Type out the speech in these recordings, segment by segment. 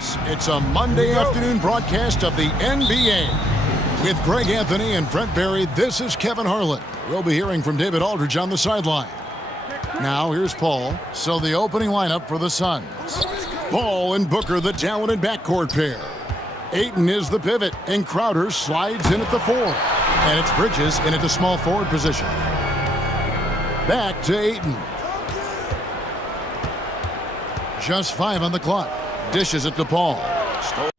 Sports. It's a Monday afternoon broadcast of the NBA. With Greg Anthony and Brent Barry, this is Kevin Harlan. We'll be hearing from David Aldridge on the sideline. Now here's Paul. So the opening lineup for the Suns. Ball and Booker, the talented backcourt pair. Ayton is the pivot, and Crowder slides in at the 4. And it's Bridges in at the small forward position. Back to Ayton. Just 5 on the clock. Dishes it to Paul. Stolen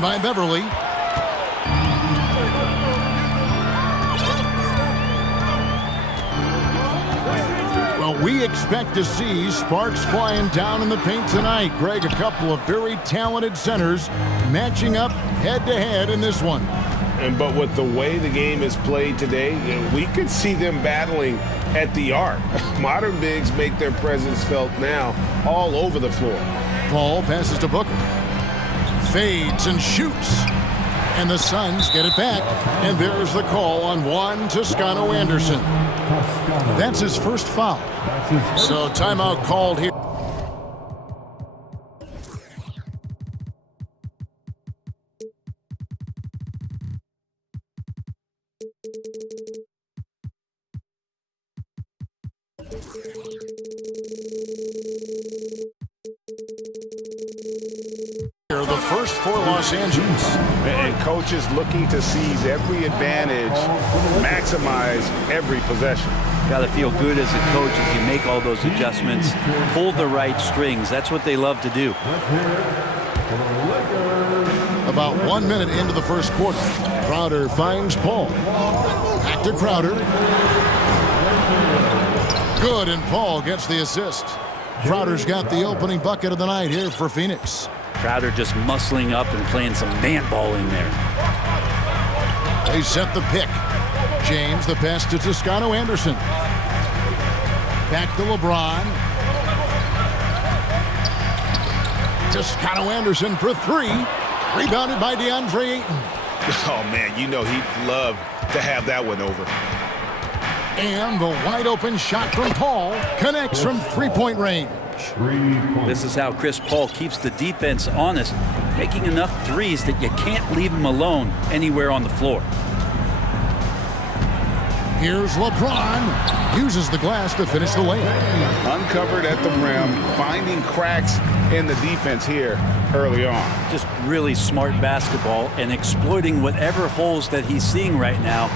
by Beverly. Well, we expect to see sparks flying down in the paint tonight. Greg, a couple of very talented centers matching up head-to-head in this one. But with the way the game is played today, we could see them battling at the arc. Modern bigs make their presence felt now all over the floor. Paul passes to Booker. Fades and shoots. And the Suns get it back. And there's the call on Juan Toscano Anderson. That's his first foul. So timeout called here. The first for Los Angeles. And coaches looking to seize every advantage, maximize every possession. Got to feel good as a coach as you make all those adjustments, pull the right strings. That's what they love to do. About 1 minute into the first quarter, Crowder finds Paul. Back to Crowder. Good, and Paul gets the assist. Crowder's got the opening bucket of the night here for Phoenix. Crowder just muscling up and playing some man ball in there. They set the pick. James, the pass to Toscano Anderson. Back to LeBron. Toscano Anderson for 3. Rebounded by DeAndre Ayton. Oh, man, you know he'd love to have that one over. And the wide open shot from Paul connects from three-point range. This is how Chris Paul keeps the defense honest, making enough threes that you can't leave him alone anywhere on the floor. Here's LeBron. Uses the glass to finish the layup. Uncovered at the rim, finding cracks in the defense here early on. Just really smart basketball and exploiting whatever holes that he's seeing right now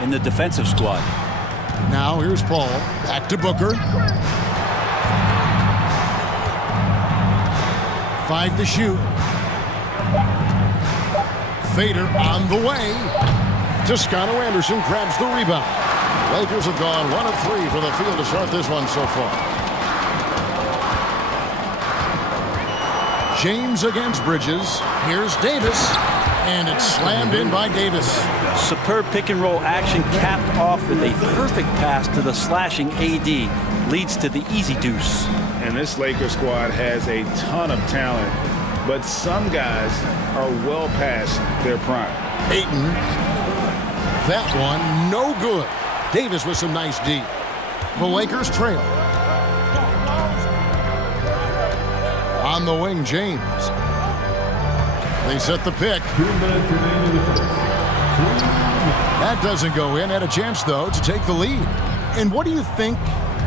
in the defensive squad. Now here's Paul. Back to Booker. 5 to shoot. Fader on the way. Toscano Anderson grabs the rebound. Lakers have gone 1 of 3 for the field to start this one so far. James against Bridges. Here's Davis. And it's slammed in by Davis. Superb pick and roll action capped off with a perfect pass to the slashing AD. Leads to the easy deuce. And this Lakers squad has a ton of talent, but some guys are well past their prime. Ayton. That one, no good. Davis with some nice D. The Lakers trail. On the wing, James. They set the pick. That doesn't go in. Had a chance, though, to take the lead. And what do you think,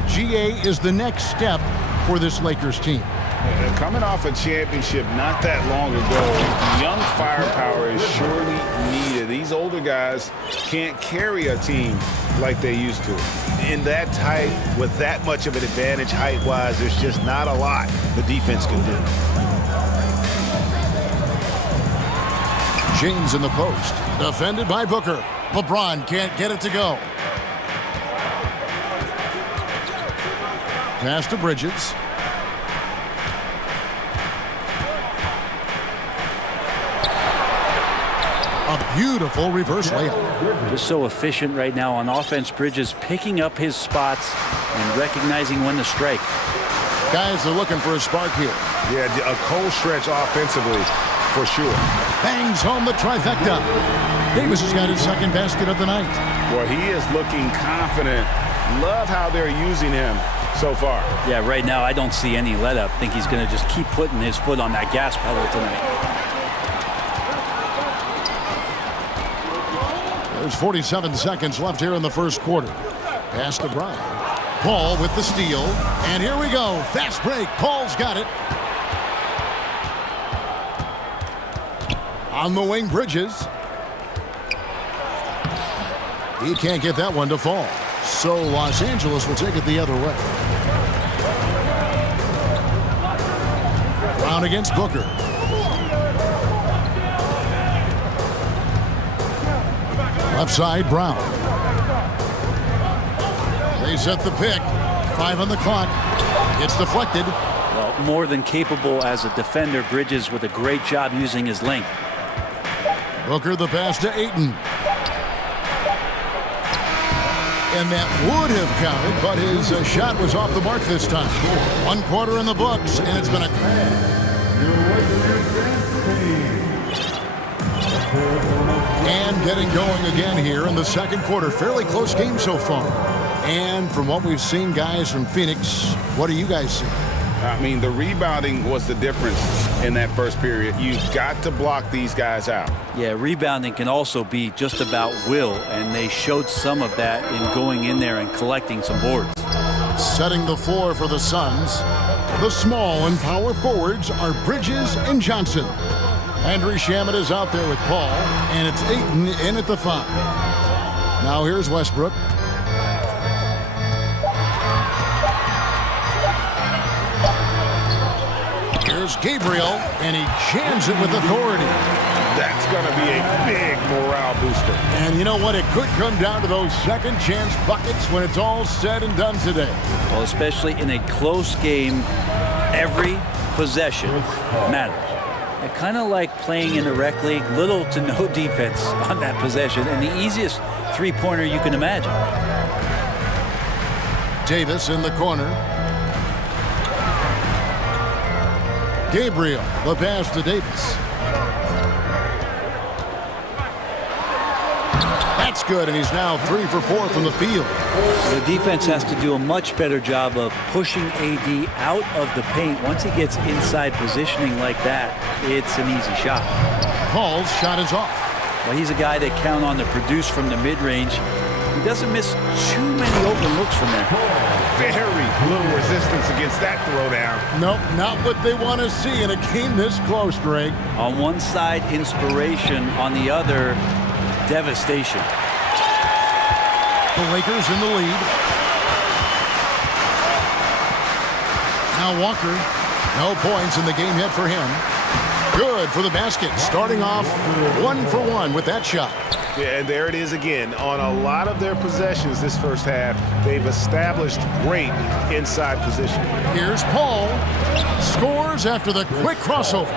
GA, is the next step for this Lakers team? Coming off a championship not that long ago, young firepower is surely needed. These older guys can't carry a team like they used to. In that tight, with that much of an advantage height-wise, there's just not a lot the defense can do. James in the post. Defended by Booker. LeBron can't get it to go. Pass to Bridges. A beautiful reverse layup. Just so efficient right now on offense. Bridges picking up his spots and recognizing when to strike. Guys are looking for a spark here. Yeah, a cold stretch offensively. for sure. Bangs home the trifecta. Davis has got his second basket of the night. Well, he is looking confident. Love how they're using him so far. Yeah, right now I don't see any let up. Think he's going to just keep putting his foot on that gas pedal tonight. There's 47 seconds left here in the first quarter. Pass to Brown. Paul with the steal. And here we go. Fast break. Paul's got it. On the wing, Bridges. He can't get that one to fall. So Los Angeles will take it the other way. Brown against Booker. Left side, Brown. They set the pick. 5 on the clock. It's deflected. Well, more than capable as a defender, Bridges with a great job using his length. Booker the pass to Ayton. And that would have counted, but his shot was off the mark this time. 1 quarter in the books, and it's been a... And getting going again here in the second quarter. Fairly close game so far. And from what we've seen, guys, from Phoenix, what do you guys see? I mean, the rebounding was the difference in that first period. You've got to block these guys out. Yeah, rebounding can also be just about will, and they showed some of that in going in there and collecting some boards. Setting the floor for the Suns. The small and power forwards are Bridges and Johnson. Andrew Shamet is out there with Paul, and it's Ayton in at the 5. Now here's Westbrook. Here's Gabriel, and he jams it with authority. That's going to be a big morale booster. And you know what? It could come down to those second chance buckets when it's all said and done today. Well, especially in a close game, every possession matters. It's kind of like playing in a rec league, little to no defense on that possession, and the easiest three-pointer you can imagine. Davis in the corner. Gabriel, the pass to Davis. That's good, and he's now 3 for 4 from the field. The defense has to do a much better job of pushing AD out of the paint. Once he gets inside positioning like that, it's an easy shot. Paul's shot is off. Well, he's a guy that count on to produce from the mid-range. He doesn't miss too many open looks from there. Very little resistance against that throwdown. Nope, not what they want to see in a game this close, Greg. On one side, inspiration. On the other, devastation. The Lakers in the lead. Now Walker. No points in the game yet for him. Good for the basket. Starting off 1 for 1 with that shot. Yeah, and there it is again. On a lot of their possessions this first half, they've established great inside position. Here's Paul. Scores after the quick crossover.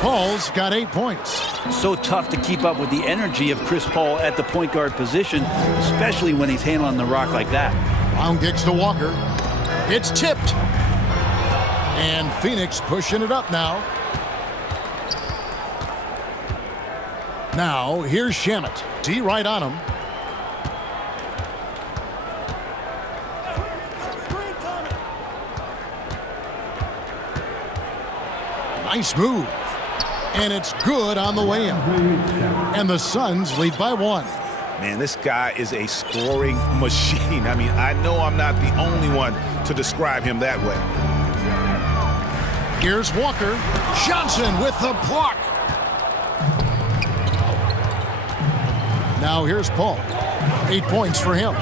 Paul's got 8 points. So tough to keep up with the energy of Chris Paul at the point guard position, especially when he's handling the rock like that. Brown kicks to Walker. It's tipped. And Phoenix pushing it up now. Now, here's Shamet. D right on him. Nice move. And it's good on the way in. And the Suns lead by 1. Man, this guy is a scoring machine. I mean, I know I'm not the only one to describe him that way. Here's Walker. Johnson with the block. Now here's Paul. 8 points for him.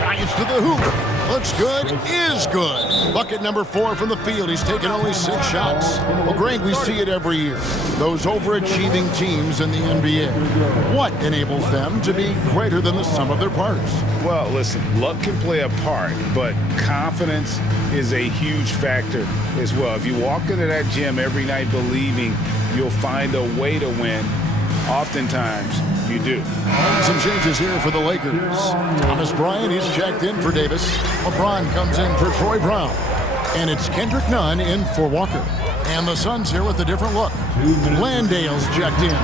Drives to the hoop. Looks good, is good. Bucket number 4 from the field. He's taken only 6 shots. Well, Greg, we see it every year. Those overachieving teams in the NBA. What enables them to be greater than the sum of their parts? Well, listen, luck can play a part, but confidence is a huge factor as well. If you walk into that gym every night believing you'll find a way to win, oftentimes you do. Some changes here for the Lakers. Thomas Bryant, he's checked in for Davis. LeBron comes in for Troy Brown. And it's Kendrick Nunn in for Walker. And the Suns here with a different look. Landale's checked in.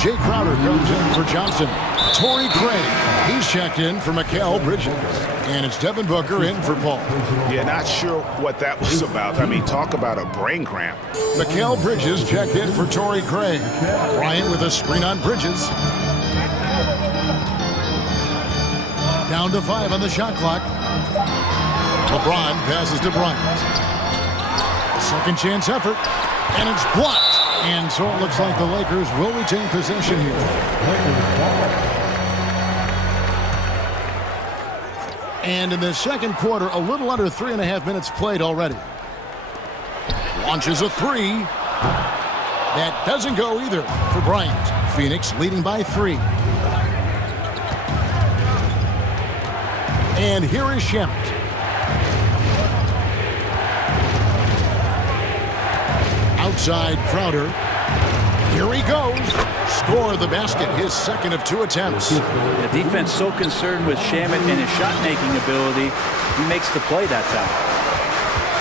Jay Crowder comes in for Johnson. Torrey Craig, he's checked in for Mikal Bridges. And it's Devin Booker in for Paul. Yeah, not sure what that was about. I mean, talk about a brain cramp. Mikal Bridges checked in for Torrey Craig. Bryant with a screen on Bridges. Down to 5 on the shot clock. LeBron passes to Bryant. Second chance effort, and it's blocked. And so it looks like the Lakers will retain possession here. And in the second quarter, a little under 3.5 minutes played already. Launches a three. That doesn't go either for Bryant. Phoenix leading by 3. And here is Shamet. Outside Crowder. Here he goes. Score the basket, his second of 2 attempts. The defense so concerned with Shamet and his shot-making ability, he makes the play that time.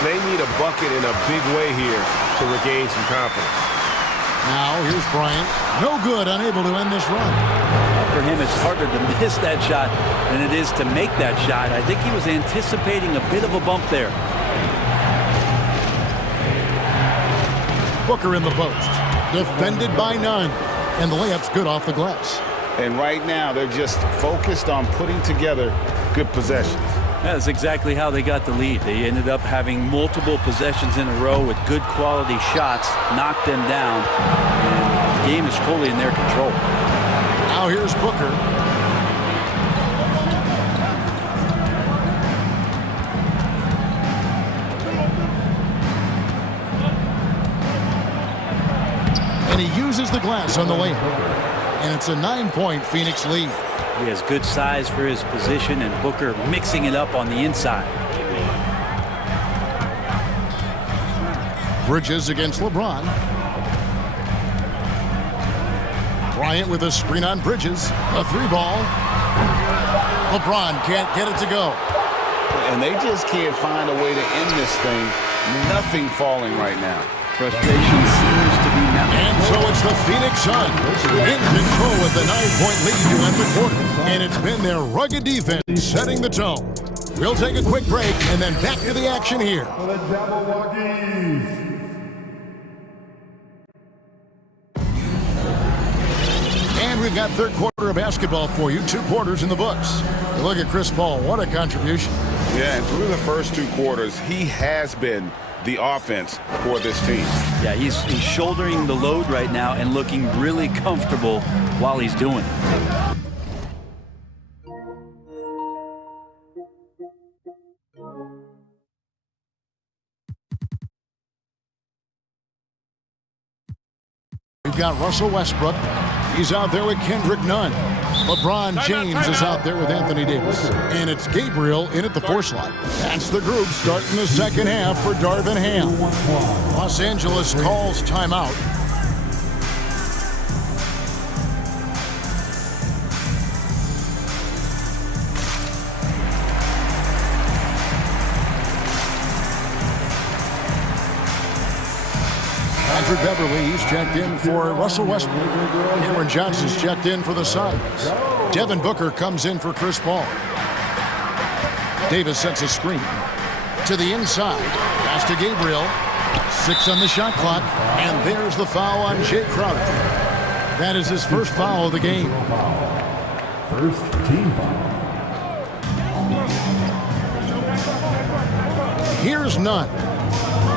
They need a bucket in a big way here to regain some confidence. Now here's Bryant. No good, unable to end this run. For him, it's harder to miss that shot than it is to make that shot. I think he was anticipating a bit of a bump there. Booker in the post. Defended by none. And the layup's good off the glass. And right now, they're just focused on putting together good possessions. That's exactly how they got the lead. They ended up having multiple possessions in a row with good quality shots, knocked them down, and the game is fully in their control. Now here's Booker. And he uses the glass on the layup. And it's a 9-point Phoenix lead. He has good size for his position, and Booker mixing it up on the inside. Bridges against LeBron. Bryant with a screen on Bridges. A 3-ball. LeBron can't get it to go. And they just can't find a way to end this thing. Nothing falling right now. Frustration seems to be mounting. And so it's the Phoenix Suns in control with the 9-point lead to end the quarter. And it's been their rugged defense setting the tone. We'll take a quick break and then back to the action here. And we've got third quarter of basketball for you. 2 quarters in the books. You look at Chris Paul. What a contribution. Yeah, and through the first 2 quarters, he has been the offense for this team. Yeah, he's shouldering the load right now and looking really comfortable while he's doing it. We've got Russell Westbrook. He's out there with Kendrick Nunn. LeBron James is out there with Anthony Davis. And it's Gabriel in at the 4 slot. That's the group starting the second half for Darvin Ham. Los Angeles calls timeout. Andrew Beverly, he's checked in for Russell Westbrook. Cameron Johnson's checked in for the Suns. Devin Booker comes in for Chris Paul. Davis sets a screen. To the inside. Pass to Gabriel. 6 on the shot clock. And there's the foul on Jay Crowder. That is his first foul of the game. First team foul. Here's Nunn.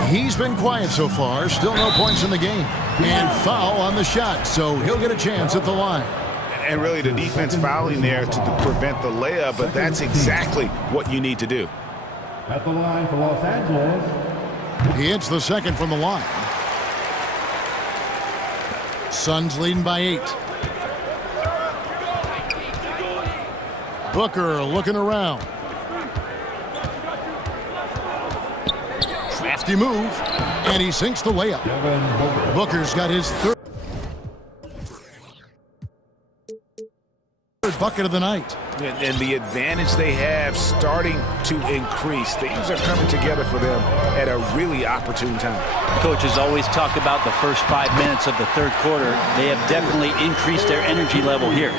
He's been quiet so far. Still no points in the game. And foul on the shot, so he'll get a chance at the line. And really the defense fouling there to prevent the layup, but that's exactly what you need to do. At the line for Los Angeles. He hits the second from the line. Suns leading by 8. Booker looking around. Crafty move, and he sinks the layup. Booker's got his third bucket of the night. And the advantage they have starting to increase. Things are coming together for them at a really opportune time. Coaches always talk about the first 5 minutes of the third quarter. They have definitely increased their energy level here.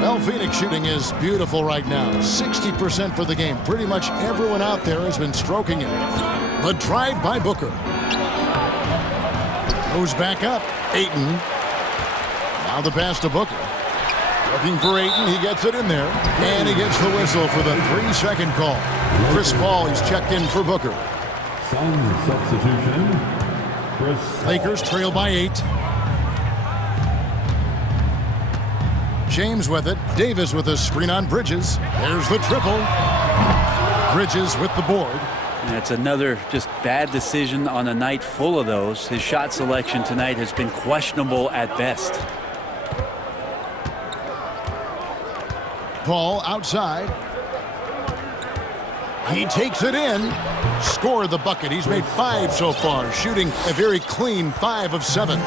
Well, Phoenix shooting is beautiful right now. 60% for the game. Pretty much everyone out there has been stroking it. The drive by Booker. Goes back up. Ayton. Now the pass to Booker. Looking for Ayton. He gets it in there. And he gets the whistle for the 3-second call. Chris Paul, he's checked in for Booker. Suns substitution. Lakers trail by 8. James with it. Davis with a screen on Bridges. There's the triple. Bridges with the board. And it's another just bad decision on a night full of those. His shot selection tonight has been questionable at best. Paul outside. He takes it in. Scored the bucket. He's made 5 so far, shooting a very clean 5 of 7.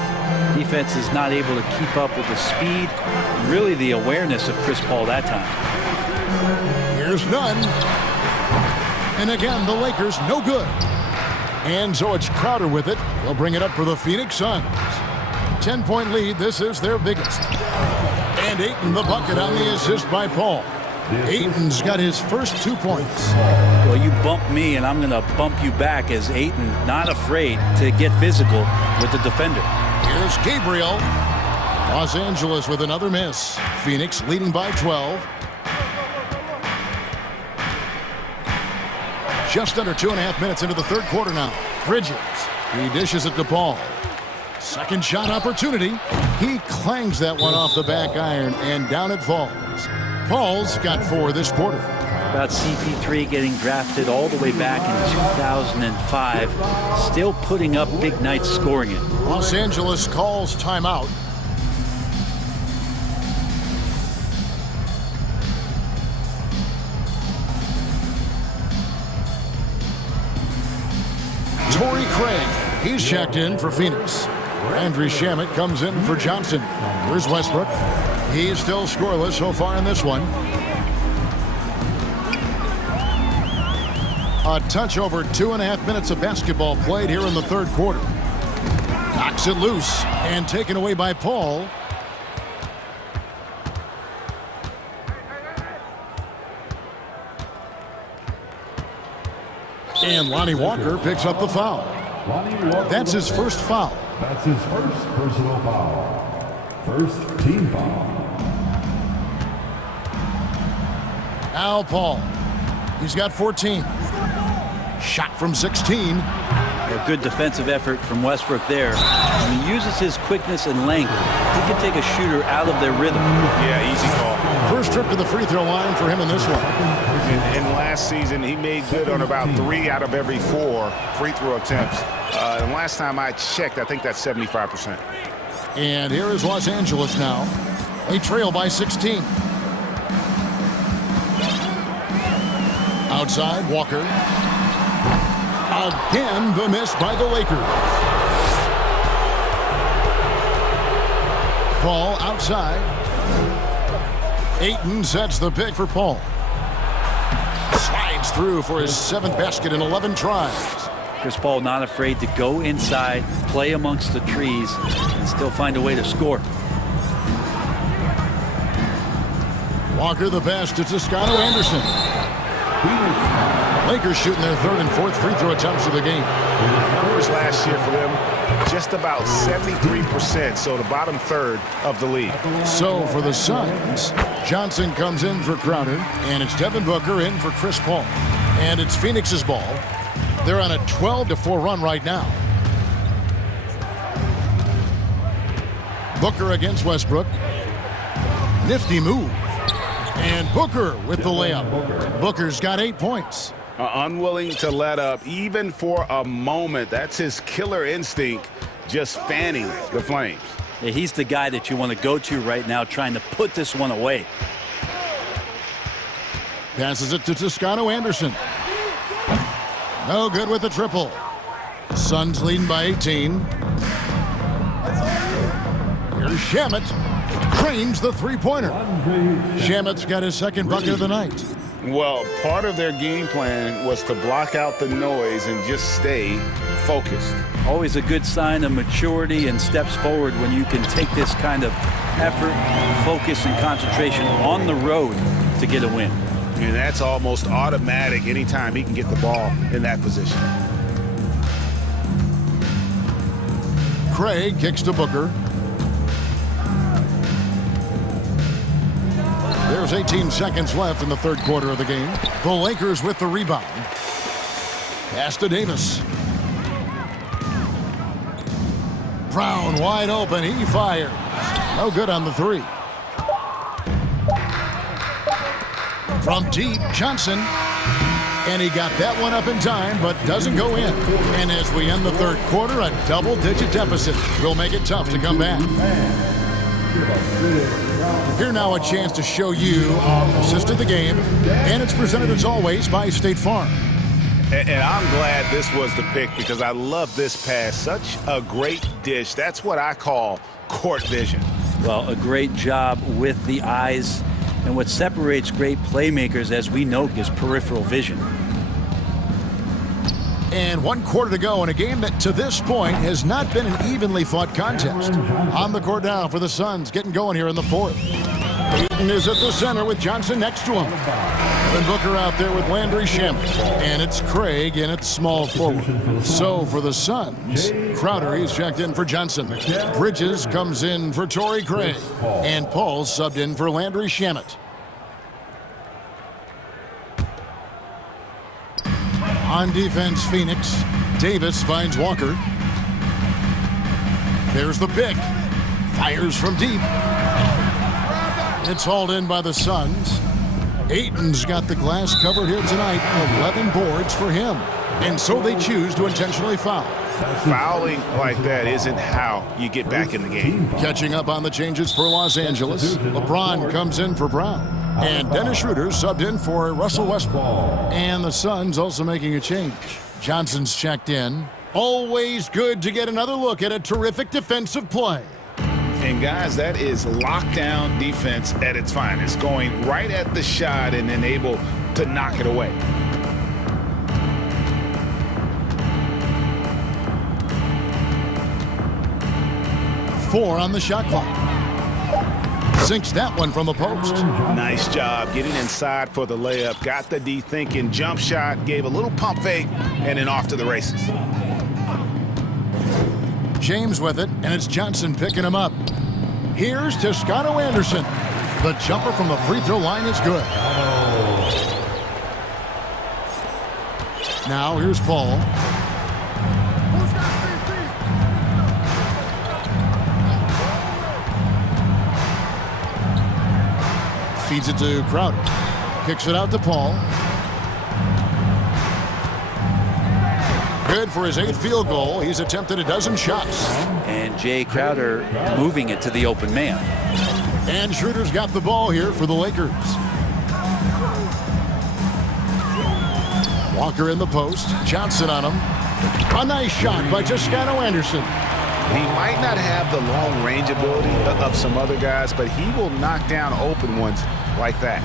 Defense is not able to keep up with the speed, really the awareness of Chris Paul that time. Here's none. And again, the Lakers no good. And so it's Crowder with it. They'll bring it up for the Phoenix Suns. 10-point lead. This is their biggest. And Ayton the bucket on the assist by Paul. Ayton's got his first 2 points. Well, you bump me, and I'm going to bump you back as Ayton not afraid to get physical with the defender. Here's Gabriel. Los Angeles with another miss. Phoenix leading by 12. Just under 2.5 minutes into the third quarter now. Bridges. He dishes it to Paul. Second shot opportunity. He clangs that one off the back iron, and down it falls. Paul's got 4 this quarter. About CP3 getting drafted all the way back in 2005. Still putting up big nights scoring it. Los Angeles calls timeout. Torrey Craig, he's checked in for Phoenix. Andrew Shamet comes in for Johnson. Here's Westbrook. He's still scoreless so far in this one. A touch over 2.5 minutes of basketball played here in the third quarter. Knocks it loose and taken away by Paul. And Lonnie Walker picks up the foul. That's his first foul. That's his first personal foul. First team foul. Al Paul. He's got 14. Shot from 16. A good defensive effort from Westbrook there. When he uses his quickness and length, he can take a shooter out of their rhythm. Yeah, easy call. First trip to the free throw line for him in this one. And last season, he made good on about 3 out of every 4 free throw attempts. And last time I checked, I think that's 75%. And here is Los Angeles now. They trail by 16. Outside, Walker. Again, the miss by the Lakers. Paul outside. Ayton sets the pick for Paul. Slides through for his 7th basket in 11 tries. Chris Paul not afraid to go inside, play amongst the trees, and still find a way to score. Walker the pass to Toscano Anderson. Lakers shooting their 3rd and 4th free throw attempts of the game. Numbers last year for them, just about 73%, so the bottom third of the league. So for the Suns, Johnson comes in for Crowder, and it's Devin Booker in for Chris Paul. And it's Phoenix's ball. They're on a 12-4 run right now. Booker against Westbrook. Nifty move. And Booker with the layup. Booker's got 8 points. Unwilling to let up even for a moment. That's his killer instinct, just fanning the flames. Yeah, he's the guy that you want to go to right now, trying to put this one away. Passes it to Toscano Anderson. No good with the triple. Suns leading by 18. Here's Shamet. Drains the three-pointer. Shamet's got his second bucket of the night. Well, part of their game plan was to block out the noise and just stay focused. Always a good sign of maturity and steps forward when you can take this kind of effort, focus, and concentration on the road to get a win. And that's almost automatic anytime he can get the ball in that position. Craig kicks to Booker. There's 18 seconds left in the third quarter of the game. The Lakers with the rebound. Pass to Davis. Brown wide open. He fires. No good on the three. From deep, Johnson. And he got that one up in time, but doesn't go in. And as we end the third quarter, a double-digit deficit will make it tough to come back. Here now a chance to show you our assist of the game, and it's presented as always by State Farm. And I'm glad this was the pick because I love this pass. Such a great dish. That's what I call court vision. Well, a great job with the eyes. And what separates great playmakers, as we note, is peripheral vision. And 1 quarter to go in a game that to this point has not been an evenly fought contest. On the court now for the Suns, getting going here in the fourth. Ayton is at the center with Johnson next to him. And Booker out there with Landry Shamet. And it's Craig in at small forward. So for the Suns, Crowder, he's checked in for Johnson. Bridges comes in for Torrey Craig. And Paul subbed in for Landry Shamet. On defense, Phoenix. Davis finds Walker. There's the pick. Fires from deep. It's hauled in by the Suns. Ayton's got the glass covered here tonight. 11 boards for him. And so they choose to intentionally foul. Fouling like that isn't how you get back in the game. Catching up on the changes for Los Angeles. LeBron comes in for Brown. And Dennis Schroeder subbed in for Russell Westbrook. And the Suns also making a change. Johnson's checked in. Always good to get another look at a terrific defensive play. And guys, that is lockdown defense at its finest. Going right at the shot and then able to knock it away. Four on the shot clock. Sinks that one from the post. Nice job getting inside for the layup. Got the D thinking, jump shot, gave a little pump fake, and then off to the races. James with it, and it's Johnson picking him up. Here's Toscano Anderson. The jumper from the free throw line is good. Now here's Paul. Feeds it to Crowder. Kicks it out to Paul. Good for his 8th field goal. He's attempted a dozen shots. And Jay Crowder moving it to the open man. And Schroeder's got the ball here for the Lakers. Walker in the post. Johnson on him. A nice shot by Toscano Anderson. He might not have the long range ability of some other guys, but he will knock down open ones like that.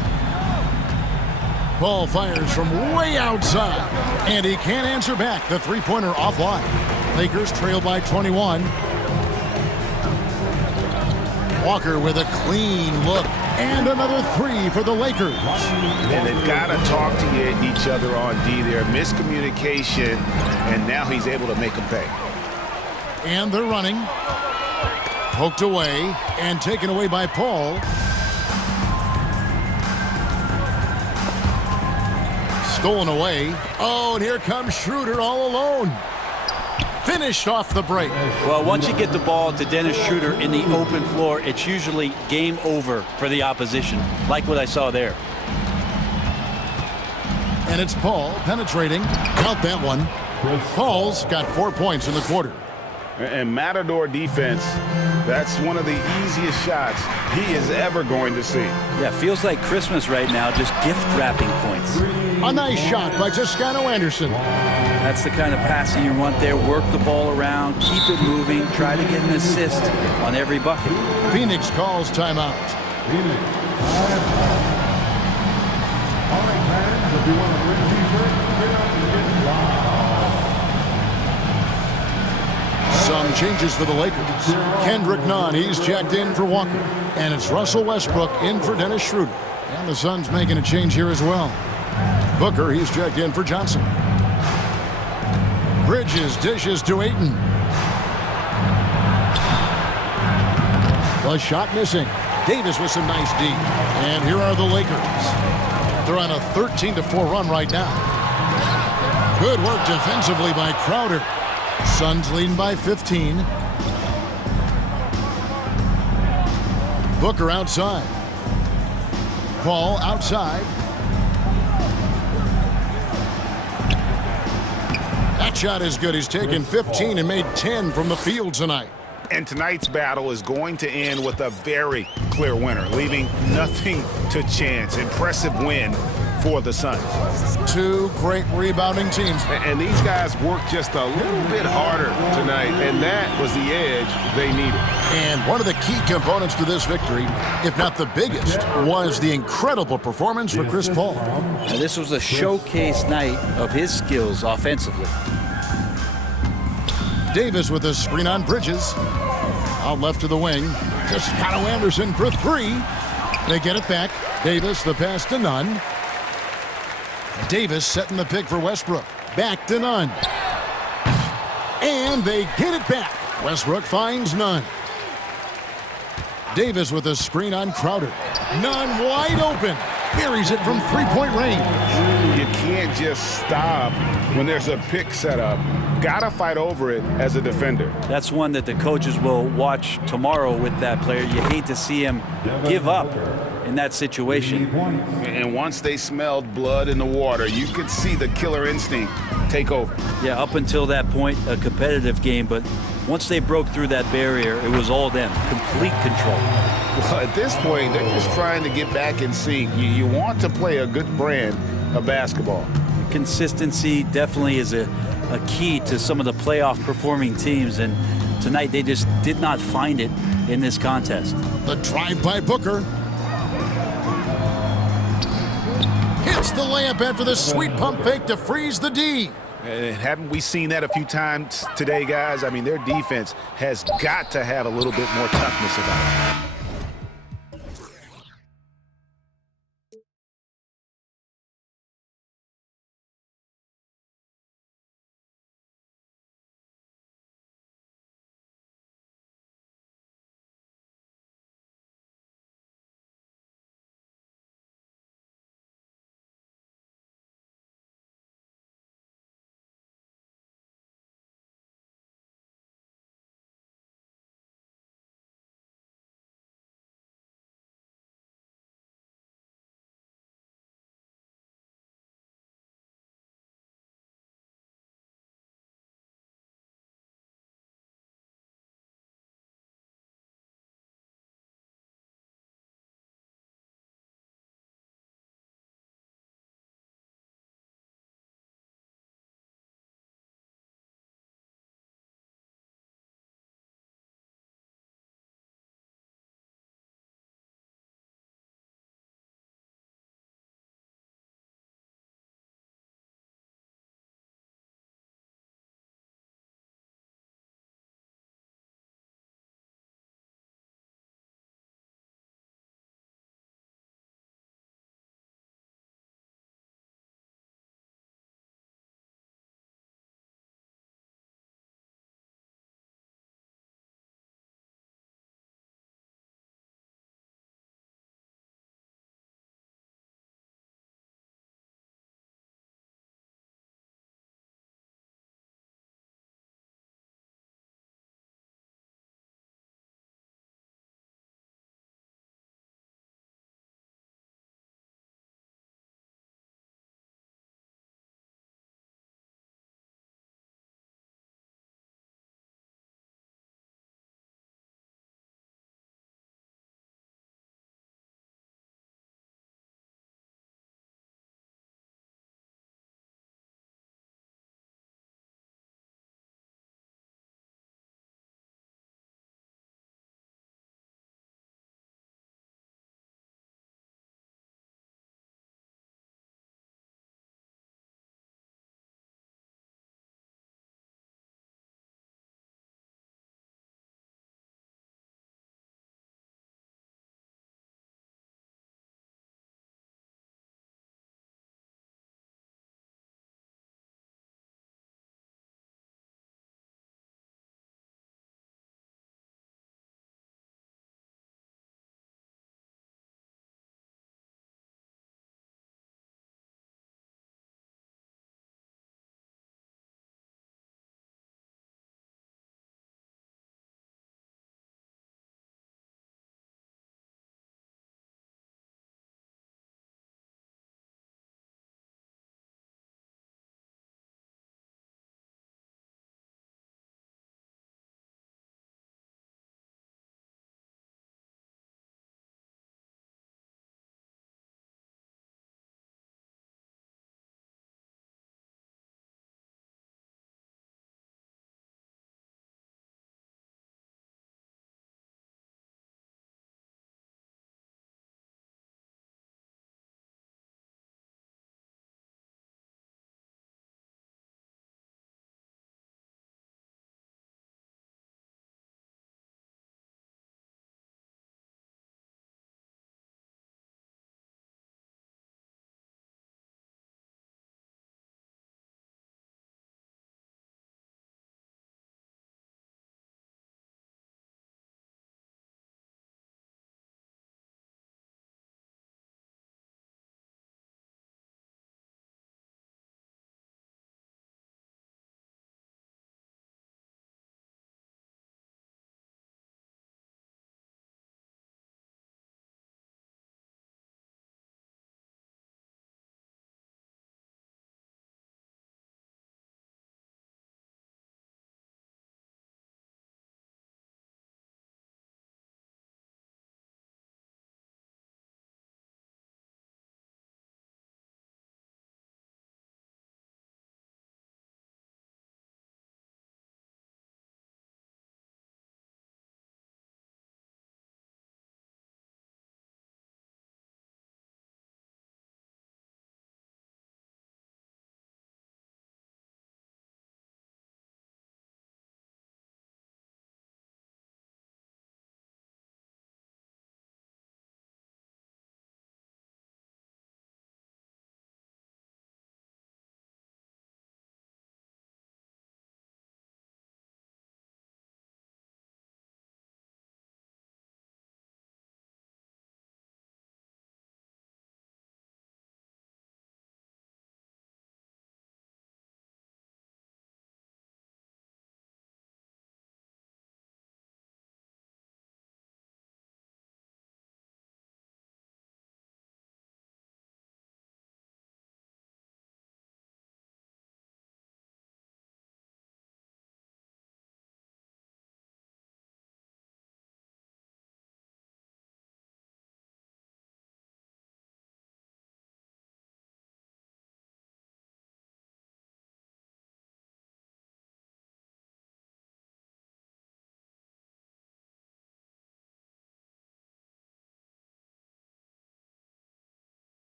Paul fires from way outside, and he can't answer back. The three-pointer offline. Lakers trail by 21. Walker with a clean look, and another three for the Lakers. And they've got to talk to each other on D there. Miscommunication, and now he's able to make them pay. And they're running. Poked away and taken away by Paul. Stolen away. Oh, and here comes Schroeder all alone. Finished off the break. Well, once you get the ball to Dennis Schroeder in the open floor, it's usually game over for the opposition, like what I saw there. And it's Paul penetrating. Count that one. Paul's got 4 points in the quarter. And Matador defense That's one of the easiest shots he is ever going to see. Yeah, feels like Christmas right now, just gift wrapping points. A nice shot by Toscano Anderson. That's the kind of passing you want there. Work the ball around, keep it moving, try to get an assist on every bucket. Phoenix calls timeout. Phoenix, timeout. All right, fans, if you want to win a t-shirt, get up and get loud. Some changes for the Lakers. Kendrick Nunn, he's checked in for Walker. And it's Russell Westbrook in for Dennis Schroeder. And the Suns making a change here as well. Booker, he's checked in for Johnson. Bridges dishes to Ayton. The shot missing. Davis with some nice D. And here are the Lakers. They're on a 13-4 run right now. Good work defensively by Crowder. Suns leading by 15. Booker outside. Paul outside. That shot is good. He's taken 15 and made 10 from the field tonight. And tonight's battle is going to end with a very clear winner, leaving nothing to chance. Impressive win for the Suns. Two great rebounding teams. And these guys worked just a little bit harder tonight, and that was the edge they needed. And one of the key components to this victory, if not the biggest, was the incredible performance for Chris Paul. Now, this was a showcase night of his skills offensively. Davis with a screen on Bridges. Out left to the wing. Toscano Anderson for three. They get it back. Davis, the pass to Nunn. Davis setting the pick for Westbrook. Back to Nunn. And they get it back. Westbrook finds Nunn. Davis with a screen on Crowder. Nunn wide open. Buries it from three-point range. You can't just stop when there's a pick set up. Gotta fight over it as a defender. That's one that the coaches will watch tomorrow with that player. You hate to see him give up in that situation. And once they smelled blood in the water, you could see the killer instinct take over. Yeah, up until that point, a competitive game, but once they broke through that barrier, it was all them. Complete control. Well, at this point, they're just trying to get back in sync. You want to play a good brand of basketball. Consistency definitely is a key to some of the playoff performing teams, and tonight they just did not find it in this contest. The drive by Booker. Hits the layup after the sweet pump fake to freeze the D. And haven't we seen that a few times today, guys? I mean, their defense has got to have a little bit more toughness about it.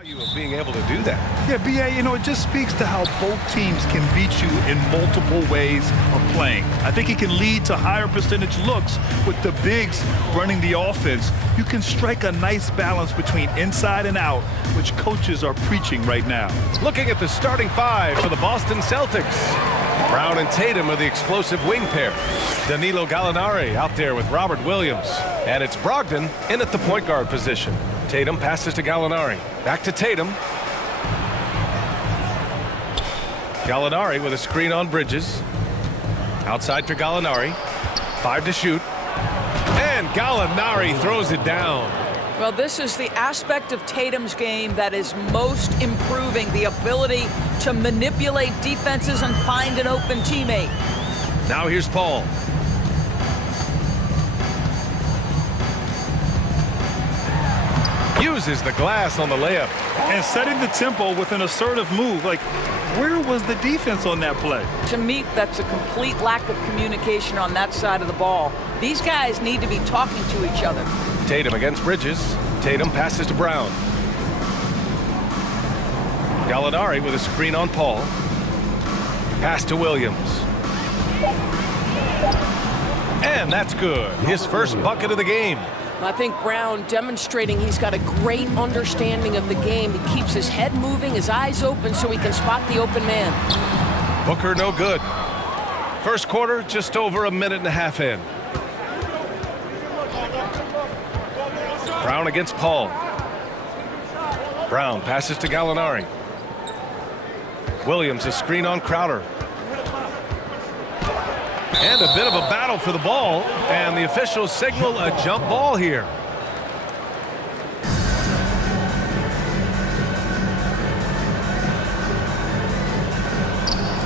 Of being able to do that. Yeah, BA, you know, it just speaks to how both teams can beat you in multiple ways of playing. I think it can lead to higher percentage looks with the bigs running the offense. You can strike a nice balance between inside and out, which coaches are preaching right now. Looking at the starting five for the Boston Celtics. Brown and Tatum are the explosive wing pair. Danilo Gallinari out there with Robert Williams. And it's Brogdon in at the point guard position. Tatum passes to Gallinari. Back to Tatum. Gallinari with a screen on Bridges. Outside for Gallinari. 5 to shoot. And Gallinari throws it down. Well, this is the aspect of Tatum's game that is most improving, the ability to manipulate defenses and find an open teammate. Now here's Paul. Uses the glass on the layup. And setting the tempo with an assertive move. Like, where was the defense on that play? To me, that's a complete lack of communication on that side of the ball. These guys need to be talking to each other. Tatum against Bridges. Tatum passes to Brown. Gallinari with a screen on Paul. Pass to Williams. And that's good. His first bucket of the game. I think Brown demonstrating he's got a great understanding of the game. He keeps his head moving, his eyes open so he can spot the open man. Booker no good. First quarter, just over a minute and a half in. Brown against Paul. Brown passes to Gallinari. Williams a screen on Crowder. And a bit of a battle for the ball, and the officials signal a jump ball here.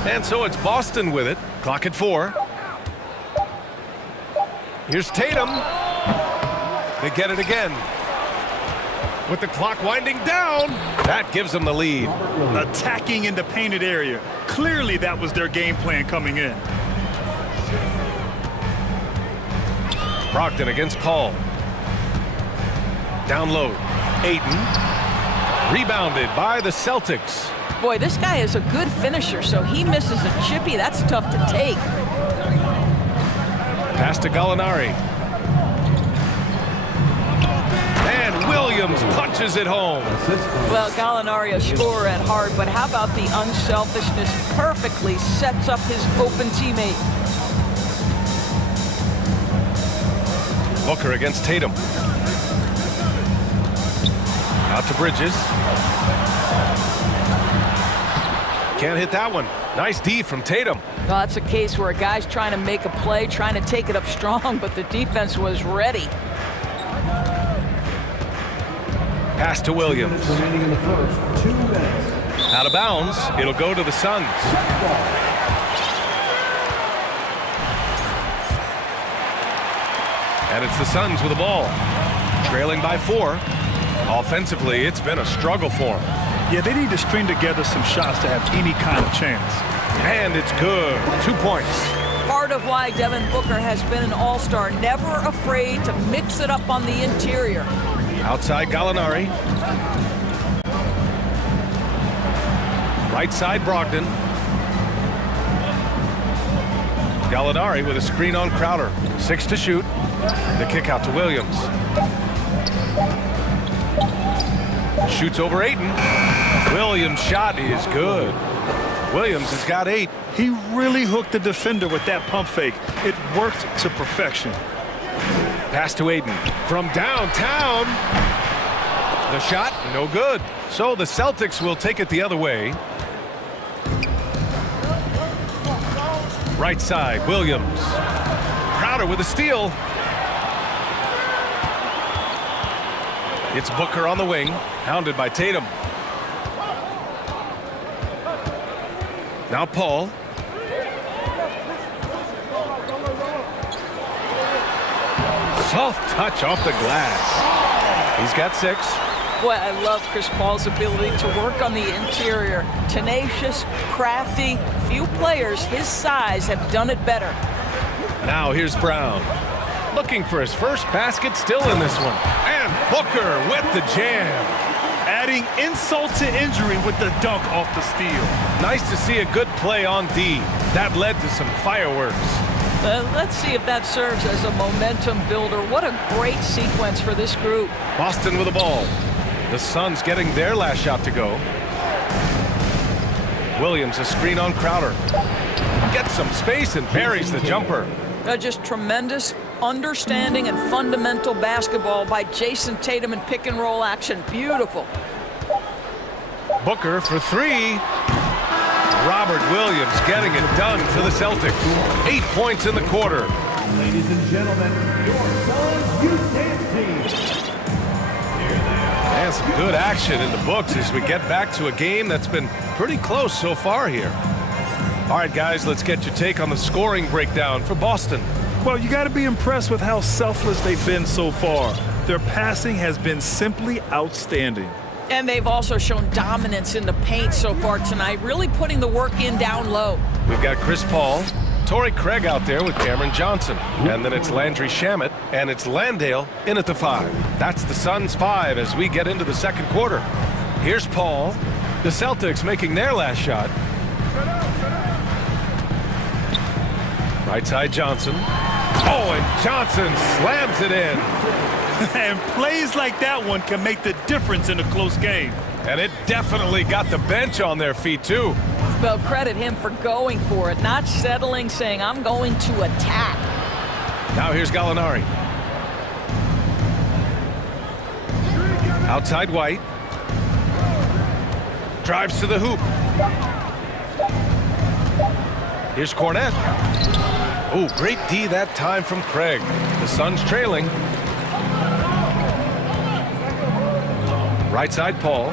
And so it's Boston with it. Clock at 4. Here's Tatum. They get it again. With the clock winding down, that gives them the lead. Attacking in the painted area. Clearly that was their game plan coming in. Brogdon against Paul. Down low. Ayton. Rebounded by the Celtics. Boy, this guy is a good finisher, so he misses a chippy. That's tough to take. Pass to Gallinari. And Williams punches it home. Well, Gallinari a scorer at heart, but how about the unselfishness? Perfectly sets up his open teammate. Booker against Tatum. Out to Bridges. Can't hit that one. Nice D from Tatum. Well, that's a case where a guy's trying to make a play, trying to take it up strong, but the defense was ready. Pass to Williams. Out of bounds. It'll go to the Suns. And it's the Suns with the ball. Trailing by 4. Offensively, it's been a struggle for them. Yeah, they need to string together some shots to have any kind of chance. And it's good. 2 points. Part of why Devin Booker has been an all-star, never afraid to mix it up on the interior. Outside Gallinari. Right side Brogdon. Gallinari with a screen on Crowder. 6 to shoot. The kick out to Williams. Shoots over Ayton. Williams' shot is good. Williams has got 8. He really hooked the defender with that pump fake. It worked to perfection. Pass to Ayton from downtown. The shot, no good. So the Celtics will take it the other way. Right side, Williams. Crowder with a steal. It's Booker on the wing, hounded by Tatum. Now Paul. Soft touch off the glass. He's got 6. Boy, I love Chris Paul's ability to work on the interior. Tenacious, crafty. Few players his size have done it better. Now here's Brown. Looking for his first basket, still in this one. And Booker with the jam. adding insult to injury with the dunk off the steal. Nice to see a good play on D. That led to some fireworks. Let's see if that serves as a momentum builder. What a great sequence for this group. Boston with the ball. The Suns getting their last shot to go. Williams, a screen on Crowder. Gets some space and buries the jumper. Just tremendous understanding and fundamental basketball by Jason Tatum in pick and roll action. Beautiful. Booker for three. Robert Williams getting it done for the Celtics. 8 points in the quarter. Ladies and gentlemen, your Suns Youth Dance Team. And some good action in the books as we get back to a game that's been pretty close so far here. All right, guys, let's get your take on the scoring breakdown for Boston. Well, you got to be impressed with how selfless they've been so far. Their passing has been simply outstanding. And they've also shown dominance in the paint so far tonight, really putting the work in down low. We've got Chris Paul, Torrey Craig out there with Cameron Johnson. And then it's Landry Shamet, and it's Landale in at the 5. That's the Suns' 5 as we get into the second quarter. Here's Paul. The Celtics making their last shot. Right side Johnson. Oh, and Johnson slams it in. And plays like that one can make the difference in a close game. And it definitely got the bench on their feet, too. Well, credit him for going for it, not settling, saying, I'm going to attack. Now here's Gallinari. Outside White. Drives to the hoop. Here's Cornette. Oh, great D that time from Craig. The Suns trailing. Right side Paul.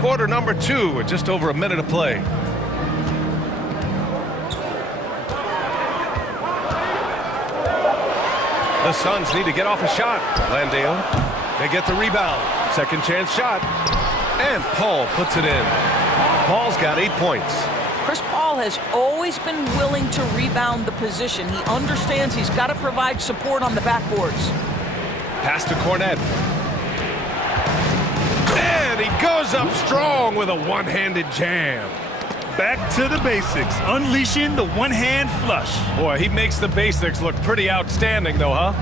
Quarter number 2 with just over a minute of play. The Suns need to get off a shot. Landale. They get the rebound. Second chance shot. And Paul puts it in. Paul's got 8 points. Chris Paul has always been willing to rebound the position. He understands he's got to provide support on the backboards. Pass to Cornette. And he goes up strong with a one-handed jam. Back to the basics, unleashing the one-hand flush. Boy, he makes the basics look pretty outstanding, though, huh?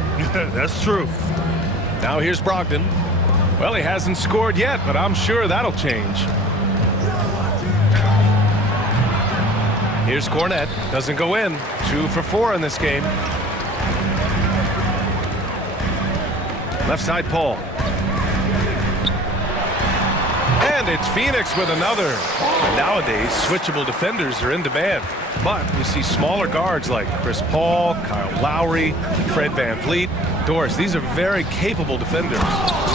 That's true. Now here's Brogdon. Well, he hasn't scored yet, but I'm sure that'll change. Here's Cornette. Doesn't go in. 2 for 4 in this game. Left side, Paul. And it's Phoenix with another. And nowadays, switchable defenders are in demand. But we see smaller guards like Chris Paul, Kyle Lowry, Fred VanVleet. Doris, these are very capable defenders.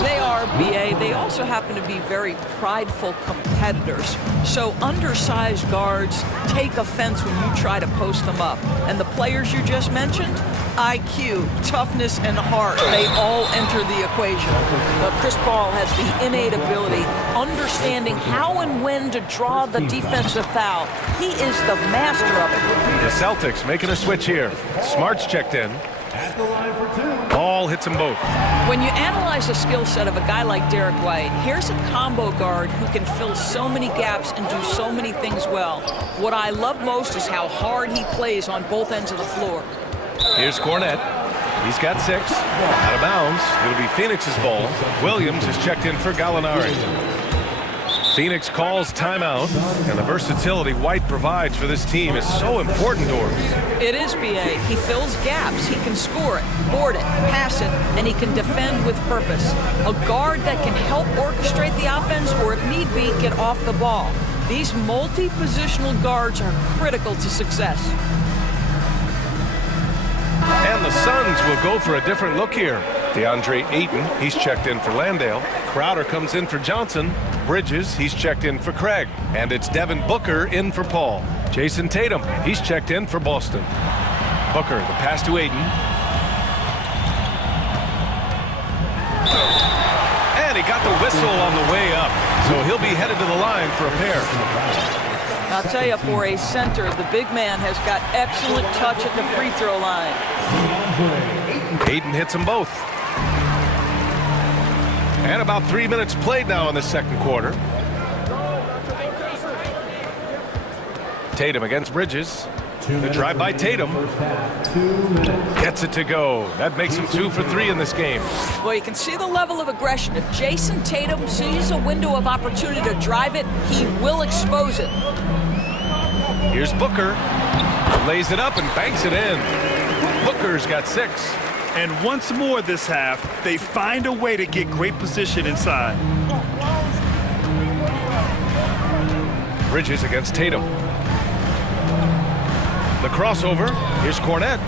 They are, B.A. They also happen to be very prideful competitors. So undersized guards take offense when you try to post them up. And the players you just mentioned, IQ, toughness, and heart, they all enter the equation. But Chris Paul has the innate ability, understanding how and when to draw the defensive foul. He is the master of it. The Celtics making a switch here. Smart's checked in. Ball hits them both. When you analyze the skill set of a guy like Derek White, here's a combo guard who can fill so many gaps and do so many things well. What I love most is how hard he plays on both ends of the floor. Here's Cornette. He's got 6. Out of bounds. It'll be Phoenix's ball. Williams is checked in for Gallinari. Phoenix calls timeout, and the versatility White provides for this team is so important, Doris. It is, B.A. He fills gaps. He can score it, board it, pass it, and he can defend with purpose. A guard that can help orchestrate the offense or, if need be, get off the ball. These multi-positional guards are critical to success. And the Suns will go for a different look here. DeAndre Ayton, he's checked in for Landale. Crowder comes in for Johnson. Bridges, he's checked in for Craig. And it's Devin Booker in for Paul. Jason Tatum, he's checked in for Boston. Booker, the pass to Ayton. And he got the whistle on the way up. So he'll be headed to the line for a pair. I'll tell you, for a center, the big man has got excellent touch at the free throw line. Ayton hits them both. And about 3 minutes played now in the second quarter. Tatum against Bridges. The drive by Tatum. Gets it to go. That makes him 2 for 3 in this game. Well, you can see the level of aggression. If Jason Tatum sees a window of opportunity to drive it, he will expose it. Here's Booker. Lays it up and banks it in. Booker's got 6. And once more this half, they find a way to get great position inside. Bridges against Tatum. The crossover. Here's Cornette.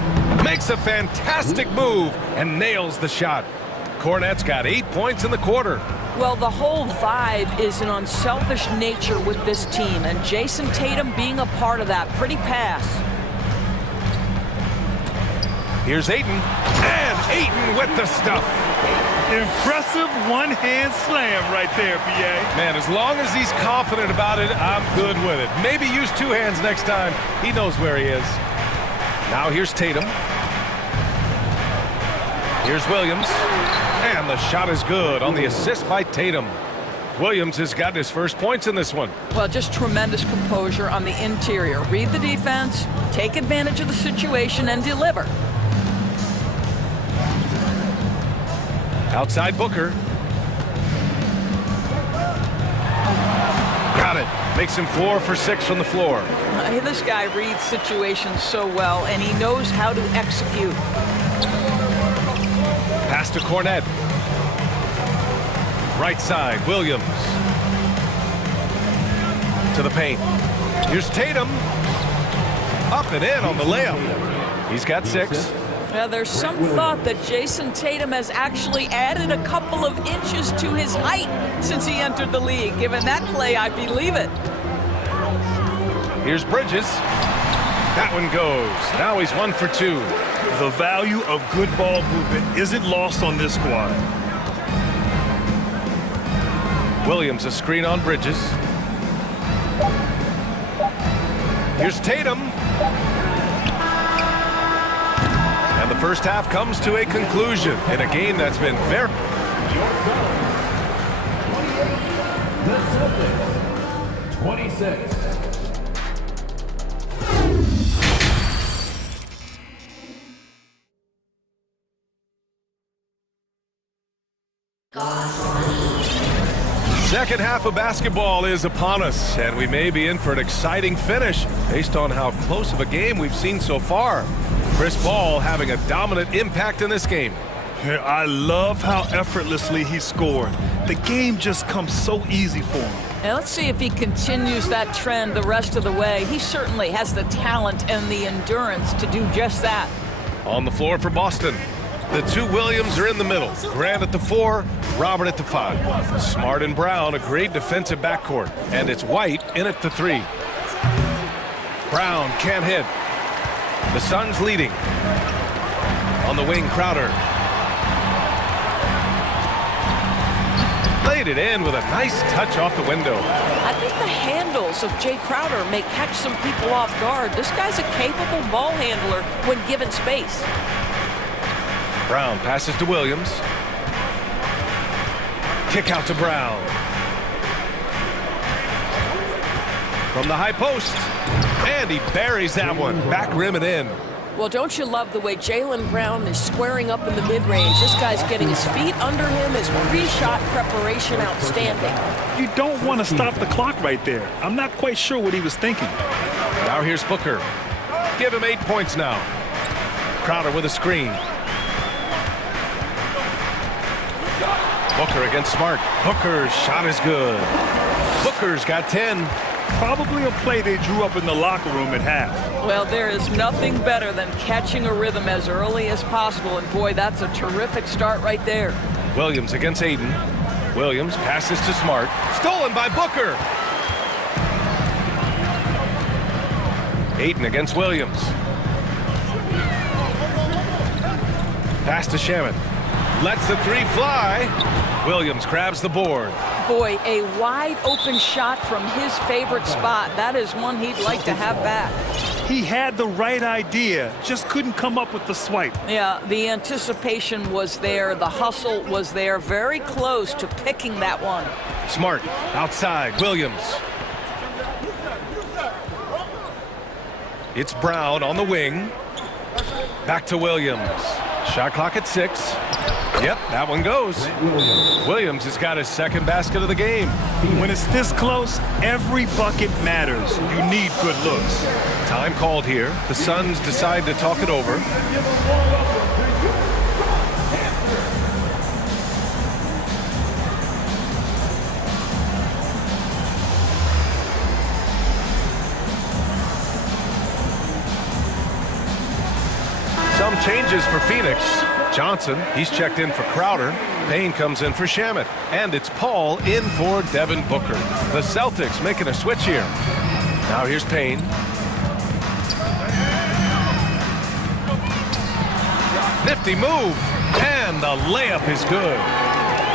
Makes a fantastic move and nails the shot. Cornette's got 8 points in the quarter. Well, the whole vibe is an unselfish nature with this team, and Jason Tatum being a part of that. Pretty pass. Here's Ayton. And Ayton with the stuff. Impressive one-hand slam right there, B.A. Man, as long as he's confident about it, I'm good with it. Maybe use 2 hands next time. He knows where he is. Now here's Tatum. Here's Williams. And the shot is good on the assist by Tatum. Williams has gotten his first points in this one. Well, just tremendous composure on the interior. Read the defense, take advantage of the situation, and deliver. Outside Booker. Got it. Makes him 4 for 6 from the floor. This guy reads situations so well, and he knows how to execute. Pass to Cornette. Right side, Williams. To the paint. Here's Tatum. Up and in on the layup. He's got 6. Now, there's some thought that Jason Tatum has actually added a couple of inches to his height since he entered the league. Given that play, I believe it. Here's Bridges. That one goes. Now he's 1 for 2. The value of good ball movement isn't lost on this squad. Williams a screen on Bridges. Here's Tatum. And the first half comes to a conclusion in a game that's been very... The Celtics, 26. Second half of basketball is upon us, and we may be in for an exciting finish based on how close of a game we've seen so far. Chris Paul having a dominant impact in this game. I love how effortlessly he scored. The game just comes so easy for him. Now, let's see if he continues that trend the rest of the way. He certainly has the talent and the endurance to do just that. On the floor for Boston, the 2 Williams are in the middle. Grant at the 4, Robert at the 5. Smart and Brown, a great defensive backcourt. And it's White in at the 3. Brown can't hit. The Suns leading. On the wing, Crowder. Laid it in with a nice touch off the window. I think the handles of Jay Crowder may catch some people off guard. This guy's a capable ball handler when given space. Brown passes to Williams. Kick out to Brown. From the high post. And he buries that one. Back rim and in. Well, don't you love the way Jaylen Brown is squaring up in the mid-range? This guy's getting his feet under him. His pre-shot preparation outstanding. You don't want to stop the clock right there. I'm not quite sure what he was thinking. Now here's Booker. Give him 8 points now. Crowder with a screen. Booker against Smart. Booker's shot is good. Booker's got 10. Probably a play they drew up in the locker room at half. Well, there is nothing better than catching a rhythm as early as possible, and boy, that's a terrific start right there. Williams against Ayton. Williams passes to Smart. Stolen by Booker. Ayton against Williams. Pass to Shaman. Lets the 3 fly. Williams grabs the board. Boy, a wide open shot from his favorite spot. That is one he'd like to have back. He had the right idea, just couldn't come up with the swipe. Yeah, the anticipation was there, the hustle was there, very close to picking that one. Smart, outside, Williams. It's Brown on the wing. Back to Williams. Shot clock at 6. Yep, that one goes. Williams has got his second basket of the game. When it's this close, every bucket matters. You need good looks. Time called here. The Suns decide to talk it over. Some changes for Phoenix. Johnson, he's checked in for Crowder. Payne comes in for Shamet. And it's Paul in for Devin Booker. The Celtics making a switch here. Now here's Payne. Nifty move. And the layup is good.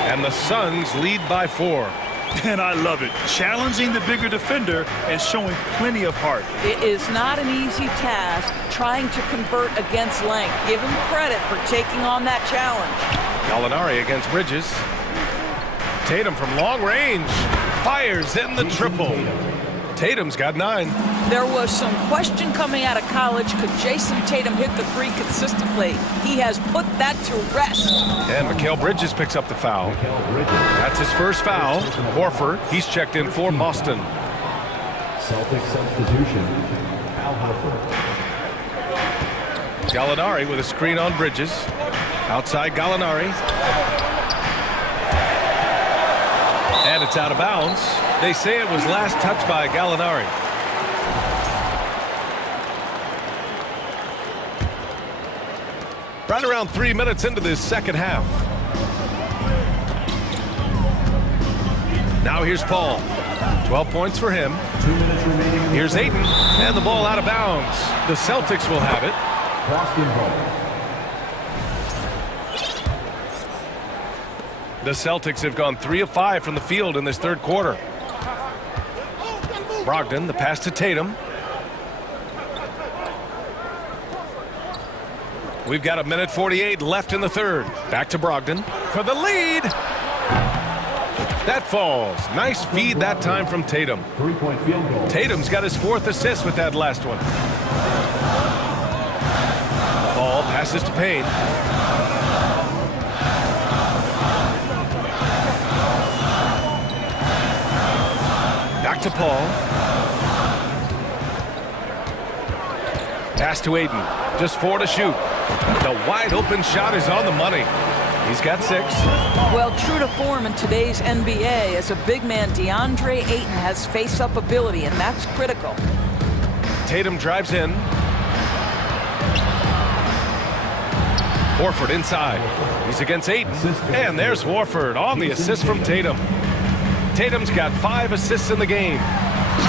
And the Suns lead by 4. And I love it. Challenging the bigger defender and showing plenty of heart. It is not an easy task trying to convert against length. Give him credit for taking on that challenge. Gallinari against Bridges. Tatum from long range. Fires in the triple. Tatum's got 9. There was some question coming out of college. Could Jason Tatum hit the 3 consistently? He has put that to rest. And Mikal Bridges picks up the foul. That's his first foul. Horford, he's checked in for Boston. Celtic substitution, Al Horford. Gallinari with a screen on Bridges. Outside Gallinari. And it's out of bounds. They say it was last touched by Gallinari. Right around 3 minutes into this second half. Now here's Paul. 12 points for him. 2 minutes remaining. Here's Ayton. And the ball out of bounds. The Celtics will have it. Boston ball. The Celtics have gone 3 of 5 from the field in this third quarter. Brogdon, the pass to Tatum. We've got 1:48 left in the third. Back to Brogdon for the lead. That falls. Nice feed that time from Tatum. 3-point field goal. Tatum's got his 4th assist with that last one. Ball passes to Payne. Back to Paul. Pass to Ayton. Just 4 to shoot. The wide open shot is on the money. He's got 6. Well, true to form in today's NBA, as a big man, DeAndre Ayton has face-up ability, and that's critical. Tatum drives in. Horford inside. He's against Ayton. And there's Horford on the assist from Tatum. Tatum's got 5 assists in the game.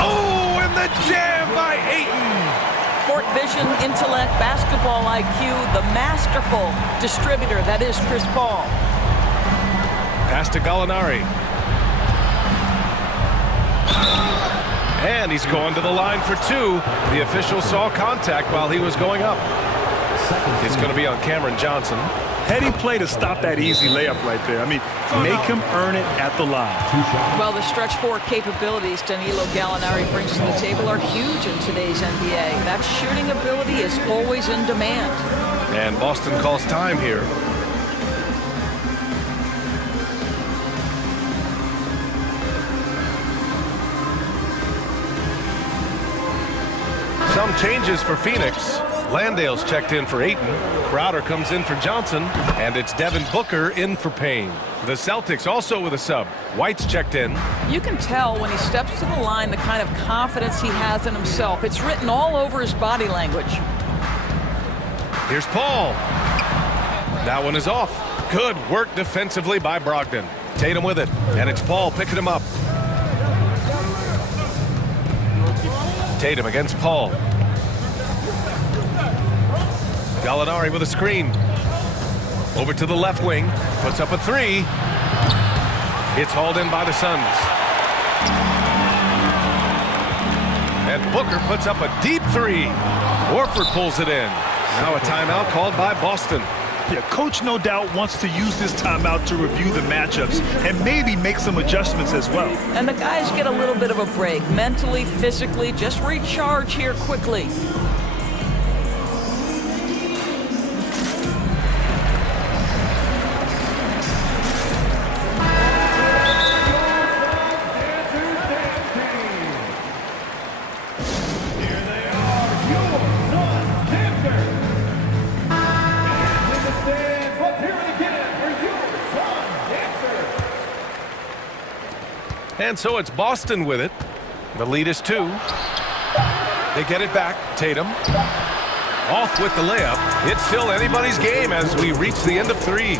Oh, and the jam by Ayton. Court vision, intellect, basketball IQ, the masterful distributor that is Chris Paul. Pass to Gallinari. And he's going to the line for 2. The official saw contact while he was going up. It's going to be on Cameron Johnson. Heading play to stop that easy layup right there. I mean, make him earn it at the line. Well, the stretch forward capabilities Danilo Gallinari brings to the table are huge in today's NBA. That shooting ability is always in demand. And Boston calls time here. Some changes for Phoenix. Landale's checked in for Ayton. Crowder comes in for Johnson. And it's Devin Booker in for Payne. The Celtics also with a sub. White's checked in. You can tell when he steps to the line the kind of confidence he has in himself. It's written all over his body language. Here's Paul. That one is off. Good work defensively by Brogdon. Tatum with it. And it's Paul picking him up. Tatum against Paul. Gallinari with a screen. Over to the left wing. Puts up a 3. It's hauled in by the Suns. And Booker puts up a deep 3. Horford pulls it in. Now a timeout called by Boston. Yeah, coach no doubt wants to use this timeout to review the matchups and maybe make some adjustments as well. And the guys get a little bit of a break, mentally, physically, just recharge here quickly. And so it's Boston with it. The lead is 2. They get it back. Tatum off with the layup. It's still anybody's game as we reach the end of 3.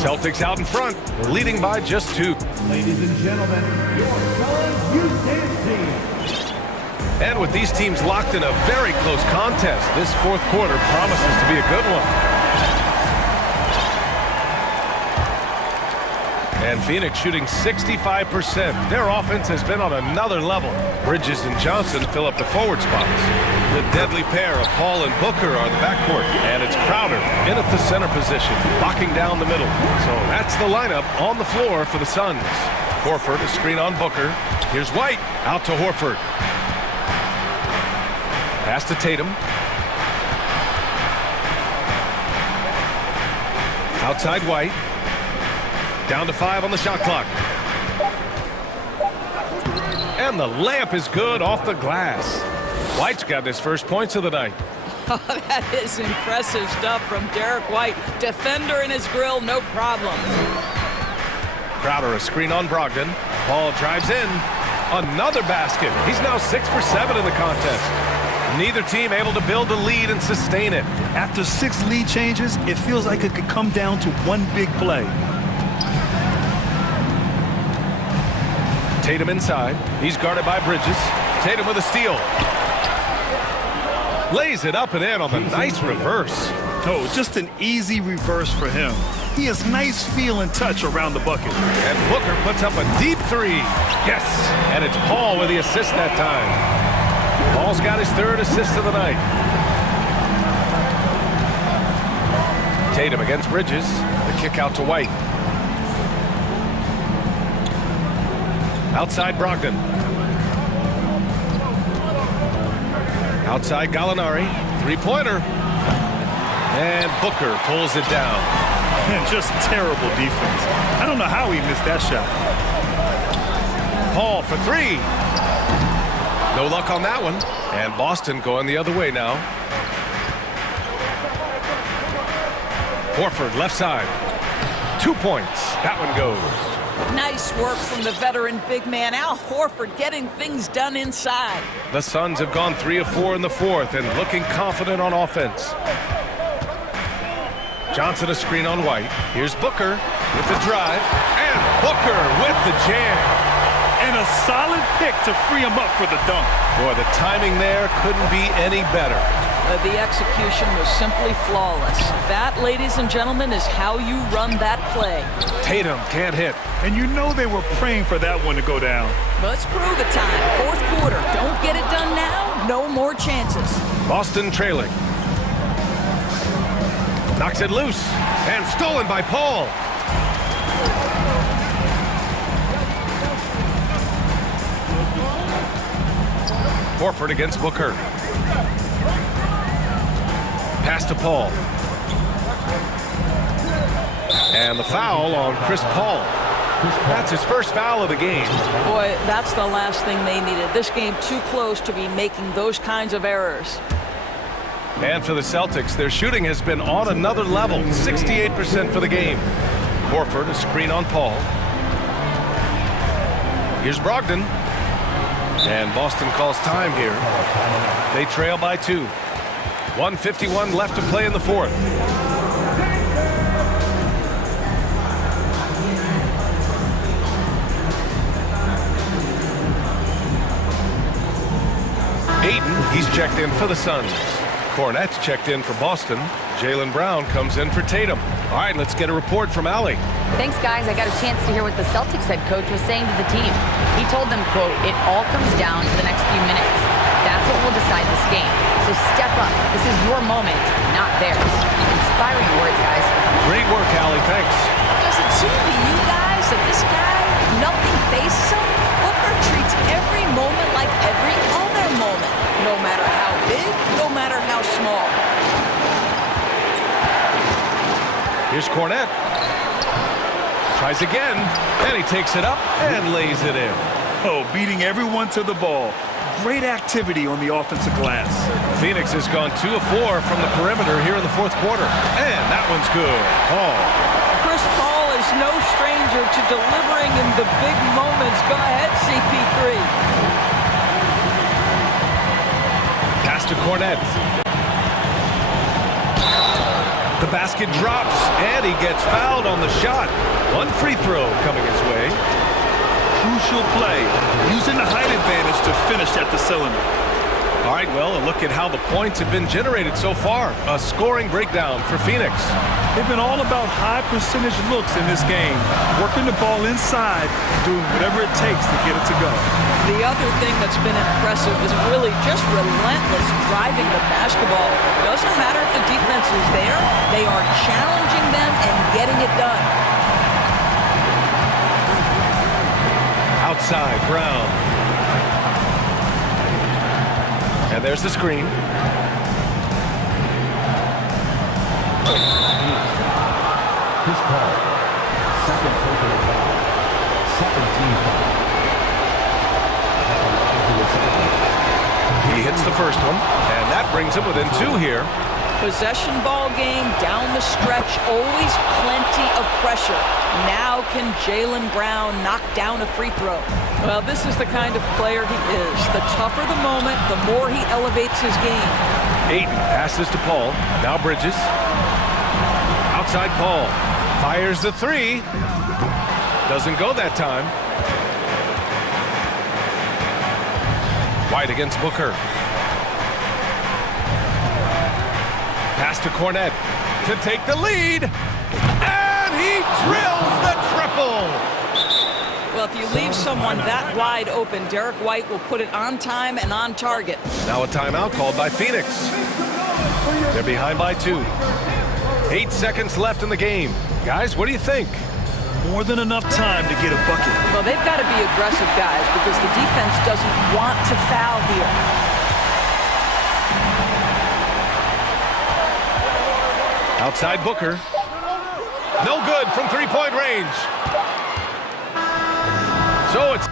Celtics out in front, leading by just 2. Ladies and gentlemen, your Suns Youth Dance Team. And with these teams locked in a very close contest, this fourth quarter promises to be a good one. And Phoenix shooting 65%. Their offense has been on another level. Bridges and Johnson fill up the forward spots. The deadly pair of Paul and Booker are the backcourt. And it's Crowder in at the center position, locking down the middle. So that's the lineup on the floor for the Suns. Horford, a screen on Booker. Here's White, out to Horford. Pass to Tatum. Outside White. Down to 5 on the shot clock. And the layup is good off the glass. White's got his first points of the night. Oh, that is impressive stuff from Derek White. Defender in his grill, no problem. Crowder, a screen on Brogdon. Paul drives in. Another basket. He's now 6 for 7 in the contest. Neither team able to build a lead and sustain it. After 6 lead changes, it feels like it could come down to one big play. Tatum inside. He's guarded by Bridges. Tatum with a steal. Lays it up and in on the nice reverse. Oh, just an easy reverse for him. He has nice feel and touch around the bucket. And Booker puts up a deep 3. Yes, and it's Paul with the assist that time. Paul's got his 3rd assist of the night. Tatum against Bridges. The kick out to White. Outside Brogdon. Outside Gallinari. 3-pointer. And Booker pulls it down. Man, just terrible defense. I don't know how he missed that shot. Paul for 3. No luck on that one. And Boston going the other way now. Horford left side. 2 points. That one goes. Nice work from the veteran big man, Al Horford, getting things done inside. The Suns have gone 3 of 4 in the 4th and looking confident on offense. Johnson a screen on White. Here's Booker with the drive. And Booker with the jam. And a solid pick to free him up for the dunk. Boy, the timing there couldn't be any better. The execution was simply flawless. That, ladies and gentlemen, is how you run that play. Tatum can't hit. And you know they were praying for that one to go down. Let's prove it time. Fourth quarter. Don't get it done now. No more chances. Boston trailing. Knocks it loose. And stolen by Paul. Horford against Booker. Pass to Paul. And the foul on Chris Paul. That's his first foul of the game. Boy, that's the last thing they needed. This game too close to be making those kinds of errors. And for the Celtics, their shooting has been on another level. 68% for the game. Horford, a screen on Paul. Here's Brogdon. And Boston calls time here. They trail by 2. 1:51 left to play in the 4th. Ayton, he's checked in for the Suns. Cornette's checked in for Boston. Jaylen Brown comes in for Tatum. All right, let's get a report from Allie. Thanks, guys. I got a chance to hear what the Celtics head coach was saying to the team. He told them, quote, "It all comes down to the next few minutes. That's That's what will decide this game. So step up. This is your moment, not theirs. Inspiring words, guys. Great work, Allie. Thanks. Does it seem to you guys that this guy, nothing faces him? Booker treats every moment like every other moment, no matter how big, no matter how small. Here's Cornette. Tries again, and he takes it up and lays it in. Oh, beating everyone to the ball. Great activity on the offensive glass. Phoenix has gone 2 of 4 from the perimeter here in the fourth quarter. And that one's good. Paul. Chris Paul is no stranger to delivering in the big moments. Go ahead, CP3. Pass to Cornette. The basket drops, and he gets fouled on the shot. One free throw coming his way. Crucial play, using the height advantage to finish at the cylinder. All right, well, a look at how the points have been generated so far. A scoring breakdown for Phoenix. They've been all about high percentage looks in this game, working the ball inside, doing whatever it takes to get it to go. The other thing that's been impressive is really just relentless driving the basketball. Doesn't matter if the defense is there, they are challenging them and getting it done. Outside, Brown. And there's the screen. His call. Second personal foul. 17 foul. He hits the first one, and that brings him within 2 here. Possession ball game, down the stretch, always plenty of pressure. Now can Jaylen Brown knock down a free throw? Well, this is the kind of player he is. The tougher the moment, the more he elevates his game. Ayton passes to Paul. Now Bridges. Outside Paul. Fires the 3. Doesn't go that time. White against Booker. Pass to Cornette to take the lead. And he drills the triple. Well, if you leave someone that wide open, Derek White will put it on time and on target. Now a timeout called by Phoenix. They're behind by 2. 8 seconds left in the game. Guys, what do you think? More than enough time to get a bucket. Well, they've got to be aggressive, guys, because the defense doesn't want to foul here. Outside Booker. No good from three-point range. So it's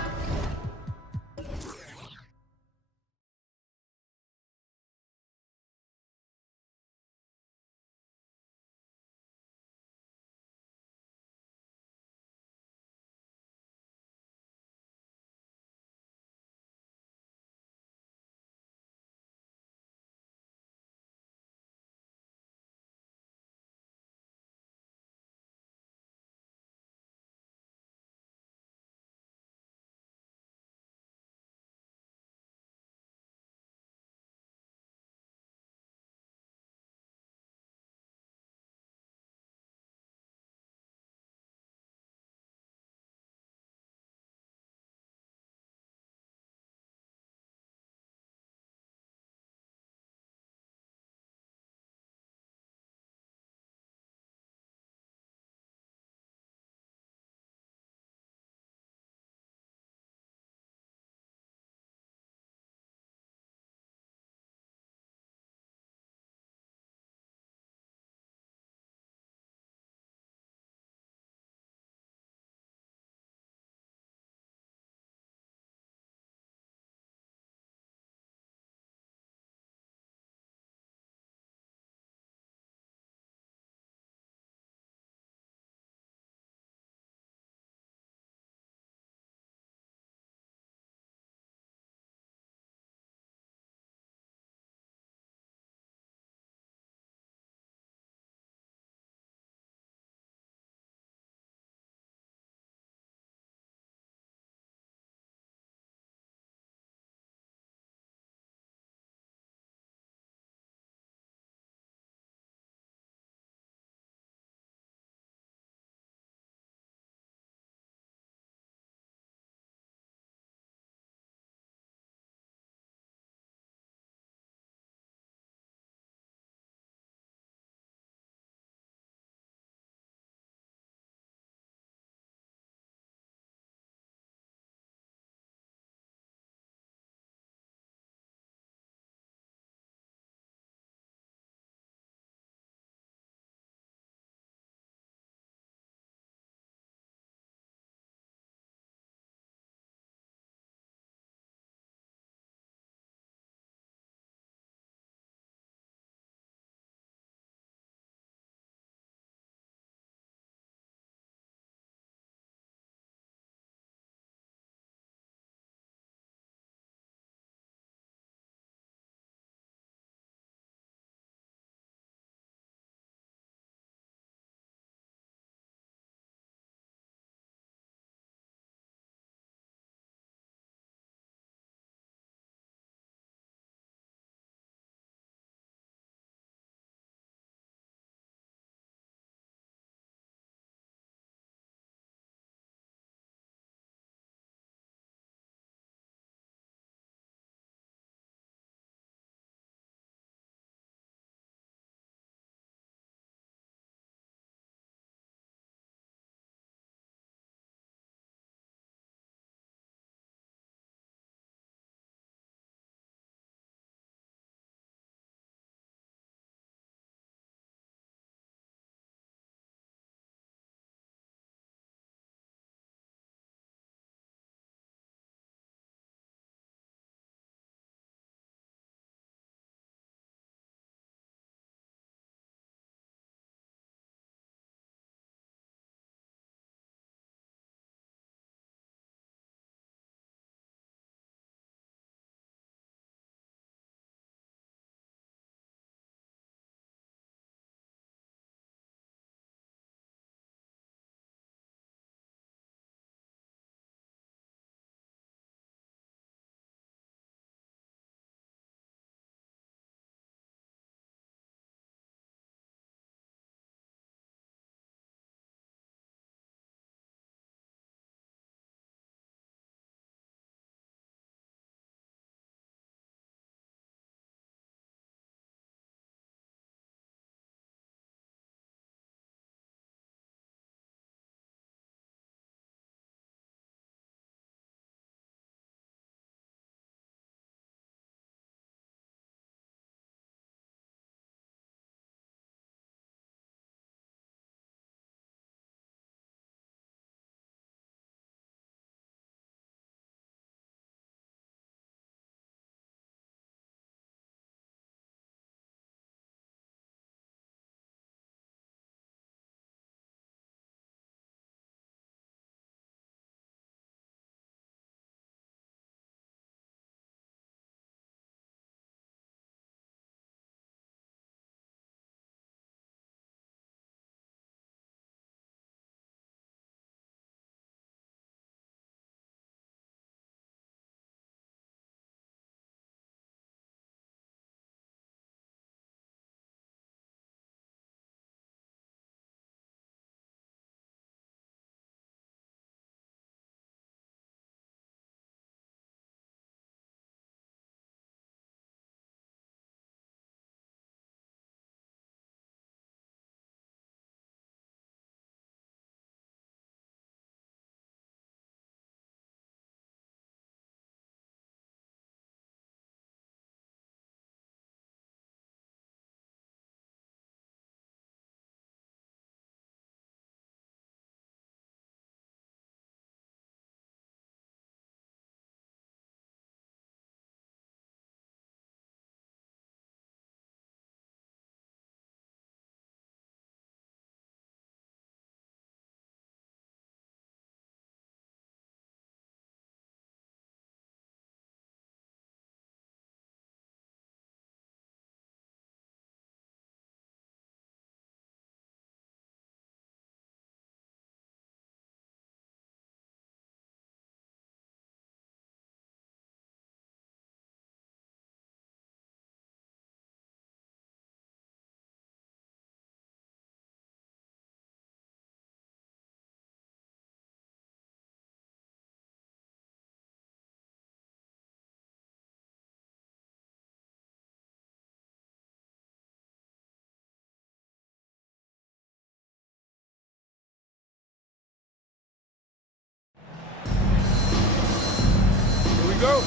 go.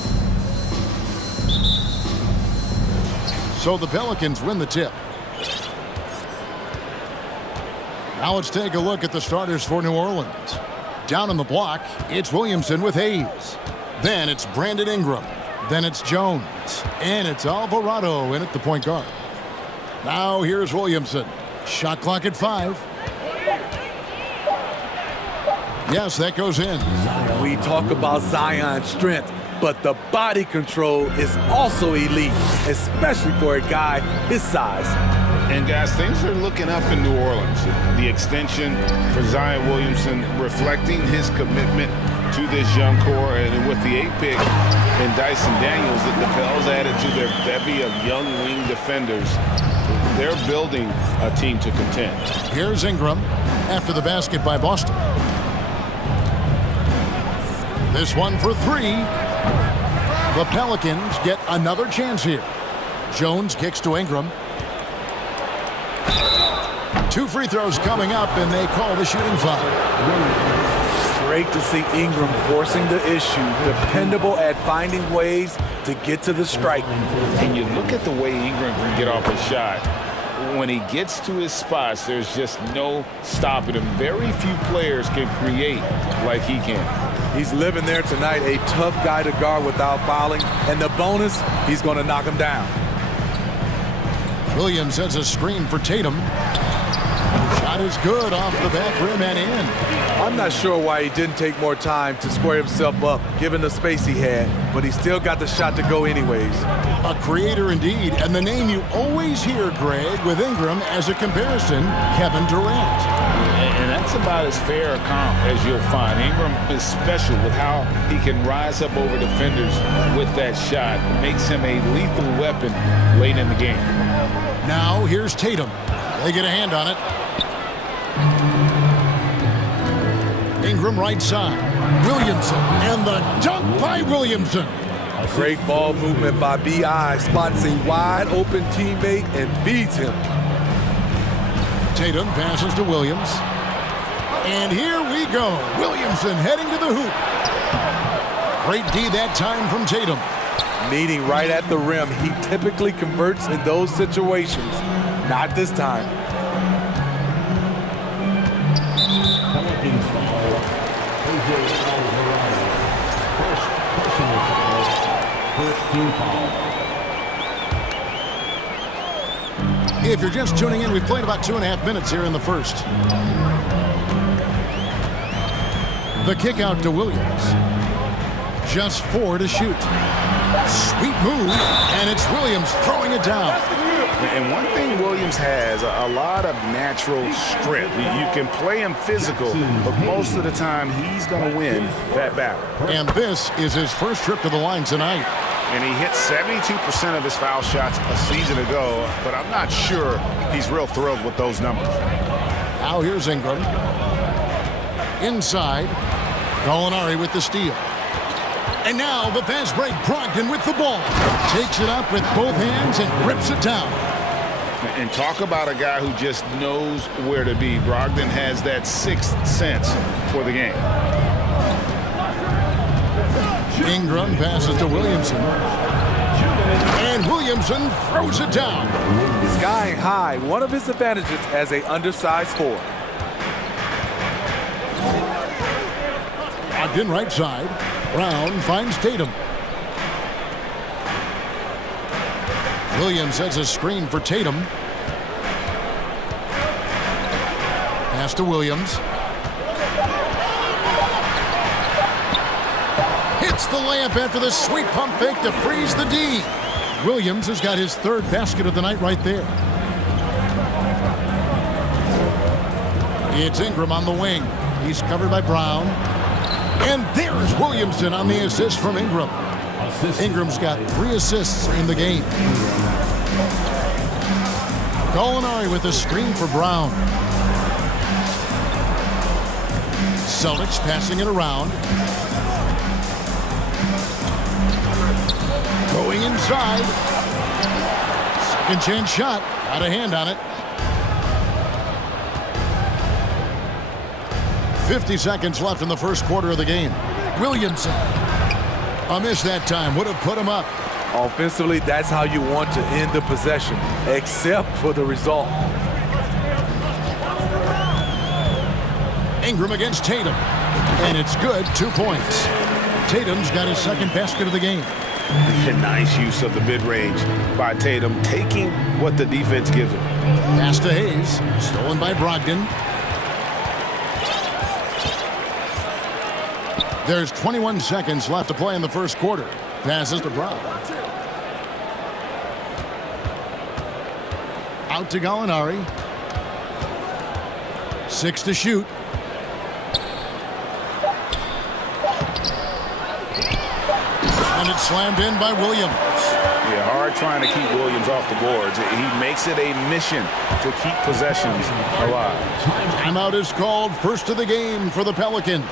So the Pelicans win the tip. Now let's take a look at the starters for New Orleans. Down on the block, it's Williamson with Hayes. Then it's Brandon Ingram. Then it's Jones. And it's Alvarado in at the point guard. Now here's Williamson. Shot clock at 5. Yes, that goes in. We talk about Zion's strength, but the body control is also elite, especially for a guy his size. And guys, things are looking up in New Orleans. The extension for Zion Williamson reflecting his commitment to this young core, and with the 8th pick and Dyson Daniels, the Pels added to their bevy of young wing defenders. They're building a team to contend. Here's Ingram after the basket by Boston. This one for 3. The Pelicans get another chance here. Jones kicks to Ingram. 2 free throws coming up, and they call the shooting foul. Great to see Ingram forcing the issue, dependable at finding ways to get to the stripe. And you look at the way Ingram can get off a shot. When he gets to his spots, there's just no stopping him. Very few players can create like he can. He's living there tonight, a tough guy to guard without fouling. And the bonus, he's going to knock him down. Williams sets a screen for Tatum. Shot is good off the back rim and in. I'm not sure why he didn't take more time to square himself up, given the space he had, but he still got the shot to go anyways. A creator indeed, and the name you always hear, Greg, with Ingram as a comparison, Kevin Durant. And that's about as fair a comp as you'll find. Ingram is special with how he can rise up over defenders with that shot. It makes him a lethal weapon late in the game. Now here's Tatum. They get a hand on it. Ingram right side. Williamson, and the dunk by Williamson. Great ball movement by B.I. Spots a wide open teammate and feeds him. Tatum passes to Williams. And here we go. Williamson heading to the hoop. Great D that time from Tatum. Meeting right at the rim. He typically converts in those situations. Not this time. If you're just tuning in, we've played about 2.5 minutes here in the first. The kick out to Williams. Just 4 to shoot. Sweet move, and it's Williams throwing it down. And one thing Williams has, a lot of natural strength. You can play him physical, but most of the time he's going to win that battle. And this is his first trip to the line tonight. And he hit 72% of his foul shots a season ago, but I'm not sure he's real thrilled with those numbers. Now here's Ingram. Inside, Gallinari with the steal. And now the fast break, Brogdon with the ball. Takes it up with both hands and rips it down. And talk about a guy who just knows where to be. Brogdon has that 6th sense for the game. Ingram passes to Williamson. And Williamson throws it down. Skying high, one of his advantages as an undersized forward. Brogdon right side. Brown finds Tatum. Williams sets a screen for Tatum. Pass to Williams. Hits the layup after the sweet pump fake to freeze the D. Williams has got his 3rd basket of the night right there. It's Ingram on the wing. He's covered by Brown. And there's Williamson on the assist from Ingram. Ingram's got 3 assists in the game. Gallinari with a screen for Brown. Celtics passing it around. Going inside. Second chance shot. Got a hand on it. 50 seconds left in the first quarter of the game. Williamson. A miss that time would have put him up. Offensively, that's how you want to end the possession, except for the result. Ingram against Tatum. And it's good, 2 points. Tatum's got his second basket of the game. A nice use of the mid-range by Tatum, taking what the defense gives him. Pass to Hayes, stolen by Brogdon. There's 21 seconds left to play in the first quarter. Passes to Brown. Out to Gallinari. 6 to shoot. And it's slammed in by Williams. Yeah, hard trying to keep Williams off the boards. He makes it a mission to keep possessions alive. Timeout is called, first of the game for the Pelicans.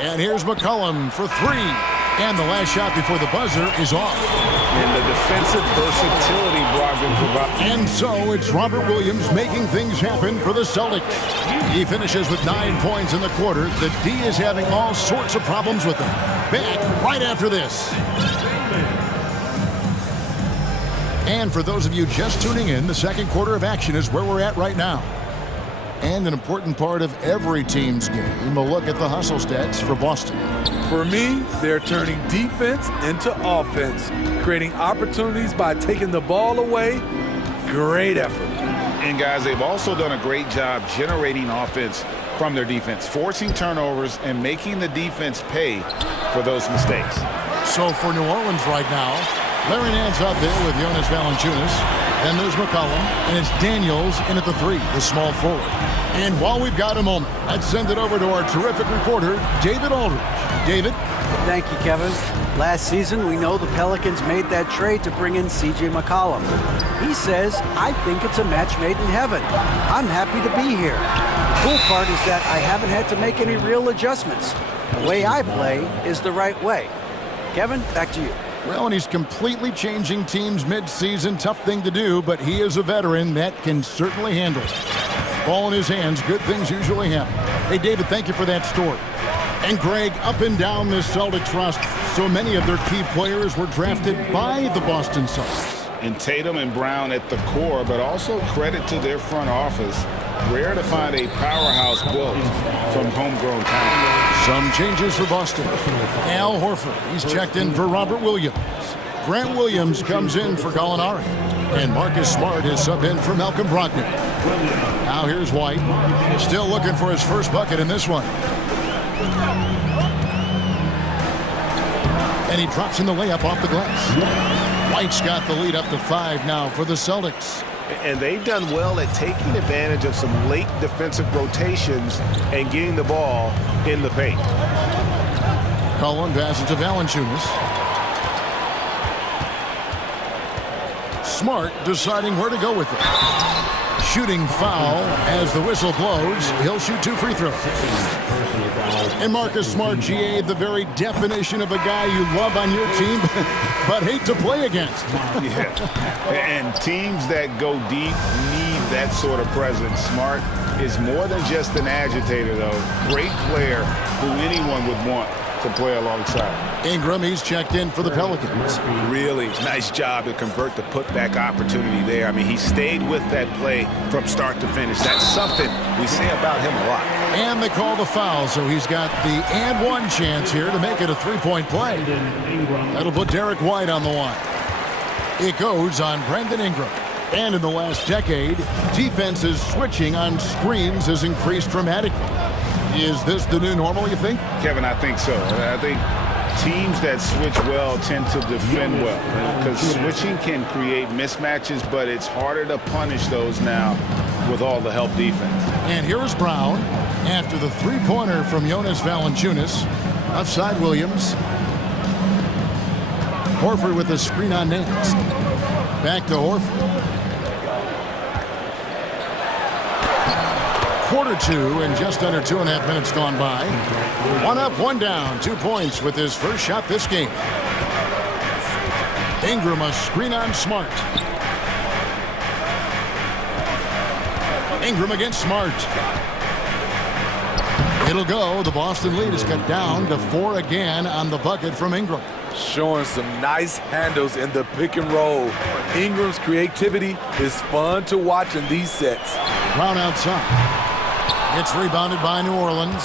And here's McCollum for 3. And the last shot before the buzzer is off. And the defensive versatility Brogdon provides. And so it's Robert Williams making things happen for the Celtics. He finishes with 9 points in the quarter. The D is having all sorts of problems with him. Back right after this. And for those of you just tuning in, the second quarter of action is where we're at right now. And an important part of every team's game, a look at the hustle stats for Boston. For me, they're turning defense into offense, creating opportunities by taking the ball away. Great effort. And guys, they've also done a great job generating offense from their defense, forcing turnovers and making the defense pay for those mistakes. So for New Orleans right now, Larry Nance out there with Jonas Valanciunas. Then there's McCollum, and it's Daniels in at the 3, the small forward. And while we've got a moment, let's send it over to our terrific reporter, David Aldridge. David? Thank you, Kevin. Last season, we know the Pelicans made that trade to bring in C.J. McCollum. He says, I think it's a match made in heaven. I'm happy to be here. The cool part is that I haven't had to make any real adjustments. The way I play is the right way. Kevin, back to you. Well, and he's completely changing teams mid-season. Tough thing to do, but he is a veteran that can certainly handle it. Ball in his hands, good things usually happen. Hey, David, thank you for that story. And Greg, up and down this Celtics roster, so many of their key players were drafted by the Boston Celtics. And Tatum and Brown at the core, but also credit to their front office. Rare to find a powerhouse built from homegrown talent. Some changes for Boston. Al Horford, he's checked in for Robert Williams. Grant Williams comes in for Gallinari. And Marcus Smart is subbed in for Malcolm Brogdon. Now here's White. Still looking for his first bucket in this one. And he drops in the layup off the glass. White's got the lead up to 5 now for the Celtics. And they've done well at taking advantage of some late defensive rotations and getting the ball in the paint. Cullen passes to Valanciunas. Smart deciding where to go with it. Shooting foul as the whistle blows. He'll shoot 2 free throws. And Marcus Smart, GA, the very definition of a guy you love on your team, but hate to play against. Yeah, and teams that go deep need that sort of presence. Smart is more than just an agitator, though. Great player who anyone would want to play alongside. Ingram, he's checked in for the Pelicans. Really nice job to convert the putback opportunity there. I mean, he stayed with that play from start to finish. That's something we say about him a lot. And they call the foul, so he's got the and one chance here to make it a 3-point play. That'll put Derek White on the line. It goes on Brandon Ingram. And in the last decade, defenses switching on screens has increased dramatically. Is this the new normal, you think? Kevin, I think so. I think teams that switch well tend to defend well because switching can create mismatches, but it's harder to punish those now with all the help defense. And here is Brown after the three-pointer from Jonas Valanciunas. Outside Williams. Horford with a screen on Nance. Back to Horford. quarter two and just under 2.5 minutes gone by. 1 up, 1 down, 2 points with his first shot this game. Ingram a screen on Smart. Ingram against Smart. It'll go. The Boston lead is cut down to 4 again on the bucket from Ingram. Showing some nice handles in the pick and roll. Ingram's creativity is fun to watch in these sets. Brown outside. It's rebounded by New Orleans.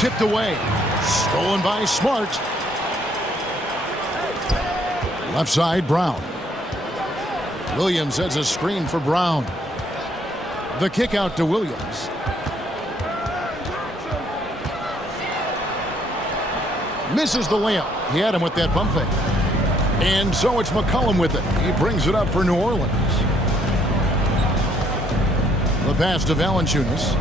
Tipped away. Stolen by Smart. Left side, Brown. Williams sets a screen for Brown. The kick out to Williams. Misses the layup. He had him with that pump fake. And so it's McCollum with it. He brings it up for New Orleans. The pass to Valanciunas.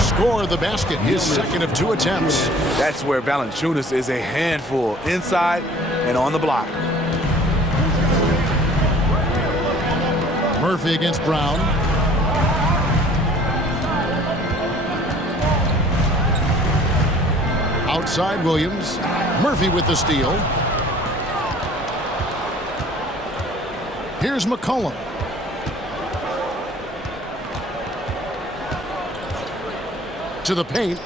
Score the basket, his second of 2 attempts. That's where Valanciunas is a handful, inside and on the block. Murphy against Brown. Outside Williams. Murphy with the steal. Here's McCollum. To the paint.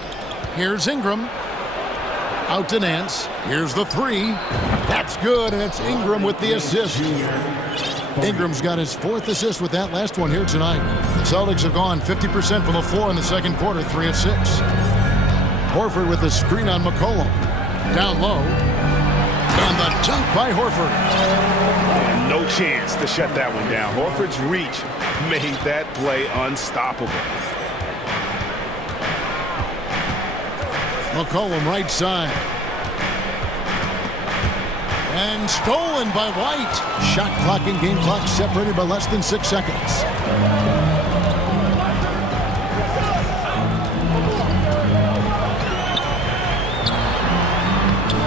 Here's Ingram. Out to Nance. Here's the 3. That's good, and it's Ingram with the assist. Ingram's got his 4th assist with that last one here tonight. The Celtics have gone 50% from the floor in the second quarter, 3 of 6. Horford with the screen on McCollum. Down low. And the dunk by Horford. And no chance to shut that one down. Horford's reach made that play unstoppable. McCollum right side. And stolen by White. Shot clock and game clock separated by less than 6 seconds.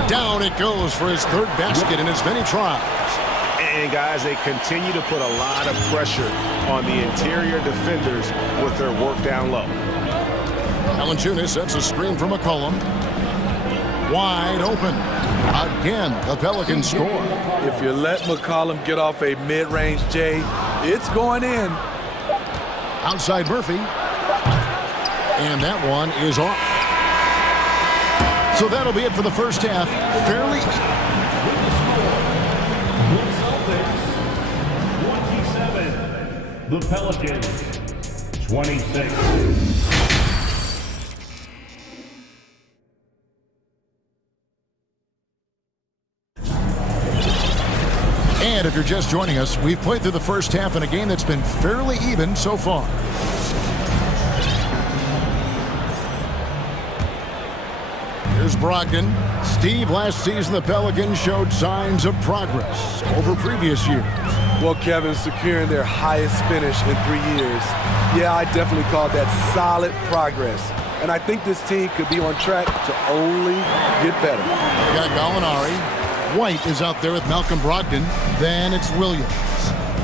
Down it goes for his 3rd basket in as many tries. And guys, they continue to put a lot of pressure on the interior defenders with their work down low. Valanciunas sets a screen for McCollum. Wide open. Again, the Pelicans score. If you let McCollum get off a mid-range J, it's going in. Outside Murphy. And that one is off. So that'll be it for the first half. Fairly. The Pelicans, 26. And if you're just joining us, we've played through the first half in a game that's been fairly even so far. Here's Brogdon. Steve, last season the Pelicans showed signs of progress over previous years. Well, Kevin, securing their highest finish in 3 years. Yeah, I definitely call that solid progress. And I think this team could be on track to only get better. Got Gallinari. White is out there with Malcolm Brogdon. Then it's Williams.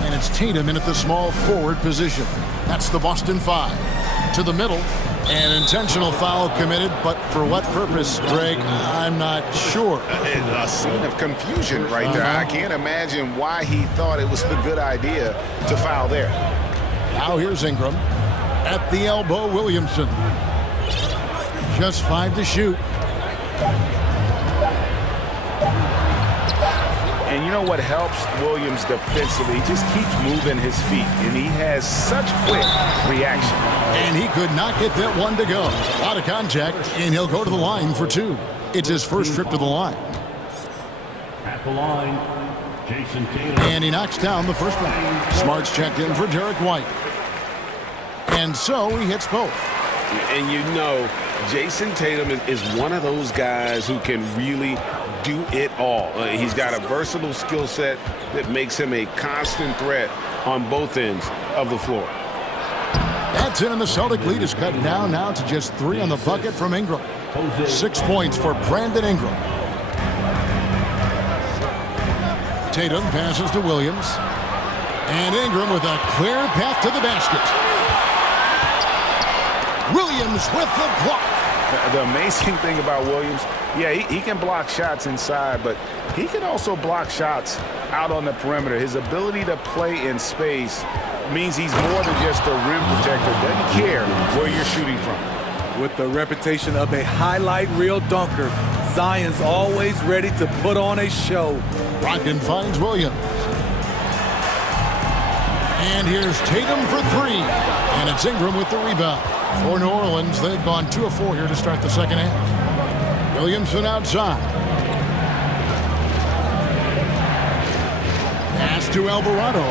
And it's Tatum in at the small forward position. That's the Boston 5. To the middle. An intentional foul committed, but for what purpose, Greg, I'm not sure. A scene of confusion right there. I can't imagine why he thought it was a good idea to foul there. Now here's Ingram. At the elbow, Williamson. Just 5 to shoot. And you know what helps Williams defensively? He just keeps moving his feet, and he has such quick reaction. And he could not get that one to go. Out of contact, and he'll go to the line for 2. It's his first trip to the line. At the line, Jason Tatum. And he knocks down the first one. Smart's checked in for Derek White. And so he hits both. And you know, Jason Tatum is one of those guys who can really do it all. He's got a versatile skill set that makes him a constant threat on both ends of the floor. That's it, and the Celtic lead is cut down now to just 3 on the bucket from Ingram. 6 points for Brandon Ingram. Tatum passes to Williams. And Ingram with a clear path to the basket. Williams with the block. The amazing thing about Williams, yeah, he can block shots inside, but he can also block shots out on the perimeter. His ability to play in space means he's more than just a rim protector. Doesn't care where you're shooting from. With the reputation of a highlight reel dunker, Zion's always ready to put on a show. Brogdon finds Williams. And here's Tatum for three. And it's Ingram with the rebound. For New Orleans, they've gone 2 of 4 here to start the second half. Williamson outside. Pass to Alvarado.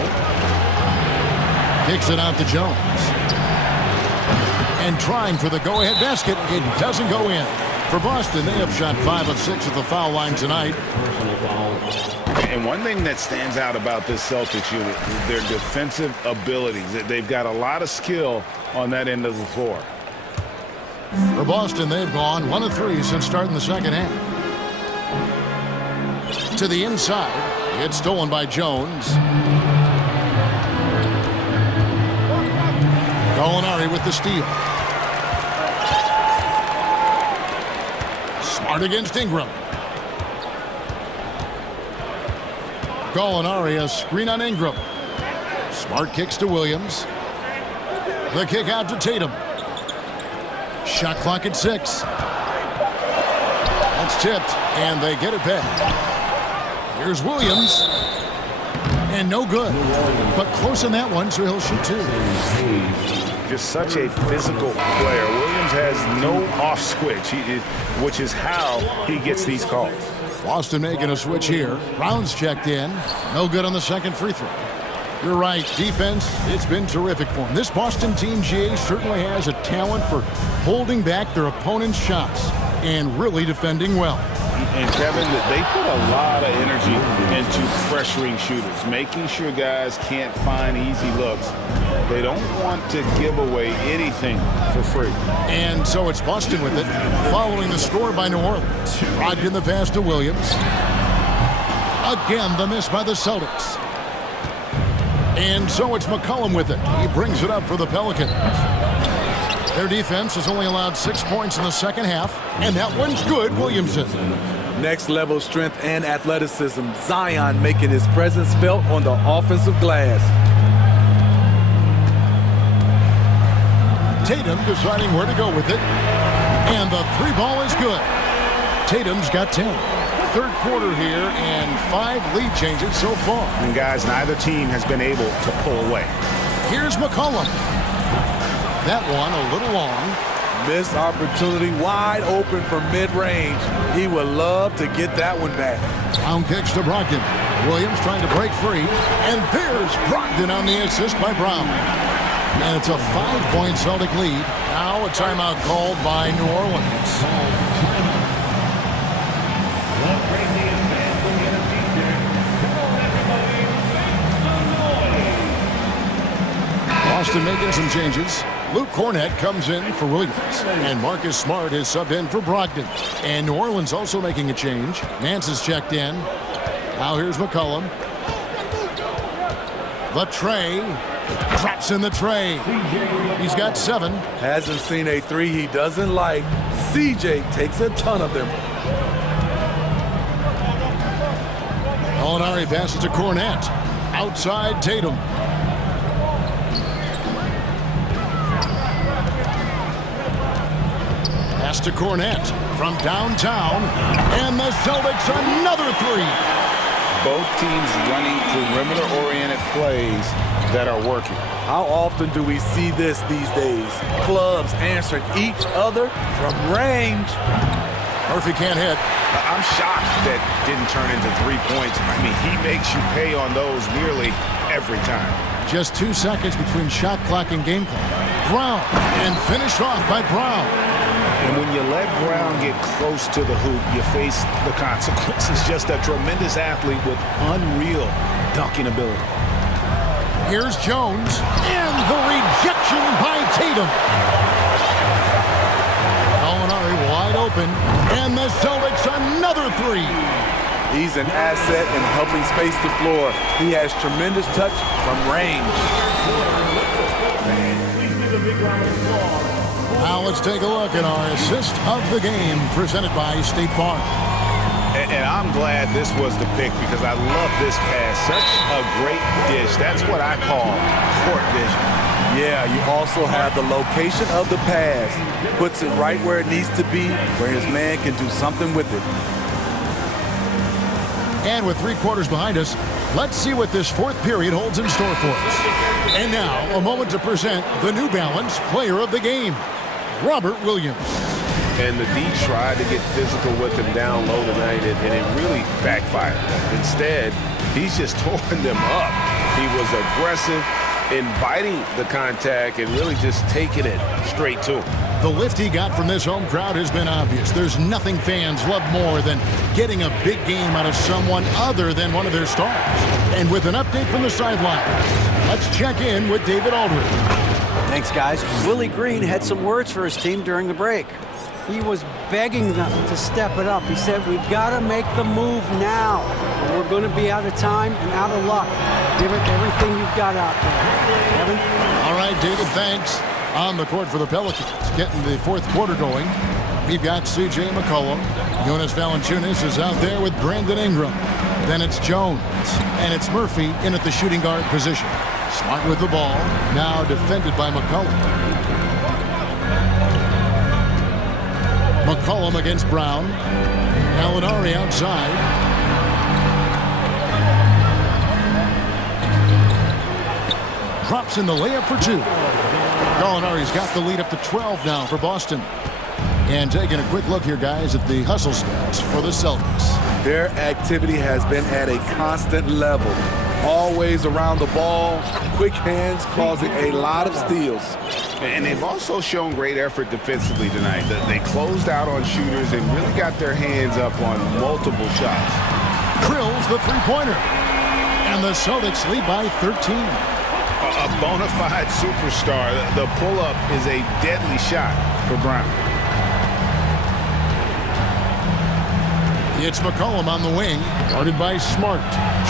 Kicks it out to Jones. And trying for the go-ahead basket. It doesn't go in. For Boston, they have shot 5 of 6 at the foul line tonight. And one thing that stands out about this Celtics unit is their defensive abilities. They've got a lot of skill on that end of the floor. For Boston, they've gone 1 of 3 since starting the second half. To the inside. It's stolen by Jones. Gallinari with the steal. Smart against Ingram. Gallinari, a screen on Ingram. Smart kicks to Williams. The kick out to Tatum. Shot clock at 6. That's tipped, and they get it back. Here's Williams. And no good. But close on that one, so he'll shoot 2. Just such a physical player. Williams has no off switch, which is how he gets these calls. Boston making a switch here. Brown's checked in. No good on the second free throw. You're right. Defense, it's been terrific for him. This Boston team, GA, certainly has a talent for holding back their opponent's shots and really defending well. And Kevin, they put a lot of energy into pressuring shooters, making sure guys can't find easy looks. They don't want to give away anything for free. And so it's Boston with it, following the score by New Orleans. Brogdon the pass to Williams. Again, the miss by the Celtics. And so it's McCollum with it. He brings it up for the Pelicans. Their defense has only allowed 6 points in the second half, and that one's good, Williamson. Next level strength and athleticism. Zion making his presence felt on the offensive glass. Tatum deciding where to go with it. And the 3 ball is good. Tatum's got 10. Third quarter here and 5 lead changes so far. And guys, neither team has been able to pull away. Here's McCollum. That one a little long. Missed opportunity, wide open from mid-range. He would love to get that one back. Down kicks to Brogdon. Williams trying to break free. And there's Brogdon on the assist by Brown. And it's a 5-point Celtic lead. Now a timeout called by New Orleans. Boston making some changes. Luke Cornett comes in for Williams. And Marcus Smart is subbed in for Brogdon. And New Orleans also making a change. Nance is checked in. Now here's McCollum. The tray. Drops in the tray. He's got 7. Hasn't seen a 3 he doesn't like. CJ takes a ton of them. Gallinari passes to Cornett. Outside Tatum. Pass to Cornett from downtown. And the Celtics another 3. Both teams running perimeter-oriented plays that are working. How often do we see this these days? Clubs answering each other from range. Murphy can't hit. I'm shocked that didn't turn into 3 points. I mean, he makes you pay on those nearly every time. Just 2 seconds between shot clock and game clock. Brown, and finished off by Brown. And when you let Brown get close to the hoop, you face the consequences. Just a tremendous athlete with unreal dunking ability. Here's Jones, and the rejection by Tatum. Gallinari wide open, and the Celtics another 3. He's an asset in helping space the floor. He has tremendous touch from range. Now let's take a look at our assist of the game presented by State Farm. And I'm glad this was the pick because I love this pass. Such a great dish. That's what I call court vision. Yeah, you also have the location of the pass. Puts it right where it needs to be, where his man can do something with it. And with 3 quarters behind us, let's see what this fourth period holds in store for us. And now, a moment to present the New Balance Player of the Game, Robert Williams. And the D tried to get physical with him down low tonight, and it really backfired. Instead, he's just torn them up. He was aggressive, inviting the contact, and really just taking it straight to him. The lift he got from this home crowd has been obvious. There's nothing fans love more than getting a big game out of someone other than one of their stars. And with an update from the sideline, let's check in with David Aldridge. Thanks, guys. Willie Green had some words for his team during the break. He was begging them to step it up. He said, we've got to make the move now. Or we're going to be out of time and out of luck. Give it everything you've got out there. Kevin? All right, David, thanks. On the court for the Pelicans, getting the fourth quarter going. We've got C.J. McCollum. Jonas Valanciunas is out there with Brandon Ingram. Then it's Jones. And it's Murphy in at the shooting guard position. Smart with the ball. Now defended by McCollum. McCollum against Brown. Gallinari outside. Drops in the layup for 2. Gallinari's got the lead up to 12 now for Boston. And taking a quick look here, guys, at the hustle stats for the Celtics. Their activity has been at a constant level. Always around the ball, quick hands causing a lot of steals. And they've also shown great effort defensively tonight. They closed out on shooters and really got their hands up on multiple shots. Drills the three-pointer. And the Celtics lead by 13. A bona fide superstar. The pull-up is a deadly shot for Brown. It's McCollum on the wing, guarded by Smart.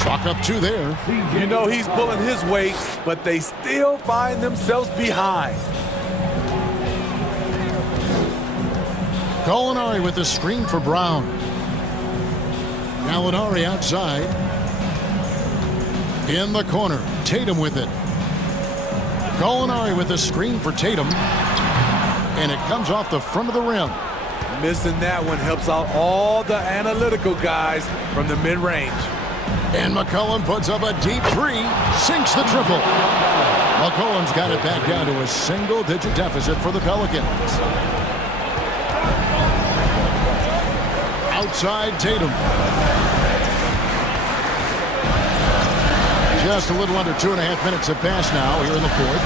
Chalk up 2 there. You know he's pulling his weight, but they still find themselves behind. Gallinari with the screen for Brown. Gallinari outside. In the corner, Tatum with it. Gallinari with the screen for Tatum. And it comes off the front of the rim. Missing that one helps out all the analytical guys from the mid-range. And McCollum puts up a deep 3, sinks the triple. McCollum's got it back down to a single-digit deficit for the Pelicans. Outside Tatum. Just a little under 2.5 minutes have passed now here in the fourth.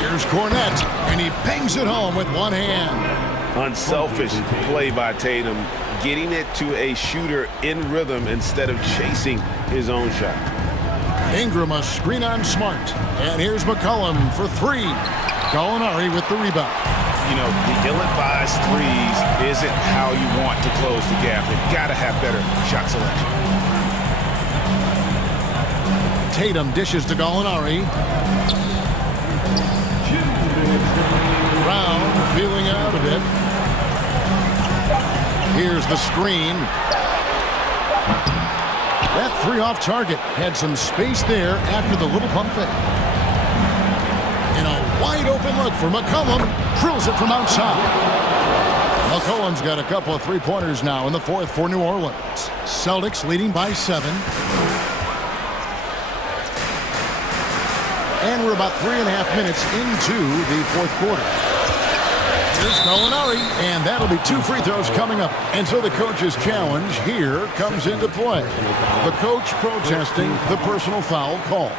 Here's Cornette, and he bangs it home with one hand. Unselfish play by Tatum, getting it to a shooter in rhythm instead of chasing his own shot. Ingram a screen on Smart. And here's McCollum for 3. Gallinari with the rebound. You know, the ill-advised threes isn't how you want to close the gap. They've got to have better shot selection. Tatum dishes to Gallinari. Brown feeling out a bit. Here's the screen. That 3 off target. Had some space there after the little pump fake. And a wide open look for McCollum. Drills it from outside. McCollum's got a couple of 3-pointers now in the fourth for New Orleans. Celtics leading by 7. And we're about 3.5 minutes into the fourth quarter. Here's Gallinari, and that'll be 2 free throws coming up. And so the coach's challenge here comes into play. The coach protesting the personal foul call.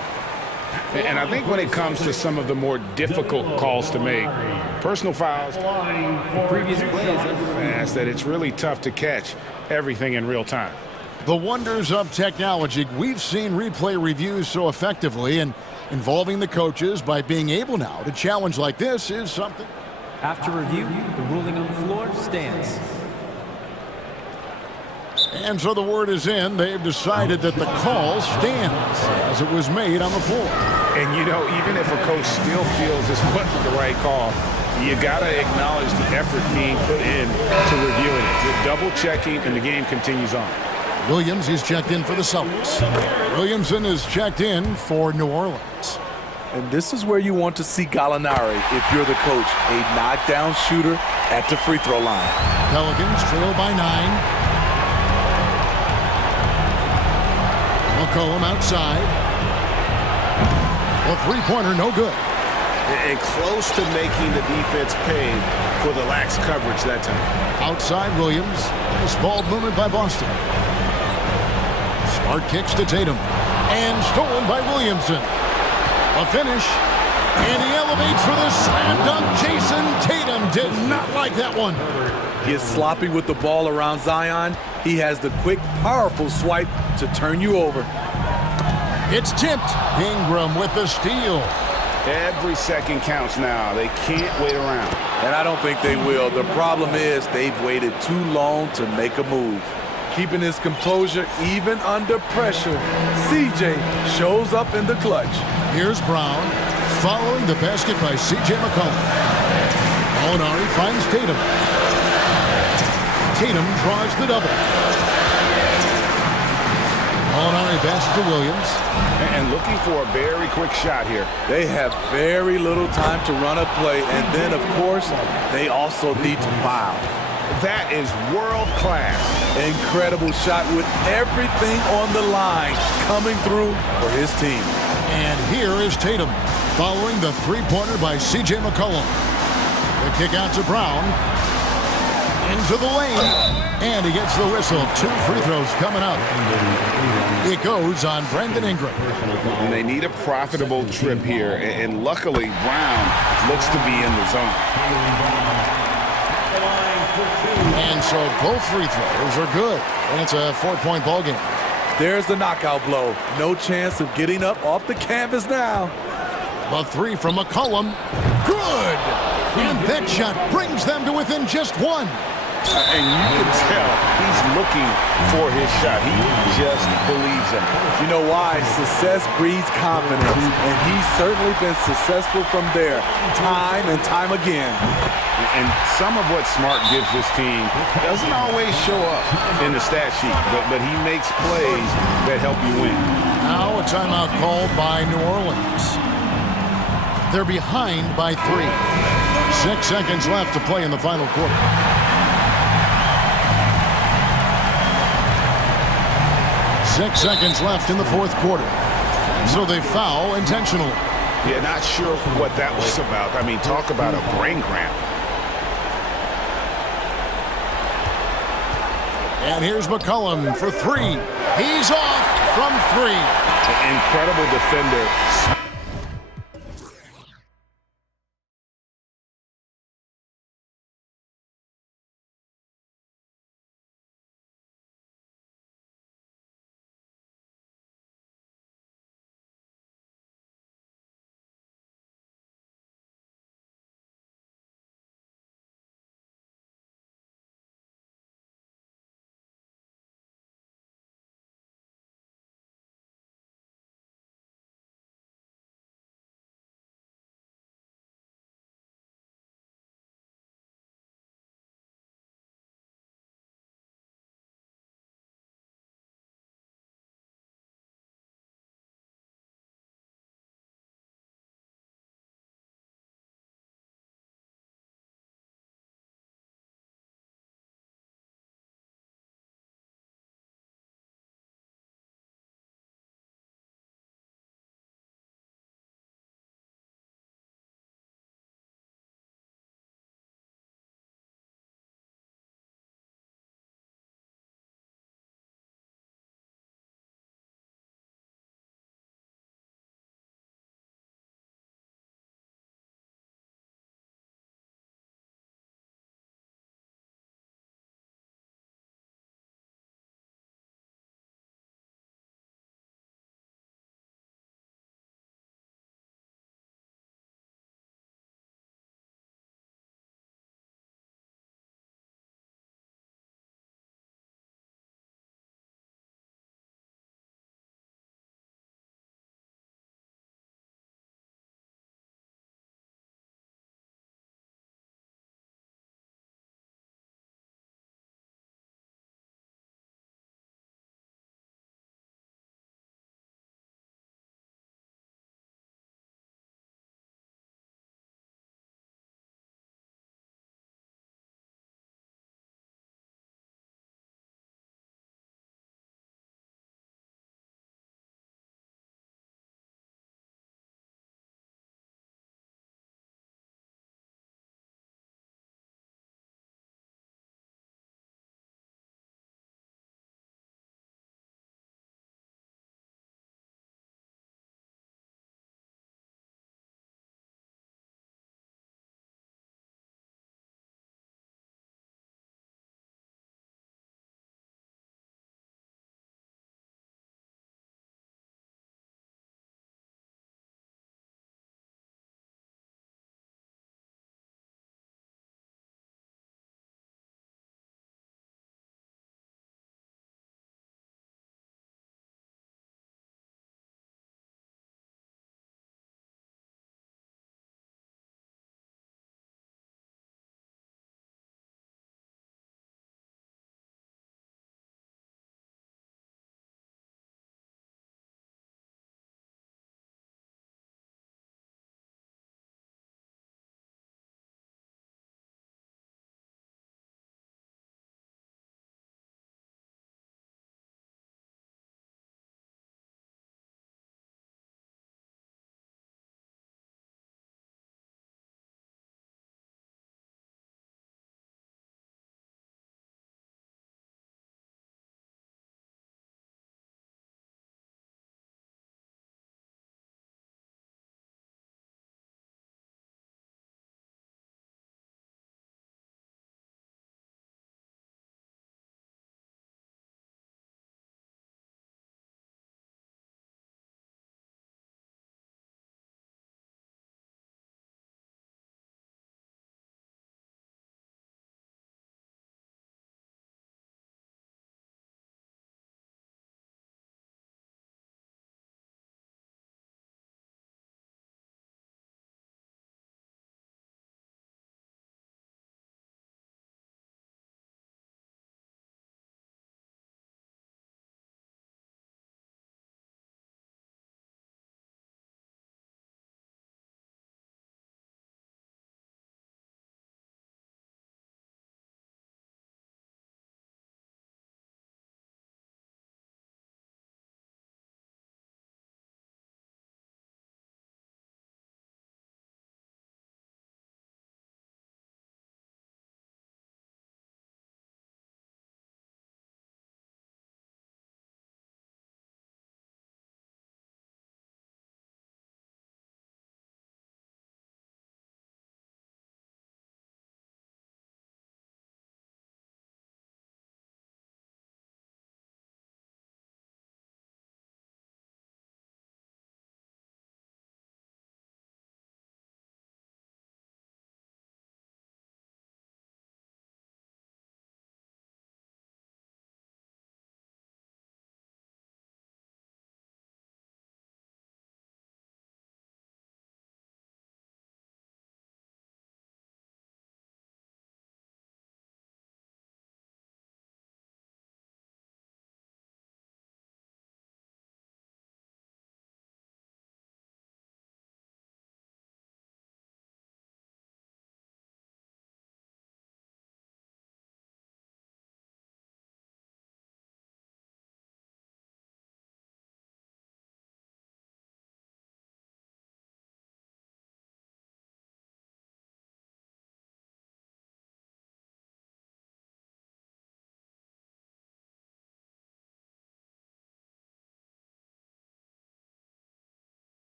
And I think when it comes to some of the more difficult calls to make, personal fouls, previous plays are fast that it's really tough to catch everything in real time. The wonders of technology. We've seen replay reviews so effectively, and involving the coaches by being able now to challenge like this is something. After review, the ruling on the floor stands. And so the word is in. They've decided that the call stands as it was made on the floor. And, you know, even if a coach still feels this wasn't the right call, you got to acknowledge the effort being put in to reviewing it. You're double-checking, and the game continues on. Williams is checked in for the Celtics. Williamson is checked in for New Orleans. And this is where you want to see Gallinari if you're the coach, a knockdown shooter at the free throw line. Pelicans trail by 9. McCollum outside. A three-pointer, no good. And close to making the defense pay for the lax coverage that time. Outside Williams. Nice ball movement by Boston. Smart kicks to Tatum. And stolen by Williamson. A finish. And he elevates for the slam dunk. Jason Tatum did not like that one. He is sloppy with the ball around Zion. He has the quick, powerful swipe to turn you over. It's tipped. Ingram with the steal. Every second counts now. They can't wait around. And I don't think they will. The problem is they've waited too long to make a move. Keeping his composure even under pressure, CJ shows up in the clutch. Here's Brown, following the basket by C.J. McCollum. Gallinari finds Tatum. Tatum draws the double. Gallinari passes to Williams. And looking for a very quick shot here. They have very little time to run a play, and then, of course, they also need to foul. That is world class. Incredible shot with everything on the line coming through for his team. And here is Tatum, following the three-pointer by C.J. McCollum. The kick out to Brown. Into the lane. And he gets the whistle. 2 free throws coming up. It goes on Brandon Ingram. And they need a profitable trip here. And luckily, Brown looks to be in the zone. And so both free throws are good. And it's a 4-point ball game. There's the knockout blow. No chance of getting up off the canvas now. The three from McCollum. Good! And that shot brings them to within just 1. And you can tell he's looking for his shot. He just believes in it. You know why? Success breeds confidence. And he's certainly been successful from there, time and time again. And some of what Smart gives this team doesn't always show up in the stat sheet, but he makes plays that help you win. Now a timeout called by New Orleans. They're behind by 3. 6 seconds left to play in the final quarter. Six seconds left in the fourth quarter. So they foul intentionally. Yeah, not sure what that was about. I mean, talk about a brain cramp. And here's McCollum for 3. He's off from 3. Incredible defender.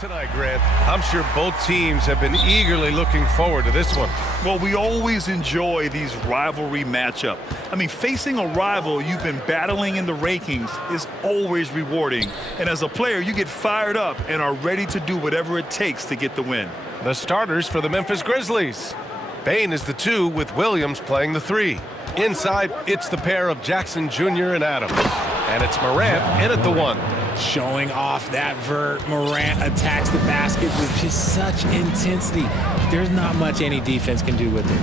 Tonight, Grant. I'm sure both teams have been eagerly looking forward to this one. Well, we always enjoy these rivalry matchups. I mean, facing a rival you've been battling in the rankings is always rewarding. And as a player, you get fired up and are ready to do whatever it takes to get the win. The starters for the Memphis Grizzlies. Bain is the 2 with Williams playing the 3. Inside, it's the pair of Jackson Jr. and Adams. And it's Morant in at the 1. Showing off that vert. Morant attacks the basket with just such intensity. There's not much any defense can do with it.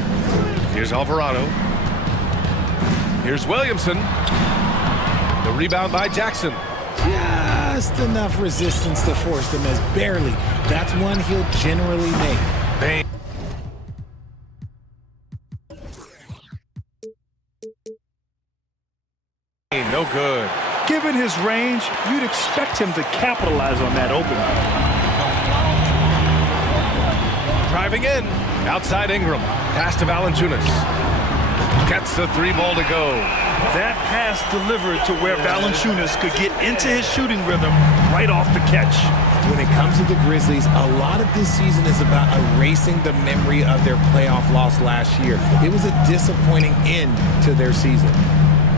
Here's Alvarado. Here's Williamson. The rebound by Jackson. Just enough resistance to force them as barely. That's one he'll generally make. Bain. No good. Given his range, you'd expect him to capitalize on that opening. Driving in. Outside Ingram. Pass to Valanciunas. Gets the 3 ball to go. That pass delivered to where Valanciunas could get into his shooting rhythm right off the catch. When it comes to the Grizzlies, a lot of this season is about erasing the memory of their playoff loss last year. It was a disappointing end to their season.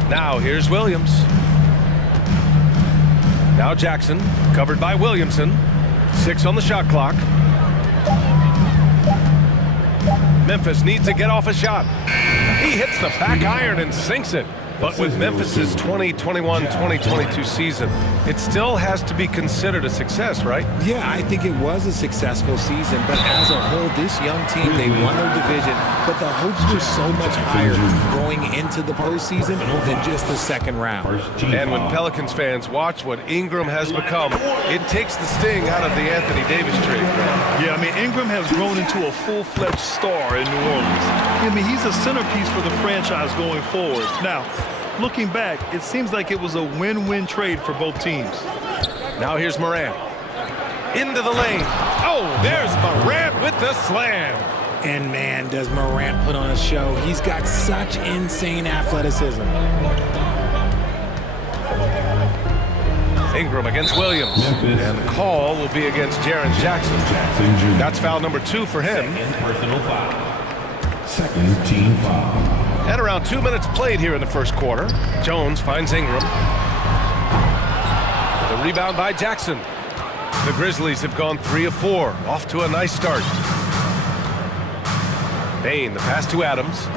Now here's Williams. Now Jackson, covered by Williamson. 6 on the shot clock. Memphis needs to get off a shot. He hits the back iron and sinks it. But with Memphis's 2021-2022 season, it still has to be considered a success, right? Yeah, I think it was a successful season, but as a whole, this young team, they won their division, but the hopes were so much higher going into the postseason than just the second round. And when Pelicans fans watch what Ingram has become, it takes the sting out of the Anthony Davis trade. Yeah, I mean, Ingram has grown into a full-fledged star in New Orleans. I mean, he's a centerpiece for the franchise going forward. Now, looking back, it seems like it was a win-win trade for both teams. Now here's Morant. Into the lane. Oh, there's Morant with the slam. And man, does Morant put on a show. He's got such insane athleticism. Ingram against Williams. And the call will be against Jaren Jackson. That's foul number 2 for him. Personal foul. Second team foul. And around 2 minutes played here in the first quarter. Jones finds Ingram. The rebound by Jackson. The Grizzlies have gone 3 of 4. Off to a nice start. Bain, the pass to Adams.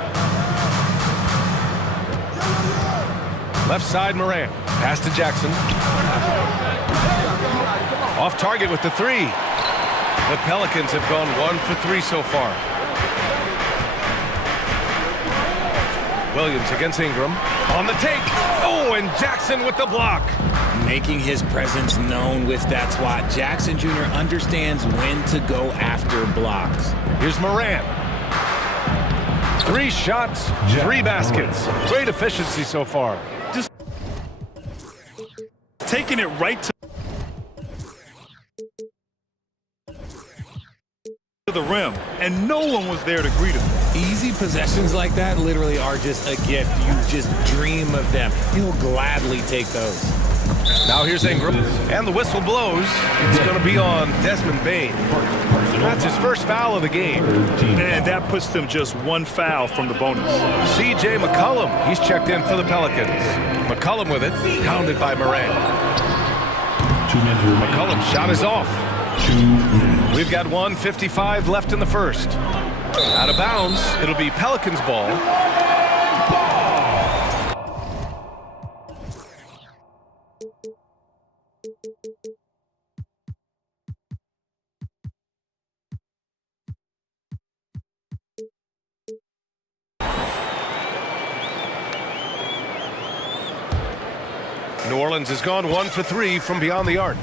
Left side Morant. Pass to Jackson. Off target with the 3. The Pelicans have gone 1 for 3 so far. Williams against Ingram. On the take. Oh, and Jackson with the block. Making his presence known with that swat. Jackson Jr. understands when to go after blocks. Here's Morant. 3 shots, 3 baskets. Great efficiency so far. Just taking it right to the rim, and no one was there to greet him. Easy possessions like that literally are just a gift. You just dream of them. He'll gladly take those. Now here's Ingram, and the whistle blows. It's going to be on Desmond Bain. That's his first foul of the game. And that puts them just 1 foul from the bonus. C.J. McCollum, he's checked in for the Pelicans. McCollum with it, pounded by Morant. McCollum's shot is off. We've got 1:55 left in the first. Out of bounds, it'll be Pelicans ball. New Orleans has gone 1 for 3 from beyond the arc.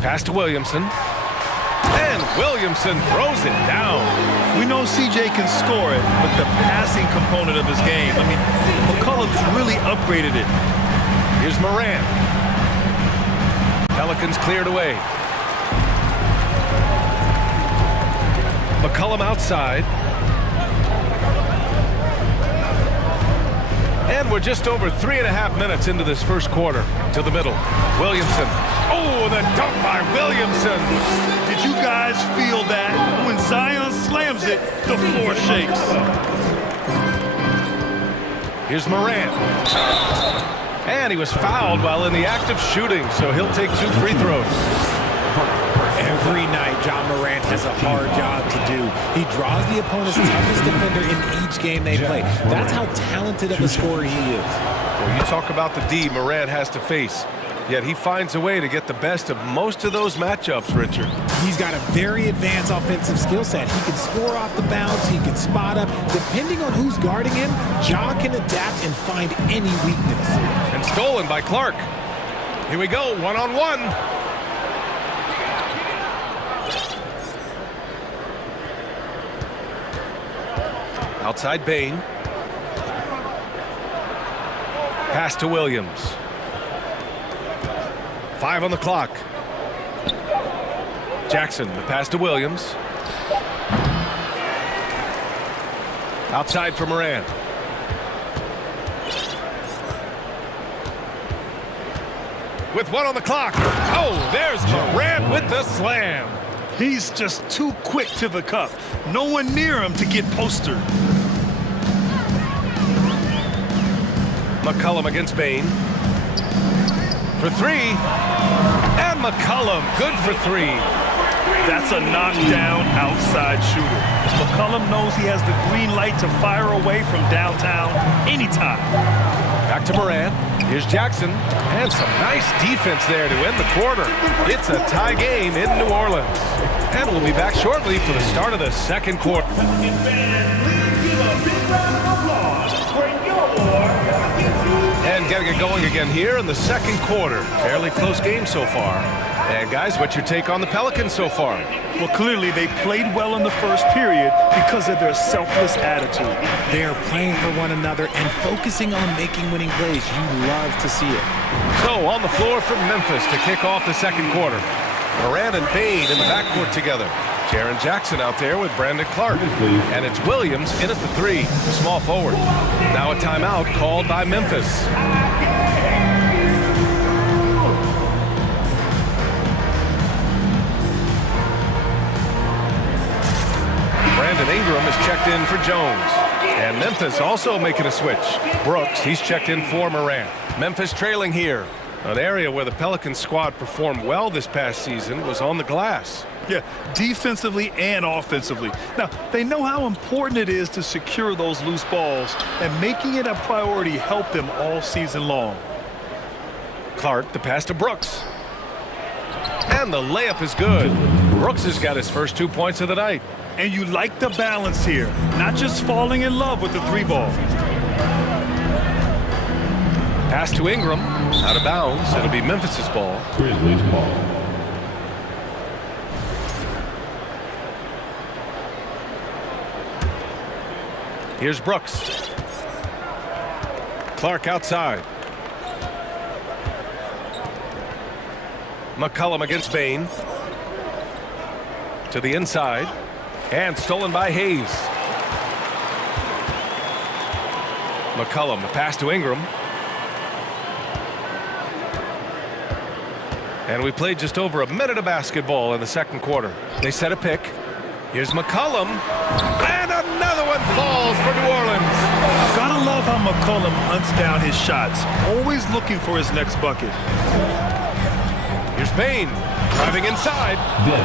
Pass to Williamson. And Williamson throws it down. We know CJ can score it, but the passing component of his game, I mean, McCollum's really upgraded it. Here's Morant. Pelicans cleared away. McCollum outside. And And we're just over 3.5 minutes into this first quarter. To the middle. Williamson. Oh, the dunk by Williamson. Did you guys feel that? When Zion slams it, the floor shakes. Here's Morant. And he was fouled while in the act of shooting, so he'll take 2 free throws. Every night, John Morant has a hard job to do. He draws the opponent's toughest defender in each game they play. That's how talented of a scorer he is. Well, you talk about the D Morant has to face. Yet he finds a way to get the best of most of those matchups, Richard. He's got a very advanced offensive skill set. He can score off the bounce. He can spot up. Depending on who's guarding him, Ja can adapt and find any weakness. And stolen by Clark. Here we go, one-on-one. Outside Bain. Pass to Williams. 5 on the clock. Jackson, the pass to Williams. Outside for Morant. With 1 on the clock. Oh, there's Morant with the slam. He's just too quick to the cup. No one near him to get postered. McCollum against Bain. For 3. And McCollum, good for 3. That's a knockdown outside shooter. McCollum knows he has the green light to fire away from downtown anytime. Back to Morant. Here's Jackson. And some nice defense there to end the quarter. It's a tie game in New Orleans. And we'll be back shortly for the start of the second quarter. And getting it going again here in the second quarter. Fairly close game so far. And guys, what's your take on the Pelicans so far? Well, clearly they played well in the first period because of their selfless attitude. They are playing for one another and focusing on making winning plays. You love to see it. So on the floor from Memphis to kick off the second quarter. Morant and Bain in the backcourt together. Jaren Jackson out there with Brandon Clark. And it's Williams in at the 3, the small forward. Now a timeout called by Memphis. Brandon Ingram is checked in for Jones. And Memphis also making a switch. Brooks, he's checked in for Morant. Memphis trailing here. An area where the Pelicans squad performed well this past season was on the glass. Yeah, defensively and offensively. Now, they know how important it is to secure those loose balls, and making it a priority helped them all season long. Clark, the pass to Brooks. And the layup is good. Brooks has got his first 2 points of the night. And you like the balance here, not just falling in love with the 3-ball. Pass to Ingram, out of bounds. It'll be Memphis's ball. Grizzlies ball. Here's Brooks. Clark outside. McCollum against Bain. To the inside. And stolen by Hayes. McCollum, the pass to Ingram. And we played just over a minute of basketball in the second quarter. They set a pick. Here's McCollum. And another one falls for New Orleans. Gotta love how McCollum hunts down his shots, always looking for his next bucket. Here's Bain, driving inside.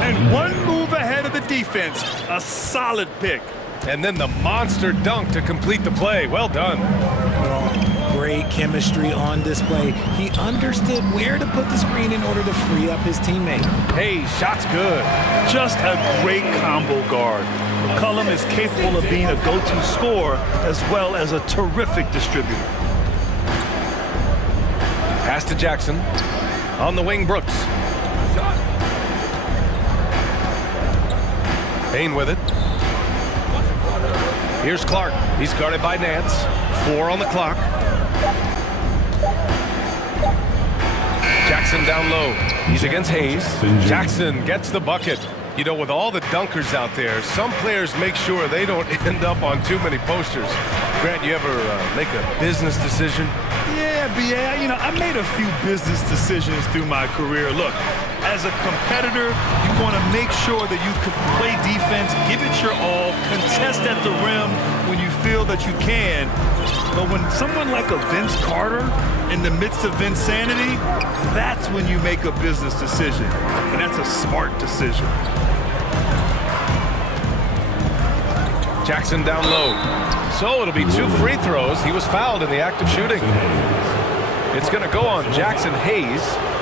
And one move ahead of the defense. A solid pick. And then the monster dunk to complete the play. Well done. Great chemistry on display. He understood where to put the screen in order to free up his teammate. Hey, shot's good. Just a great combo guard. McCollum is capable of being a go-to scorer as well as a terrific distributor. Pass to Jackson. On the wing, Brooks. Bain with it. Here's Clark. He's guarded by Nance. 4 on the clock. Jackson down low. He's against Hayes. Jackson gets the bucket. You know, with all the dunkers out there, some players make sure they don't end up on too many posters. Grant, you ever make a business decision? Yeah, BA, I made a few business decisions through my career. Look, as a competitor, you want to make sure that you can play defense, give it your all, contest at the rim when you feel that you can. But when someone like a Vince Carter in the midst of insanity, that's when you make a business decision. And that's a smart decision. Jackson down low. So it'll be 2 free throws. He was fouled in the act of shooting. It's going to go on Jackson Hayes.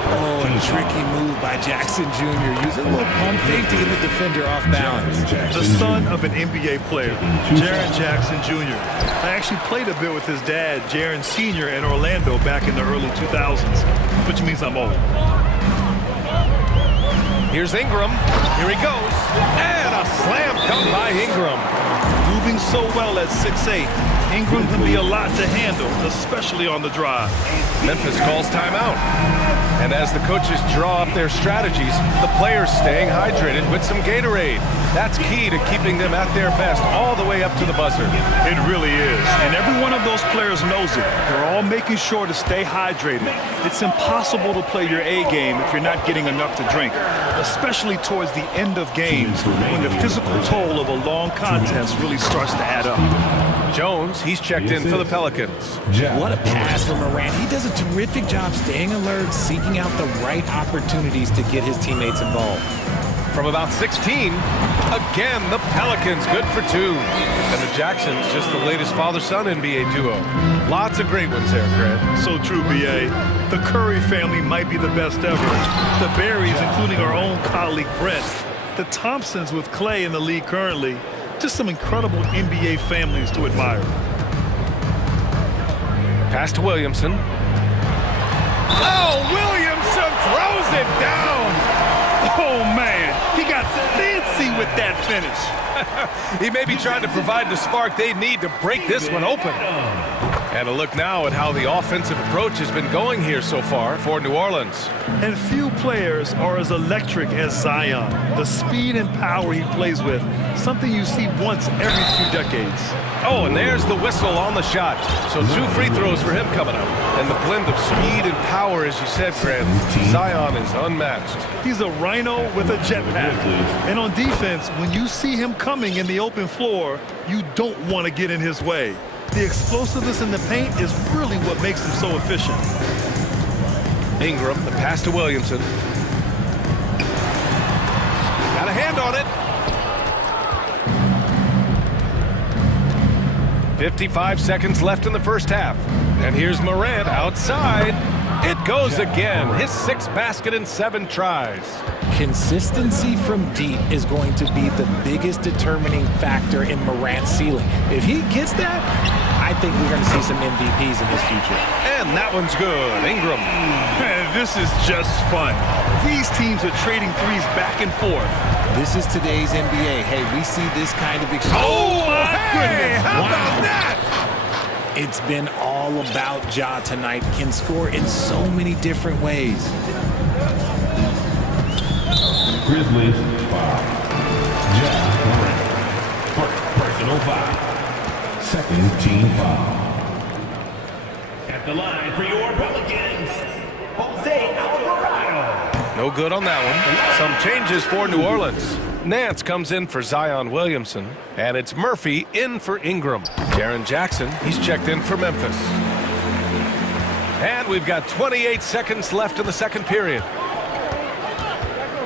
Oh, a tricky move by Jackson Jr. Using a little pump fake to get the defender off balance. The son of an NBA player, Jaren Jackson Jr. I actually played a bit with his dad, Jaren Sr. in Orlando back in the early 2000s, which means I'm old. Here's Ingram. Here he goes. And a slam dunk by Ingram. Moving so well at 6'8", Ingram can be a lot to handle, especially on the drive. Memphis calls timeout. And as the coaches draw up their strategies, the players staying hydrated with some Gatorade. That's key to keeping them at their best all the way up to the buzzer. It really is. And every one of those players knows it. They're all making sure to stay hydrated. It's impossible to play your A game if you're not getting enough to drink, especially towards the end of games when the physical toll of a long contest really starts to add up. Jones, he's checked in for the Pelicans. What a pass from Morant. He does a terrific job staying alert, seeking out the right opportunities to get his teammates involved. From about 16, again, the Pelicans, good for 2. And the Jacksons, just the latest father-son NBA duo. Lots of great ones there, Grant. So true, B.A. The Curry family might be the best ever. The Berrys, including our own colleague Brent. The Thompsons with Clay in the league currently. Just some incredible NBA families to admire. Pass to Williamson. Oh, Williamson throws it down. Oh, man, he got fancy with that finish. He may be trying to provide the spark they need to break this one open. And a look now at how the offensive approach has been going here so far for New Orleans. And few players are as electric as Zion. The speed and power he plays with, something you see once every few decades. Oh, and there's the whistle on the shot. So 2 free throws for him coming up. And the blend of speed and power, as you said, Grant, Zion is unmatched. He's a rhino with a jetpack. And on defense, when you see him coming in the open floor, you don't want to get in his way. The explosiveness in the paint is really what makes him so efficient. Ingram, the pass to Williamson. Got a hand on it. 55 seconds left in the first half. And here's Morant outside. It goes again. His 6th basket in 7 tries. Consistency from deep is going to be the biggest determining factor in Morant's ceiling. If he gets that, I think we're going to see some MVPs in his future. And that one's good. Ingram. Man, this is just fun. These teams are trading threes back and forth. This is today's NBA. Hey, we see this kind of Oh, my goodness. How about that? It's been all about Ja tonight. Can score in so many different ways. Grizzlies, 5. Ja Morant. First personal foul. Second team foul. At the line for your Pelicans, Jose Alvarado. No good on that one. Some changes for New Orleans. Nance comes in for Zion Williamson, and it's Murphy in for Ingram. Jaren Jackson, he's checked in for Memphis. And we've got 28 seconds left in the second period.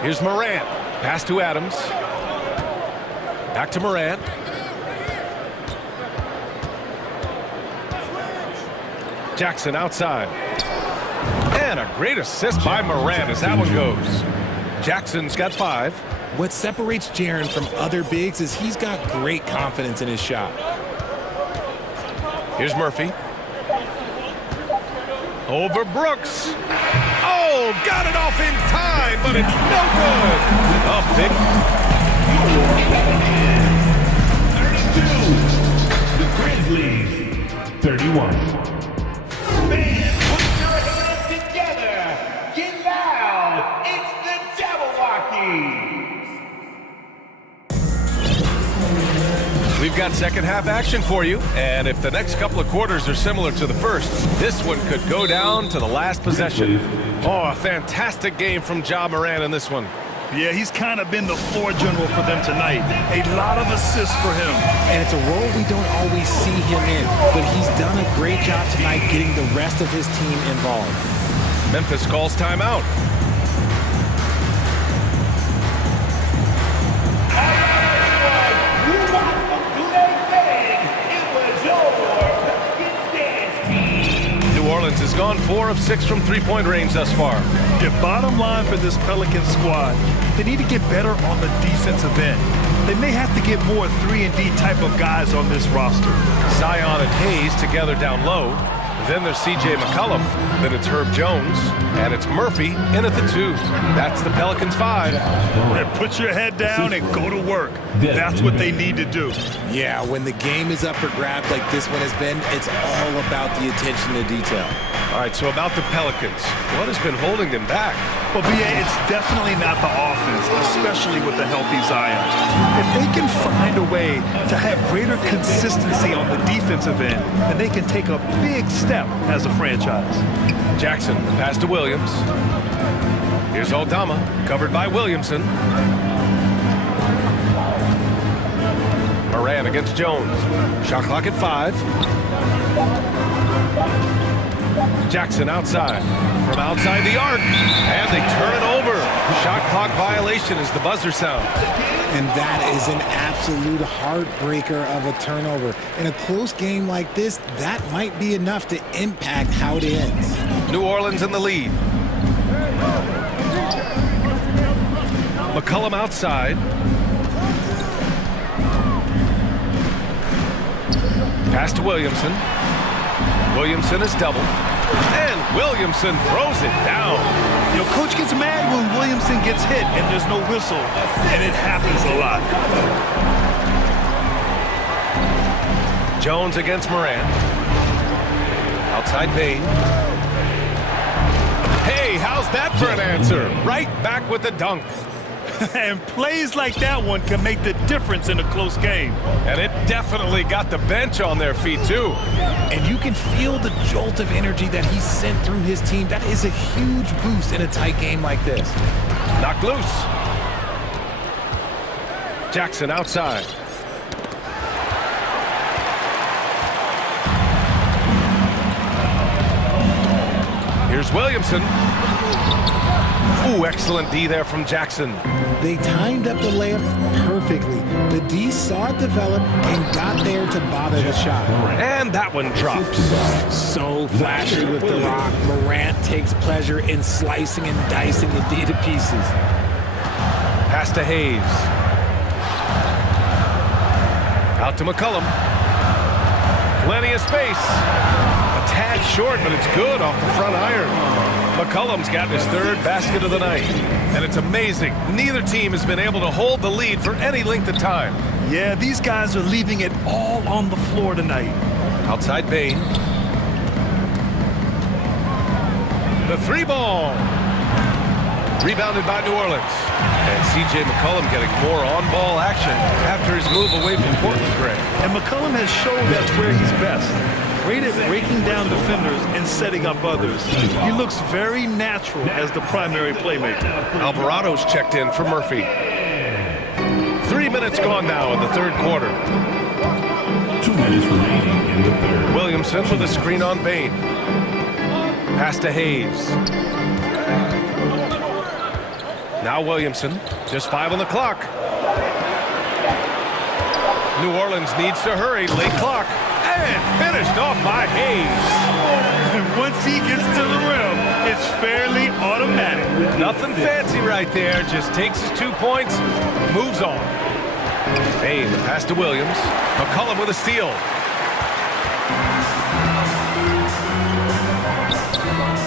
Here's Morant. Pass to Adams. Back to Morant. Jackson outside. And a great assist by Morant as that one goes. Jackson's got 5. What separates Jaren from other bigs is he's got great confidence in his shot. Here's Murphy. Over Brooks. Oh, got it off in time, but it's no good. A big. 32. The Grizzlies, 31. Man, put your hands together. Get loud. It's the Jabberwockies. We've got second half action for you, and if the next couple of quarters are similar to the first, this one could go down to the last possession. Oh, a fantastic game from Ja Morant in this one. Yeah, he's kind of been the floor general for them tonight. A lot of assists for him. And it's a role we don't always see him in, but he's done a great job tonight getting the rest of his team involved. Memphis calls timeout. New Orleans has gone 4 of 6 from three-point range thus far. The bottom line for this Pelican squad, they need to get better on the defensive end. They may have to get more 3-and-D type of guys on this roster. Zion and Hayes together down low. Then there's C.J. McCollum. Then it's Herb Jones. And it's Murphy in at the 2. That's the Pelicans 5. And put your head down and go to work. That's what they need to do. Yeah, when the game is up for grabs like this one has been, it's all about the attention to detail. All right, so about the Pelicans, what has been holding them back? Well, B.A., it's definitely not the offense, especially with the healthy Zion. If they can find a way to have greater consistency on the defensive end, then they can take a big step as a franchise. Jackson, the pass to Williams. Here's Aldama, covered by Williamson. Moran against Jones. Shot clock at 5. Jackson outside. From outside the arc. And they turn it over. Shot clock violation is the buzzer sound. And that is an absolute heartbreaker of a turnover. In a close game like this, that might be enough to impact how it ends. New Orleans in the lead. McCollum outside. Pass to Williamson. Williamson is doubled. And Williamson throws it down. You know, coach gets mad when Williamson gets hit and there's no whistle, and it happens a lot. Jones against Moran. Outside Bain. Hey, how's that for an answer? Right back with the dunk. And plays like that one can make the difference in a close game. And it definitely got the bench on their feet, too. And you can feel the jolt of energy that he sent through his team. That is a huge boost in a tight game like this. Knocked loose. Jackson outside. Here's Williamson. Ooh, excellent D there from Jackson. They timed up the layup perfectly. The D saw it develop and got there to bother the shot. And that one drops. So flashy with the rock. Morant takes pleasure in slicing and dicing the D to pieces. Pass to Hayes. Out to McCollum. Plenty of space. A tad short, but it's good off the front iron. McCollum's gotten his 3rd basket of the night. And it's amazing. Neither team has been able to hold the lead for any length of time. Yeah, these guys are leaving it all on the floor tonight. Outside Bain. The 3-ball. Rebounded by New Orleans. And C.J. McCollum getting more on-ball action after his move away from Portland, Greg. And McCollum has shown that's where he's best. Great at breaking down defenders and setting up others. He looks very natural as the primary playmaker. Alvarado's checked in for Murphy. 3 minutes gone now in the 3rd quarter. 2 minutes remaining in the 3rd. Williamson with a screen on Bain. Pass to Hayes. Now Williamson, just 5 on the clock. New Orleans needs to hurry, late clock. And finished off by Hayes. And once he gets to the rim, it's fairly automatic. Nothing fancy right there. Just takes his 2 points, moves on. Bain, the pass to Williams. McCollum with a steal.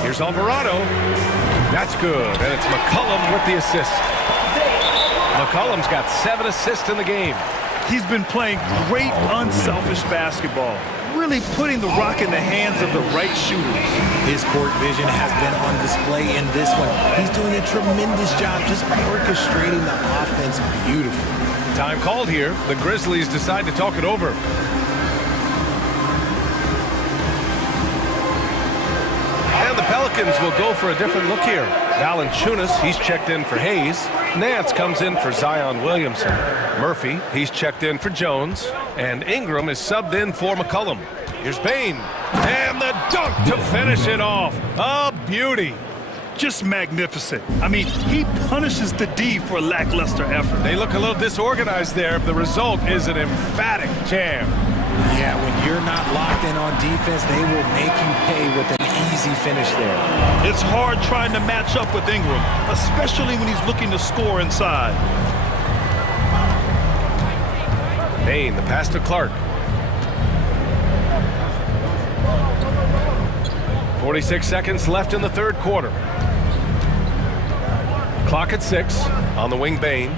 Here's Alvarado. That's good, and it's McCollum with the assist. McCollum's got 7 assists in the game. He's been playing great unselfish basketball. really putting the rock in the hands of the right shooters. His court vision has been on display in this one. He's doing a tremendous job just orchestrating the offense beautifully. Time called here. The Grizzlies decide to talk it over. And the Pelicans will go for a different look here. Valanciunas, he's checked in for Hayes. Nance comes in for Zion Williamson. Murphy, he's checked in for Jones. And Ingram is subbed in for McCollum. Here's Bane. And the dunk to finish it off. A beauty. Just magnificent. I mean, he punishes the D for lackluster effort. They look a little disorganized there. The result is an emphatic jam. Yeah, when you're not locked in on defense, they will make you pay with an easy finish there. It's hard trying to match up with Ingram, especially when he's looking to score inside. Bane, the pass to Clark. 46 seconds left in the third quarter. Clock at 6. On the wing, Bane.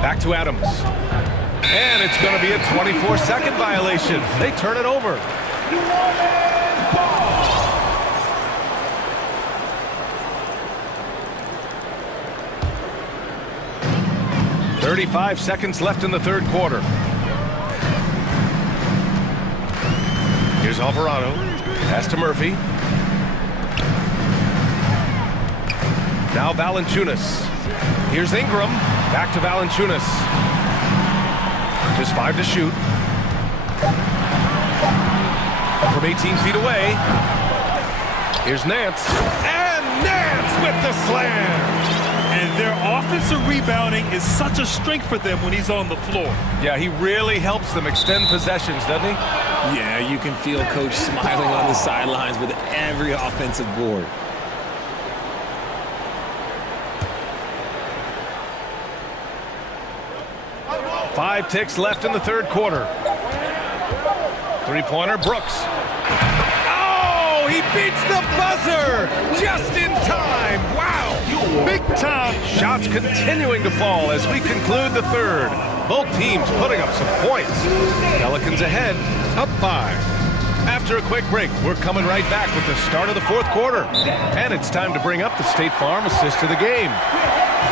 Back to Adams. And it's going to be a 24-second violation. They turn it over. "35 seconds left in the third quarter. Here's Alvarado. Pass to Murphy. Now Valanciunas. Here's Ingram. Back to Valanciunas. Just 5 to shoot. From 18 feet away. Here's Nance. And Nance with the slam. And their offensive rebounding is such a strength for them when he's on the floor. Yeah, he really helps them extend possessions, doesn't he? Yeah, you can feel Coach smiling on the sidelines with every offensive board. Five ticks left in the third quarter. Three-pointer, Brooks. Oh, he beats the buzzer just in time. Wow. Big time. Shots continuing to fall as we conclude the third. Both teams putting up some points. Pelicans ahead, up 5. After a quick break, we're coming right back with the start of the fourth quarter. And it's time to bring up the State Farm assist of the game.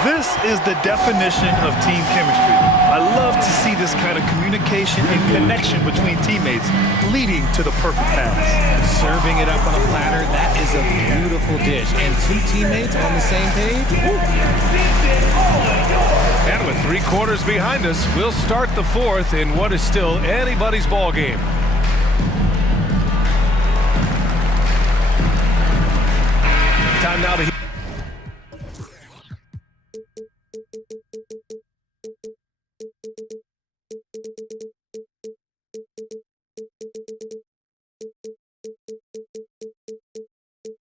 This is the definition of team chemistry. I love to see this kind of communication and connection between teammates leading to the perfect pass. Serving it up on a platter, that is a beautiful dish. And two teammates on the same page. Woo. And with 3 quarters behind us, we'll start the fourth in what is still anybody's ball game. Time now to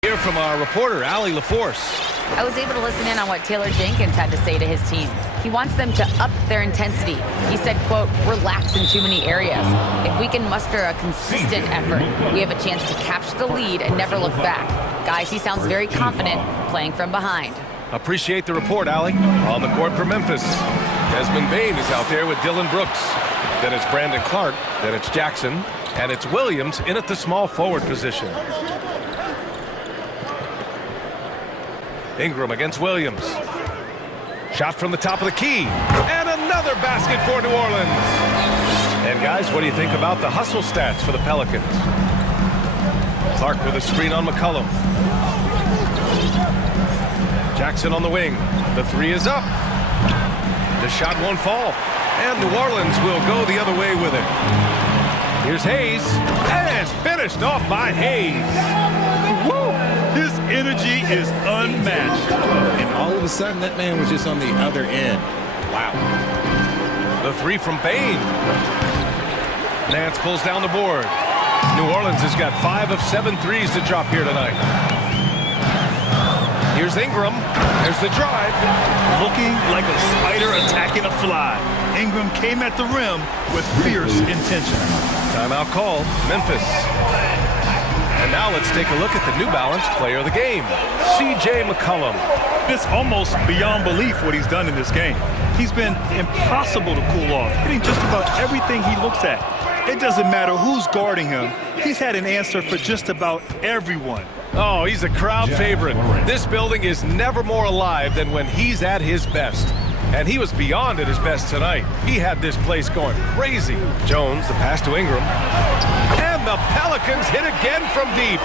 hear from our reporter, Allie LaForce. I was able to listen in on what Taylor Jenkins had to say to his team. He wants them to up their intensity. He said, quote, relax in too many areas. If we can muster a consistent effort, we have a chance to capture the lead and never look back. Guys, he sounds very confident playing from behind. Appreciate the report, Allie. On the court for Memphis, Desmond Bane is out there with Dylan Brooks. Then it's Brandon Clark. Then it's Jackson. And it's Williams in at the small forward position. Ingram against Williams. Shot from the top of the key. And another basket for New Orleans. And guys, what do you think about the hustle stats for the Pelicans? Clark with a screen on McCollum. Jackson on the wing. The 3 is up. The shot won't fall. And New Orleans will go the other way with it. Here's Hayes. And finished off by Hayes. Woo! His energy is unmatched. And all of a sudden, that man was just on the other end. Wow. The 3 from Bane. Nance pulls down the board. New Orleans has got 5 of 7 threes to drop here tonight. Here's Ingram. There's the drive. Looking like a spider attacking a fly. Ingram came at the rim with fierce intention. Timeout call, Memphis. And now let's take a look at the New Balance player of the game, C.J. McCollum. It's almost beyond belief what he's done in this game. He's been impossible to cool off, hitting just about everything he looks at. It doesn't matter who's guarding him. He's had an answer for just about everyone. Oh, he's a crowd favorite. This building is never more alive than when he's at his best. And he was beyond at his best tonight. He had this place going crazy. Jones, the pass to Ingram. And the Pelicans hit again from deep.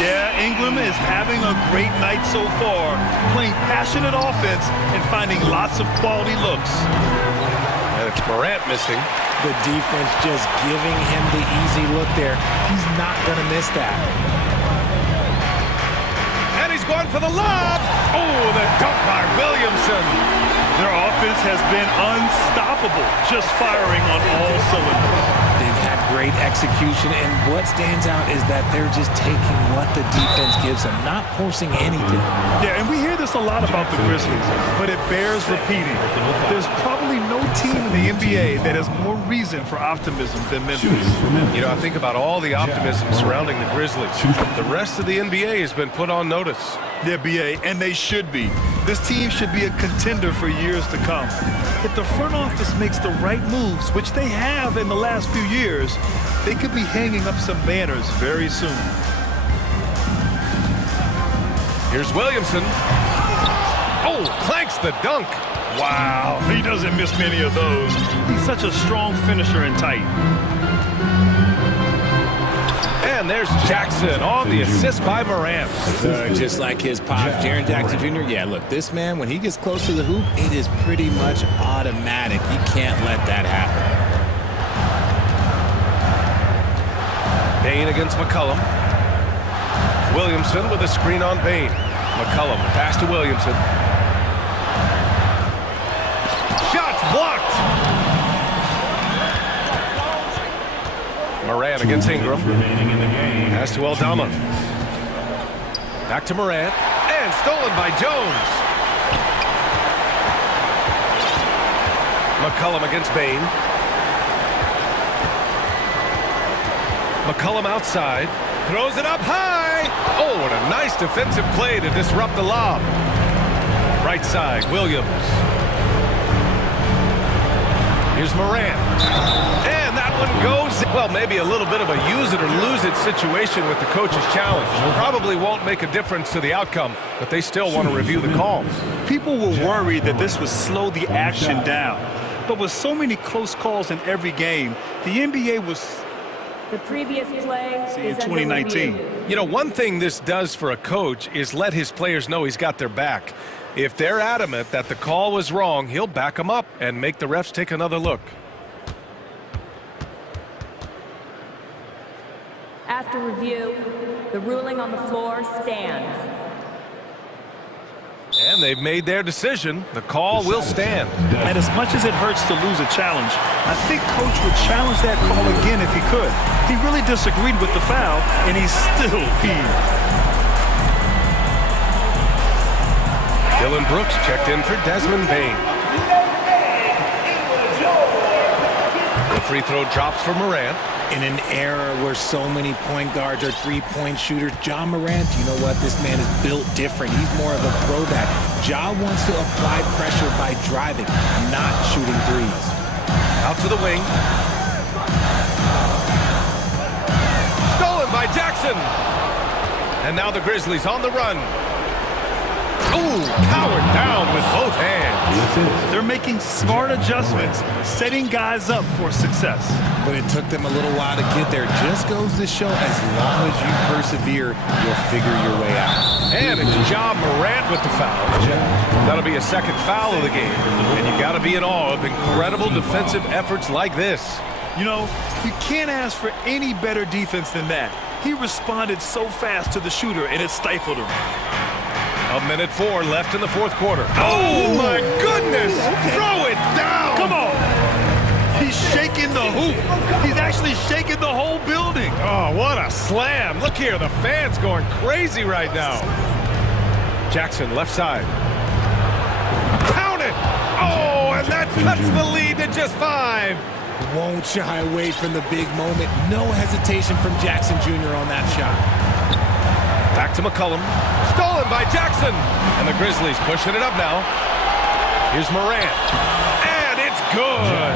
Yeah, Ingram is having a great night so far, playing passionate offense and finding lots of quality looks. And it's Morant missing. The defense just giving him the easy look there. He's not going to miss that. And he's going for the lob. Oh, the dunk by Williamson. Their offense has been unstoppable, just firing on all cylinders. They've had great execution, and what stands out is that they're just taking what the defense gives them, not forcing anything. Yeah, and we hear this a lot about the Grizzlies, but it bears repeating. There's probably no team in the NBA that has more reason for optimism than Memphis. You know, I think about all the optimism surrounding the Grizzlies. The rest of the NBA has been put on notice. The NBA, and they should be. This team should be a contender for years to come. If the front office makes the right moves, which they have in the last few years, they could be hanging up some banners very soon. Here's Williamson. Oh, clanks the dunk. Wow, he doesn't miss many of those. He's such a strong finisher and tight. And there's Jackson on the assist by Morant. Just like his pops, Jaren Jackson Jr. Yeah, look, this man, when he gets close to the hoop, it is pretty much automatic. You can't let that happen. Bain against McCollum. Williamson with a screen on Bain. McCollum, pass to Williamson. Shots blocked. Morant against Ingram. Pass to Aldama. Back to Morant. And stolen by Jones. McCollum against Bain. McCollum outside. Throws it up high. Oh, what a nice defensive play to disrupt the lob. Right side, Williams. Here's Morant. And that one goes, well, maybe a little bit of a use it or lose it situation with the coach's challenge. Probably won't make a difference to the outcome, but they still want to review the calls. People were worried that this would slow the action down. But with so many close calls in every game, the NBA was the previous play in 2019. You know, one thing this does for a coach is let his players know he's got their back. If they're adamant that the call was wrong, he'll back them up and make the refs take another look. After review, the ruling on the floor stands. And they've made their decision. The call will stand. And as much as it hurts to lose a challenge, I think Coach would challenge that call again if he could. He really disagreed with the foul, and he's still peeved. Dylan Brooks checked in for Desmond Bain. The free throw drops for Morant. In an era where so many point guards are three-point shooters, Ja Morant, you know what? This man is built different. He's more of a throwback. Ja wants to apply pressure by driving, not shooting threes. Out to the wing. Stolen by Jackson. And now the Grizzlies on the run. Ooh, powered down with both hands. They're making smart adjustments, setting guys up for success. But it took them a little while to get there. Just goes to show, as long as you persevere, you'll figure your way out. And it's Ja Morant with the foul. That'll be a second foul of the game. And you got to be in awe of incredible defensive efforts like this. You know, you can't ask for any better defense than that. He responded so fast to the shooter, and it stifled him. 1:04 left in the fourth quarter. Oh, my goodness! Okay. Throw it down! Come on! He's shaking the hoop. He's actually shaking the whole building. Oh, what a slam. Look here, the fans going crazy right now. Jackson, left side. Count it! Oh, and that cuts the lead to just 5. Won't shy away from the big moment. No hesitation from Jackson Jr. on that shot. Back to McCollum. Stolen by Jackson. And the Grizzlies pushing it up now. Here's Morant. And it's good.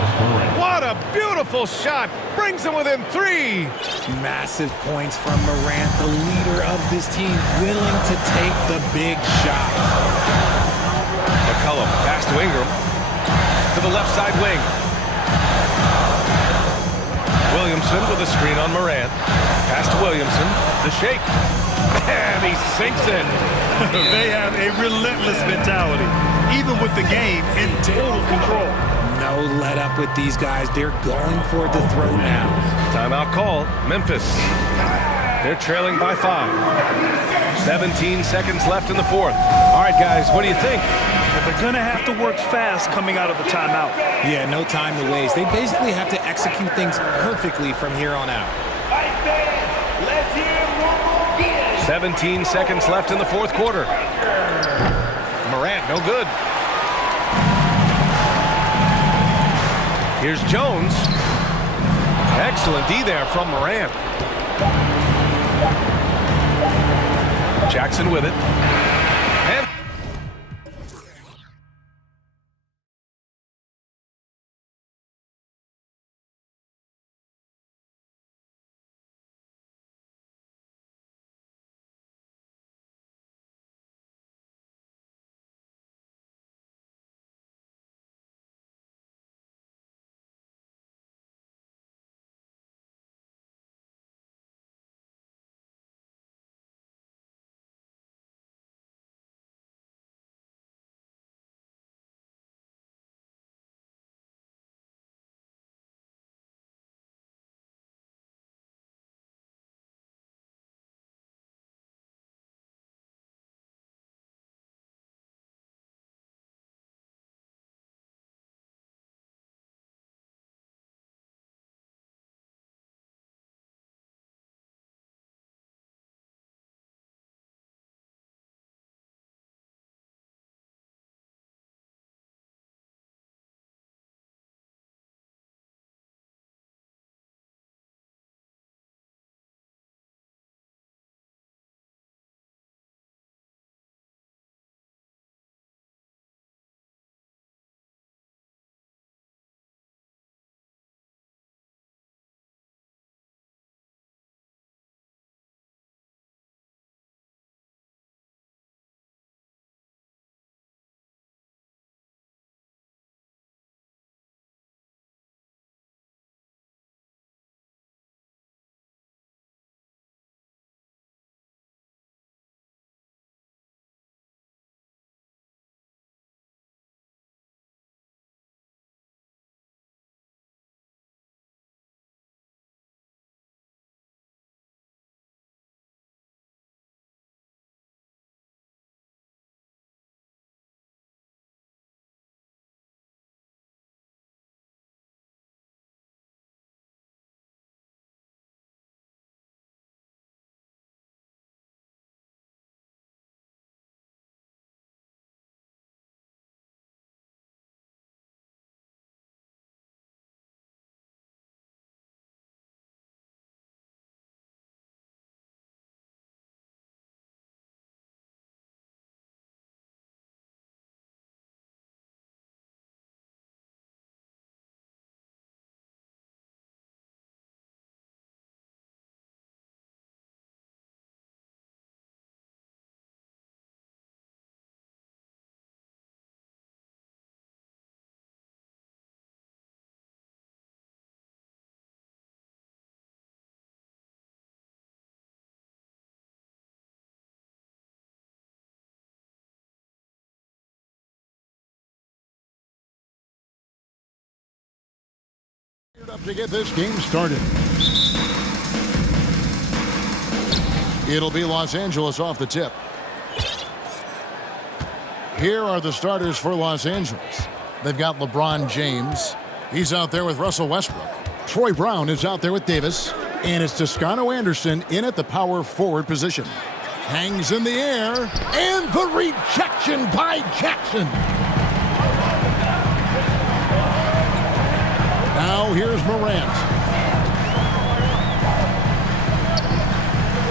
What a beautiful Beautiful shot. Brings him within 3. Massive points from Morant, the leader of this team, willing to take the big shot. McCollum, pass to Ingram. To the left side wing. Williamson with a screen on Morant. Pass to Williamson. The shake. And he sinks in. They have a relentless mentality, even with the game in total control. No let up with these guys. They're going for the throw now. Timeout call. Memphis. They're trailing by 5. 17 seconds left in the fourth. All right, guys, what do you think? They're going to have to work fast coming out of the timeout. Yeah, no time to waste. They basically have to execute things perfectly from here on out. 17 seconds left in the fourth quarter. Morant, no good. Here's Jones. Excellent D there from Morant. Jackson with it. And up to get this game started. It'll be Los Angeles off the tip. Here are the starters for Los Angeles. They've got LeBron James. He's out there with Russell Westbrook. Troy Brown is out there with Davis. And it's Toscano Anderson in at the power forward position. Hangs in the air. And the rejection by Jackson. Now here's Morant.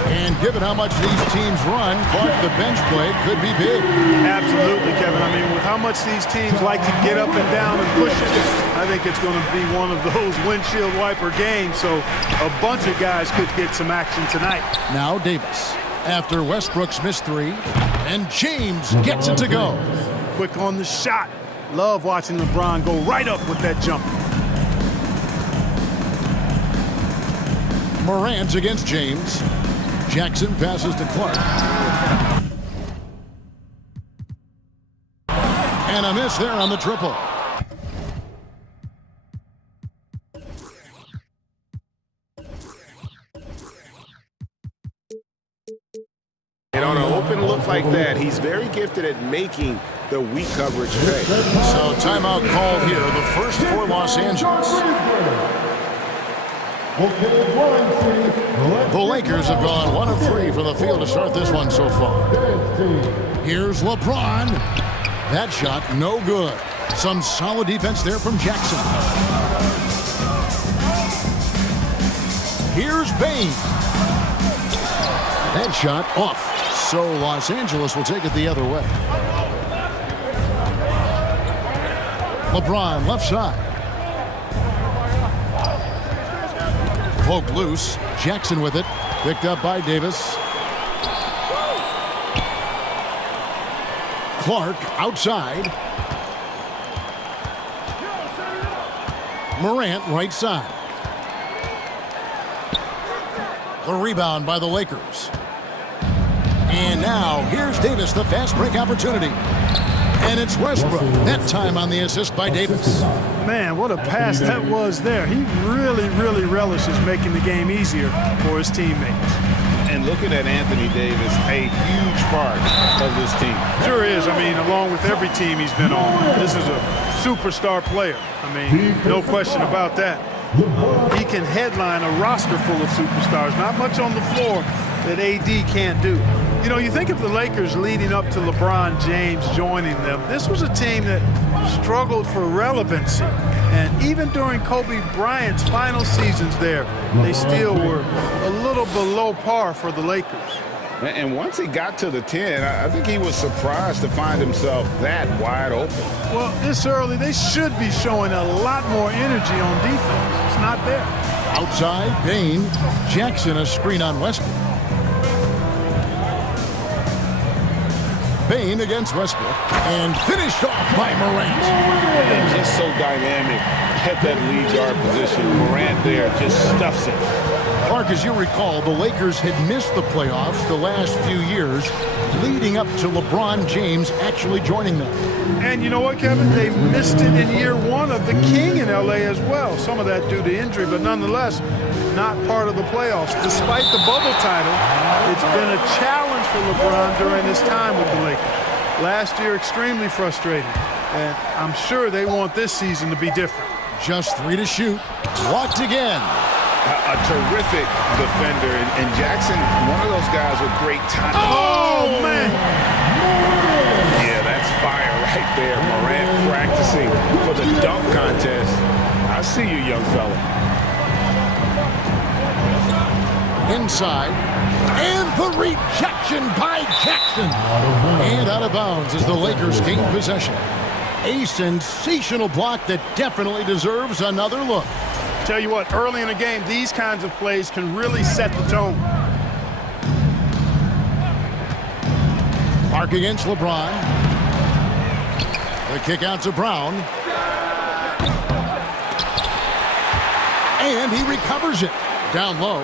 And given how much these teams run, Clark, the bench play could be big. Absolutely, Kevin. I mean, with how much these teams like to get up and down and push it, I think it's going to be one of those windshield wiper games. So a bunch of guys could get some action tonight. Now Davis, after Westbrook's missed three, and James gets it to go. Quick on the shot. Love watching LeBron go right up with that jumper. Morant against James. Jackson passes to Clark. And a miss there on the triple. And on an open look like that, he's very gifted at making the weak coverage pay. So timeout called here, the first for Los Angeles. The Lakers have gone 1 of 3 from the field to start this one so far. Here's LeBron. That shot, no good. Some solid defense there from Jackson. Here's Bain. That shot off. So Los Angeles will take it the other way. LeBron left side. Poked loose. Jackson with it. Picked up by Davis. Clark outside. Morant right side. The rebound by the Lakers. And now here's Davis, the fast break opportunity. And it's Westbrook, that time on the assist by Davis. Man, what a pass that was there. He really relishes making the game easier for his teammates. And looking at Anthony Davis, a huge part of this team. Sure is. I mean, along with every team he's been on, this is a superstar player. I mean, no question about that. He can headline a roster full of superstars. Not much on the floor that AD can't do. You know, you think of the Lakers leading up to LeBron James joining them. This was a team that struggled for relevancy. And even during Kobe Bryant's final seasons there, they still were a little below par for the Lakers. And once he got to the 10, I think he was surprised to find himself that wide open. Well, this early, they should be showing a lot more energy on defense. It's not there. Outside, Bain. Jackson a screen on Westbrook. Bain against Westbrook. And finished off by Morant. And just so dynamic at that lead guard position. Morant there just stuffs it. Clark, as you recall, the Lakers had missed the playoffs the last few years, leading up to LeBron James actually joining them. And you know what, Kevin? They missed it in year one of the King in L.A. as well. Some of that due to injury, but nonetheless, not part of the playoffs. Despite the bubble title, it's been a challenge for LeBron during his time with the Lakers. Last year, extremely frustrating. And I'm sure they want this season to be different. Just 3 to shoot. Blocked again. A terrific defender, and Jackson, one of those guys with great time. Oh, man! Yeah, that's fire right there. Morant practicing for the dunk contest. I see you, young fella. Inside, and the rejection by Jackson. And out of bounds as the Lakers gain possession. A sensational block that definitely deserves another look. Tell you what, early in the game, these kinds of plays can really set the tone. Clark against LeBron. The kick out to Brown. And he recovers it. Down low.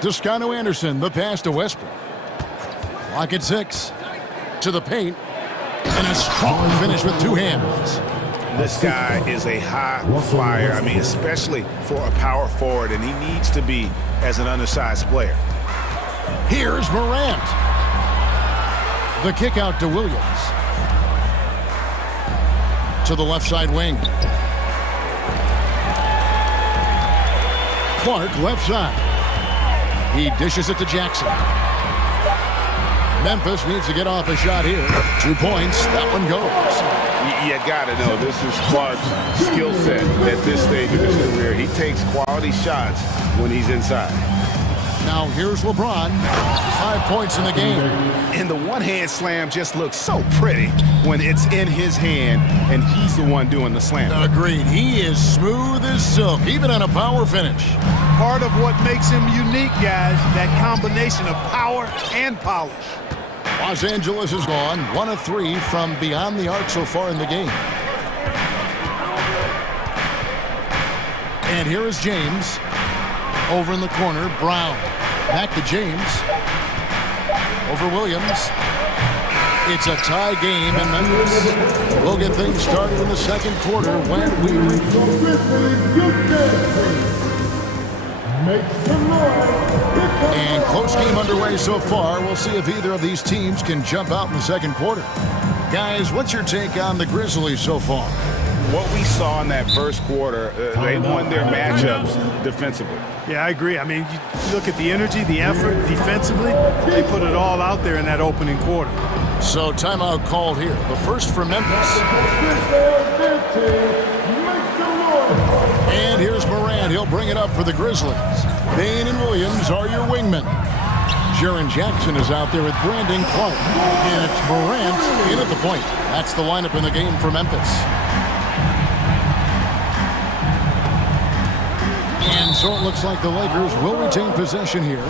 Toscano Anderson, the pass to Westbrook. Clock at 6. To the paint. And a strong finish with 2 hands. This guy is a high flyer. I mean, especially for a power forward, and he needs to be as an undersized player. Here's Morant. The kick out to Williams. To the left side wing. Clark left side. He dishes it to Jackson. Memphis needs to get off a shot here. 2 points. That one goes. You gotta know this is Clark's skill set at this stage of his career. He takes quality shots when he's inside. Now here's LeBron. 5 points in the game. And the one-hand slam just looks so pretty when it's in his hand and he's the one doing the slam. Agreed. He is smooth as silk, even on a power finish. Part of what makes him unique, guys, that combination of power and polish. Los Angeles is gone 1 of 3 from beyond the arc so far in the game. And here is James. Over in the corner, Brown. Back to James. Over Williams. It's a tie game in Memphis. We'll get things started in the second quarter when we and close game underway so far. We'll see if either of these teams can jump out in the second quarter. Guys, what's your take on the Grizzlies so far? What we saw in that first quarter, they won their matchups defensively. Yeah, I agree. I mean, you look at the energy, the effort defensively, they put it all out there in that opening quarter. So timeout called here. The first for Memphis. And here's Morant. He'll bring it up for the Grizzlies. Bain and Williams are your wingmen. Jaren Jackson is out there with Brandon Clark. And it's Morant in at the point. That's the lineup in the game for Memphis. And so it looks like the Lakers will retain possession here.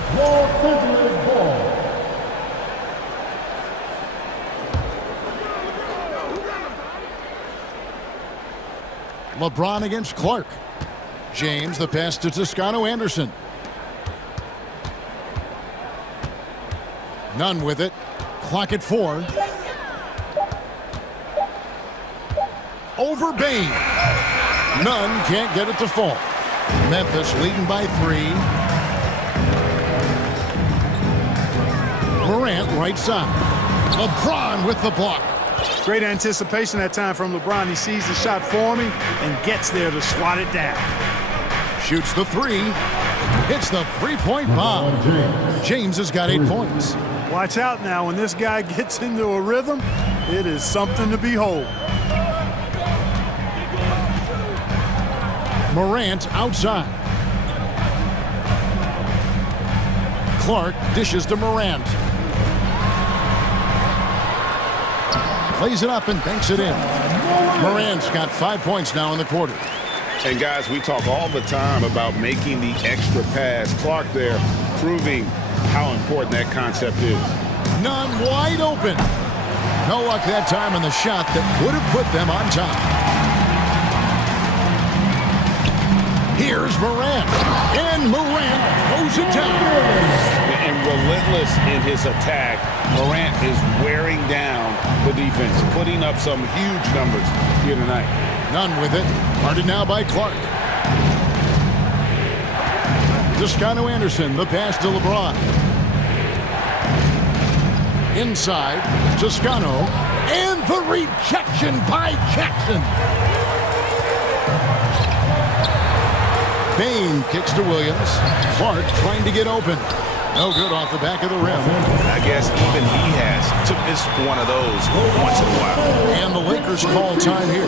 LeBron against Clark. James, the pass to Toscano Anderson. Nunn with it. Clock at 4. Over Bain. Nunn can't get it to fall. Memphis leading by 3. Morant right side. LeBron with the block. Great anticipation that time from LeBron. He sees the shot forming and gets there to swat it down. Shoots the 3. Hits the three-point bomb. James has got 8 points. Watch out now. When this guy gets into a rhythm, it is something to behold. Morant outside. Clark dishes to Morant. Plays it up and banks it in. Morant's got 5 points now in the quarter. And guys, we talk all the time about making the extra pass. Clark there proving how important that concept is. Nunn wide open. No luck that time in the shot that would have put them on top. Here's Morant. And Morant throws it down. And relentless in his attack, Morant is wearing down the defense, putting up some huge numbers here tonight. Nunn with it. Guarded now by Clark. Toscano Anderson, the pass to LeBron. Inside, Toscano. And the rejection by Jackson. Bain kicks to Williams. Clark trying to get open. No good off the back of the rim. I guess even he has to miss one of those once in a while. And the Lakers call time here.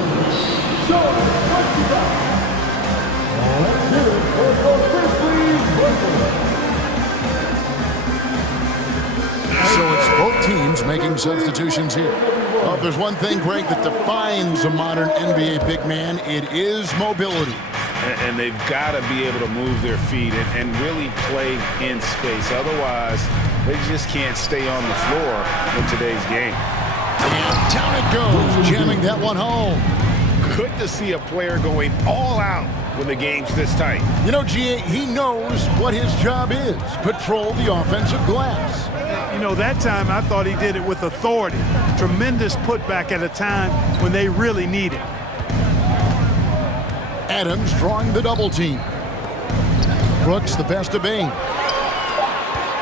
So it's both teams making substitutions here. Well, if there's one thing, Greg, that defines a modern NBA big man, it is mobility. And they've got to be able to move their feet and really play in space. Otherwise, they just can't stay on the floor in today's game. And down it goes, jamming that one home. Good to see a player going all out when the game's this tight. You know, G.A., he knows what his job is. Patrol the offensive glass. You know, that time I thought he did it with authority. Tremendous putback at a time when they really need it. Adams drawing the double team. Brooks the pass to Bain.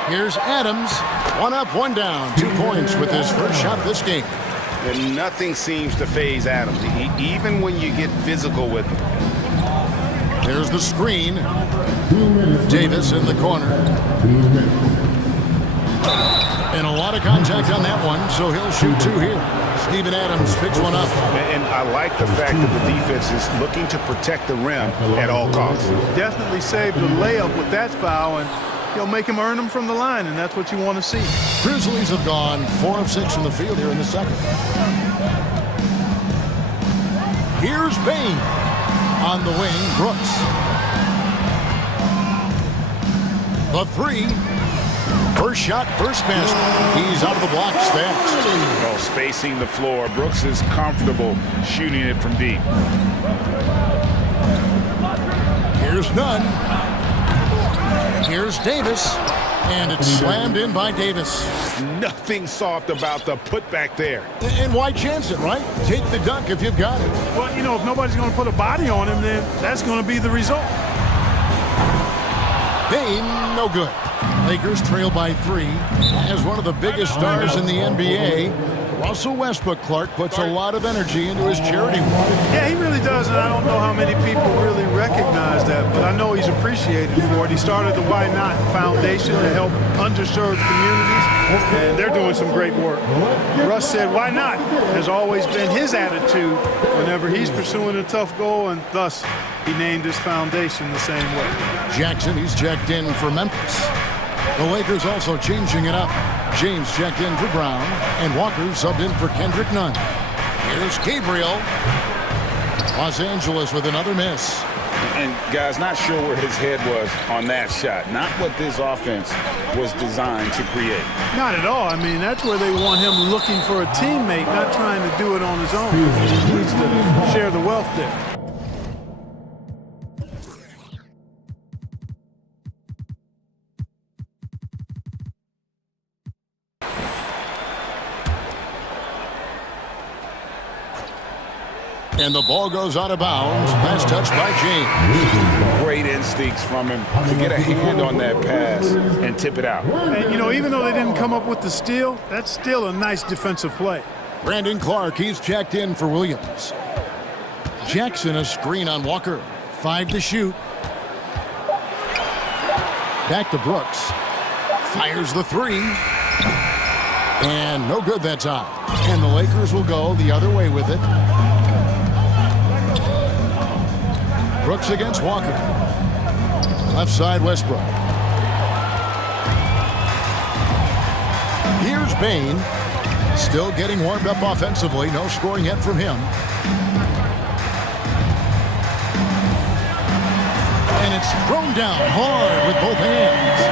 Here's Adams. 1 up, 1 down. 2 points with his first shot this game. And nothing seems to faze Adams, even when you get physical with him. There's the screen. Davis in the corner. And a lot of contact on that one, so he'll shoot 2 here. Steven Adams picks one up. And I like the fact that the defense is looking to protect the rim at all costs. Definitely saved the layup with that foul, and He'll make him earn them from the line, and that's what you want to see. Grizzlies have gone 4 of 6 from the field here in the second. Here's Bain. On the wing, Brooks. The three. First shot, first basket. He's out of the blocks fast. Oh, spacing the floor. Brooks is comfortable shooting it from deep. Here's Nunn. Here's Davis. And it's slammed in by Davis. Nothing soft about the putback there. And why chance it, right? Take the dunk if you've got it. Well, you know, if nobody's going to put a body on him, then that's going to be the result. Bain, no good. Lakers trail by 3. As one of the biggest stars in the NBA, Russell Westbrook, Clark, puts a lot of energy into his charity work. Yeah, he really does, and I don't know how many people really recognize that, but I know he's appreciated for it. He started the Why Not Foundation to help underserved communities, and they're doing some great work. Russ said, why not? Has always been his attitude whenever he's pursuing a tough goal, and thus he named his foundation the same way. Jackson, he's checked in for Memphis. The Lakers also changing it up. James checked in for Brown, and Walker subbed in for Kendrick Nunn. Here's Gabriel. Los Angeles with another miss. And guys, not sure where his head was on that shot. Not what this offense was designed to create. Not at all. I mean, that's where they want him looking for a teammate, not trying to do it on his own. He needs to share the wealth there. And the ball goes out of bounds. Last touch by James. Great instincts from him to get a hand on that pass and tip it out. And, you know, even though they didn't come up with the steal, that's still a nice defensive play. Brandon Clark, he's checked in for Williams. Jackson, a screen on Walker. 5 to shoot. Back to Brooks. Fires the 3. And no good that time. And the Lakers will go the other way with it. Brooks against Walker. Left side, Westbrook. Here's Bain. Still getting warmed up offensively. No scoring yet from him. And it's thrown down hard with both hands.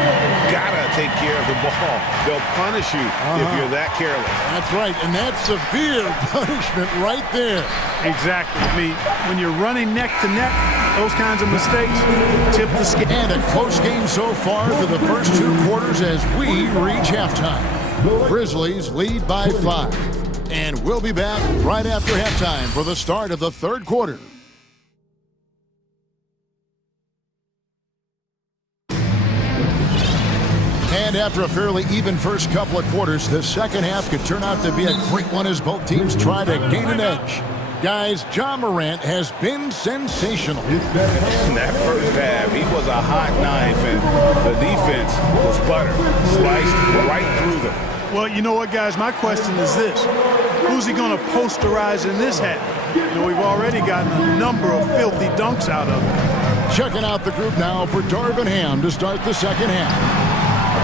Gotta take care of the ball. They'll punish you if you're that careless. That's right, and that's severe punishment right there. Exactly. I mean, when you're running neck to neck, those kinds of mistakes tip the scale. And a close game so far through the first 2 quarters as we reach halftime. Grizzlies lead by 5. And we'll be back right after halftime for the start of the 3rd quarter. And after a fairly even first couple of quarters, the second half could turn out to be a great one as both teams try to gain an edge. Guys, Ja Morant has been sensational. In that first half, he was a hot knife, and the defense was butter, sliced right through them. Well, you know what, guys? My question is this. Who's he going to posterize in this half? You know, we've already gotten a number of filthy dunks out of him. Checking out the group now for Darvin Ham to start the second half.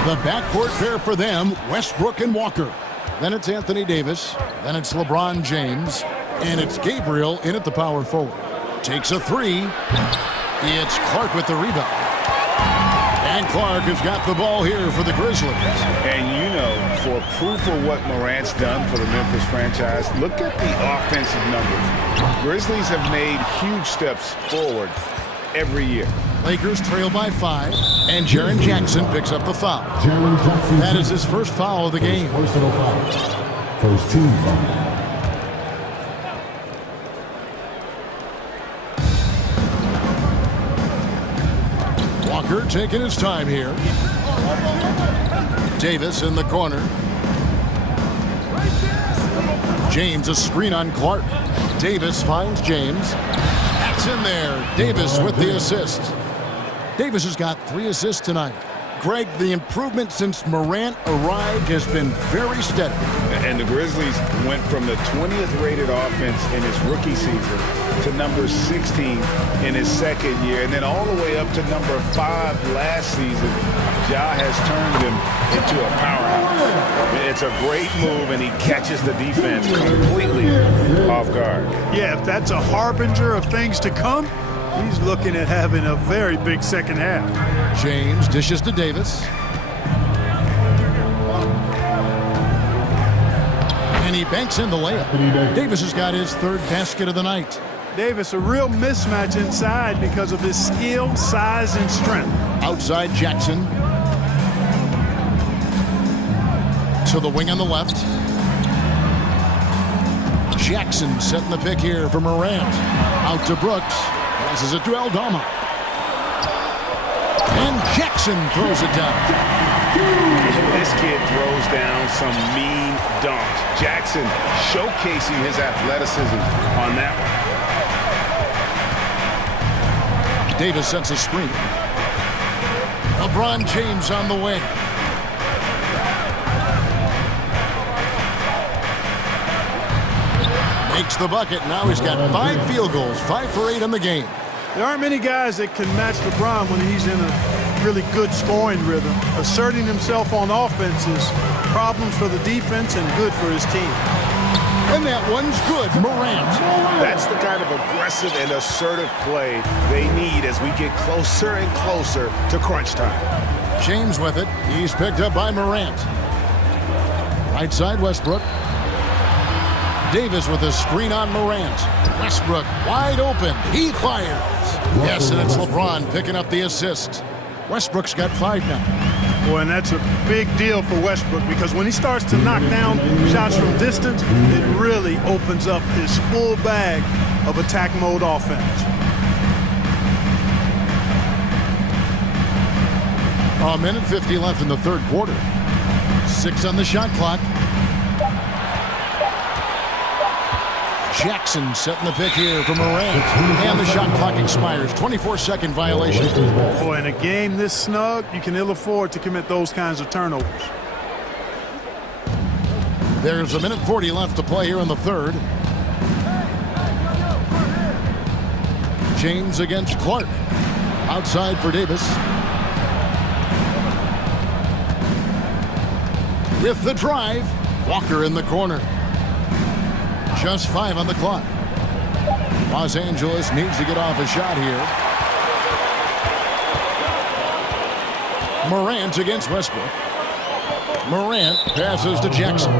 The backcourt pair for them, Westbrook and Walker. Then it's Anthony Davis. Then it's LeBron James. And it's Gabriel in at the power forward. Takes a 3. It's Clark with the rebound. And Clark has got the ball here for the Grizzlies. And you know, for proof of what Morant's done for the Memphis franchise, look at the offensive numbers. Grizzlies have made huge steps forward every year. Lakers trail by 5, and Jaren Jackson picks up the foul. That is his first foul of the game. Personal foul. First team foul. Walker taking his time here. Davis in the corner. James a screen on Clark. Davis finds James. That's in there. Davis with the assist. Davis has got 3 assists tonight. Greg, the improvement since Morant arrived has been very steady. And the Grizzlies went from the 20th rated offense in his rookie season to number 16 in his second year, and then all the way up to number 5 last season. Ja has turned him into a powerhouse. It's a great move, and he catches the defense completely off guard. Yeah, if that's a harbinger of things to come, he's looking at having a very big second half. James dishes to Davis. And he banks in the layup. Davis has got his third basket of the night. Davis, a real mismatch inside because of his skill, size, and strength. Outside Jackson. To the wing on the left. Jackson setting the pick here for Morant. Out to Brooks. Passes it to Aldama. And Jackson throws it down. This kid throws down some mean dunks. Jackson showcasing his athleticism on that one. Davis sets a screen. LeBron James on the wing. Makes the bucket. Now he's got 5 field goals, 5 for 8 in the game. There aren't many guys that can match LeBron when he's in a really good scoring rhythm. Asserting himself on offense is problems for the defense and good for his team. And that one's good. Morant. That's the kind of aggressive and assertive play they need as we get closer and closer to crunch time. James with it. He's picked up by Morant. Right side, Westbrook. Davis with a screen on Morant. Westbrook wide open. He fires. Yes, and it's LeBron picking up the assist. Westbrook's got 5 now. Boy, and that's a big deal for Westbrook because when he starts to knock down shots from distance, it really opens up his full bag of attack mode offense. A minute 50 left in the third quarter. 6 on the shot clock. Jackson setting the pick here for Morant. And the shot clock expires. 24-second violation. Boy, in a game this snug, you can ill afford to commit those kinds of turnovers. There's a minute 40 left to play here in the third. James against Clark. Outside for Davis. With the drive, Walker in the corner. Just 5 on the clock. Los Angeles needs to get off a shot here. Morant against Westbrook. Morant passes to Jackson.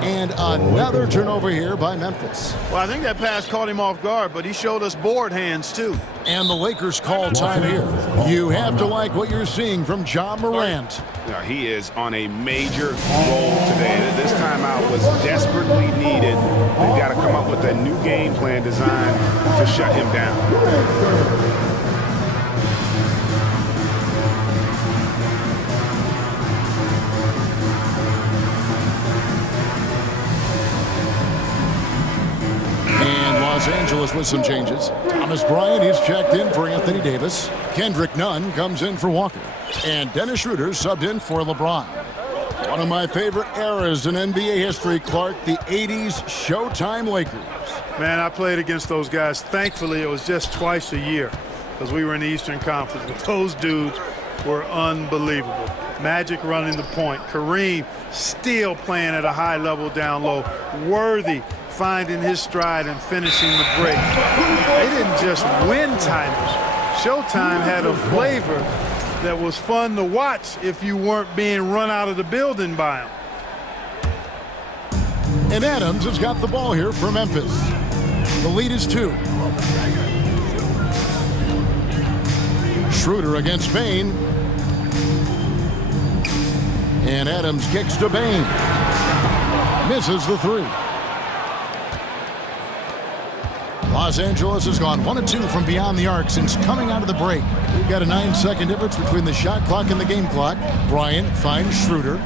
And another turnover here by Memphis. Well, I think that pass caught him off guard, but he showed us board hands, too. And the Lakers call time here. You have to like what you're seeing from Ja Morant. Now, he is on a major roll today. This timeout was desperately needed. They've got to come up with a new game plan designed to shut him down. Los Angeles with some changes. Thomas Bryant is checked in for Anthony Davis. Kendrick Nunn comes in for Walker. And Dennis Schroeder subbed in for LeBron. One of my favorite eras in NBA history, Clark, the 80s Showtime Lakers. Man, I played against those guys. Thankfully, it was just twice a year because we were in the Eastern Conference. But those dudes were unbelievable. Magic running the point. Kareem still playing at a high level down low. Worthy finding his stride and finishing the break. They didn't just win titles. Showtime had a flavor that was fun to watch if you weren't being run out of the building by them. And Adams has got the ball here for Memphis. The lead is 2. Schroeder against Bain. And Adams kicks to Bain. Misses the 3. Los Angeles has gone 1 of 2 from beyond the arc since coming out of the break. We've got a 9-second difference between the shot clock and the game clock. Bryant finds Schroeder.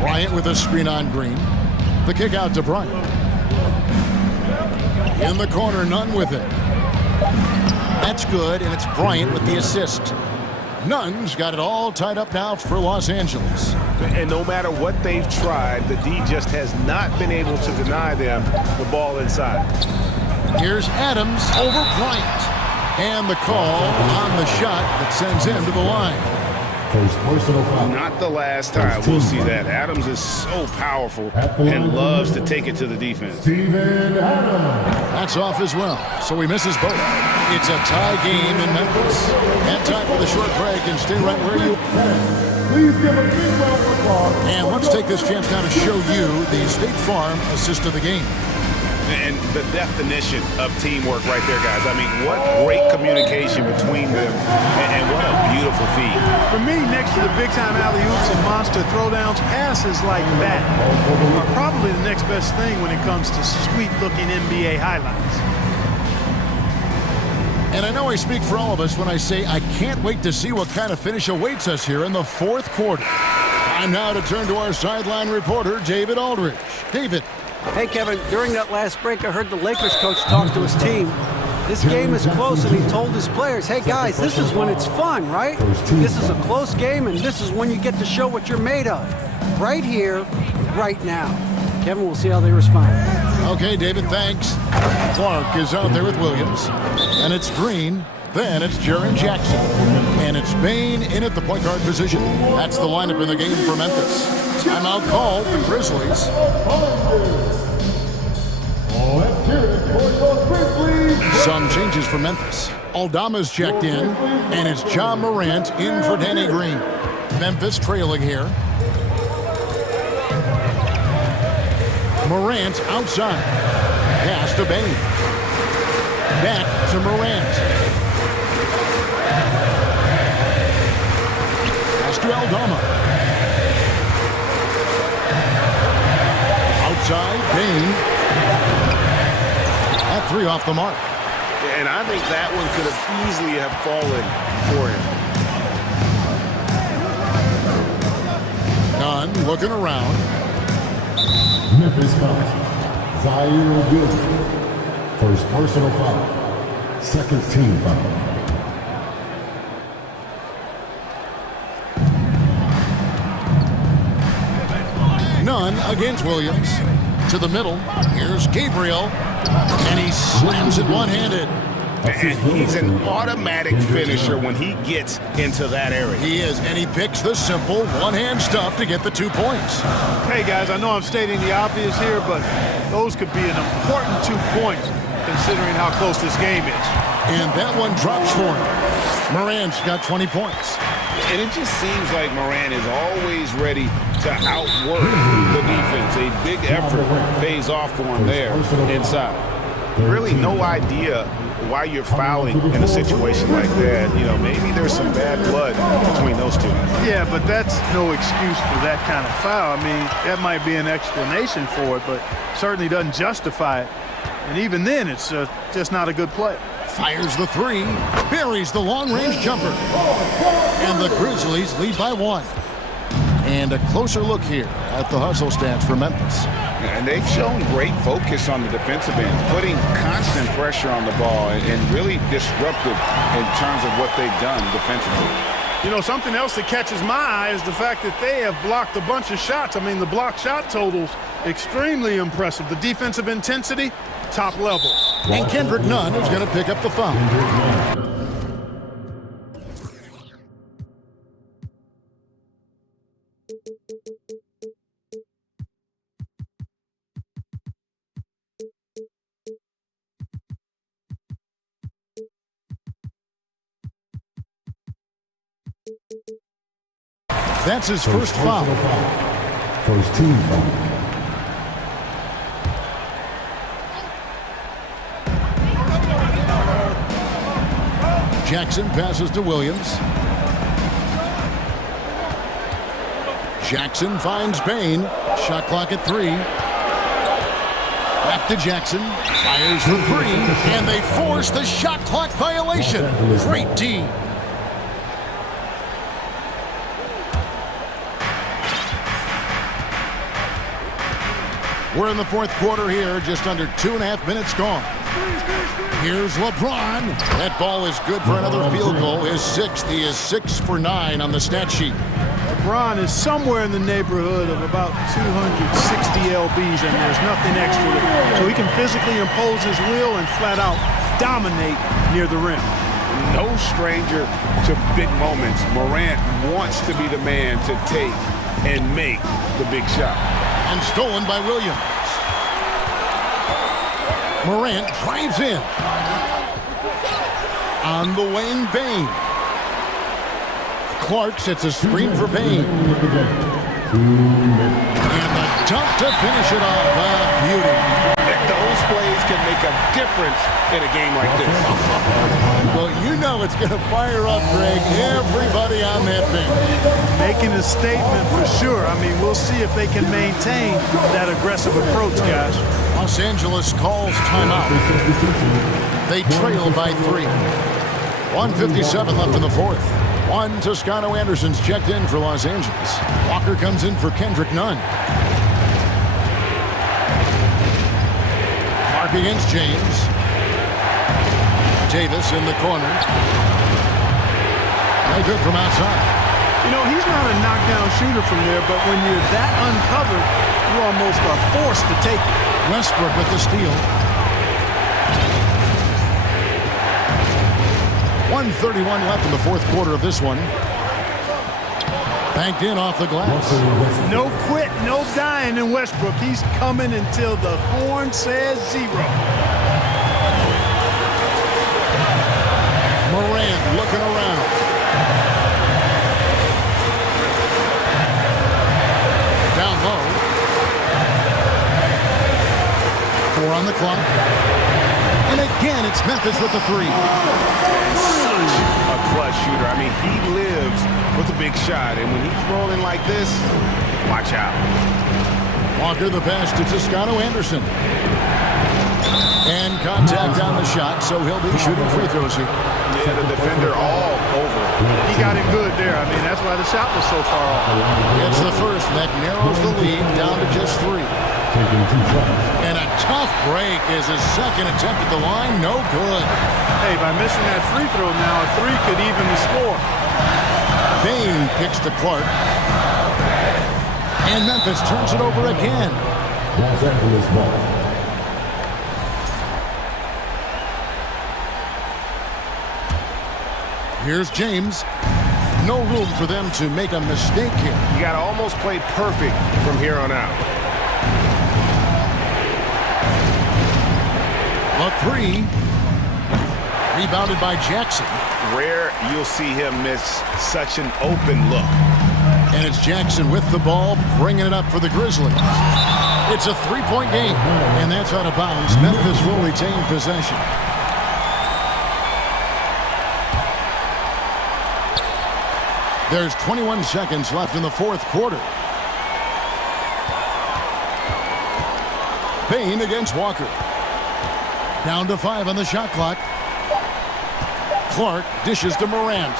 Bryant with a screen on Green. The kick out to Bryant. In the corner, Nunn with it. That's good, and it's Bryant with the assist. Nunn's got it all tied up now for Los Angeles. And no matter what they've tried, the D just has not been able to deny them the ball inside. Here's Adams over Bryant. And the call on the shot that sends him to the line. First personal foul. Not the last time we'll see that. Adams is so powerful and loves to take it to the defense. Steven Adams. That's off as well, so he misses both. It's a tie game in Memphis. And time for the short break and stay right where you are. Please give a big round of applause. And let's take this chance now to show you the State Farm assist of the game. And the definition of teamwork right there, guys. I mean, what great communication between them, and what a beautiful feed. For me, next to the big-time alley-oops and monster throwdowns, passes like that are probably the next best thing when it comes to sweet-looking NBA highlights. And I know I speak for all of us when I say I can't wait to see what kind of finish awaits us here in the fourth quarter. Time now to turn to our sideline reporter, David Aldridge. David. Hey, Kevin, during that last break, I heard the Lakers coach talk to his team. This game is close, and he told his players, hey, guys, this is when it's fun, right? This is a close game, and this is when you get to show what you're made of. Right here, right now. Kevin, we'll see how they respond. Okay, David, thanks. Clark is out there with Williams. And it's Green. Then it's Jaren Jackson. And it's Bain in at the point guard position. That's the lineup in the game for Memphis. Timeout called the Grizzlies. Some changes for Memphis. Aldama's checked in, and it's John Morant in for Danny Green. Memphis trailing here. Morant outside. Pass to Bain. Back to Morant. Pass to Aldama. Outside, Bain. That three off the mark. And I think that one could have easily have fallen for him. Nunn looking around. Memphis foul. Zaire Williams. First personal foul. Second team foul. Nunn against Williams. To the middle. Here's Gabriel. And he slams it one-handed. And he's an automatic finisher when he gets into that area. He is, and he picks the simple one-hand stuff to get the 2 points. Hey, guys, I know I'm stating the obvious here, but those could be an important 2 points considering how close this game is. And that one drops for him. Morant's got 20 points. And it just seems like Morant is always ready to outwork the defense. A big effort pays off for him there inside. Really no idea why you're fouling in a situation like that. You know, maybe there's some bad blood between those two. Yeah, but that's no excuse for that kind of foul. I mean, that might be an explanation for it, but certainly doesn't justify it. And even then, it's just not a good play. Fires the three, buries the long-range jumper. And the Grizzlies lead by 1. And a closer look here at the hustle stats for Memphis. And they've shown great focus on the defensive end, putting constant pressure on the ball and really disruptive in terms of what they've done defensively. You know, something else that catches my eye is the fact that they have blocked a bunch of shots. I mean, the block shot totals, extremely impressive. The defensive intensity, top level. And Kendrick Nunn is going to pick up the foul. That's his first foul. First team foul. Jackson passes to Williams. Jackson finds Bain. Shot clock at 3. Back to Jackson. Fires for 3. And they force the shot clock violation. Great D. We're in the fourth quarter here, just under 2.5 minutes gone. Here's LeBron. That ball is good for another field goal. His 6th. He is 6 for 9 on the stat sheet. LeBron is somewhere in the neighborhood of about 260 lbs, and there's nothing extra there. So he can physically impose his will and flat out dominate near the rim. no stranger to big moments. Morant wants to be the man to take and make the big shot. And stolen by Williams. Morant drives in. On the wing, Bane. Clark sets a screen for Bane. And the dunk to finish it off. Beauty. Those plays can make a difference in a game like this. Well, you know it's going to fire up, Greg, everybody on that bench. Making a statement for sure. I mean, we'll see if they can maintain that aggressive approach, guys. Los Angeles calls timeout. They trail by 3. 1:57 left in the fourth. One Toscano Anderson's checked in for Los Angeles. Walker comes in for Kendrick Nunn. Clark against James. Davis in the corner. No good from outside. You know, he's not a knockdown shooter from there, but when you're that uncovered, you almost are forced to take it. Westbrook with the steal. 1:31 left in the fourth quarter of this one. Banked in off the glass. No quit, no dying in Westbrook. He's coming until the horn says 0. Morant looking around. Down low. 4 on the clock. And again, it's Memphis with the 3. Such a clutch shooter. I mean, he lives with a big shot, and when he's rolling like this, watch out. Walker the pass to Toscano Anderson. And contact on the shot, so he'll be shooting free throws here. Yeah, the defender all over. He got it good there. I mean, that's why the shot was so far off. It's the first, and that narrows the lead down to just 3. And a tough break is his second attempt at the line. No good. Hey, by missing that free throw now, a 3 could even the score. Bane kicks to Clark. And Memphis turns it over again. Los Angeles ball. Here's James. No room for them to make a mistake here. You got to almost play perfect from here on out. The 3. Rebounded by Jackson. Rare you'll see him miss such an open look. And it's Jackson with the ball, bringing it up for the Grizzlies. It's a 3-point game, and that's out of bounds. Memphis will retain possession. There's 21 seconds left in the fourth quarter. Bane against Walker. Down to 5 on the shot clock. Clark dishes to Morant.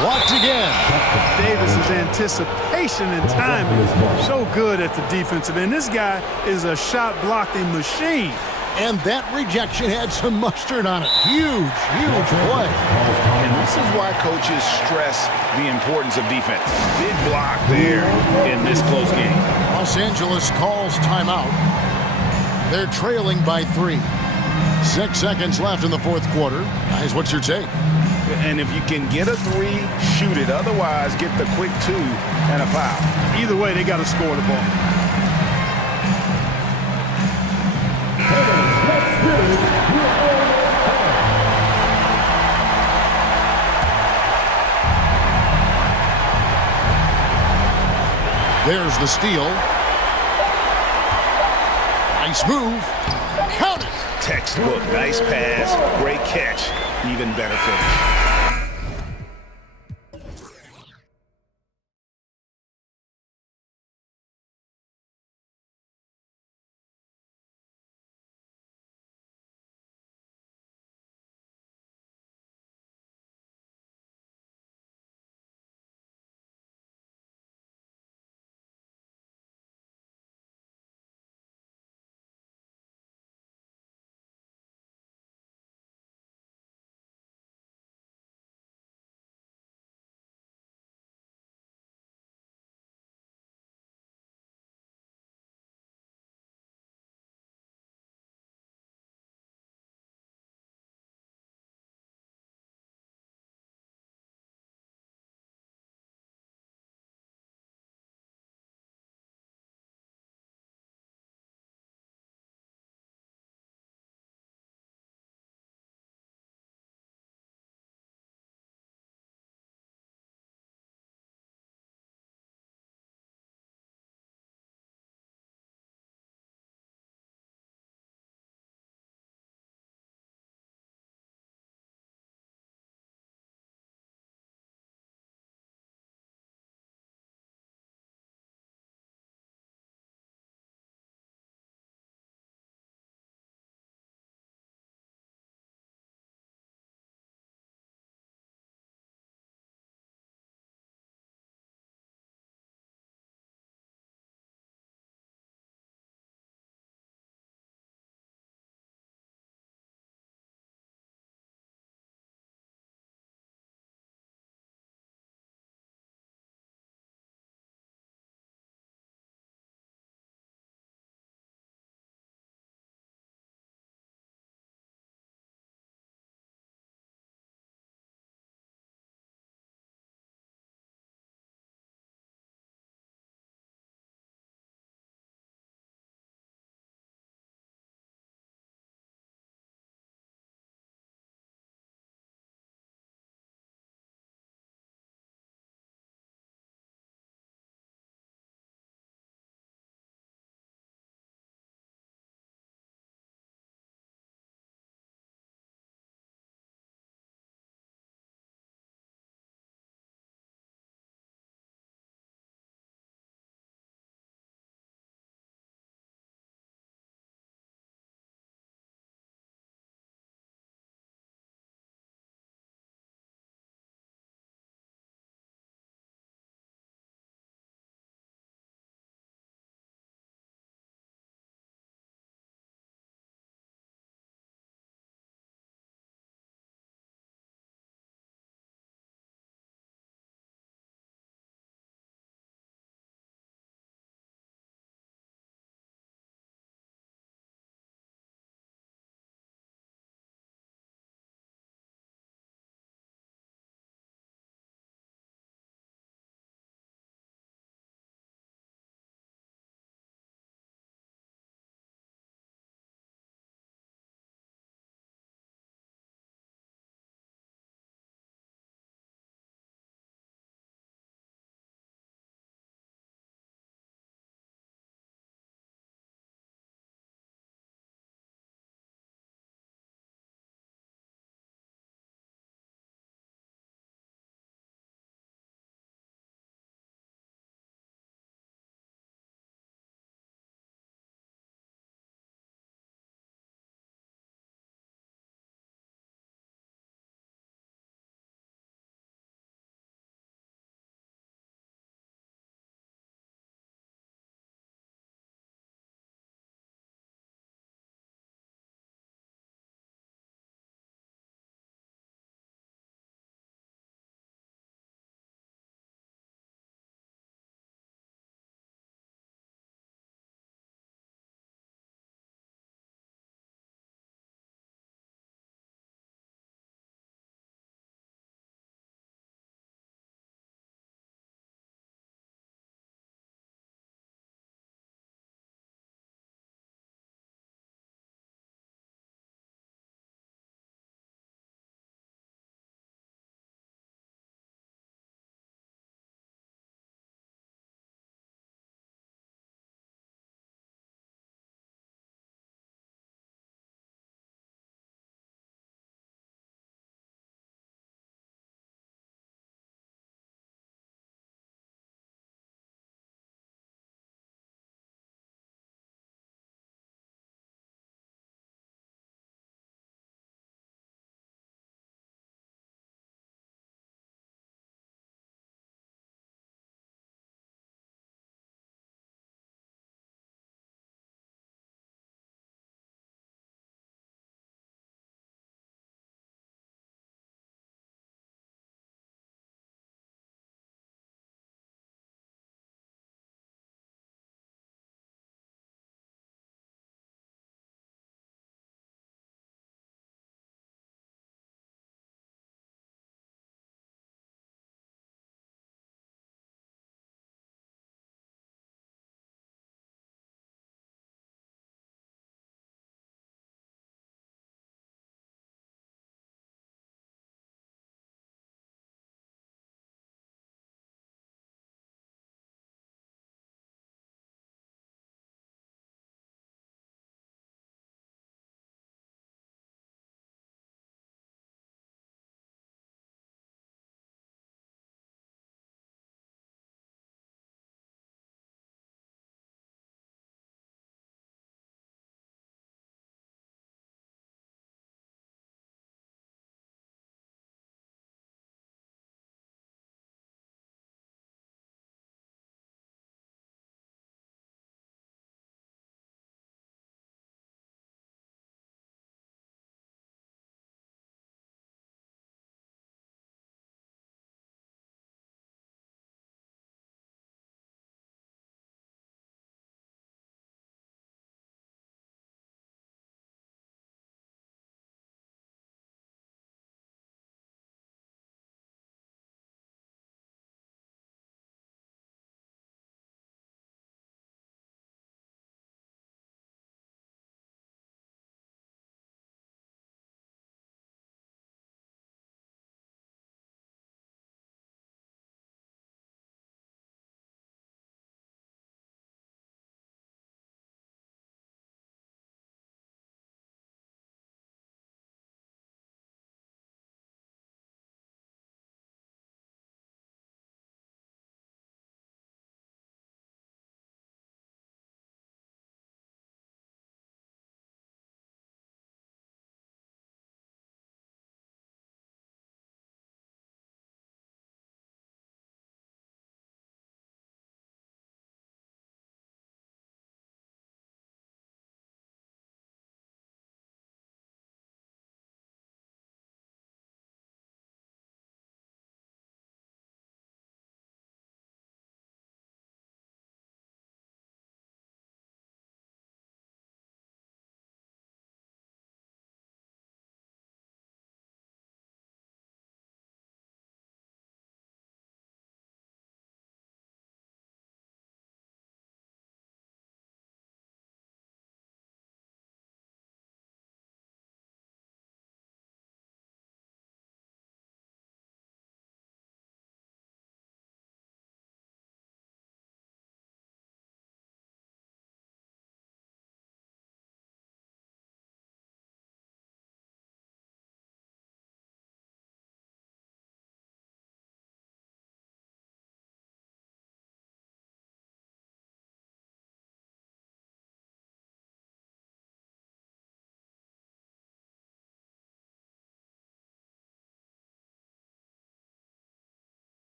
Blocked again. Davis's anticipation and timing so good at the defensive end. This guy is a shot blocking machine. And that rejection had some mustard on it. Huge, huge play. And this is why coaches stress the importance of defense. Big block there in this close game. Los Angeles calls timeout. They're trailing by 3. 6 seconds left in the fourth quarter. Guys, what's your take? And if you can get a 3, shoot it. Otherwise, get the quick 2 and a foul. Either way, they got to score the ball. There's the steal. Nice move. Count it. Textbook. Nice pass. Great catch. Even better finish.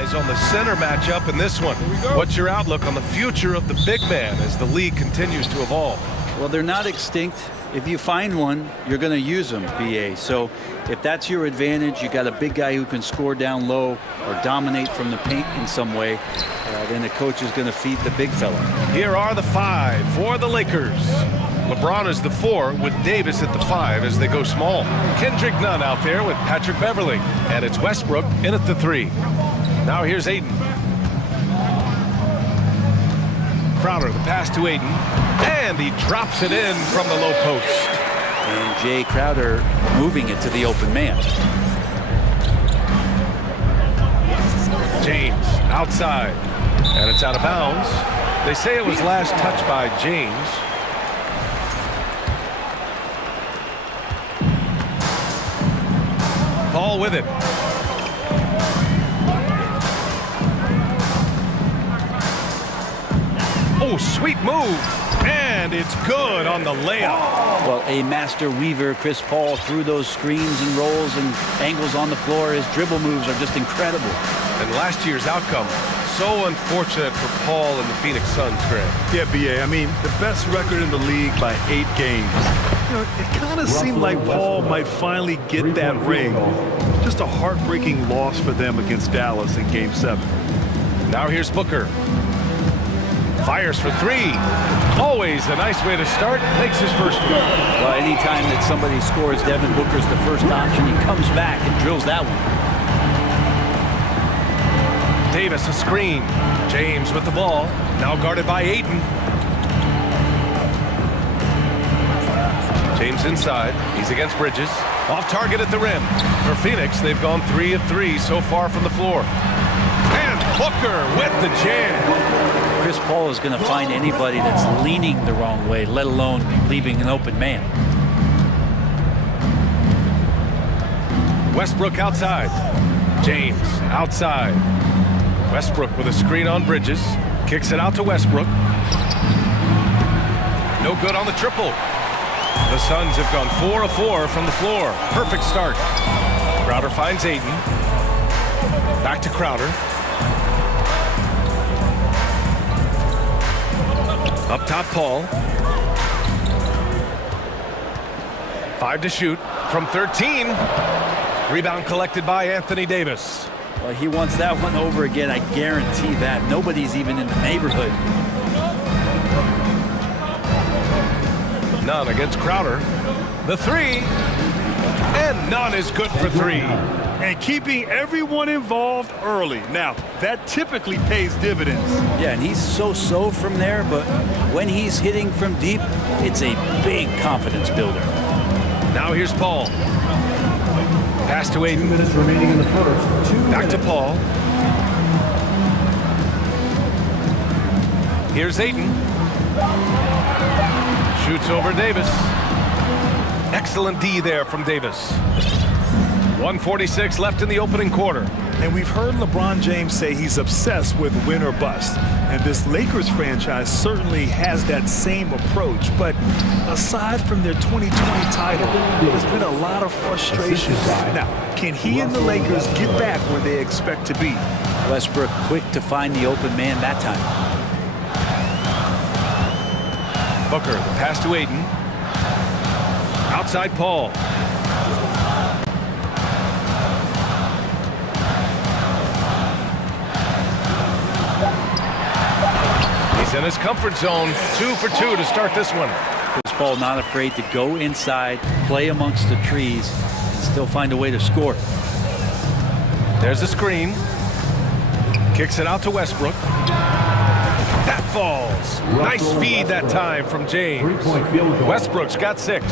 eyes on the center matchup in this one. What's your outlook on the future of the big man as the league continues to evolve? Well, they're not extinct. If you find one, you're going to use them, BA. So if that's your advantage, you got a big guy who can score down low or dominate from the paint in some way, then the coach is going to feed the big fella. Here are the 5 for the Lakers. LeBron is the 4 with Davis at the 5 as they go small. Kendrick Nunn out there with Patrick Beverly. And it's Westbrook in at the 3. Now here's Ayton. Crowder, the pass to Ayton. And he drops it in from the low post. And Jay Crowder moving it to the open man. James outside. And it's out of bounds. They say it was last touched by James. Paul with it. Oh, sweet move. And it's good on the layup. Well, a master weaver, Chris Paul, through those screens and rolls and angles on the floor. His dribble moves are just incredible. And last year's outcome, so unfortunate for Paul and the Phoenix Suns, Grant. Yeah, BA, I mean, the best record in the league by 8 games. You know, it kind of seemed like Paul might finally get that ring. Just a heartbreaking loss for them against Dallas in Game 7. Now here's Booker. Fires for 3. Always a nice way to start. Makes his first one. Well, anytime that somebody scores, Devin Booker's the first option. He comes back and drills that one. Davis a screen. James with the ball. Now guarded by Ayton. James inside. He's against Bridges. Off target at the rim. For Phoenix, they've gone 3 of 3 so far from the floor. And Booker with the jam. Chris Paul is going to find anybody that's leaning the wrong way, let alone leaving an open man. Westbrook outside. James outside. Westbrook with a screen on Bridges. Kicks it out to Westbrook. No good on the triple. The Suns have gone 4 of 4 from the floor. Perfect start. Crowder finds Ayton. Back to Crowder. Up top, Paul. 5 to shoot from 13. Rebound collected by Anthony Davis. Well, he wants that one over again. I guarantee that. Nobody's even in the neighborhood. Nunn against Crowder. The 3. And Nunn is good for 3. And keeping everyone involved early. Now, that typically pays dividends. Yeah, and he's so-so from there, but when he's hitting from deep, it's a big confidence builder. Now here's Paul. Pass to Ayton. 2 minutes remaining in the first. Back to Paul. Here's Ayton. Shoots over Davis. Excellent D there from Davis. 1:46 left in the opening quarter. And we've heard LeBron James say he's obsessed with win or bust. And this Lakers franchise certainly has that same approach. But aside from their 2020 title, there's been a lot of frustration. Now, can he and the Lakers get back where they expect to be? Westbrook quick to find the open man that time. Booker, the pass to Ayton. Outside Paul. He's in his comfort zone. 2 for 2 to start this one. Chris Paul not afraid to go inside, play amongst the trees, and still find a way to score. There's a screen. Kicks it out to Westbrook. That falls. Nice feed that time from James. Westbrook's got 6.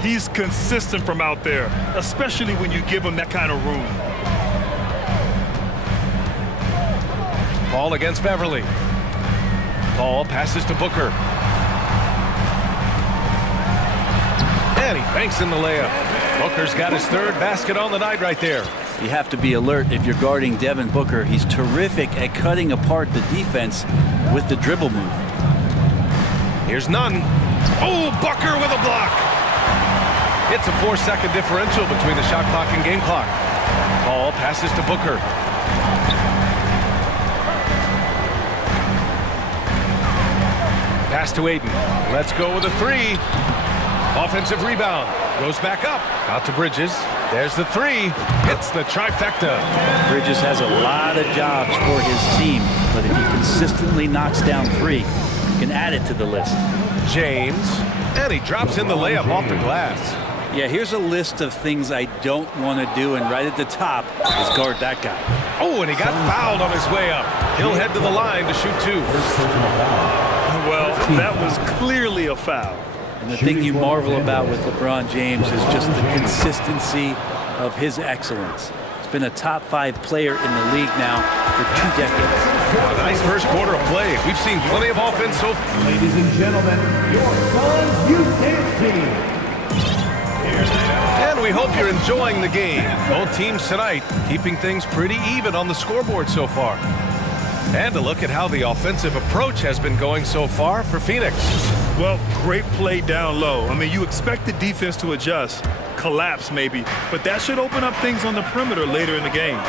He's consistent from out there, especially when you give him that kind of room. Paul against Beverly. Paul passes to Booker. And he banks in the layup. Booker's got his 3rd basket on the night right there. You have to be alert if you're guarding Devin Booker. He's terrific at cutting apart the defense with the dribble move. Here's Nunn. Oh, Booker with a block. It's a 4-second differential between the shot clock and game clock. Paul passes to Booker. Pass to Aiden. Let's go with a three. Offensive rebound. Goes back up. Out to Bridges. There's the three. Hits the trifecta. Bridges has a lot of jobs for his team, but if he consistently knocks down three, he can add it to the list. James. And he drops in the layup off the glass. Yeah, here's a list of things I don't want to do, and right at the top is guard that guy. Oh, and he got fouled on his way up. He'll head to the line to shoot two. Well, that was clearly a foul. And the thing you marvel about with LeBron James is just the consistency of his excellence. He's been a top 5 player in the league now for 2 decades. A nice first quarter of play. We've seen plenty of offense so far. Ladies and gentlemen, your Suns Youth Dance Team. And we hope you're enjoying the game. Both teams tonight keeping things pretty even on the scoreboard so far. And a look at how the offensive approach has been going so far for Phoenix. Well, great play down low. I mean, you expect the defense to adjust, collapse maybe, but that should open up things on the perimeter later in the game.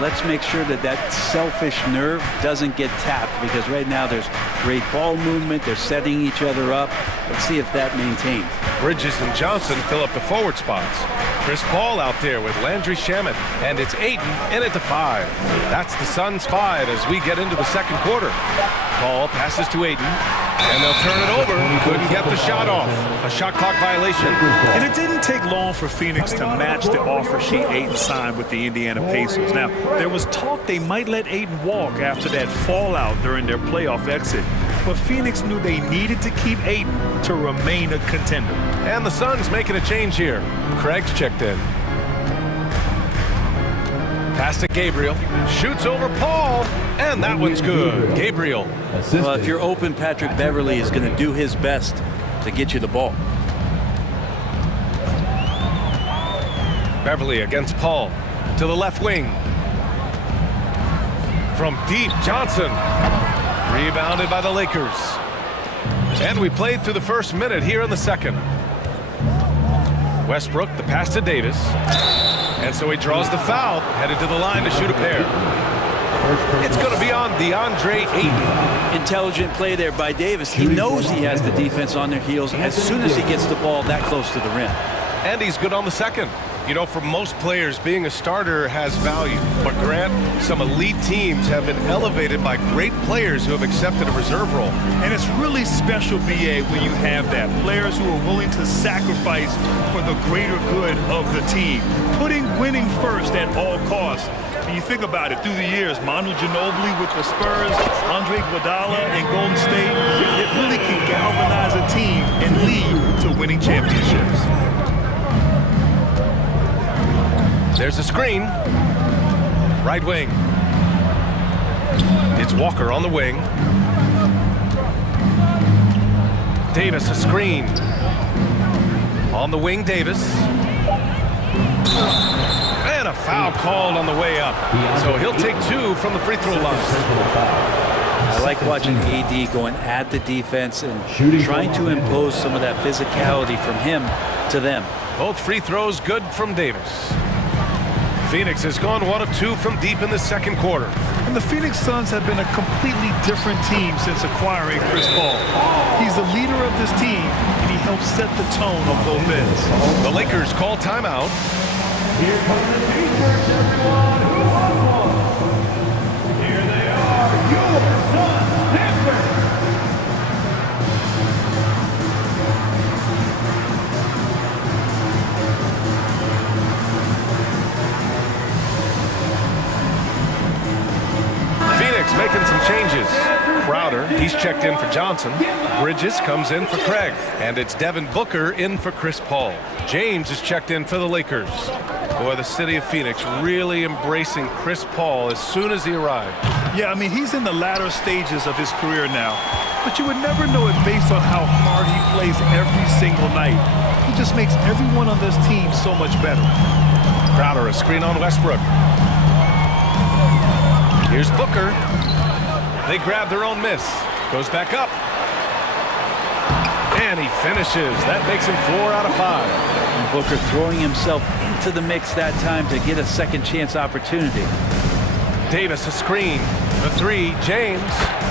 Let's make sure that that selfish nerve doesn't get tapped, because right now there's great ball movement. They're setting each other up. Let's see if that maintains. Bridges and Johnson fill up the forward spots. Chris Paul out there with Landry Shamet, and it's Ayton in at the 5. That's the Suns' 5 as we get into the second quarter. Paul passes to Ayton, and they'll turn it over. Couldn't get the shot off. A shot clock violation. And it didn't take long for Phoenix to match the offer sheet Ayton signed with the Indiana Pacers. Now, there was talk they might let Ayton walk after that fallout during their playoff exit. But Phoenix knew they needed to keep Ayton to remain a contender. And the Suns making a change here. Craig's checked in. Pass to Gabriel. Shoots over Paul. And that one's good. Gabriel. Well, if you're open, Patrick Beverly is going to do his best to get you the ball. Beverly against Paul. To the left wing. From deep, Johnson. Rebounded by the Lakers. And we played through the first minute here in the second. Westbrook, the pass to Davis. And so he draws the foul, headed to the line to shoot a pair. It's going to be on DeAndre Ayton. Intelligent play there by Davis. He knows he has the defense on their heels as soon as he gets the ball that close to the rim. And he's good on the second. You know, for most players, being a starter has value. But Grant, some elite teams have been elevated by great players who have accepted a reserve role. And it's really special, BA, when you have that. Players who are willing to sacrifice for the greater good of the team. Putting winning first at all costs. When you think about it, through the years, Manu Ginobili with the Spurs, Andre Iguodala in Golden State, it really can galvanize a team and lead to winning championships. There's a screen. Right wing. It's Walker on the wing. Davis, a screen. On the wing, Davis. And a foul called on the way up. So he'll take 2 from the free throw line. I like watching AD going at the defense and trying to impose some of that physicality from him to them. Both free throws good from Davis. Phoenix has gone 1 of 2 from deep in the second quarter. And the Phoenix Suns have been a completely different team since acquiring Chris Paul. He's the leader of this team, and he helps set the tone on both ends. The Lakers call timeout. Here come the defense, everyone. Who wants one? Here they are, your Suns Panthers. Making some changes. Crowder, he's checked in for Johnson. Bridges comes in for Craig. And it's Devin Booker in for Chris Paul. James is checked in for the Lakers. Boy, the city of Phoenix really embracing Chris Paul as soon as he arrived. Yeah, I mean, he's in the latter stages of his career now. But you would never know it based on how hard he plays every single night. He just makes everyone on this team so much better. Crowder, a screen on Westbrook. Here's Booker. They grab their own miss. Goes back up. And he finishes. That makes him 4 out of 5. And Booker throwing himself into the mix that time to get a second chance opportunity. Davis, a screen. The 3, James.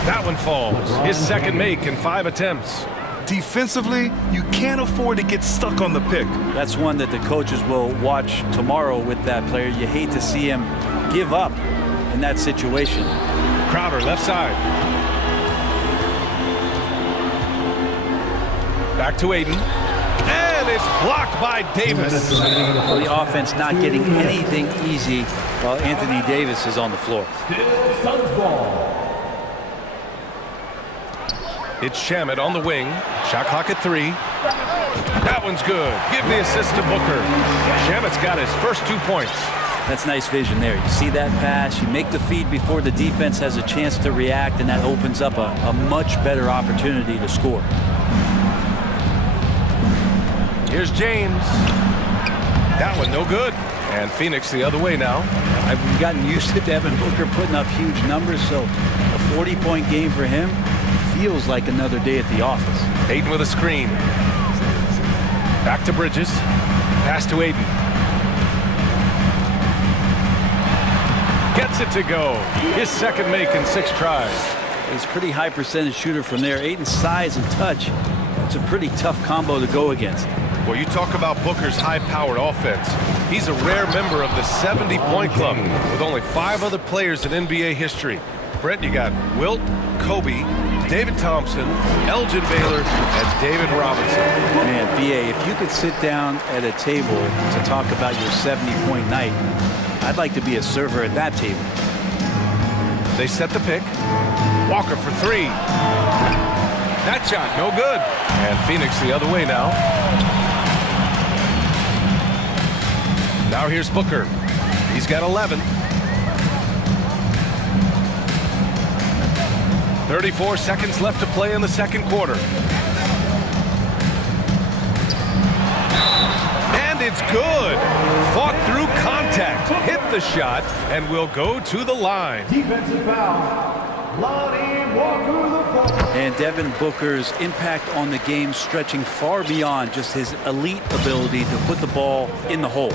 That one falls. His second make in 5 attempts. Defensively, you can't afford to get stuck on the pick. That's one that the coaches will watch tomorrow with that player. You hate to see him give up in that situation. Crowder, left side. Back to Aiden. And it's blocked by Davis. Well, the offense not getting anything easy while Anthony Davis is on the floor. Still Suns ball. It's Shamet on the wing. Shot clock at 3. That one's good. Give the assist to Booker. Shamet's got his first 2 points. That's nice vision there. You see that pass, you make the feed before the defense has a chance to react, and that opens up a much better opportunity to score. Here's James. That one no good. And Phoenix the other way now. I've gotten used to Devin Booker putting up huge numbers, so a 40-point game for him feels like another day at the office. Aiden with a screen. Back to Bridges. Pass to Aiden. Gets it to go. His second make in 6 tries. He's a pretty high percentage shooter from there. Aiden's size and touch, it's a pretty tough combo to go against. Well, you talk about Booker's high-powered offense. He's a rare member of the 70-point club with only 5 other players in NBA history. Brent, you got Wilt, Kobe, David Thompson, Elgin Baylor, and David Robinson. Man, B.A., if you could sit down at a table to talk about your 70-point night, I'd like to be a server at that table. They set the pick. Walker for 3. That shot, no good. And Phoenix the other way now. Now here's Booker. He's got 11. 34 seconds left to play in the second quarter. And it's good. Fought through contact, hit the shot, and will go to the line. Defensive foul. Lonnie Walker the foul. And Devin Booker's impact on the game stretching far beyond just his elite ability to put the ball in the hole.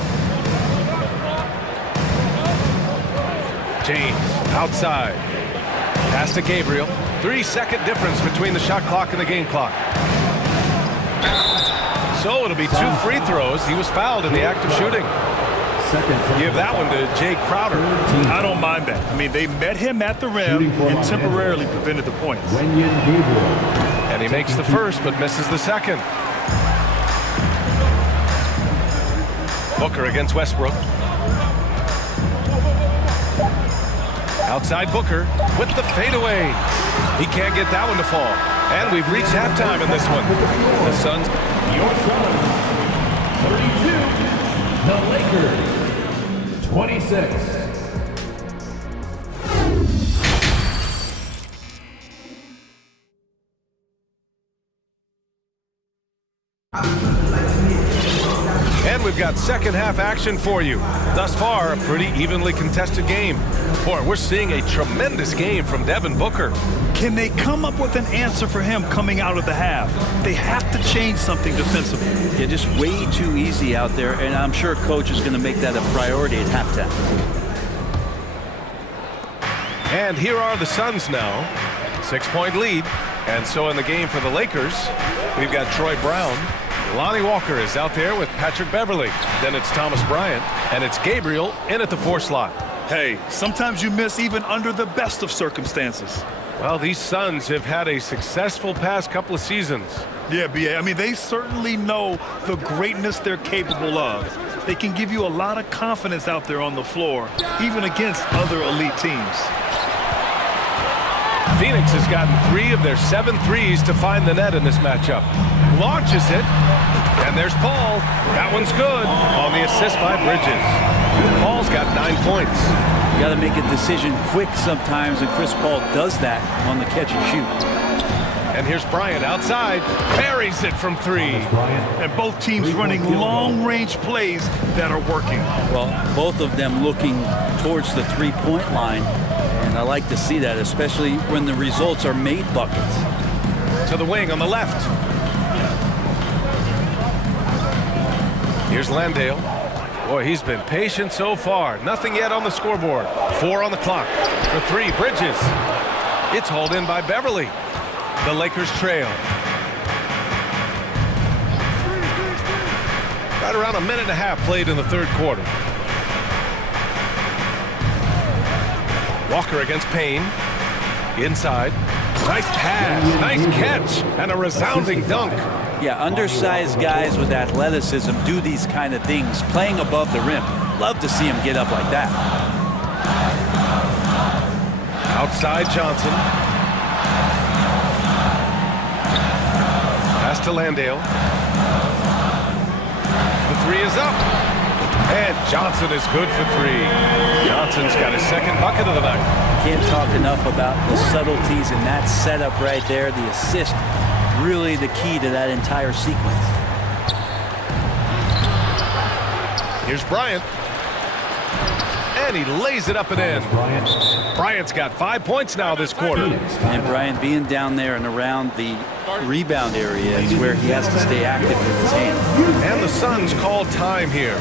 James outside. Pass to Gabriel. 3-second difference between the shot clock and the game clock. So it'll be 2 free throws. He was fouled in the act of shooting. Give that one to Jay Crowder. I don't mind that. I mean, they met him at the rim and temporarily prevented the points. And he makes the first but misses the second. Booker against Westbrook. Outside Booker with the fadeaway. He can't get that one to fall. And we've reached halftime in this one. The Suns. Your Suns, 32. The Lakers, 26. And we've got second half action for you. Thus far, a pretty evenly contested game. Boy, we're seeing a tremendous game from Devin Booker. Can they come up with an answer for him coming out of the half? They have to change something defensively. Yeah, just way too easy out there, and I'm sure coach is going to make that a priority at halftime. And here are the Suns now. 6-point lead. And so in the game for the Lakers, we've got Troy Brown. Lonnie Walker is out there with Patrick Beverly. Then it's Thomas Bryant, and it's Gabriel in at the 4 slot. Hey, sometimes you miss even under the best of circumstances. Well, these Suns have had a successful past couple of seasons. Yeah, B.A., I mean, they certainly know the greatness they're capable of. They can give you a lot of confidence out there on the floor, even against other elite teams. Phoenix has gotten 3 of their 7 threes to find the net in this matchup. Launches it, and there's Paul. That one's good on the assist by Bridges. Paul's got 9 points. You got to make a decision quick sometimes, and Chris Paul does that on the catch and shoot. And here's Bryant outside, buries it from 3. And both teams running long-range plays that are working. Well, both of them looking towards the 3-point line, and I like to see that, especially when the results are made buckets. To the wing on the left. Here's Landale. Boy, he's been patient so far. Nothing yet on the scoreboard. 4 on the clock. For 3, Bridges. It's hauled in by Beverly. The Lakers trail. Right around a minute and a half played in the third quarter. Walker against Payne. Inside. Nice pass, nice catch, and a resounding dunk. Yeah, undersized guys with athleticism do these kind of things, playing above the rim. Love to see him get up like that. Outside Johnson. Pass to Landale. The three is up. And Johnson is good for three. Johnson's got his second bucket of the night. Can't talk enough about the subtleties in that setup right there. The assist, really the key to that entire sequence. Here's Bryant. And he lays it up and in. Bryant's got 5 points now this quarter. And Bryant being down there and around the rebound area is where he has to stay active with his hand. And the Suns called time here.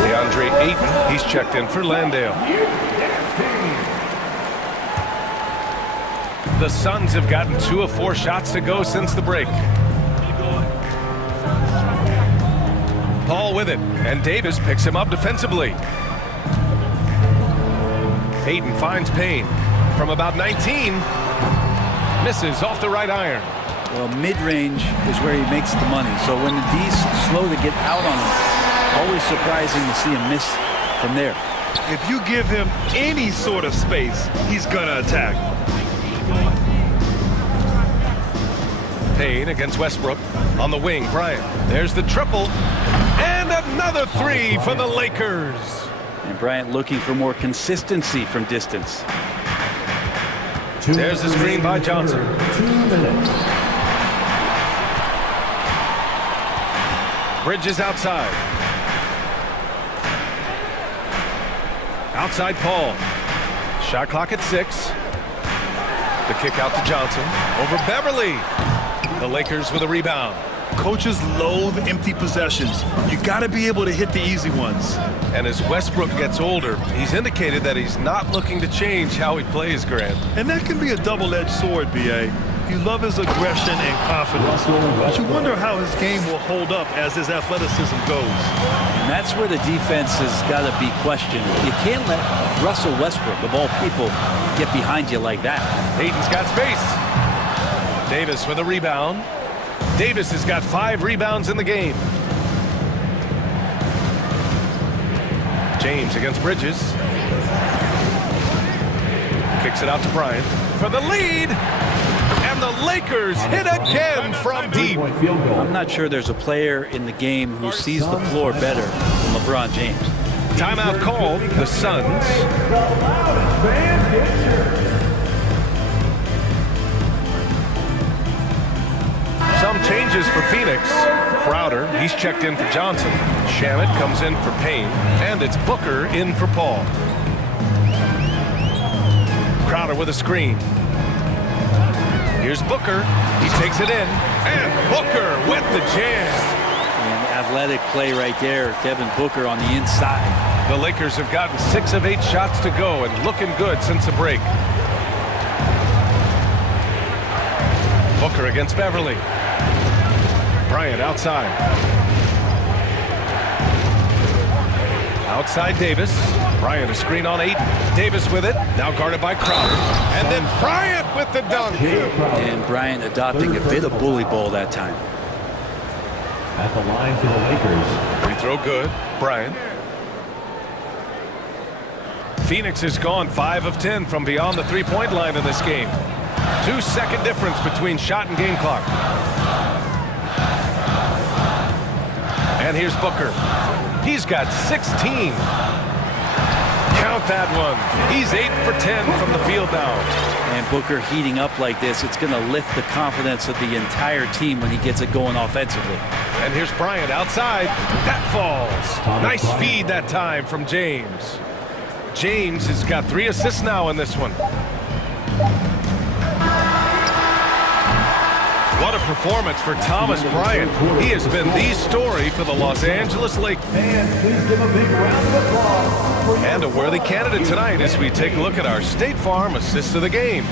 DeAndre Ayton, he's checked in for Landale. The Suns have gotten 2 of 4 shots to go since the break. Paul with it, and Davis picks him up defensively. Ayton finds Payne from about 19. Misses off the right iron. Well, mid-range is where he makes the money. So when the D's slow to get out on him, always surprising to see him miss from there. If you give him any sort of space, he's gonna attack. Payne against Westbrook. On the wing, Bryant. There's the triple. And another three for the Lakers. And Bryant looking for more consistency from distance. There's the screen by Johnson. 2 minutes. Bridges outside. Outside Paul. Shot clock at 6. The kick out to Johnson. Over Beverly. The Lakers with a rebound. Coaches loathe empty possessions. You got to be able to hit the easy ones. And as Westbrook gets older, he's indicated that he's not looking to change how he plays, Grant. And that can be a double-edged sword, B.A. You love his aggression and confidence, but you wonder how his game will hold up as his athleticism goes. And that's where the defense has got to be questioned. You can't let Russell Westbrook, of all people, get behind you like that. Ayton's got space. Davis with a rebound. Davis has got 5 rebounds in the game. James against Bridges. Kicks it out to Bryant for the lead. And the Lakers hit again from deep. I'm not sure there's a player in the game who sees the floor better than LeBron James. Timeout called. The Suns. Some changes for Phoenix. Crowder, he's checked in for Johnson. Shamet comes in for Payne. And it's Booker in for Paul. Crowder with a screen. Here's Booker. He takes it in. And Booker with the jam. And athletic play right there. Devin Booker on the inside. The Lakers have gotten 6 of 8 shots to go and looking good since the break. Booker against Beverly. Bryant outside. Outside Davis. Bryant a screen on 8. Davis with it. Now guarded by Crowder. And then Bryant with the dunk. And Bryant adopting a bit of bully ball that time. At the line for the Lakers. Free throw good. Bryant. Phoenix has gone 5 of 10 from beyond the three-point line in this game. 2-second difference between shot and game clock. And here's Booker. He's got 16. Count that one. He's 8 for 10 from the field now. And Booker heating up like this, it's going to lift the confidence of the entire team when he gets it going offensively. And here's Bryant outside. That falls. Nice feed that time from James. James has got 3 assists now in this one. What a performance for Thomas Bryant. He has been the story for the Los Angeles Lakers. And please give a big round of applause. And a worthy candidate tonight as we take a look at our State Farm Assist of the Game.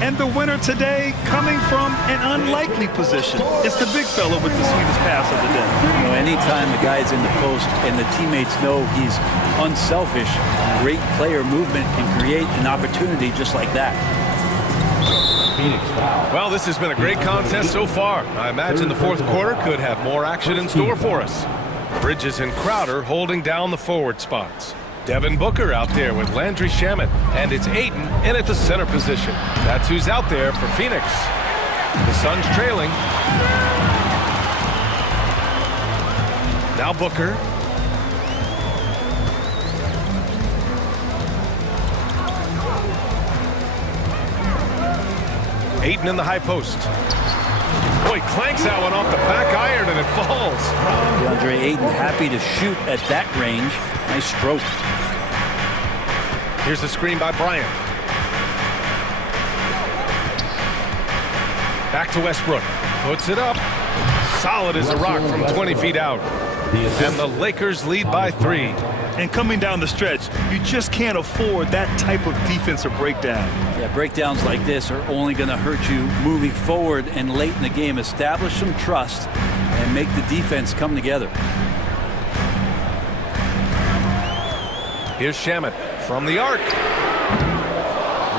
And the winner today coming from an unlikely position. It's the big fella with the sweetest pass of the day. You know, anytime the guy's in the post and the teammates know he's unselfish, great player movement can create an opportunity just like that. Well, this has been a great contest so far. I imagine the fourth quarter could have more action in store for us. Bridges and Crowder holding down the forward spots. Devin Booker out there with Landry Shamet, and it's Ayton in at the center position. That's who's out there for Phoenix. The Suns trailing. Now Booker. Ayton in the high post. Boy, clanks that one off the back iron and it falls. DeAndre Ayton happy to shoot at that range. Nice stroke. Here's the screen by Bryant. Back to Westbrook. Puts it up. Solid as a rock from 20 feet out. And the Lakers lead by 3. And coming down the stretch, you just can't afford that type of defensive breakdown. Yeah, breakdowns like this are only going to hurt you moving forward and late in the game. Establish some trust and make the defense come together. Here's Shamet from the arc.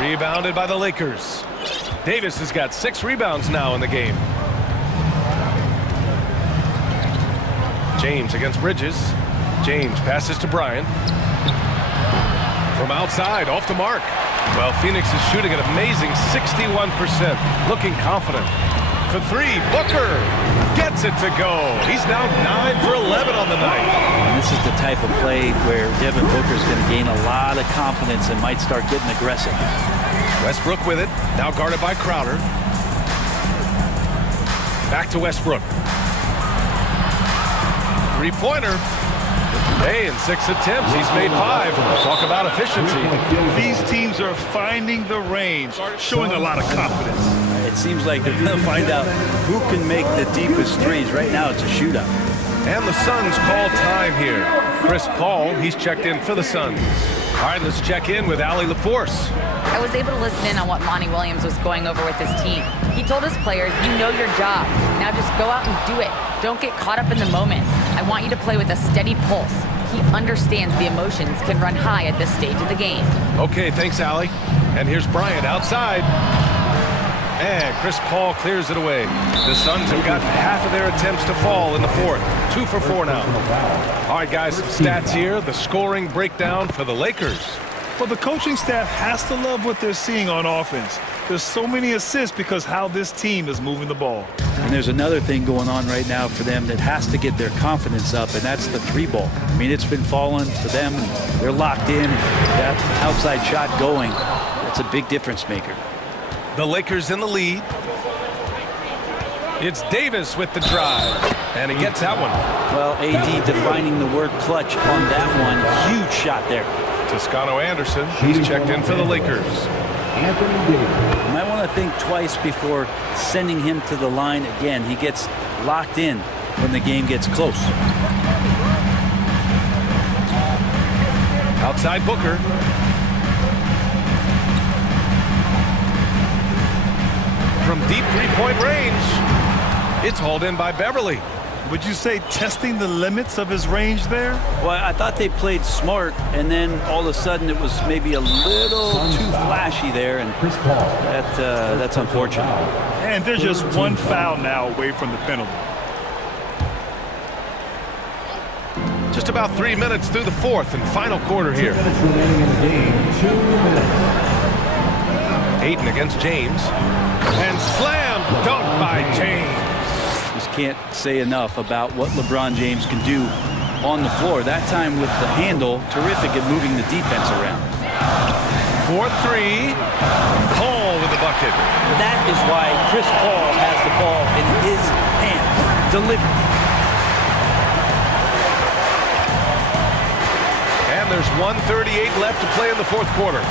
Rebounded by the Lakers. Davis has got 6 rebounds now in the game. James against Bridges. James passes to Bryant. From outside, off the mark. Well, Phoenix is shooting an amazing 61%. Looking confident. For 3, Booker gets it to go. He's now 9 for 11 on the night. And this is the type of play where Devin Booker is going to gain a lot of confidence and might start getting aggressive. Westbrook with it. Now guarded by Crowder. Back to Westbrook. Three-pointer. Hey, in 6 attempts, he's made 5. Talk about efficiency. These teams are finding the range, showing a lot of confidence. It seems like they're going to find out who can make the deepest threes. Right now, it's a shootout. And the Suns call time here. Chris Paul, he's checked in for the Suns. All right, let's check in with Allie LaForce. I was able to listen in on what Monty Williams was going over with his team. He told his players, you know your job. Now just go out and do it. Don't get caught up in the moment. I want you to play with a steady pulse. He understands the emotions can run high at this stage of the game. Okay, thanks, Allie. And here's Bryant outside. And Chris Paul clears it away. The Suns have got half of their attempts to fall in the fourth. 2 for 4 now. All right, guys, some stats here. The scoring breakdown for the Lakers. Well, the coaching staff has to love what they're seeing on offense. There's so many assists because how this team is moving the ball. And there's another thing going on right now for them that has to get their confidence up, and that's the 3-ball. I mean, it's been falling for them. They're locked in. That outside shot going, that's a big difference maker. The Lakers in the lead. It's Davis with the drive, and he gets that one. Well, AD defining the word clutch on that one. Huge shot there. Toscano Anderson, he's checked in for the Lakers. You might want to think twice before sending him to the line again. He gets locked in when the game gets close. Outside Booker. From deep 3-point range, it's hauled in by Beverly. Would you say testing the limits of his range there? Well, I thought they played smart, and then all of a sudden it was maybe a little too flashy there, and that's unfortunate. And they're just one foul now away from the penalty. Just about 3 minutes through the fourth and final quarter here. 2 minutes remaining in the game. 2 minutes. Ayton against James. And slam dunk by James. Just can't say enough about what LeBron James can do on the floor. That time with the handle, terrific at moving the defense around. 4-3. Paul with the bucket. That is why Chris Paul has the ball in his hands. Delivered. And there's 1:38 left to play in the fourth quarter.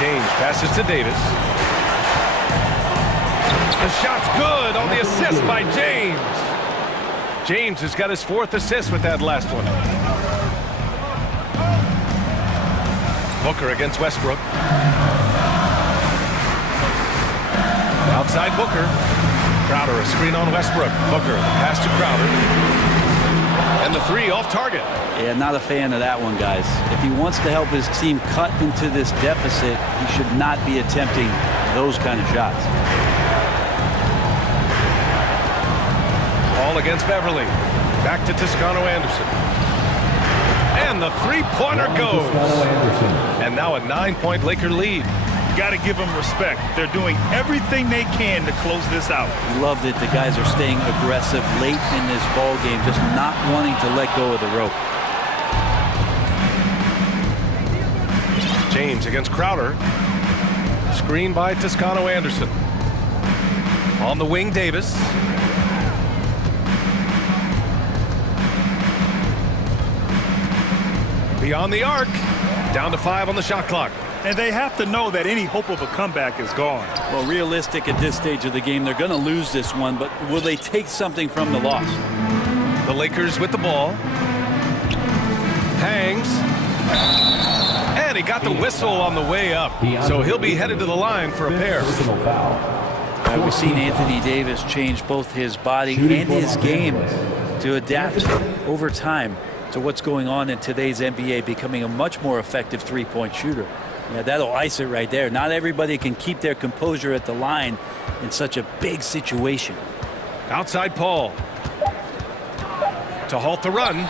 James passes to Davis. The shot's good on the assist by James. James has got his 4th assist with that last one. Booker against Westbrook. Outside Booker. Crowder, a screen on Westbrook. Booker, pass to Crowder. And the 3 off target. Yeah, not a fan of that one, guys. If he wants to help his team cut into this deficit, he should not be attempting those kind of shots. Ball against Beverly. Back to Toscano Anderson. And the 3-pointer goes. And now a 9-point Laker lead. You got to give them respect. They're doing everything they can to close this out. Love that the guys are staying aggressive late in this ball game, just not wanting to let go of the rope. James against Crowder. Screen by Toscano Anderson. On the wing, Davis. Beyond the arc. Down to 5 on the shot clock. And they have to know that any hope of a comeback is gone. Well, realistic at this stage of the game, they're going to lose this one, but will they take something from the loss? The Lakers with the ball. Hangs. And he got the whistle on the way up. So he'll be headed to the line for a pair. We've seen Anthony Davis change both his body and his game to adapt over time to what's going on in today's NBA, becoming a much more effective three-point shooter. Yeah, that'll ice it right there. Not everybody can keep their composure at the line in such a big situation. Outside Paul. To halt the run.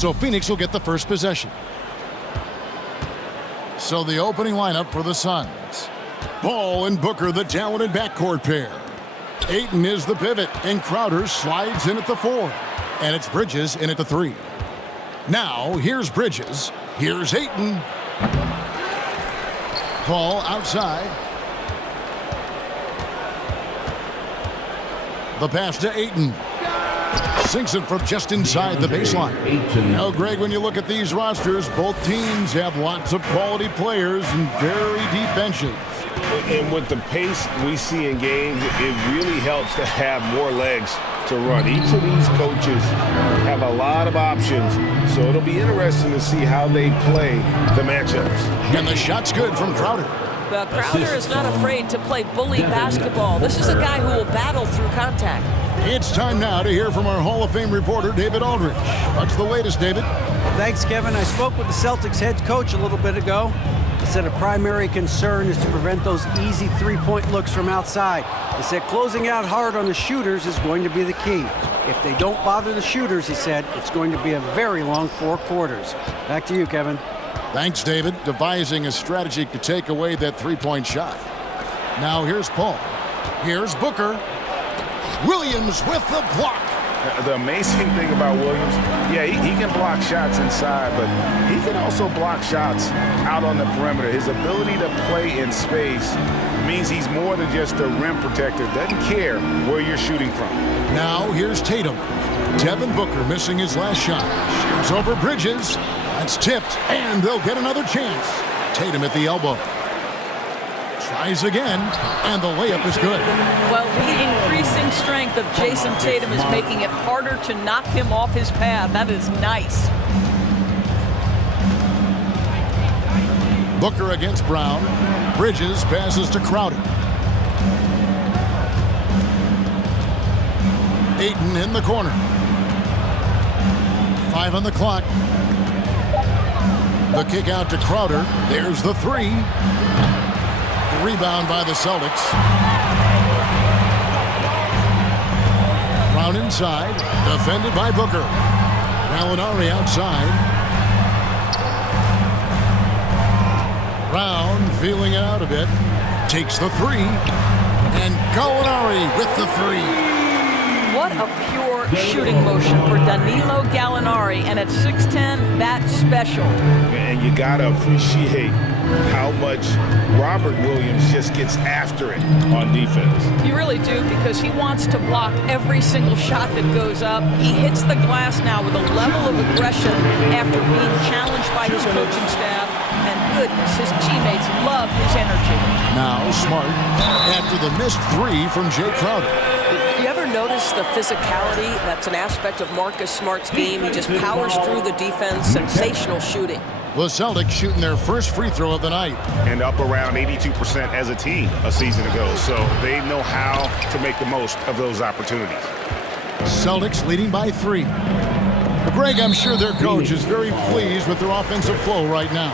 So Phoenix will get the first possession. So the opening lineup for the Suns. Ball and Booker, the talented backcourt pair. Ayton is the pivot, and Crowder slides in at the 4. And it's Bridges in at the 3. Now, here's Bridges. Here's Ayton. Ball outside. The pass to Ayton. Sinks it from just inside the baseline. Now, Greg, when you look at these rosters, both teams have lots of quality players and very deep benches. And with the pace we see in games, it really helps to have more legs to run. Each of these coaches have a lot of options, so it'll be interesting to see how they play the matchups. And the shot's good from Crowder. Well, Crowder is not afraid to play bully basketball. This is a guy who will battle through contact. It's time now to hear from our Hall of Fame reporter, David Aldridge. What's the latest, David? Thanks, Kevin. I spoke with the Celtics head coach a little bit ago. He said a primary concern is to prevent those easy three-point looks from outside. He said closing out hard on the shooters is going to be the key. If they don't bother the shooters, he said, it's going to be a very long 4 quarters. Back to you, Kevin. Thanks, David. Devising a strategy to take away that three-point shot. Now here's Paul. Here's Booker. Williams with the block. The amazing thing about Williams, yeah, he can block shots inside, but he can also block shots out on the perimeter. His ability to play in space means he's more than just a rim protector. Doesn't care where you're shooting from. Now here's Tatum. Devin Booker missing his last shot. Shoots over Bridges. That's tipped, and they'll get another chance. Tatum at the elbow. Tries again, and the layup is good. Well, the increasing strength of Jason Tatum is making it harder to knock him off his path. That is nice. Booker against Brown. Bridges passes to Crowder. Ayton in the corner. 5 on the clock. The kick out to Crowder. There's the 3. Rebound by the Celtics. Brown inside, defended by Booker. Gallinari outside. Brown feeling it out a bit. Takes the 3. And Gallinari with the 3. What a pure shooting motion for Danilo Gallinari, and at 6'10", that's special. And you gotta appreciate how much Robert Williams just gets after it on defense. You really do, because he wants to block every single shot that goes up. He hits the glass now with a level of aggression after being challenged by his coaching staff. And goodness, his teammates love his energy. Now Smart after the missed 3 from Jay Crowder. You ever notice the physicality? That's an aspect of Marcus Smart's game. He just powers through the defense. Sensational shooting. The Celtics shooting their first free throw of the night. And up around 82% as a team a season ago. So they know how to make the most of those opportunities. Celtics leading by 3. Greg, I'm sure their coach is very pleased with their offensive flow right now.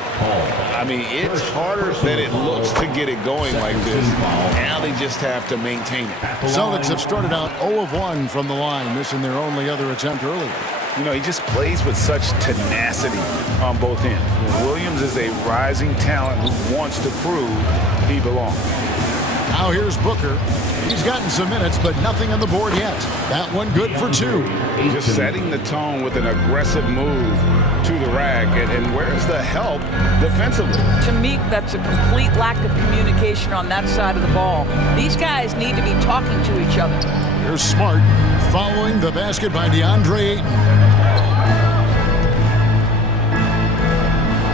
I mean, it's harder than it looks to get it going like this. Now they just have to maintain it. Celtics have started out 0 of 1 from the line, missing their only other attempt earlier. You know, he just plays with such tenacity on both ends. Williams is a rising talent who wants to prove he belongs. Now here's Booker. He's gotten some minutes, but nothing on the board yet. That one good for 2. Just setting the tone with an aggressive move to the rack. And where's the help defensively? To me, that's a complete lack of communication on that side of the ball. These guys need to be talking to each other. Here's Smart following the basket by DeAndre Ayton.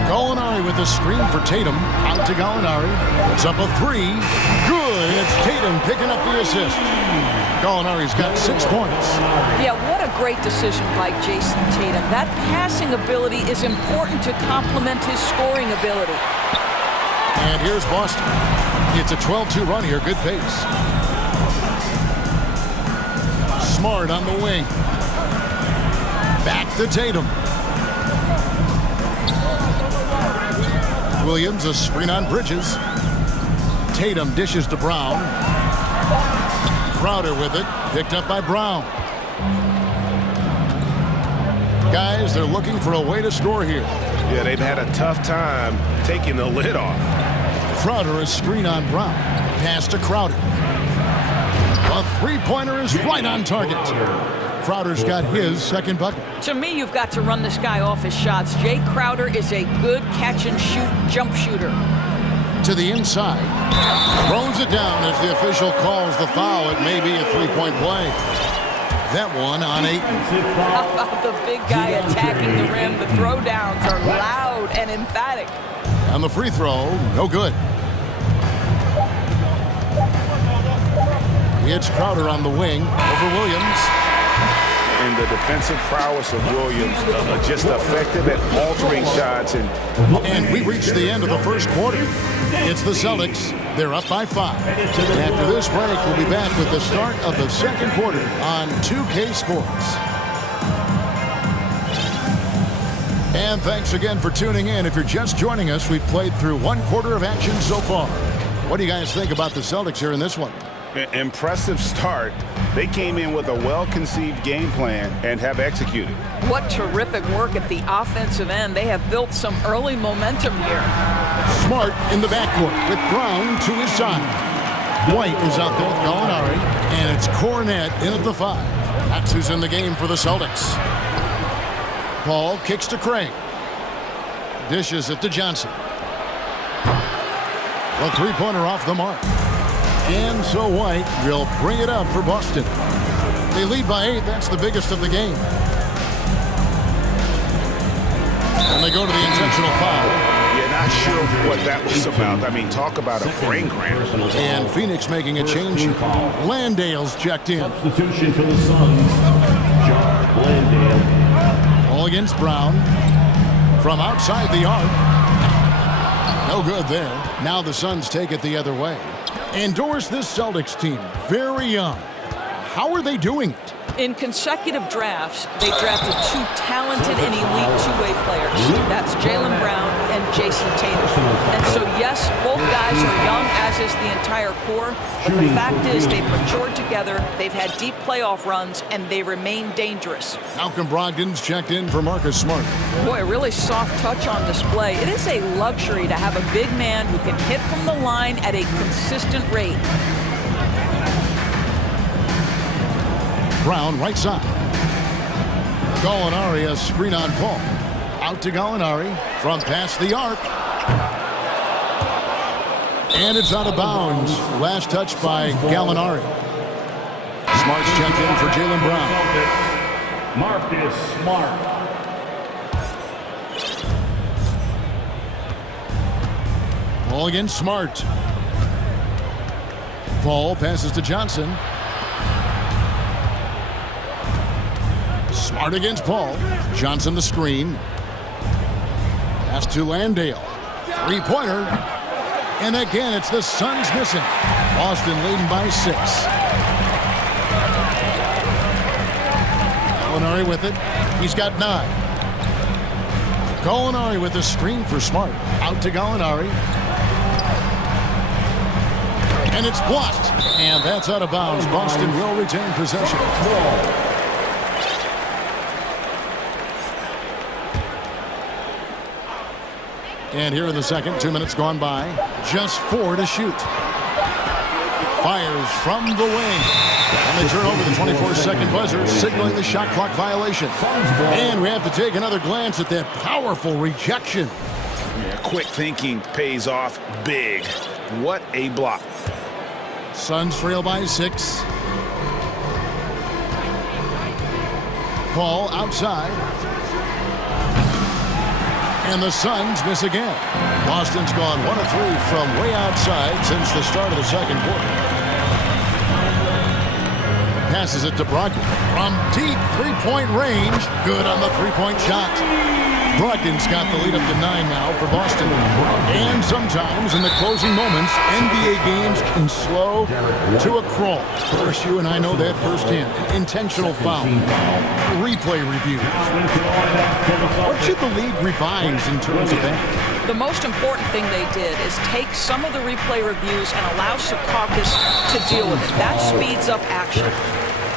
Gallinari with the screen for Tatum. Out to Gallinari. Puts up a 3. Good. It's Tatum picking up the assist. Gallinari's got 6 points. Yeah, what a great decision by Jason Tatum. That passing ability is important to complement his scoring ability. And here's Boston. It's a 12-2 run here. Good pace. Smart on the wing. Back to Tatum. Williams, a screen on Bridges. Tatum dishes to Brown. Crowder with it, picked up by Brown. Guys, they're looking for a way to score here. Yeah, they've had a tough time taking the lid off. Crowder is screen on Brown. Pass to Crowder. A three-pointer is right on target. Crowder's got his second bucket. To me, you've got to run this guy off his shots. Jay Crowder is a good catch-and-shoot jump shooter. To the inside. Throws it down as the official calls the foul. It may be a three-point play. That one on Ayton. How about the big guy attacking the rim? The throwdowns are loud and emphatic. On the free throw, no good. It's Crowder on the wing over Williams. And the defensive prowess of Williams just effective at altering shots. And we reached the end of the first quarter. It's the Celtics. They're up by 5. After this break, we'll be back with the start of the second quarter on 2K Sports. And thanks again for tuning in. If you're just joining us, we've played through one quarter of action so far. What do you guys think about the Celtics here in this one? Impressive start. They came in with a well-conceived game plan and have executed. What terrific work at the offensive end. They have built some early momentum here. Smart in the backcourt with Brown to his side. White is out there with Gallinari, and it's Cornette in at the 5. That's who's in the game for the Celtics. Paul kicks to Craig. Dishes it to Johnson. A three-pointer off the mark. And so White will bring it up for Boston. They lead by 8. That's the biggest of the game. And they go to the intentional foul. Yeah, not sure what that was about. I mean, talk about a brain cramp. And Phoenix making a change. Landale's checked in. Substitution for the Suns, John Landale. All against Brown. From outside the arc. No good there. Now the Suns take it the other way. Endorse this Celtics team. Very young. How are they doing it? In consecutive drafts, they drafted 2 talented and elite two-way players. That's Jaylen Brown and Jason Tatum. And so, yes, both guys are young, as is the entire core. But the fact is they've matured together, they've had deep playoff runs, and they remain dangerous. Malcolm Brogdon's checked in for Marcus Smart. Boy, a really soft touch on display. It is a luxury to have a big man who can hit from the line at a consistent rate. Brown right side. Gallinari a screen on Paul. Out to Gallinari from past the arc. And it's out of bounds. Last touch by Gallinari. Smart's checked in for Jaylen Brown. Marcus Smart. Paul against Smart. Paul passes to Johnson. Smart against Paul. Johnson the screen. Pass to Landale. Three-pointer. And again, it's the Suns missing. Boston leading by 6. Gallinari with it. He's got 9. Gallinari with a screen for Smart. Out to Gallinari. And it's blocked. And that's out of bounds. Boston will retain possession. And here in the second, 2 minutes gone by. Just 4 to shoot. Fires from the wing. And they turn over the 24-second buzzer, signaling the shot clock violation. And we have to take another glance at that powerful rejection. Yeah, quick thinking pays off big. What a block. Suns trail by 6. Paul outside. And the Suns miss again. Boston's gone 1 of 3 from way outside since the start of the second quarter. Passes it to Brogdon. From deep three-point range. Good on the three-point shot. Brogdon's got the lead up to 9 now for Boston. And sometimes in the closing moments, NBA games can slow to a crawl. Of course, you and I know that firsthand. An intentional foul. Replay review. What should the league revise in terms of that? The most important thing they did is take some of the replay reviews and allow Secaucus to deal with it. That speeds up action.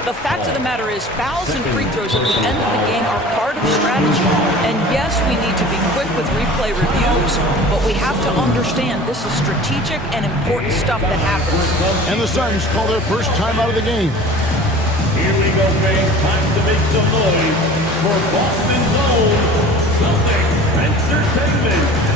The fact of the matter is fouls and free throws at the end of the game are part of strategy. And yes, we need to be quick with replay reviews, but we have to understand this is strategic and important stuff that happens. And the Suns call their first time out of the game. Here we go, Greg. Time to make some noise for Boston's own Celtics Entertainment.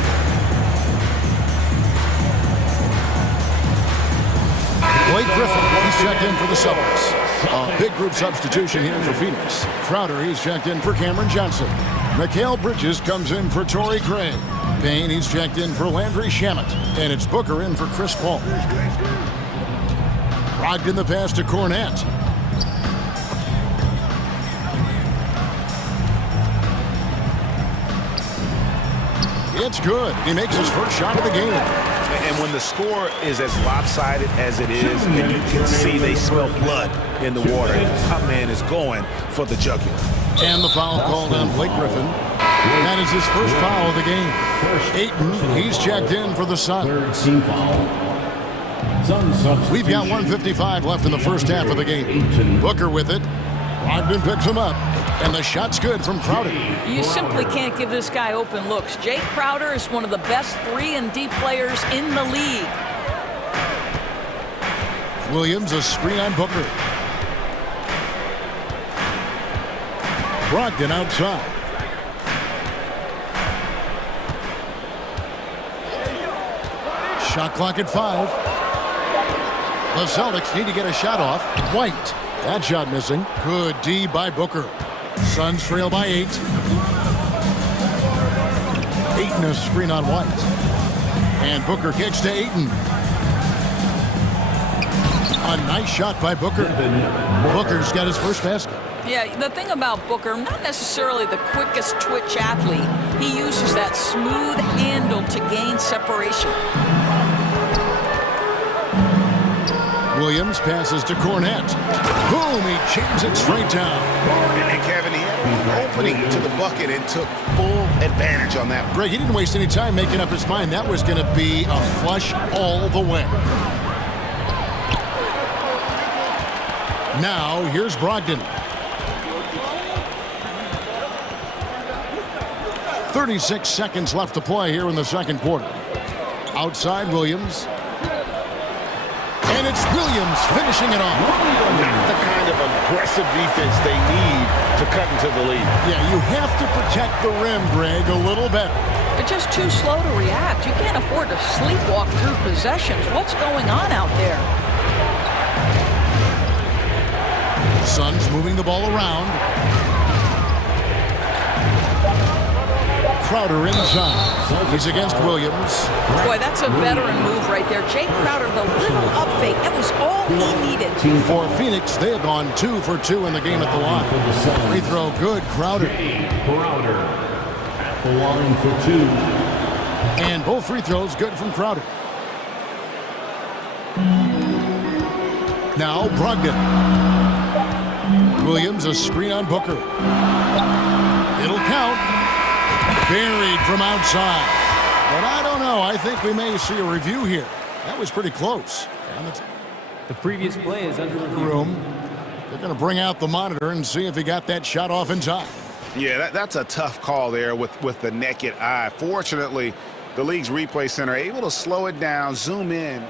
Blake Griffin, he's checked in for the Celtics. A big group substitution here for Phoenix. Crowder, he's checked in for Cameron Johnson. Mikal Bridges comes in for Torrey Craig. Payne, he's checked in for Landry Shamet. And it's Booker in for Chris Paul. Brogdon the pass to Cornette. It's good. He makes his first shot of the game. And when the score is as lopsided as it is, and you can see they smell blood in the water, our man is going for the jugular. And the foul called on Blake Griffin. That is his first foul of the game. Ayton, he's checked in for the Suns. We've got 1:55 left in the first half of the game. Booker with it. Brogdon picks him up. And the shot's good from Crowder. You simply can't give this guy open looks. Jay Crowder is one of the best 3-and-D players in the league. Williams, a screen on Booker. Brogdon outside. Shot clock at 5. The Celtics need to get a shot off. White. That shot missing. Good D by Booker. Suns trail by 8. Ayton a screen on White. And Booker kicks to Ayton. A nice shot by Booker. Booker's got his first basket. Yeah, the thing about Booker, not necessarily the quickest twitch athlete. He uses that smooth handle to gain separation. Williams passes to Cornette. Boom, he jams it straight down. And Kevin, he had an opening to the bucket and took full advantage on that. Greg, he didn't waste any time making up his mind. That was going to be a flush all the way. Now, here's Brogdon. 36 seconds left to play here in the second quarter. Outside Williams. And it's Williams finishing it off. Not the kind of aggressive defense they need to cut into the lead. Yeah, you have to protect the rim, Greg, a little better. They're just too slow to react. You can't afford to sleepwalk through possessions. What's going on out there? Suns moving the ball around. Crowder inside. He's against Williams. Boy, that's a veteran move right there. Jay Crowder, the little up fake. That was all he needed. For Phoenix, they have gone 2 for 2 in the game at the line. Free throw good, Crowder. Crowder at the line for 2. And both free throws good from Crowder. Now Brogdon. Williams, a screen on Booker. It'll count. Buried from outside. But I don't know. I think we may see a review here. That was pretty close. The previous play is under review. They're going to bring out the monitor and see if he got that shot off in time. Yeah, that's a tough call there with the naked eye. Fortunately, the league's replay center able to slow it down, zoom in.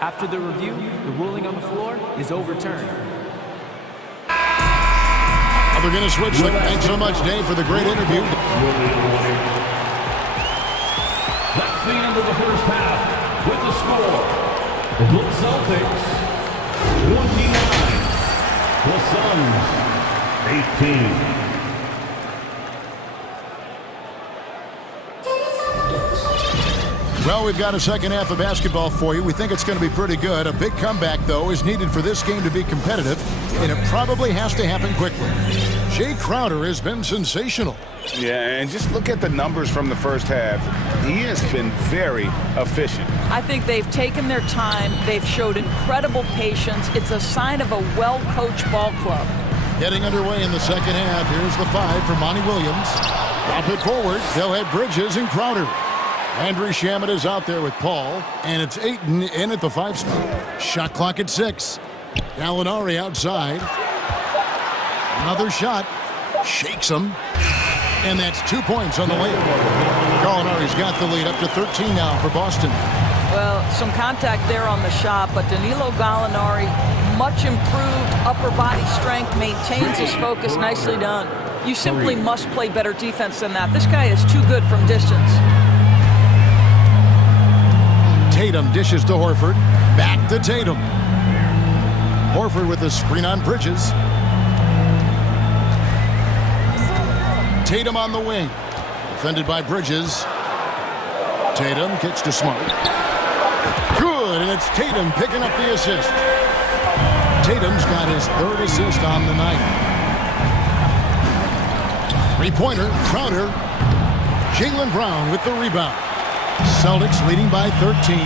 After the review, the ruling on the floor is overturned. We're going to switch them. Thanks so much, Dave, for the great interview. That's the end of the first half with the score. The Celtics 29, the Suns 18. Well, we've got a second half of basketball for you. We think it's going to be pretty good. A big comeback, though, is needed for this game to be competitive, and it probably has to happen quickly. Jay Crowder has been sensational. Yeah, and just look at the numbers from the first half. He has been very efficient. I think they've taken their time. They've showed incredible patience. It's a sign of a well-coached ball club. Getting underway in the second half. Here's the 5 for Monty Williams. Drop it forward. They'll have Bridges and Crowder. Landry Shamet is out there with Paul, and it's Ayton in at the 5 spot. Shot clock at 6. Gallinari outside. Another shot. Shakes him. And that's 2 points on the layup. Gallinari's got the lead up to 13 now for Boston. Well, some contact there on the shot, but Danilo Gallinari, much improved upper body strength, maintains his focus. Nicely done. You simply must play better defense than that. This guy is too good from distance. Tatum dishes to Horford. Back to Tatum. Horford with the screen on Bridges. Tatum on the wing. Defended by Bridges. Tatum kicks to Smart. Good, and it's Tatum picking up the assist. Tatum's got his third assist on the night. Three-pointer, Crowder. Jaylen Brown with the rebound. Celtics leading by 13.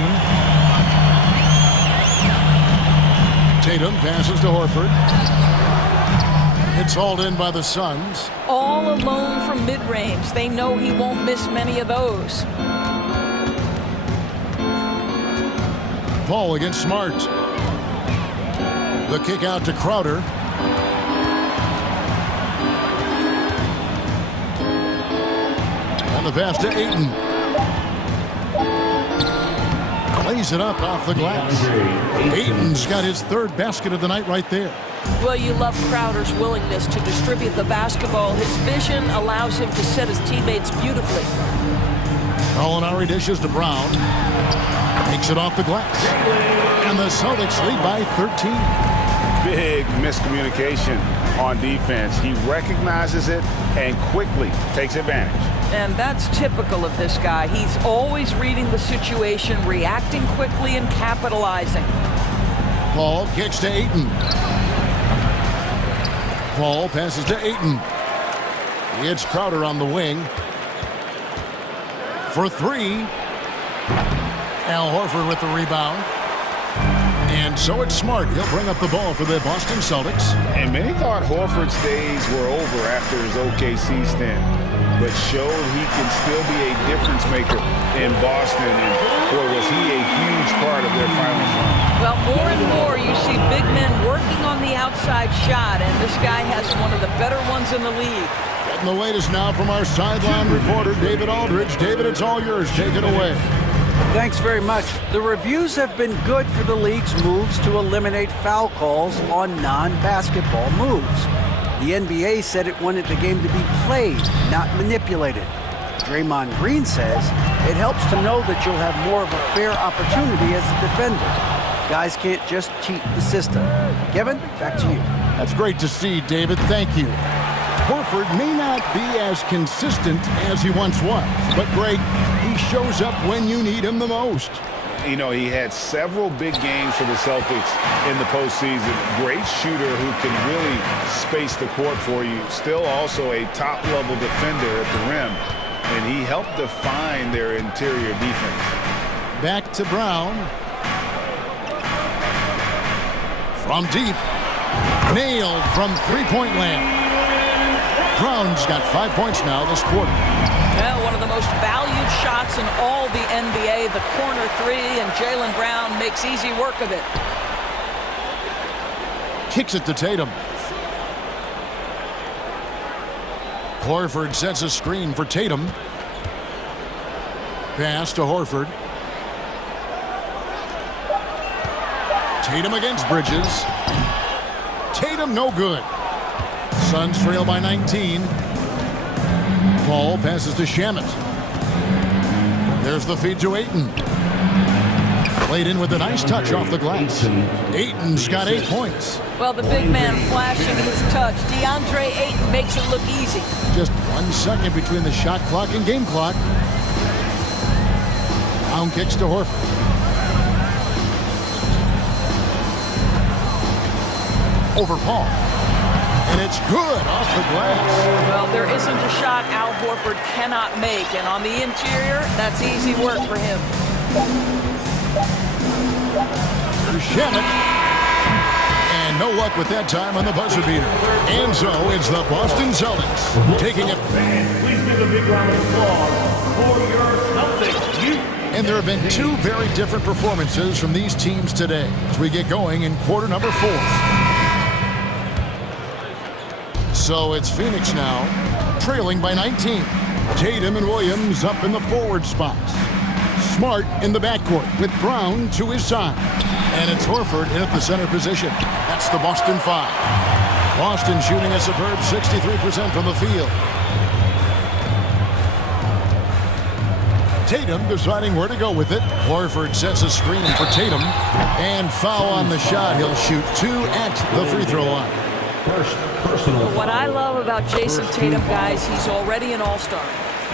Tatum passes to Horford. It's hauled in by the Suns. All alone from mid-range. They know he won't miss many of those. Paul against Smart. The kick out to Crowder. And the pass to Ayton. Lays it up off the glass. Ayton's got his third basket of the night right there. Well, you love Crowder's willingness to distribute the basketball. His vision allows him to set his teammates beautifully. Gallinari dishes to Brown. Takes it off the glass. And the Celtics lead by 13. Big miscommunication on defense. He recognizes it and quickly takes advantage. And that's typical of this guy. He's always reading the situation, reacting quickly, and capitalizing. Paul kicks to Ayton. Paul passes to Ayton. It's Crowder on the wing. For three. Al Horford with the rebound. And so it's Smart. He'll bring up the ball for the Boston Celtics. And many thought Horford's days were over after his OKC stint, but showed he can still be a difference maker in Boston. And boy, was he a huge part of their finals run. Well, more and more you see big men working on the outside shot, and this guy has one of the better ones in the league. Getting the latest now from our sideline reporter, David Aldridge. David, it's all yours. Take it away. Thanks very much. The reviews have been good for the league's moves to eliminate foul calls on non-basketball moves. The NBA said it wanted the game to be played, not manipulated. Draymond Green says it helps to know that you'll have more of a fair opportunity as a defender. Guys can't just cheat the system. Kevin, back to you. That's great to see, David. Thank you. Horford may not be as consistent as he once was, but Greg, he shows up when you need him the most. You know, he had several big games for the Celtics in the postseason. Great shooter who can really space the court for you. Still also a top-level defender at the rim, and he helped define their interior defense. Back to Brown. From deep. Nailed from three-point land. Brown's got 5 points now this quarter. Well, one of the most valued shots in all the NBA, the corner three, and Jaylen Brown makes easy work of it. Kicks it to Tatum. Horford sets a screen for Tatum. Pass to Horford. Tatum against Bridges. Tatum no good. Suns trail by 19. Paul passes to Shamet. There's the feed to Ayton. Played in with a nice touch off the glass. Ayton's got 8 points. Well, the big man flashing his touch. DeAndre Ayton makes it look easy. Just 1 second between the shot clock and game clock. Brown kicks to Horford. Over Paul. And it's good off the glass. Well, there isn't a shot Al Horford cannot make, and on the interior, that's easy work for him. Shamet. And no luck with that time on the buzzer beater. And so it's the Boston Celtics taking it. Please give a big round of applause for your Celtics. And there have been 2 very different performances from these teams today as we get going in quarter number 4. So it's Phoenix now, trailing by 19. Tatum and Williams up in the forward spots. Smart in the backcourt with Brown to his side. And it's Horford in at the center position. That's the Boston 5. Boston shooting a superb 63% from the field. Tatum deciding where to go with it. Horford sets a screen for Tatum. And foul on the shot. He'll shoot 2 at the free throw line. What I love about Jason Tatum, guys, he's already an all-star.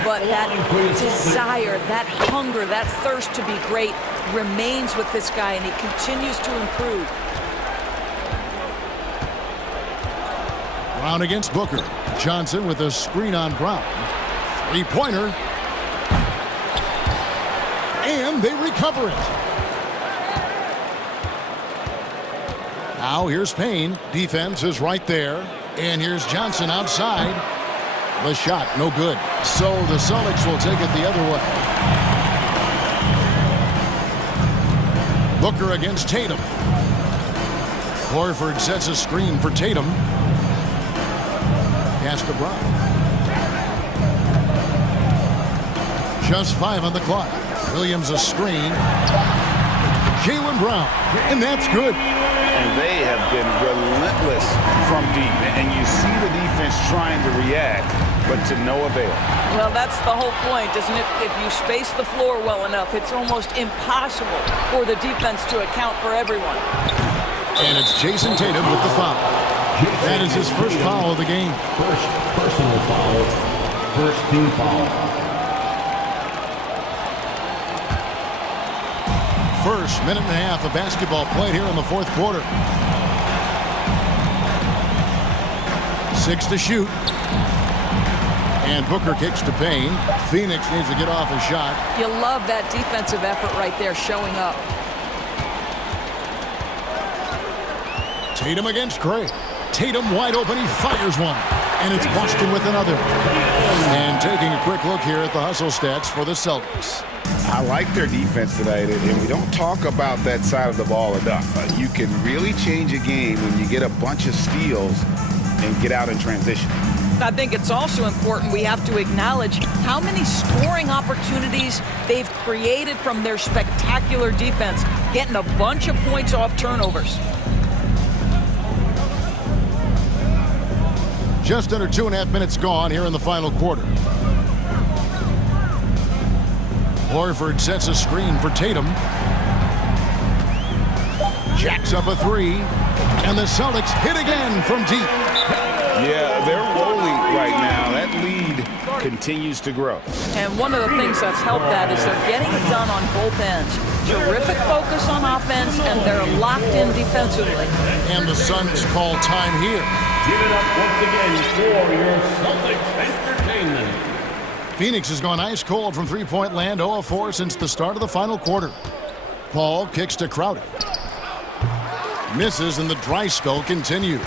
But that desire, that hunger, that thirst to be great remains with this guy, and he continues to improve. Brown against Booker. Johnson with a screen on Brown. Three-pointer. And they recover it. Now here's Payne. Defense is right there. And here's Johnson outside. The shot, no good. So the Celtics will take it the other way. Booker against Tatum. Horford sets a screen for Tatum. Pass to Brown. Just 5 on the clock. Williams a screen. Jaylen Brown, and that's good. And they have been relentless from deep. And you see the defense trying to react, but to no avail. Well, that's the whole point, isn't it? If you space the floor well enough, it's almost impossible for the defense to account for everyone. And it's Jason Tatum with the foul. That is his first foul of the game. First personal foul. First team foul. First minute and a half of basketball played here in the fourth quarter. 6 to shoot. And Booker kicks to Payne. Phoenix needs to get off a shot. You love that defensive effort right there showing up. Tatum against Gray. Tatum wide open. He fires one. And it's Boston with another. And taking a quick look here at the hustle stats for the Celtics. I like their defense tonight, and we don't talk about that side of the ball enough. You can really change a game when you get a bunch of steals and get out in transition. I think it's also important we have to acknowledge how many scoring opportunities they've created from their spectacular defense, getting a bunch of points off turnovers. Just under 2.5 minutes gone here in the final quarter. Horford sets a screen for Tatum. Jacks up a 3. And the Celtics hit again from deep. Yeah, they're rolling right now. That lead continues to grow. And one of the things that's helped that is they're getting it done on both ends. Terrific focus on offense, and they're locked in defensively. And the Suns call time here. Give it up once again for your Celtics entertainment. Phoenix has gone ice cold from three-point land, 0 of 4 since the start of the final quarter. Paul kicks to Crowder. Misses, and the dry spell continues.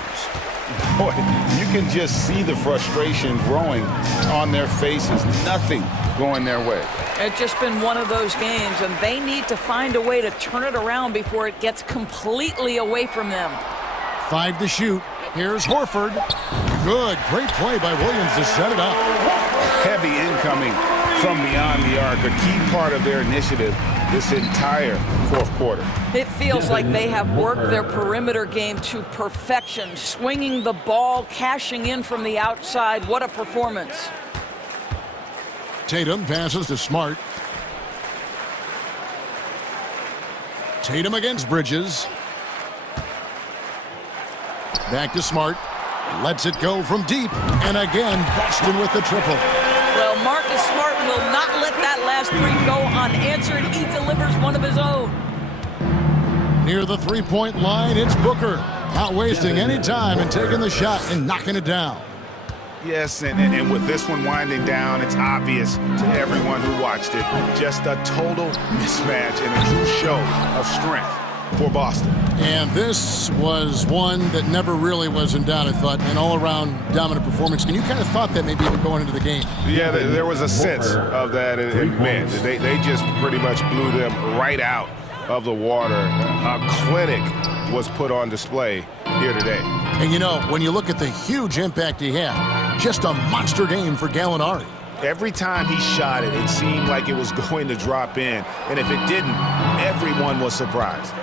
Boy, you can just see the frustration growing on their faces. Nothing going their way. It's just been one of those games, and they need to find a way to turn it around before it gets completely away from them. 5 to shoot. Here's Horford. Good. Great play by Williams to set it up. Heavy incoming from beyond the arc, a key part of their initiative this entire fourth quarter. It feels like they have worked their perimeter game to perfection, swinging the ball, cashing in from the outside. What a performance. Tatum passes to Smart. Tatum against Bridges. Back to Smart. Lets it go from deep. And again, Boston with the triple. Well, Marcus Smart will not let that last 3 go unanswered. He delivers one of his own. Near the three-point line, it's Booker. Not wasting any time and taking the shot and knocking it down. Yes, and with this one winding down, it's obvious to everyone who watched it. Just a total mismatch and a true show of strength for Boston. And this was one that never really was in doubt, I thought, an all-around dominant performance. And you kind of thought that maybe even going into the game. Yeah, there was a sense of that, and man, they just pretty much blew them right out of the water. A clinic was put on display here today. And you know, when you look at the huge impact he had, just a monster game for Gallinari. Every time he shot it, it seemed like it was going to drop in. And if it didn't, everyone was surprised.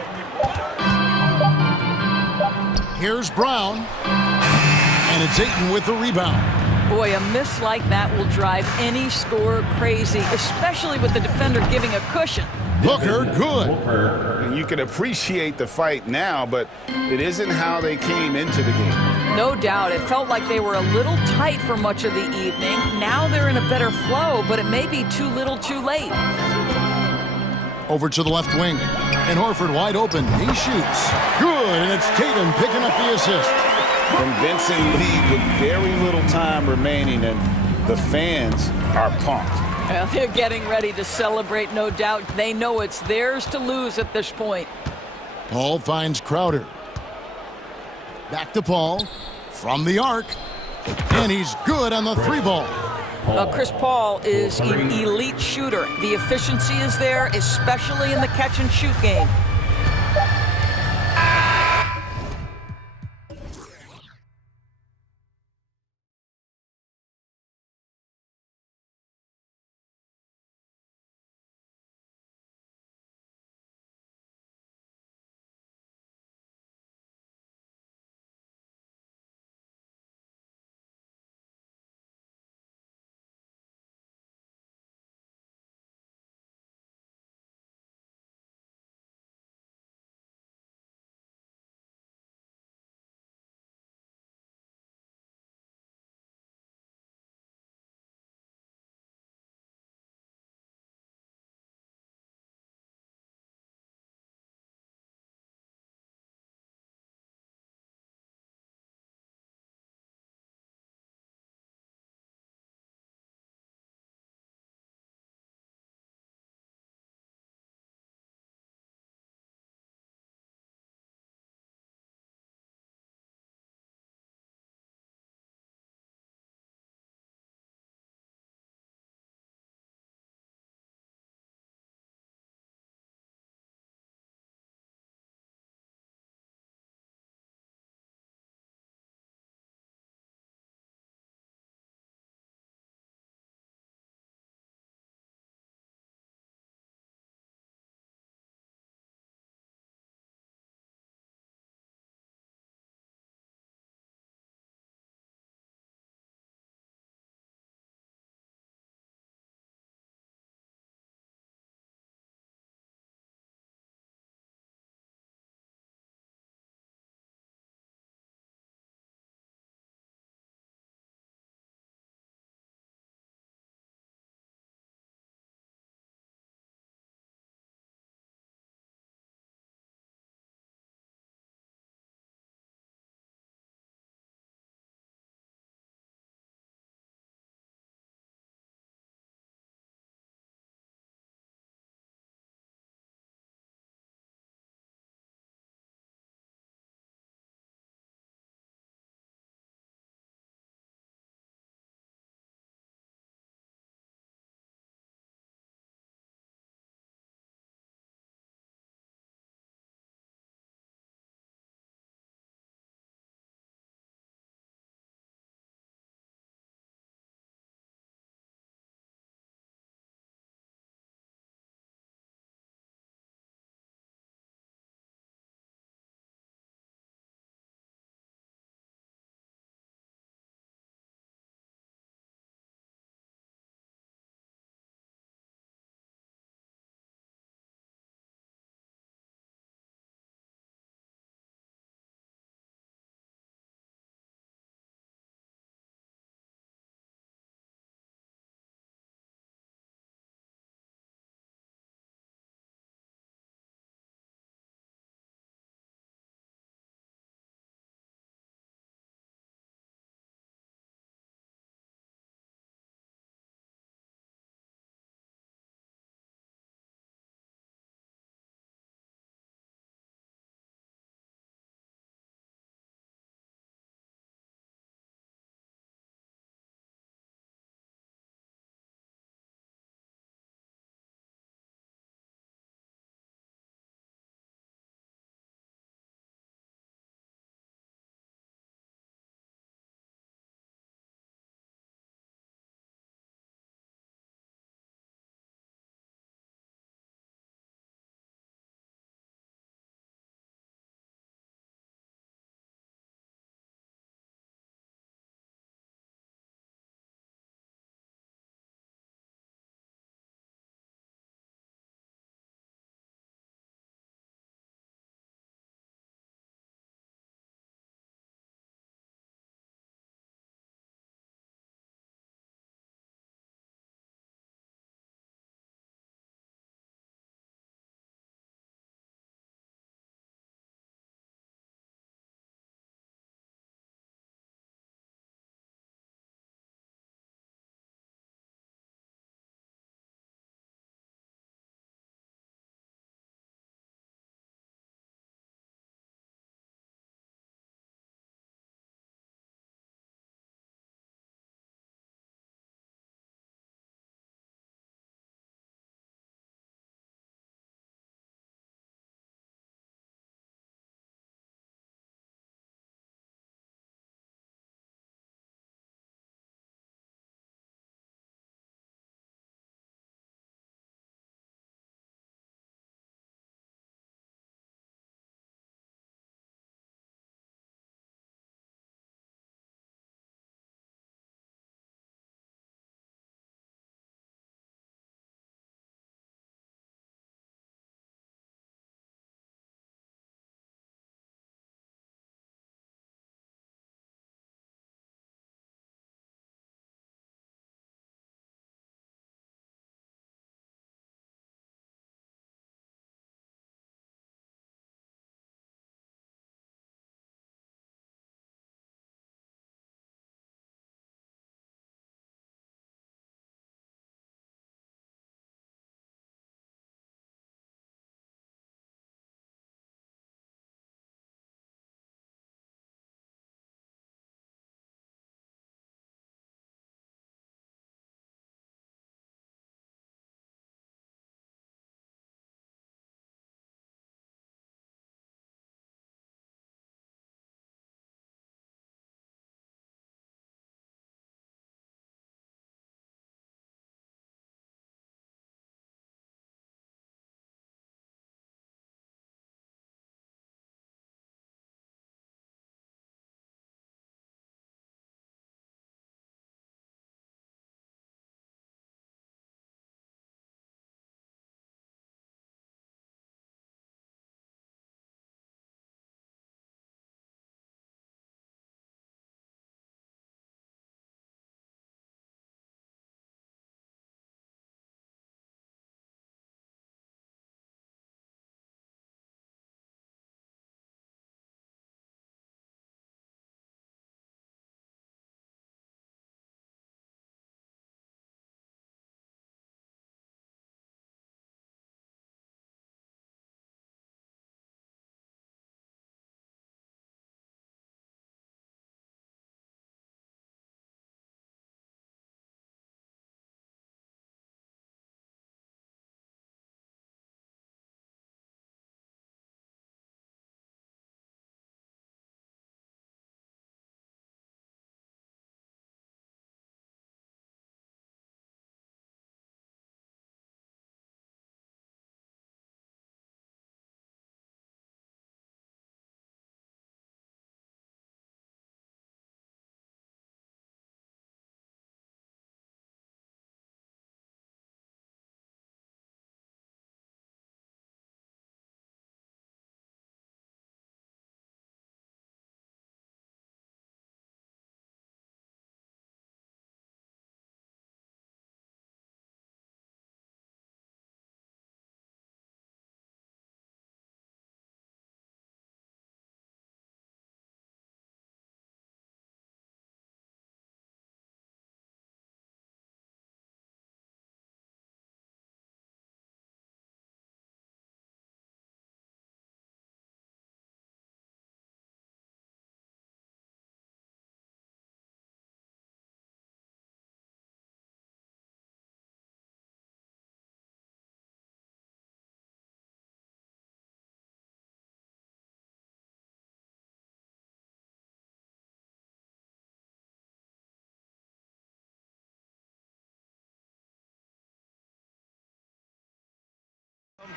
Here's Brown. And it's Ayton with the rebound. Boy, a miss like that will drive any scorer crazy, especially with the defender giving a cushion. Booker, good. And you can appreciate the fight now, but it isn't how they came into the game. No doubt. It felt like they were a little tight for much of the evening. Now they're in a better flow, but it may be too little too late. Over to the left wing. And Horford wide open. He shoots. Good, and it's Tatum picking up the assist. Convincing lead with very little time remaining, and the fans are pumped. Well, they're getting ready to celebrate, no doubt. They know it's theirs to lose at this point. Paul finds Crowder. Back to Paul. From the arc. And he's good on the three ball. Chris Paul is an elite shooter. The efficiency is there, especially in the catch-and-shoot game.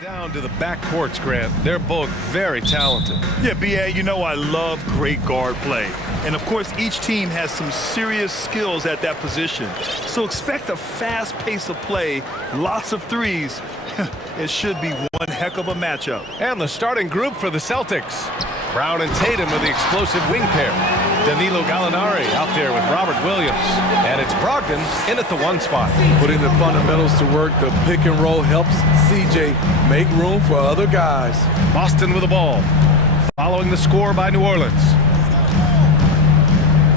Down to the back courts, Grant. They're both very talented. Yeah, B.A., you know I love great guard play. And, of course, each team has some serious skills at that position. So expect a fast pace of play, lots of threes. It should be one heck of a matchup. And the starting group for the Celtics. Brown and Tatum are the explosive wing pair. Danilo Gallinari out there with Robert Williams. And it's Brogdon in at the 1 spot. Putting the fundamentals to work, the pick and roll helps CJ make room for other guys. Boston with the ball. Following the score by New Orleans.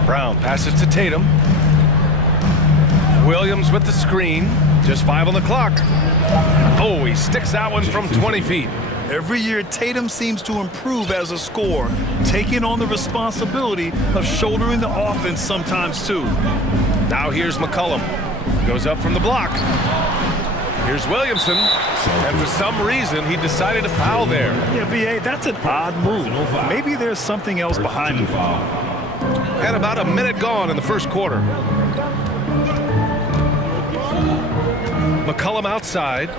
Brown passes to Tatum. Williams with the screen. Just 5 on the clock. Oh, he sticks that one from 20 feet. Every year, Tatum seems to improve as a scorer, taking on the responsibility of shouldering the offense sometimes, too. Now here's McCollum. Goes up from the block. Here's Williamson. And for some reason, he decided to foul there. Yeah, B.A., that's an odd move. Maybe there's something else behind it. And about a minute gone in the first quarter. McCollum outside.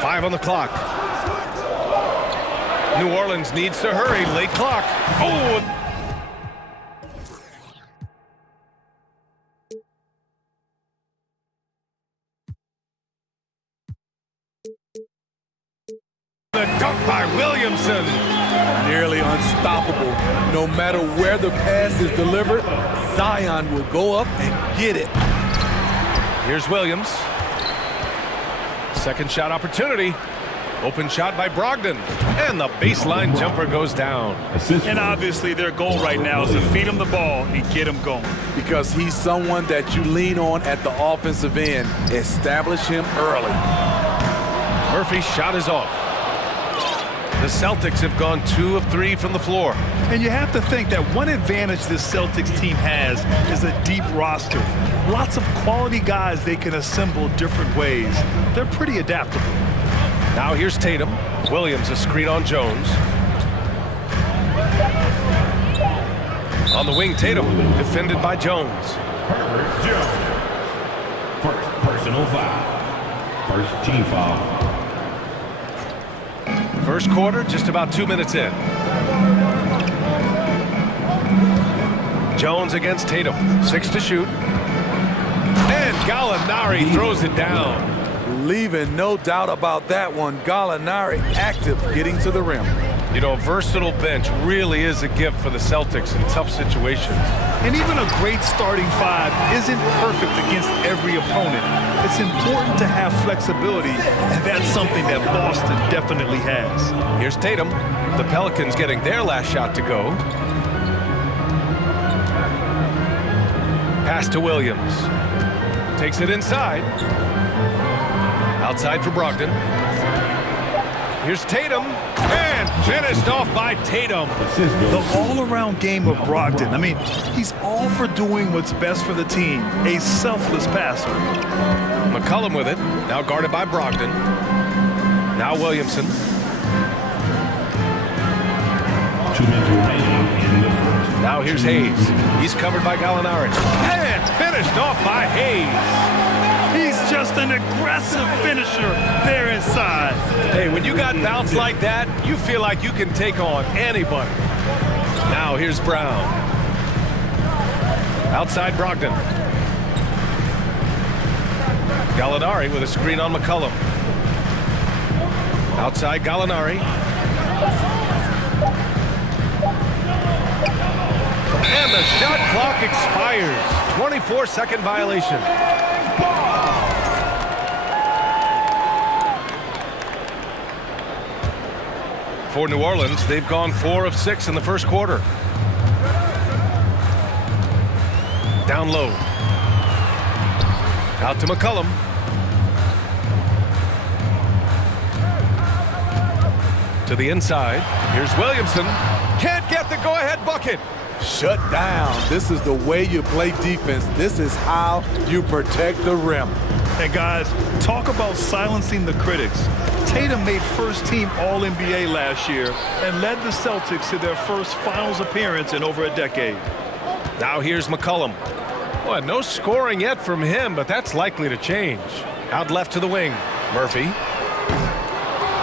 5 on the clock. New Orleans needs to hurry. Late clock. Oh! The dunk by Williamson. Nearly unstoppable. No matter where the pass is delivered, Zion will go up and get it. Here's Williams. Second shot opportunity. Open shot by Brogdon. And the baseline jumper goes down. And obviously their goal right now is to feed him the ball and get him going. Because he's someone that you lean on at the offensive end. Establish him early. Murphy's shot is off. The Celtics have gone 2 of 3 from the floor. And you have to think that one advantage this Celtics team has is a deep roster. Lots of quality guys they can assemble different ways. They're pretty adaptable. Now here's Tatum. Williams a screen on Jones. On the wing, Tatum, defended by Jones. First personal foul. First team foul. First quarter, just about 2 minutes in. Jones against Tatum. 6 to shoot. And Gallinari throws it down. Leaving no doubt about that one. Gallinari active, getting to the rim. You know, a versatile bench really is a gift for the Celtics in tough situations. And even a great starting 5 isn't perfect against every opponent. It's important to have flexibility, and that's something that Boston definitely has. Here's Tatum. The Pelicans getting their last shot to go. Pass to Williams. Takes it inside. Outside for Brogdon. Here's Tatum. And finished off by Tatum. The all-around game of Brogdon. I mean, he's all for doing what's best for the team. A selfless passer. McCollum with it. Now guarded by Brogdon. Now Williamson. 2 minutes remaining in the first. Now here's Hayes. He's covered by Gallinari. And finished off by Hayes. He's just an aggressive finisher there inside. Hey, when you got bounce like that, you feel like you can take on anybody. Now here's Brown. Outside Brogdon. Gallinari with a screen on McCollum. Outside Gallinari. And the shot clock expires. 24-second violation. For New Orleans, they've gone 4 of 6 in the first quarter. Down low. Out to McCollum. To the inside. Here's Williamson. Can't get the go-ahead bucket. Shut down. This is the way you play defense. This is how you protect the rim. And guys, talk about silencing the critics. Tatum made first-team All-NBA last year and led the Celtics to their first finals appearance in over a decade. Now here's McCollum. Well, no scoring yet from him, but that's likely to change. Out left to the wing. Murphy.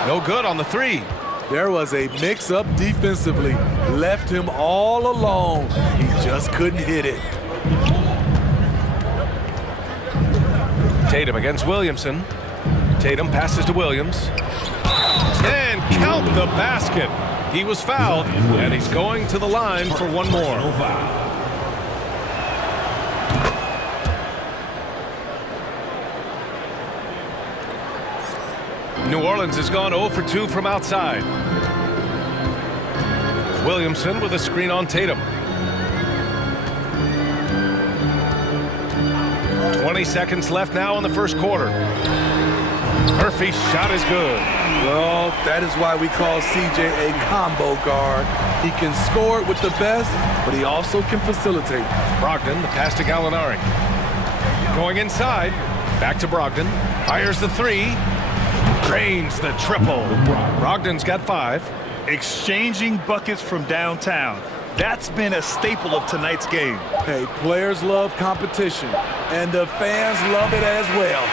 No good on the three. There was a mix-up defensively. Left him all alone. He just couldn't hit it. Tatum against Williamson. Tatum passes to Williams. And count the basket. He was fouled, and he's going to the line for one more. New Orleans has gone 0 for 2 from outside. Williamson with a screen on Tatum. 20 seconds left now in the first quarter. Murphy's shot is good. Well, that is why we call CJ a combo guard. He can score it with the best, but he also can facilitate. Brogdon, the pass to Gallinari. Going inside, back to Brogdon. Fires the three. Drains the triple. Brogdon's got 5. Exchanging buckets from downtown. That's been a staple of tonight's game. Hey, players love competition, and the fans love it as well.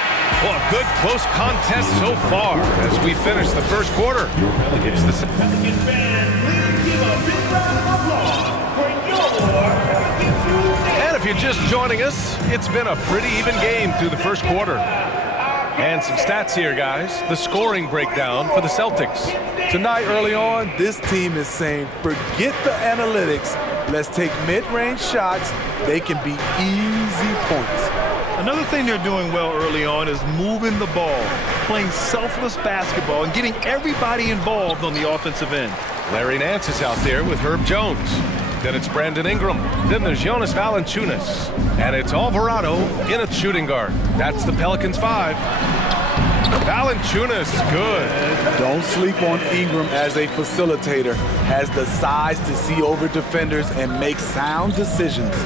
Well, a good close contest so far as we finish the first quarter. It's the Pelicans fans, please give a big round of applause for your And if you're just joining us, it's been a pretty even game through the first quarter. And some stats here, guys. The scoring breakdown for the Celtics. Tonight, early on, this team is saying, forget the analytics. Let's take mid-range shots. They can be easy points. Another thing they're doing well early on is moving the ball, playing selfless basketball, and getting everybody involved on the offensive end. Larry Nance is out there with Herb Jones. Then it's Brandon Ingram. Then there's Jonas Valanciunas. And it's Alvarado in a shooting guard. That's the Pelicans 5. Valanciunas, good. Don't sleep on Ingram as a facilitator. Has the size to see over defenders and make sound decisions.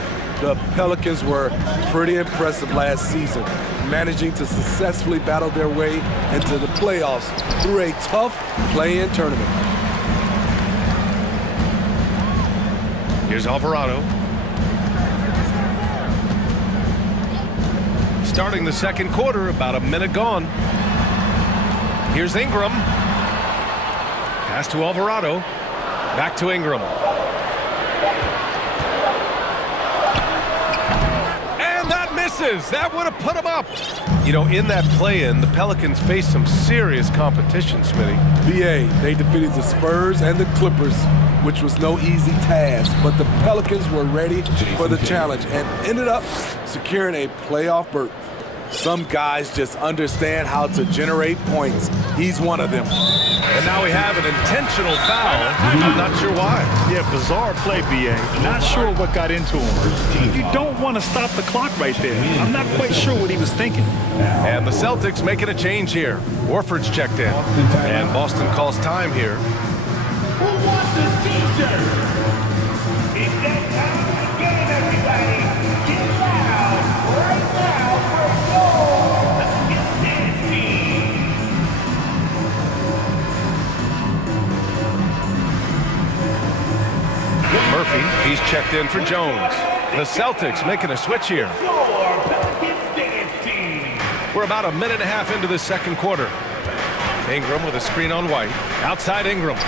The Pelicans were pretty impressive last season, managing to successfully battle their way into the playoffs through a tough play-in tournament. Here's Alvarado. Starting the second quarter, about a minute gone. Here's Ingram. Pass to Alvarado. Back to Ingram. And that misses. That would have put him up. You know, in that play-in, the Pelicans faced some serious competition, Smitty. BA, they defeated the Spurs and the Clippers, which was no easy task, but the Pelicans were ready for the challenge and ended up securing a playoff berth. Some guys just understand how to generate points. He's one of them. And now we have an intentional foul. I'm not sure why. Yeah, bizarre play, BA. Not sure what got into him. You don't want to stop the clock right there. I'm not quite sure what he was thinking. And the Celtics making a change here. Warford's checked in. And Boston calls time here. Who wants a t-shirt? It's that time again, everybody. Get loud right now for your Pistons team. Murphy, he's checked in for Jones. The Celtics making a switch here. We're about a minute and a half into the second quarter. Ingram with a screen on White. Outside Ingram.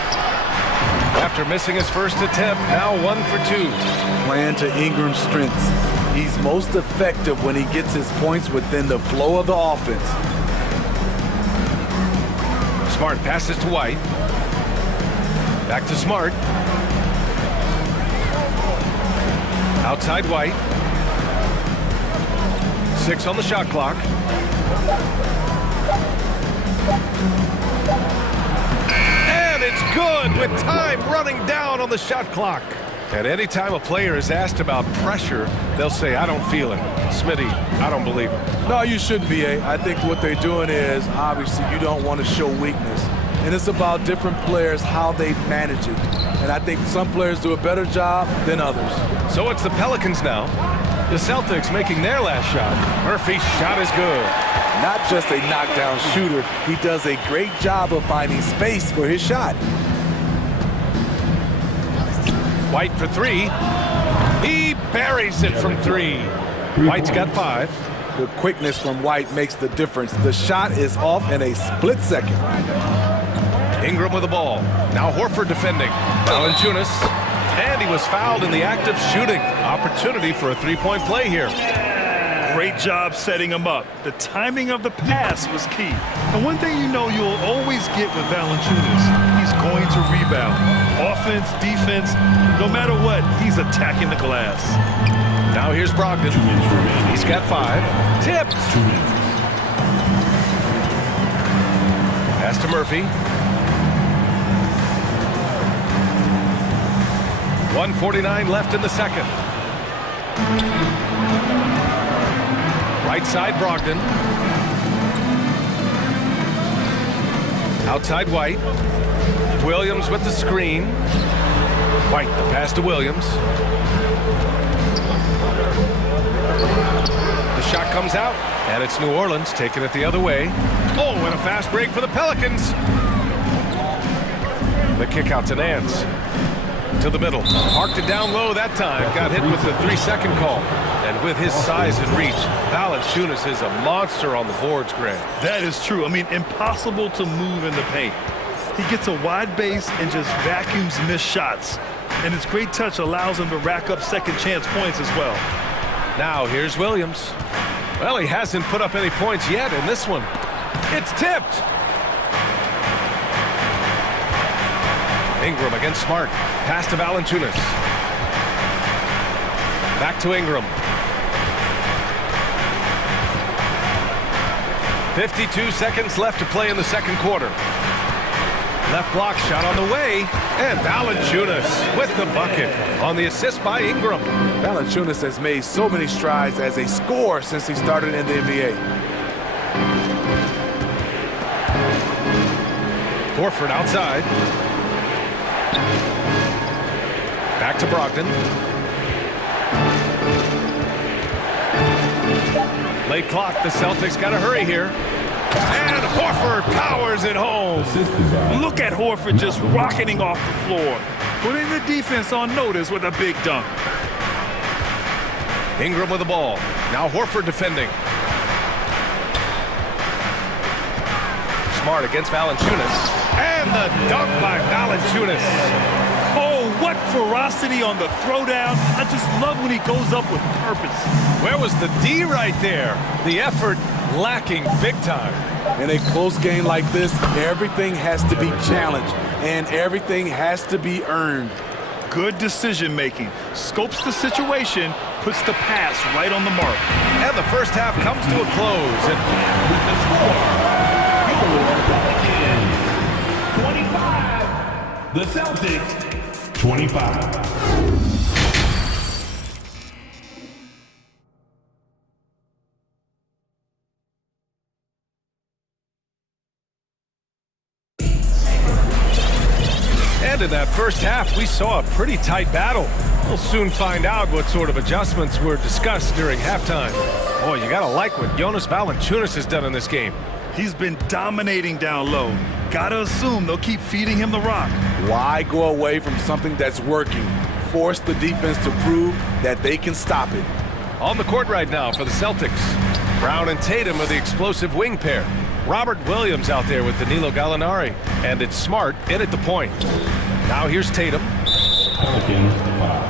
After missing his first attempt, now 1 for 2. Playing to Ingram's strengths. He's most effective when he gets his points within the flow of the offense. Smart passes to White. Back to Smart. Outside White. 6 on the shot clock. And it's good with time running down on the shot clock. And anytime a player is asked about pressure, they'll say, I don't feel it. Smitty, I don't believe it. No, you shouldn't be, I think what they're doing is, obviously, you don't want to show weakness. And it's about different players, how they manage it. And I think some players do a better job than others. So it's the Pelicans now. The Celtics making their last shot. Murphy's shot is good. Not just a knockdown shooter, he does a great job of finding space for his shot. White for 3. He buries it from 3. White's got 5. The quickness from White makes the difference. The shot is off in a split second. Ingram with the ball. Now Horford defending. Valanciunas. And he was fouled in the act of shooting. Opportunity for a three-point play here. Great job setting him up. The timing of the pass was key. And one thing you know you'll always get with Valanciunas, he's going to rebound. Offense, defense, no matter what, he's attacking the glass. Now here's Brogdon. He's got 5. Tipped. Pass to Murphy. 1:49 left in the second. Right side, Brogdon. Outside, White. Williams with the screen. White, the pass to Williams. The shot comes out, and it's New Orleans taking it the other way. Oh, and a fast break for the Pelicans. The kick out to Nance. To the middle. Parked it down low that time. Got hit with the 3-second call. And with his size and reach, Valanciunas is a monster on the boards, Grant. That is true. I mean, impossible to move in the paint. He gets a wide base and just vacuums missed shots. And his great touch allows him to rack up second chance points as well. Now here's Williams. Well, he hasn't put up any points yet in this one. It's tipped. Ingram against Smart. Pass to Valanciunas. Back to Ingram. 52 seconds left to play in the second quarter. Left block shot on the way. And Valanciunas with the bucket on the assist by Ingram. Valanciunas has made so many strides as a scorer since he started in the NBA. Horford outside. Back to Brogdon. Late clock, the Celtics got to hurry here. And Horford powers it home. Look at Horford just rocketing off the floor, putting the defense on notice with a big dunk. Ingram with the ball. Now Horford defending. Smart against Valanciunas. And the dunk by Valanciunas. Oh, what ferocity on the throwdown. I just love when he goes up with purpose. Where was the D right there? The effort lacking big time. In a close game like this, everything has to be challenged and everything has to be earned. Good decision making. Scopes the situation, puts the pass right on the mark. And the first half comes to a close. And with the score, your Pelicans 25, the Celtics 25. And in that first half, we saw a pretty tight battle. We'll soon find out what sort of adjustments were discussed during halftime. Boy, you gotta like what Jonas Valanciunas has done in this game. He's been dominating down low. Gotta assume they'll keep feeding him the rock. Why go away from something that's working? Force the defense to prove that they can stop it. On the court right now for the Celtics. Brown and Tatum are the explosive wing pair. Robert Williams out there with Danilo Gallinari. And it's Smart in at the point. Now here's Tatum. Pelicans 5.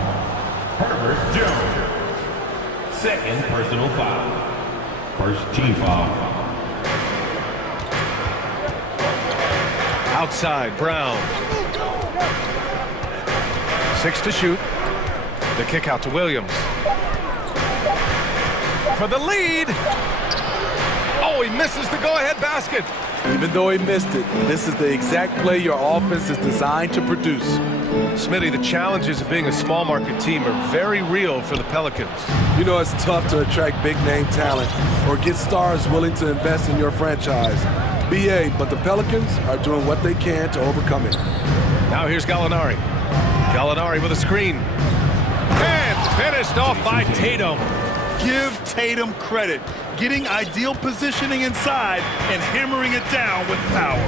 Herbert Jones. Second personal foul. First team foul. Outside, Brown. 6 to shoot. The kick out to Williams. For the lead. Oh, he misses the go-ahead basket. Even though he missed it, this is the exact play your offense is designed to produce. Smitty, the challenges of being a small market team are very real for the Pelicans. You know, it's tough to attract big name talent or get stars willing to invest in your franchise. BA, but the Pelicans are doing what they can to overcome it. Now here's Gallinari. Gallinari with a screen. And finished off by Tatum. Give Tatum credit, getting ideal positioning inside and hammering it down with power.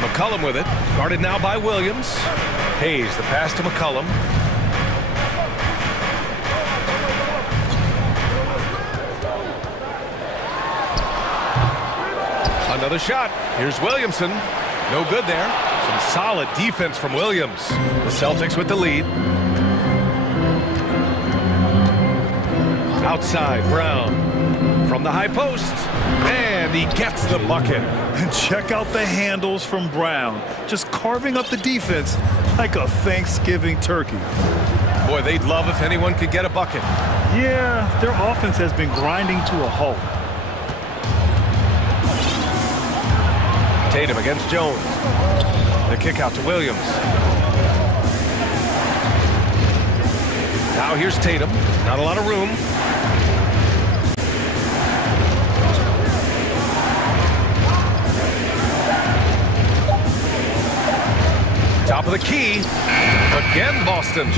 McCollum with it, guarded now by Williams. Hayes, the pass to McCollum. Another shot. Here's Williamson. No good there. Some solid defense from Williams. The Celtics with the lead. Outside, Brown. From the high post. And he gets the bucket. And check out the handles from Brown. Just carving up the defense like a Thanksgiving turkey. Boy, they'd love if anyone could get a bucket. Yeah, their offense has been grinding to a halt. Tatum against Jones. The kick out to Williams. Now here's Tatum. Not a lot of room. Top of the key. Again, Boston.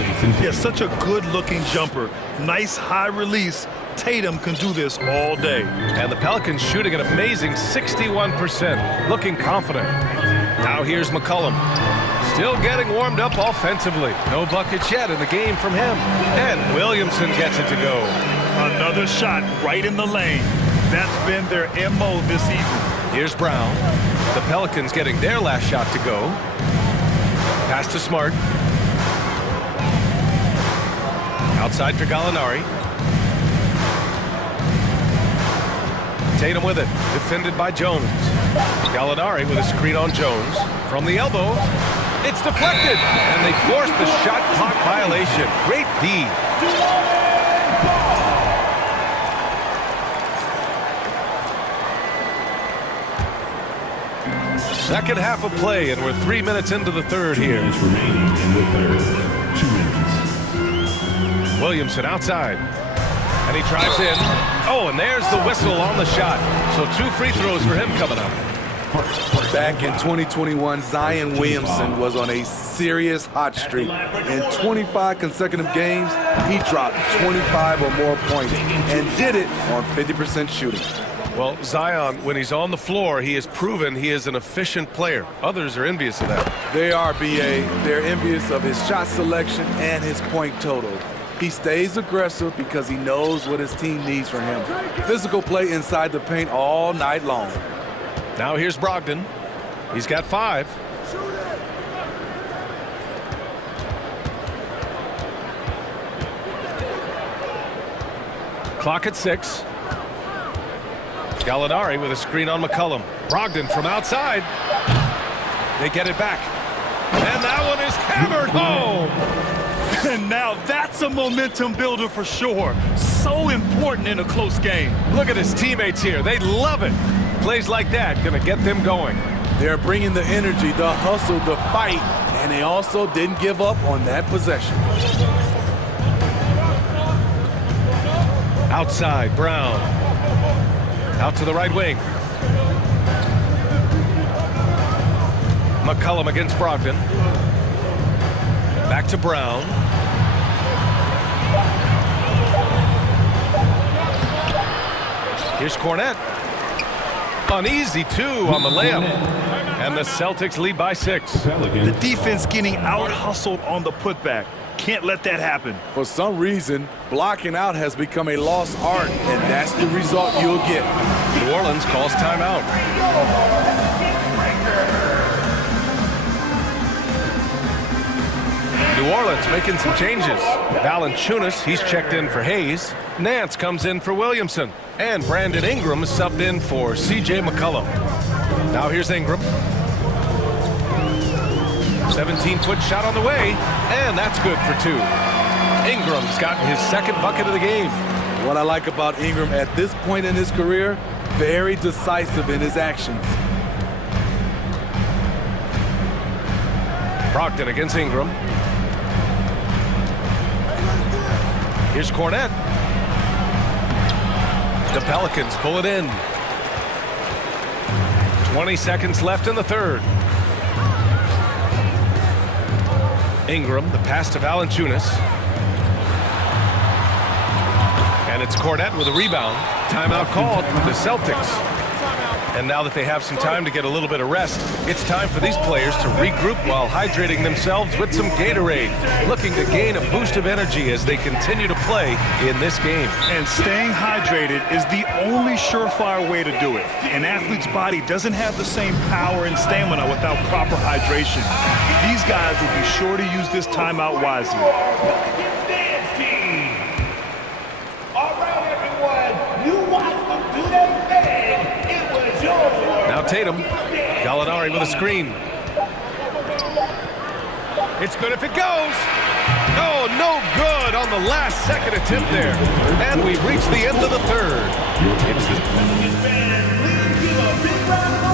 Yeah, such a good-looking jumper. Nice high release. Tatum can do this all day. And the Pelicans shooting an amazing 61%. Looking confident. Now here's McCollum. Still getting warmed up offensively. No buckets yet in the game from him. And Williamson gets it to go. Another shot right in the lane. That's been their MO this season. Here's Brown. The Pelicans getting their last shot to go. Pass to Smart. Outside for Gallinari. Tatum with it. Defended by Jones. Gallinari with a screen on Jones. From the elbow. It's deflected. And they force the shot clock violation. Great D. Second half of play, and we're 3 minutes into the third here. Remaining in the third. 2 minutes. Williamson outside. And he drives in. Oh, and there's the whistle on the shot. So 2 free throws for him coming up. Back in 2021, Zion Williamson was on a serious hot streak. In 25 consecutive games, he dropped 25 or more points and did it on 50% shooting. Well, Zion, when he's on the floor, he has proven he is an efficient player. Others are envious of that. They are, B.A. They're envious of his shot selection and his point total. He stays aggressive because he knows what his team needs from him. Physical play inside the paint all night long. Now here's Brogdon. He's got 5. Clock at 6. Gallinari with a screen on McCollum. Brogdon from outside. They get it back. And that one is hammered home. And now that's a momentum builder for sure. So important in a close game. Look at his teammates here. They love it. Plays like that gonna get them going. They're bringing the energy, the hustle, the fight, and they also didn't give up on that possession. Outside, Brown. Out to the right wing. McCollum against Brogdon. Back to Brown. Here's Cornette. Uneasy 2 on the layup. And the Celtics lead by 6. The defense getting out-hustled on the putback. Can't let that happen. For some reason, blocking out has become a lost art, and that's the result you'll get. New Orleans calls timeout. New Orleans making some changes. Valanciunas, he's checked in for Hayes. Nance comes in for Williamson. And Brandon Ingram is subbed in for C.J. McCollum. Now here's Ingram. 17-foot shot on the way, and that's good for 2. Ingram's gotten his second bucket of the game. What I like about Ingram at this point in his career, very decisive in his actions. Brogdon against Ingram. Here's Cornette. The Pelicans pull it in. 20 seconds left in the third. Ingram, the pass to Valanciunas. And it's Cornette with a rebound. Timeout called the Celtics. And now that they have some time to get a little bit of rest, it's time for these players to regroup while hydrating themselves with some Gatorade, looking to gain a boost of energy as they continue to play in this game. And staying hydrated is the only surefire way to do it. An athlete's body doesn't have the same power and stamina without proper hydration. These guys will be sure to use this timeout wisely. Now Tatum, Gallinari with a screen. It's good if it goes. Oh, no good on the last second attempt there. And we've reached the end of the third.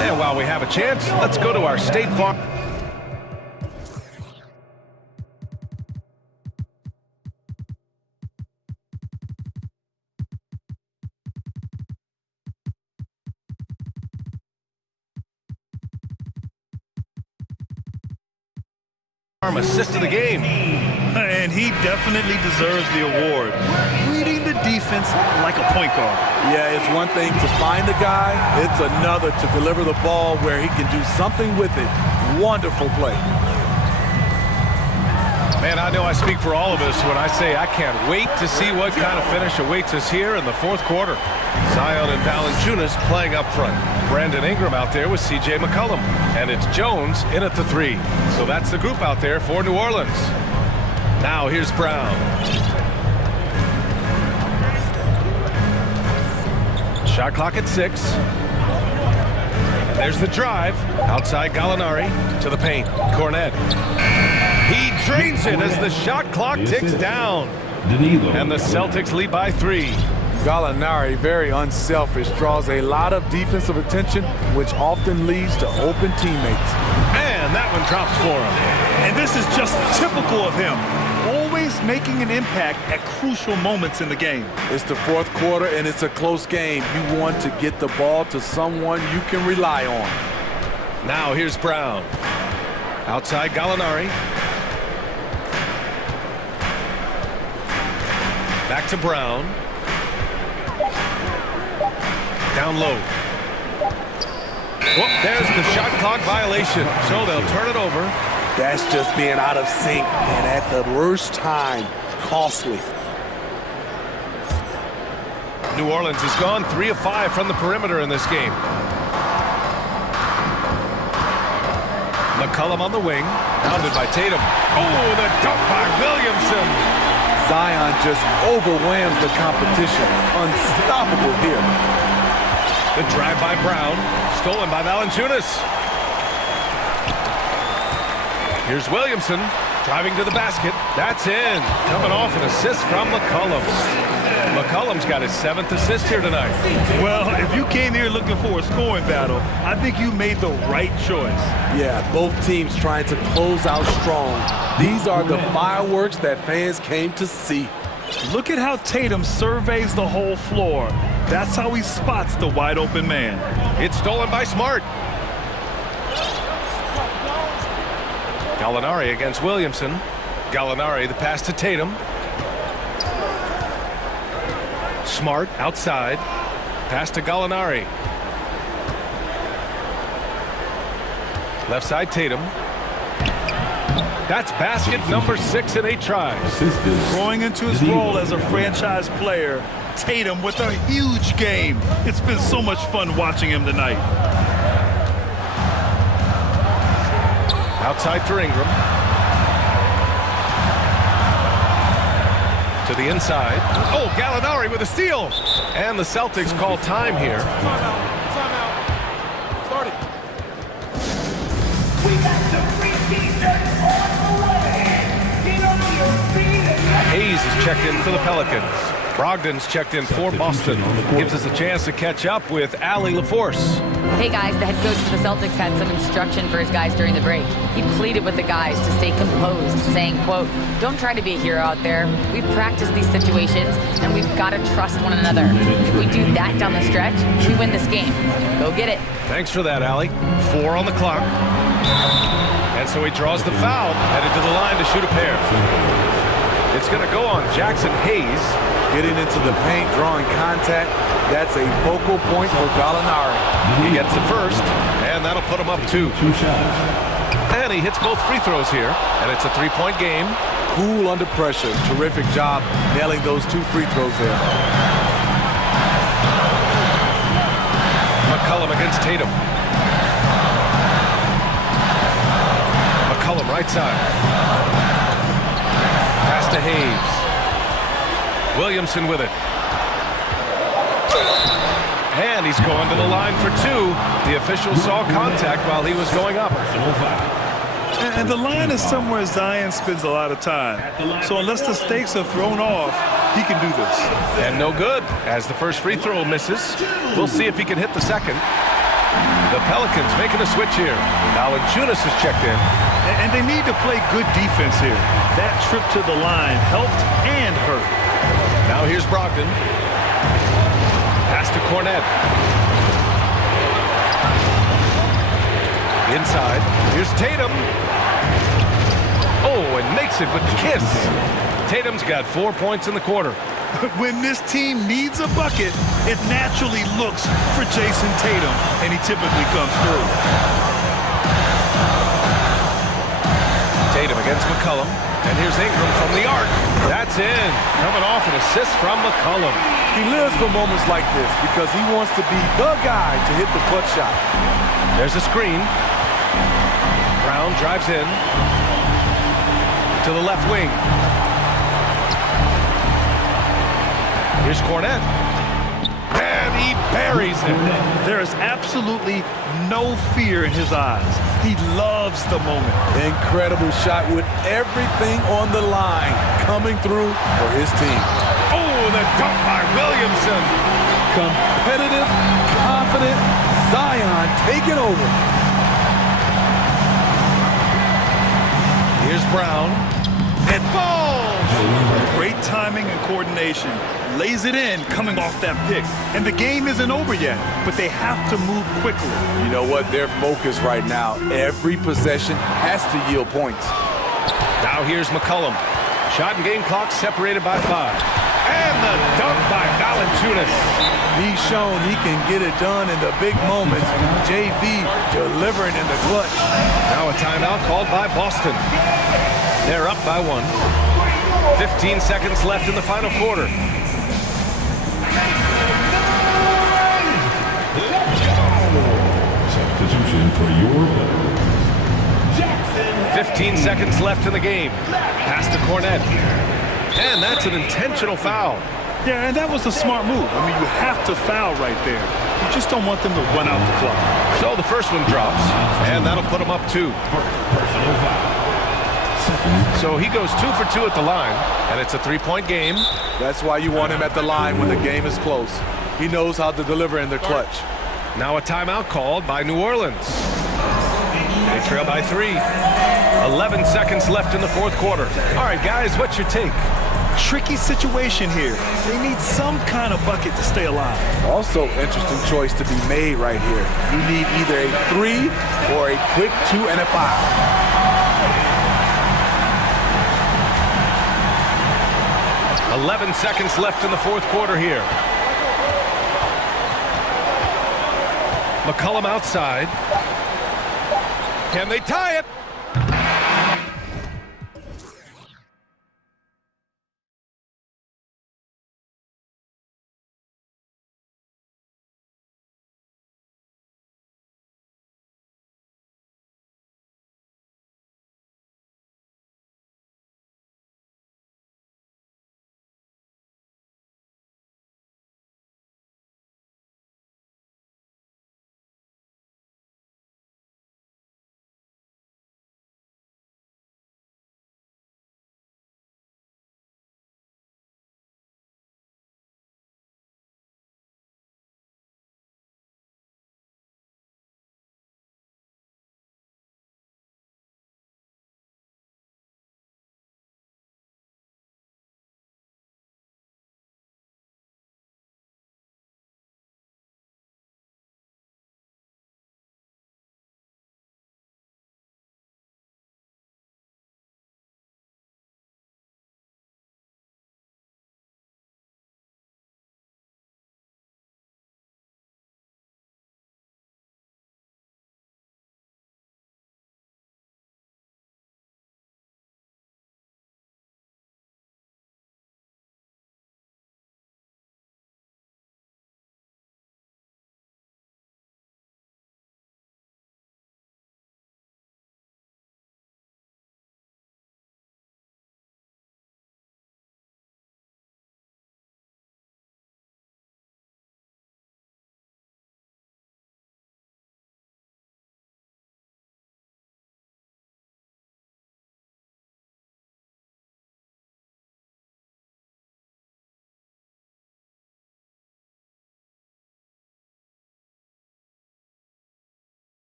And while we have a chance, let's go to our State Farm. Assist of the game. And he definitely deserves the award. Reading the defense like a point guard. Yeah, it's one thing to find a guy, it's another to deliver the ball where he can do something with it. Wonderful play. Man, I know I speak for all of us when I say I can't wait to see what kind of finish awaits us here in the fourth quarter. Zion and Valanciunas playing up front. Brandon Ingram out there with C.J. McCollum. And it's Jones in at the three. So that's the group out there for New Orleans. Now here's Brown. Shot clock at 6. And there's the drive. Outside Gallinari to the paint. Cornet. He drains it as the shot clock ticks down. And the Celtics lead by 3. Gallinari, very unselfish, draws a lot of defensive attention, which often leads to open teammates. And that one drops for him. And this is just typical of him. Always making an impact at crucial moments in the game. It's the fourth quarter and it's a close game. You want to get the ball to someone you can rely on. Now here's Brown. Outside Gallinari. Back to Brown. Down low. Whoop, there's the shot clock violation. So they'll turn it over. That's just being out of sync and at the worst time, costly. New Orleans has gone 3 of 5 from the perimeter in this game. McCollum on the wing, pounded by Tatum. Oh, the dunk by Williamson. Zion just overwhelms the competition. Unstoppable here. The drive by Brown, stolen by Valanciunas. Here's Williamson, driving to the basket. That's in. Coming off an assist from McCollum. McCollum's got his 7th assist here tonight. Well, if you came here looking for a scoring battle, I think you made the right choice. Yeah, both teams trying to close out strong. These are the fireworks that fans came to see. Look at how Tatum surveys the whole floor. That's how he spots the wide open man. It's stolen by Smart. Gallinari against Williamson. Gallinari, the pass to Tatum. Smart outside. Pass to Gallinari. Left side Tatum. That's basket number 6 in 8 tries. Growing into his role as a franchise player, Tatum with a huge game. It's been so much fun watching him tonight. Outside for Ingram. To the inside. Oh, Gallinari with a steal. And the Celtics call time here. Timeout. Start it. We got the free t-shirts on the way. Get on your feet and Hayes is checked in for the Pelicans. Brogdon's checked in for Boston. Gives us a chance to catch up with Allie LaForce. Hey guys, the head coach for the Celtics had some instruction for his guys during the break. He pleaded with the guys to stay composed, saying, quote, "Don't try to be a hero out there. We've practiced these situations, and we've got to trust one another. If we do that down the stretch, we win this game. Go get it." Thanks for that, Allie. 4 on the clock. And so he draws the foul, headed to the line to shoot a pair. It's going to go on Jackson Hayes. Getting into the paint, drawing contact, that's a focal point for Gallinari. He gets the first, and that'll put him up 2. And he hits both free throws here, and it's a 3-point game. Cool under pressure. Terrific job nailing those 2 free throws there. McCollum against Tatum. McCollum right side. Pass to Hayes. Williamson with it. And he's going to the line for 2. The official saw contact while he was going up. And the line is somewhere Zion spends a lot of time. So unless the stakes are thrown off, he can do this. And no good, as the first free throw misses. We'll see if he can hit the second. The Pelicans making a switch here. Valanciunas is checked in. And they need to play good defense here. That trip to the line helped and hurt. Now here's Brogdon. Pass to Cornette. Inside. Here's Tatum. Oh, and makes it with the kiss. Tatum's got 4 points in the quarter. When this team needs a bucket, it naturally looks for Jason Tatum, and he typically comes through. Tatum against McCollum. And here's Ingram from the arc. That's in. Coming off an assist from McCollum. He lives for moments like this because he wants to be the guy to hit the clutch shot. There's a screen. Brown drives in to the left wing. Here's Cornette. And he buries it. There is absolutely no fear in his eyes. He loves the moment. Incredible shot with everything on the line coming through for his team. Oh, the dunk by Williamson. Competitive, confident, Zion taking over. Here's Brown. It falls. Great timing and coordination. Lays it in coming off that pick. And the game isn't over yet, but they have to move quickly. You know what? They're focused right now. Every possession has to yield points. Now here's McCollum. Shot and game clock separated by 5. And the dunk by Valanciunas. He's shown he can get it done in the big moments. JV delivering in the clutch. Now a timeout called by Boston. They're up by 1. 15 seconds left in the final quarter. Substitution for your player. 15 seconds left in the game. Pass to Cornette. And that's an intentional foul. Yeah, and that was a smart move. I mean, you have to foul right there. You just don't want them to run out the clock. So the first one drops, and that'll put him up 2. Personal foul. So he goes 2 for 2 at the line, and it's a 3-point game. That's why you want him at the line when the game is close. He knows how to deliver in the clutch. Now a timeout called by New Orleans. They trail by 3. 11 seconds left in the fourth quarter. All right, guys, what's your take? Tricky situation here. They need some kind of bucket to stay alive. Also, interesting choice to be made right here. You need either a 3 or a quick 2 and a 5. 11 seconds left in the fourth quarter here. McCollum outside. Can they tie it?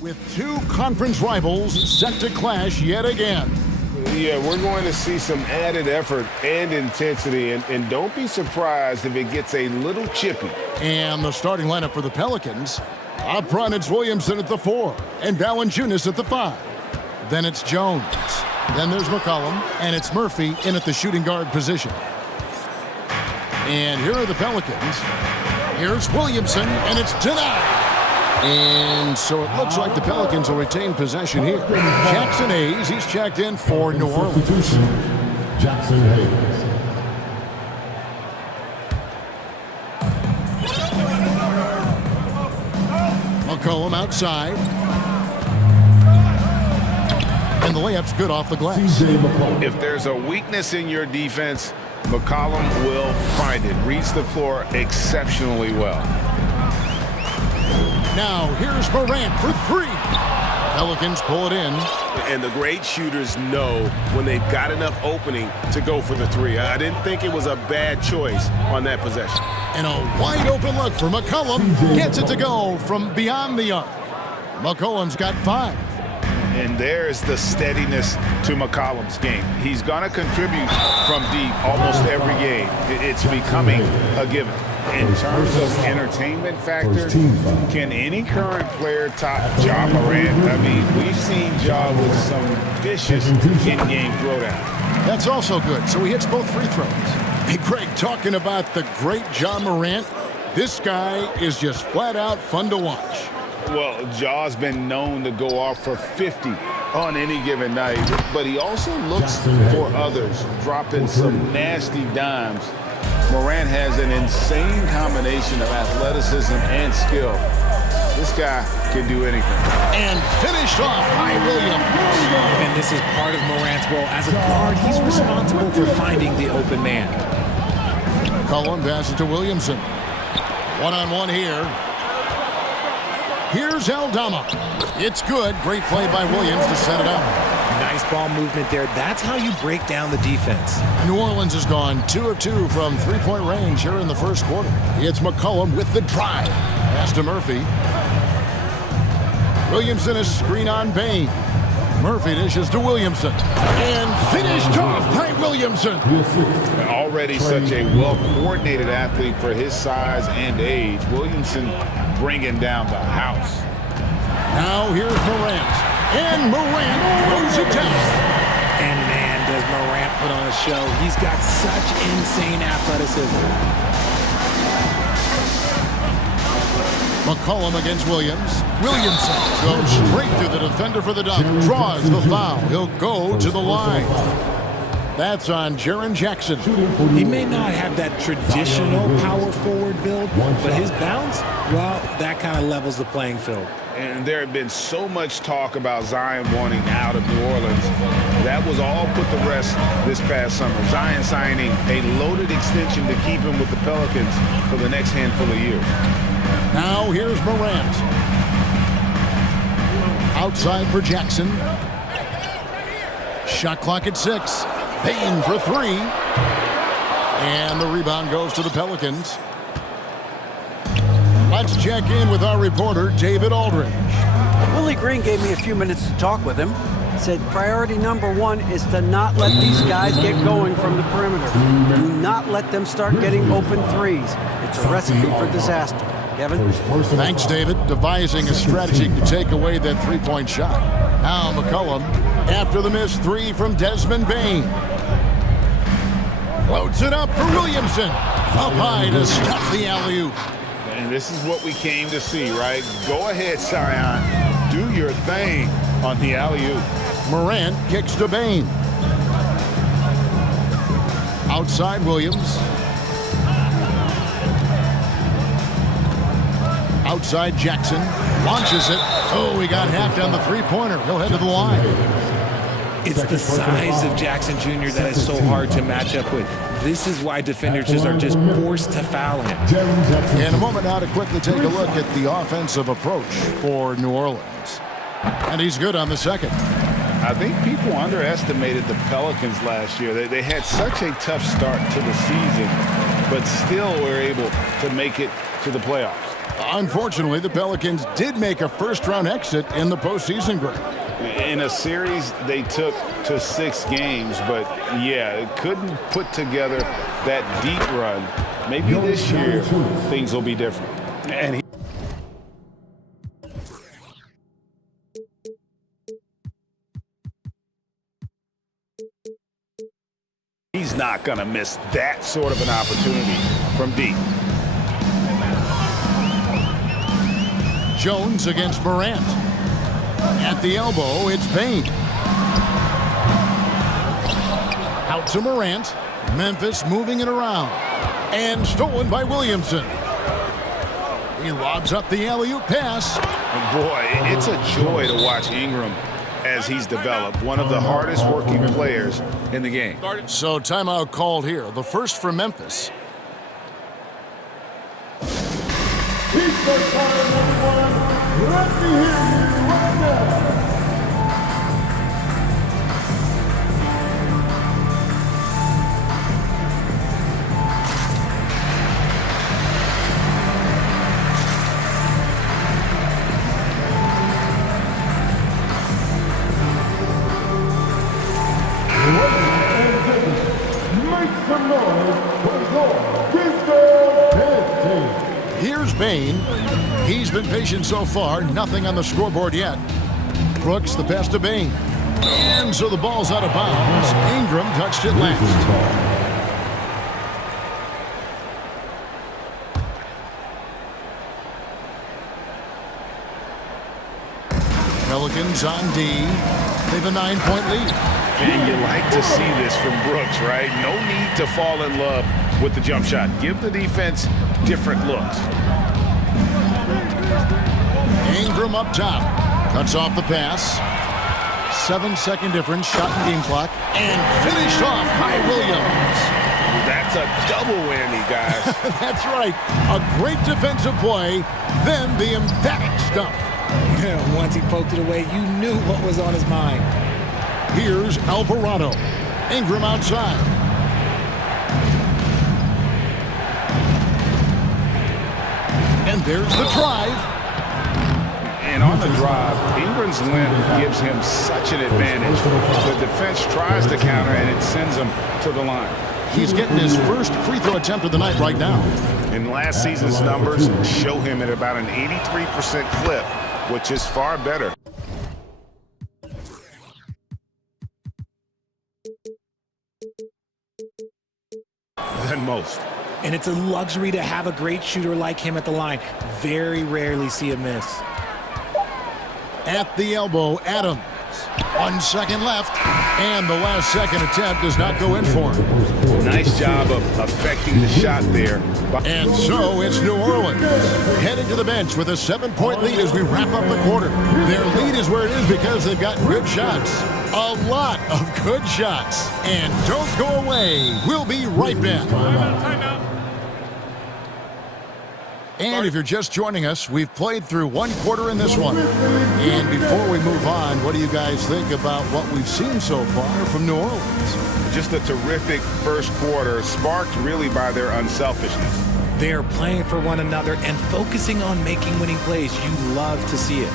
With two conference rivals set to clash yet again. Yeah, we're going to see some added effort and intensity, and don't be surprised if it gets a little chippy. And the starting lineup for the Pelicans. Up front, it's Williamson at the 4 and Valanciunas at the 5. Then it's Jones. Then there's McCollum, and it's Murphy in at the shooting guard position. And here are the Pelicans. Here's Williamson, and it's denied. And so it looks like the Pelicans will retain possession here. Jackson Hayes, he's checked in for New Orleans. Jackson Hayes. McCollum outside. And the layup's good off the glass. If there's a weakness in your defense, McCollum will find it. Reads the floor exceptionally well. Now here's Morant for 3. Pelicans pull it in. And the great shooters know when they've got enough opening to go for the 3. I didn't think it was a bad choice on that possession. And a wide open look for McCollum. Gets it to go from beyond the arc. McCollum's got 5. And there's the steadiness to McCollum's game. He's going to contribute from deep almost every game. It's becoming a given. In terms of entertainment factor, can any current player top Ja Morant? I mean, we've seen Ja with some vicious in-game throwdown. That's also good. So he hits both free throws. Hey, Greg, talking about the great Ja Morant, this guy is just flat out fun to watch. Well, Ja's been known to go off for 50 on any given night, but he also looks for others, dropping some nasty dimes. Morant has an insane combination of athleticism and skill. This guy can do anything. And finished off by Williams. And this is part of Morant's role. As a guard, he's responsible for finding the open man. Cullen passes to Williamson. One-on-one here. Here's Aldama. It's good. Great play by Williams to set it up. Nice ball movement there. That's how you break down the defense. New Orleans has gone 2 of 2 from three-point range here in the first quarter. It's McCollum with the drive. Pass to Murphy. Williamson is screen on Bain. Murphy dishes to Williamson. And finished off by Williamson. Already such a well-coordinated athlete for his size and age. Williamson bringing down the house. Now here's Morant. And Morant throws it down. And man, does Morant put on a show. He's got such insane athleticism. McCollum against Williams. Williamson goes straight through the defender for the dunk. Draws the foul. He'll go to the line. That's on Jaren Jackson. He may not have that traditional power forward build, but his bounce, well, that kind of levels the playing field. And there had been so much talk about Zion wanting out of New Orleans. That was all put to rest this past summer. Zion signing a loaded extension to keep him with the Pelicans for the next handful of years. Now here's Morant. Outside for Jackson. Shot clock at 6. Bain for 3. And the rebound goes to the Pelicans. Let's check in with our reporter, David Aldridge. Willie Green gave me a few minutes to talk with him. Said priority number 1 is to not let these guys get going from the perimeter. Do not let them start getting open threes. It's a recipe for disaster. Kevin? Thanks, David. Devising a strategy to take away that three-point shot. Now McCollum, after the missed 3 from Desmond Bain. Floats it up for Williamson. Up high to stop the alley-oop. And this is what we came to see, right? Go ahead, Zion. Do your thing on the alley-oop. Morant kicks to Bain. Outside Williams. Outside Jackson. Launches it. Oh, he got hacked on the three-pointer. He'll head to the line. It's the size of Jackson Jr. that is so hard to match up with. This is why defenders are just forced to foul him. In a moment now to quickly take a look at the offensive approach for New Orleans. And he's good on the second. I think people underestimated the Pelicans last year. They had such a tough start to the season, but still were able to make it to the playoffs. Unfortunately, the Pelicans did make a first-round exit in the postseason, Greg. In a series they took to 6 games, but yeah, couldn't put together that deep run. Maybe this year things will be different. And he's not going to miss that sort of an opportunity from deep. Jones against Morant. At the elbow, it's Bane. Out to Morant. Memphis moving it around. And stolen by Williamson. He lobs up the alley-oop pass. And boy, it's a joy to watch Ingram as he's developed. One of the hardest working players in the game. So timeout called here. The first for Memphis. Esports Battle #1. Let me hear you right now. Make some noise for your Esports Battle. Here's Bane. He's been patient so far. Nothing on the scoreboard yet. Brooks the pass to Bane. And so the ball's out of bounds. Ingram touched it last. Pelicans on D. They have a 9-point lead. And you like to see this from Brooks, right? No need to fall in love with the jump shot. Give the defense different looks. Ingram up top. Cuts off the pass. 7-second difference. Shot and game clock. And finished off by Williams. That's a double whammy, guys. That's right. A great defensive play. Then the emphatic stuff. Yeah, once he poked it away, you knew what was on his mind. Here's Alvarado. Ingram outside. And there's the drive. And on the drive, Ingram's length gives him such an advantage. The defense tries to counter, and it sends him to the line. He's getting his first free throw attempt of the night right now. And last season's numbers show him at about an 83% clip, which is far better than most. And it's a luxury to have a great shooter like him at the line. Very rarely see a miss. At the elbow, Adams. 1 second left, and the last second attempt does not go in for him. Nice job of affecting the shot there. And so it's New Orleans heading to the bench with a 7-point lead as we wrap up the quarter. Their lead is where it is because they've got good shots. A lot of good shots. And don't go away. We'll be right back. Timeout. And if you're just joining us, we've played through 1 quarter in this one. And before we move on, what do you guys think about what we've seen so far from New Orleans? Just a terrific first quarter, sparked really by their unselfishness. They're playing for one another and focusing on making winning plays. You love to see it.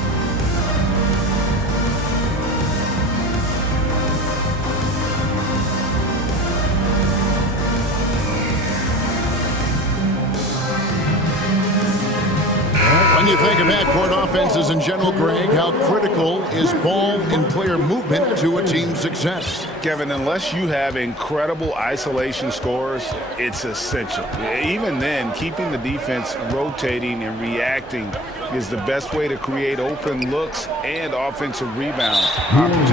When you think of half-court offenses in general, Greg, how critical is ball and player movement to a team's success? Kevin, unless you have incredible isolation scores, it's essential. Even then, keeping the defense rotating and reacting is the best way to create open looks and offensive rebound opportunities.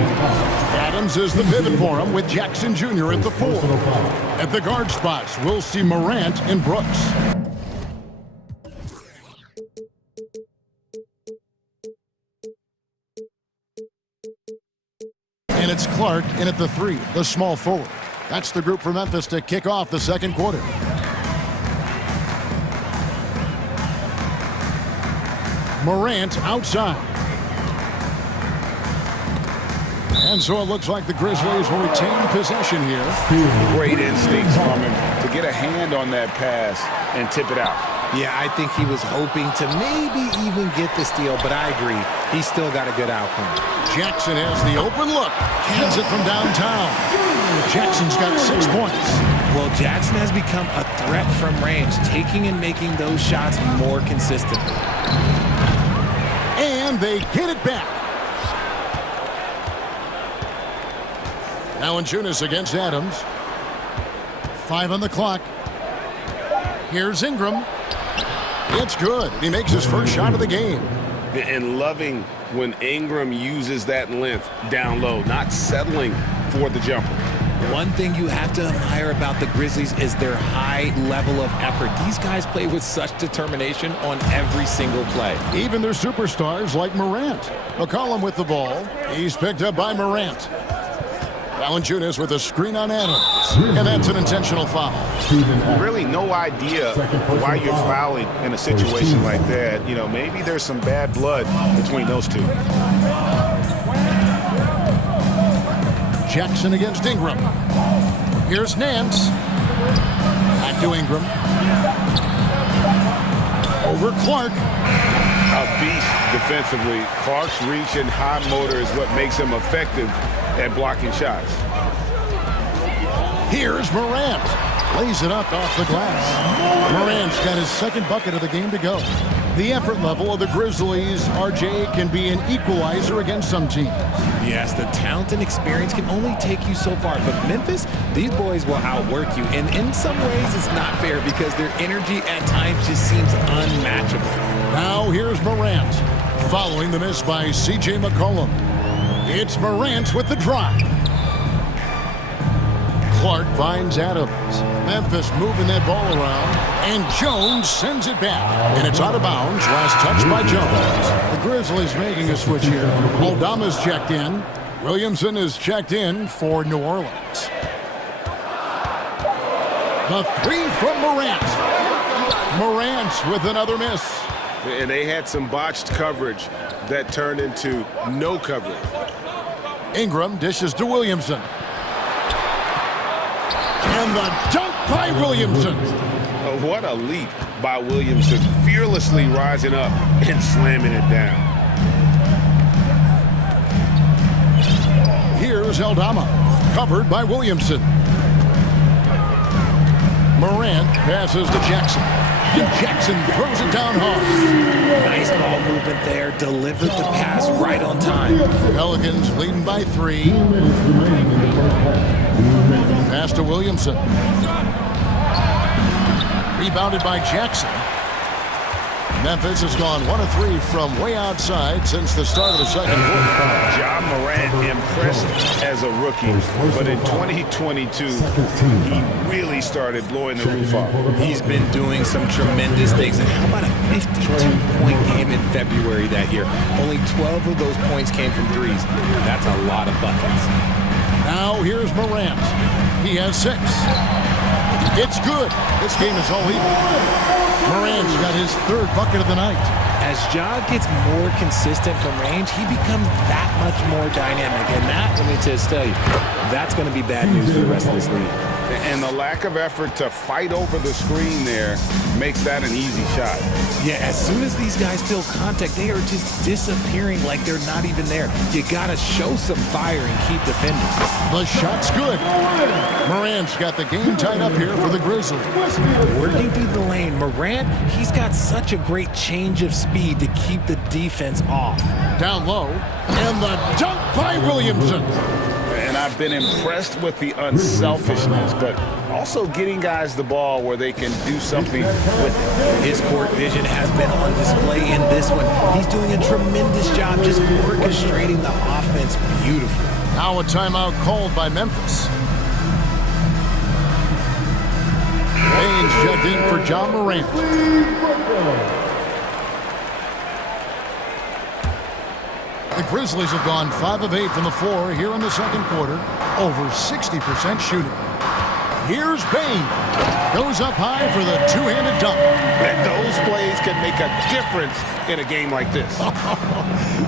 Adams is the pivot for him with Jackson Jr. at the 4. At the guard spots, we'll see Morant and Brooks. And it's Clark in at the 3, the small forward. That's the group for Memphis to kick off the second quarter. Morant outside. And so it looks like the Grizzlies will retain possession here. Great instincts from him to get a hand on that pass and tip it out. Yeah, I think he was hoping to maybe even get the steal, but I agree. He's still got a good outcome. Jackson has the open look. Cans it from downtown. Jackson's got 6 points. Well, Jackson has become a threat from range, taking and making those shots more consistently. And they get it back. Valanciunas against Adams. 5 on the clock. Here's Ingram. It's good. He makes his first shot of the game. And loving when Ingram uses that length down low, not settling for the jumper. One thing you have to admire about the Grizzlies is their high level of effort. These guys play with such determination on every single play. Even their superstars like Morant. McCollum with the ball. He's picked up by Morant. Valanciunas with a screen on Adams. And that's an intentional foul. Really no idea why you're fouling in a situation like that. You know, maybe there's some bad blood between those two. Jackson against Ingram. Here's Nance. Back to Ingram. Over Clark. A beast defensively. Clark's reach and high motor is what makes him effective at blocking shots. Here's Morant. Lays it up off the glass. Morant's got his second bucket of the game to go. The effort level of the Grizzlies, RJ, can be an equalizer against some teams. Yes, the talent and experience can only take you so far. But Memphis, these boys will outwork you. And in some ways, it's not fair because their energy at times just seems unmatchable. Now here's Morant. Following the miss by CJ McCollum. It's Morant with the drive. Clark finds Adams. Memphis moving that ball around. And Jones sends it back. And it's out of bounds. Last touch by Jones. The Grizzlies making a switch here. Aldama's checked in. Williamson is checked in for New Orleans. The three from Morant. Morant with another miss. And they had some botched coverage that turned into no coverage. Ingram dishes to Williamson. And the dunk by Williamson. What a leap by Williamson, fearlessly rising up and slamming it down. Here's Aldama, covered by Williamson. Morant passes to Jackson. And Jackson throws it down hard. Nice ball movement there. Delivered the pass right on time. Pelicans leading by 3. Pass to Williamson. Rebounded by Jackson. Memphis has gone 1 of 3 from way outside since the start of the second quarter. Ja Morant impressed as a rookie, but in 2022, he really started blowing the roof off. He's been doing some tremendous things. And how about a 52-point game in February that year? Only 12 of those points came from threes. That's a lot of buckets. Now here's Morant. He has 6. It's good. This game is all even. Morant's got his 3rd bucket of the night. As Ja gets more consistent from range, he becomes that much more dynamic. And that, let me just tell you, that's going to be bad news for the rest of this league. And the lack of effort to fight over the screen there makes that an easy shot. Yeah, as soon as these guys feel contact, they are just disappearing like they're not even there. You got to show some fire and keep defending. The shot's good. Morant's got the game tied up here for the Grizzlies. Working through the lane, Morant, he's got such a great change of speed to keep the defense off. Down low, and the dunk by Williamson. And I've been impressed with the unselfishness, but also getting guys the ball where they can do something with it. His court vision has been on display in this one. He's doing a tremendous job just orchestrating the offense beautifully. Now a timeout called by Memphis. Baines checked in for Ja Morant. The Grizzlies have gone 5 of 8 from the floor here in the second quarter. Over 60% shooting. Here's Bain. Goes up high for the two-handed dunk. And those plays can make a difference in a game like this.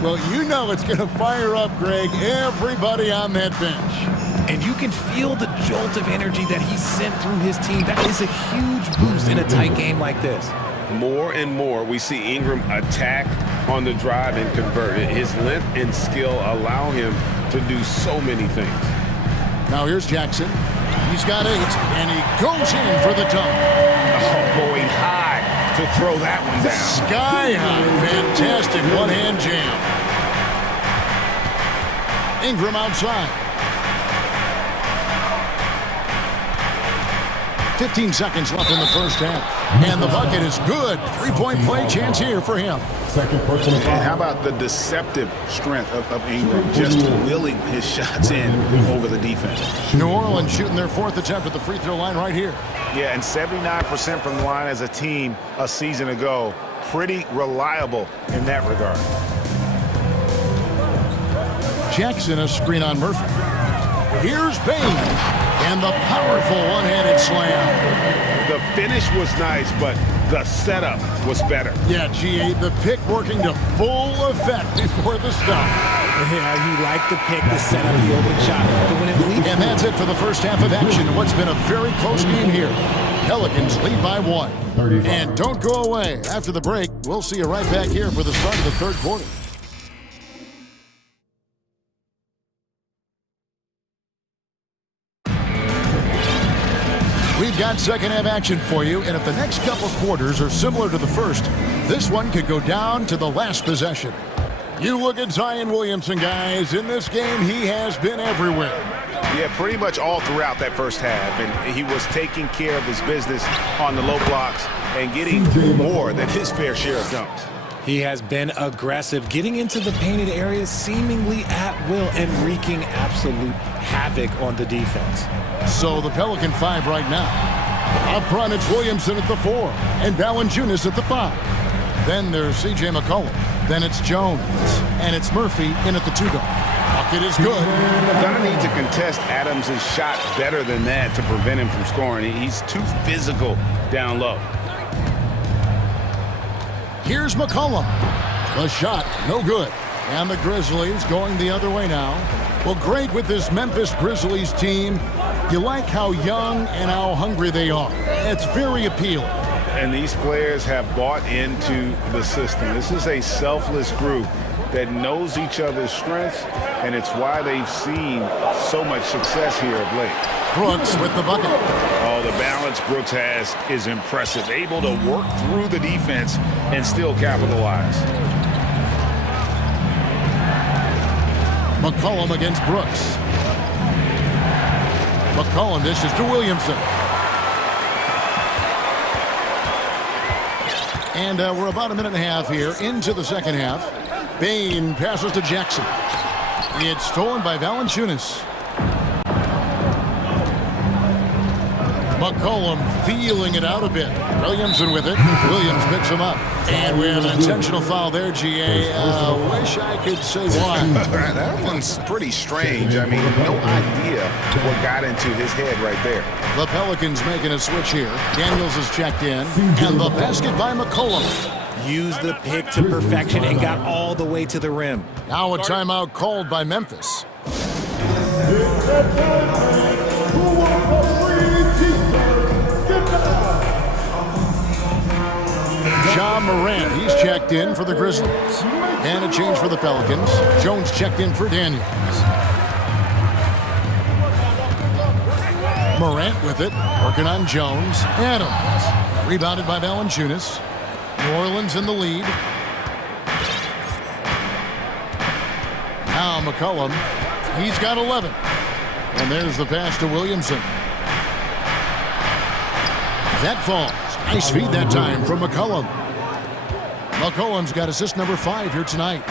Well, you know it's going to fire up, Greg, everybody on that bench. And you can feel the jolt of energy that he sent through his team. That is a huge boost in a tight game like this. more and more we see Ingram attack on the drive and convert. His length and skill allow him to do so many things. Now here's Jackson. He's got 8, and he goes in for the dunk. Oh, going high to throw that one down. Sky high. Fantastic one-hand jam. Ingram outside. 15 seconds left in the first half. And the bucket is good. 3-point play chance here for him. And how about the deceptive strength of Ingram, just willing his shots in over the defense. New Orleans shooting their 4th attempt at the free throw line right here. Yeah, and 79% from the line as a team a season ago. Pretty reliable in that regard. Jackson, a screen on Murphy. Here's Bain, and the powerful one-handed slam. The finish was nice, but the setup was better. Yeah, G8, the pick working to full effect before the stop. Yeah, you like the pick to set up the open shot, but when it leaves... And that's it for the first half of action in what's been a very close game here. Pelicans lead by 1. And don't go away. After the break, we'll see you right back here for the start of the third quarter. We've got second half action for you, and if the next couple quarters are similar to the first, this one could go down to the last possession. You look at Zion Williamson, guys. In this game, he has been everywhere. Yeah, pretty much all throughout that first half, and he was taking care of his business on the low blocks and getting more than his fair share of dunks. He has been aggressive, getting into the painted areas seemingly at will and wreaking absolute havoc on the defense. So the Pelican 5 right now. Up front, it's Williamson at the 4 and Valanciunas at the 5. Then there's C.J. McCollum. Then it's Jones. And it's Murphy in at the 2 guard. Bucket is good. Gonna need to contest Adams' shot better than that to prevent him from scoring. He's too physical down low. Here's McCollum. The shot, no good. And the Grizzlies going the other way now. Well, great with this Memphis Grizzlies team. You like how young and how hungry they are. It's very appealing. And these players have bought into the system. This is a selfless group that knows each other's strengths, and it's why they've seen so much success here of late. Brooks with the bucket. Oh, the balance Brooks has is impressive. Able to work through the defense and still capitalize. McCollum against Brooks. McCollum dishes to Williamson. And we're about a minute and a half here into the second half. Bain passes to Jackson. It's stolen by Valanciunas. McCollum feeling it out a bit. Williamson with it. Williams picks him up. And we have an intentional foul there, GA. Wish I could say why. That one's pretty strange. I mean, no idea what got into his head right there. The Pelicans making a switch here. Daniels is checked in. And the basket by McCollum. Used the pick to perfection and got all the way to the rim. Now a timeout called by Memphis. John Morant, he's checked in for the Grizzlies. And a change for the Pelicans. Jones checked in for Daniels. Morant with it, working on Jones. Adams, rebounded by Valanciunas. New Orleans in the lead. Now McCollum, he's got 11. And there's the pass to Williamson. That falls. Nice feed that time from McCollum. McCollum's got assist number 5 here tonight.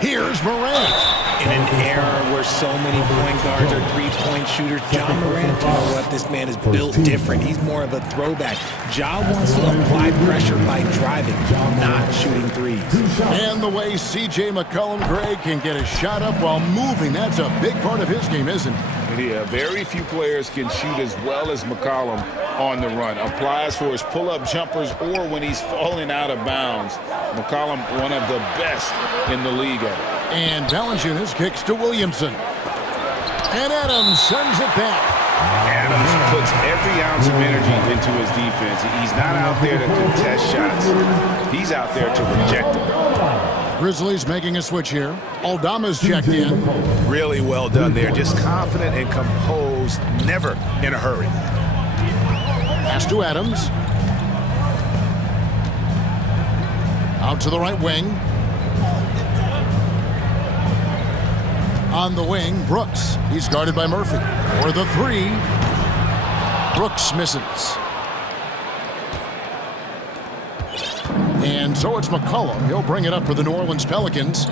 Here's Morant. In an era where so many point guards are three-point shooters, John Morant, you know what? This man is built different. He's more of a throwback. Ja wants to apply pressure by driving, not shooting threes. And the way C.J. McCollum, Greg, can get a shot up while moving, that's a big part of his game, isn't it? Yeah, very few players can shoot as well as McCollum on the run. Applies for his pull-up jumpers or when he's falling out of bounds. McCollum, one of the best in the league at it. And Valanciunas kicks to Williamson. And Adams sends it back. Adams puts every ounce of energy into his defense. He's not out there to contest shots. He's out there to reject them. Grizzlies making a switch here. Aldama's checked in. Really well done there. Just confident and composed, never in a hurry. Pass to Adams. Out to the right wing. On the wing, Brooks. He's guarded by Murphy. For the three, Brooks misses. And so it's McCollum. He'll bring it up for the New Orleans Pelicans.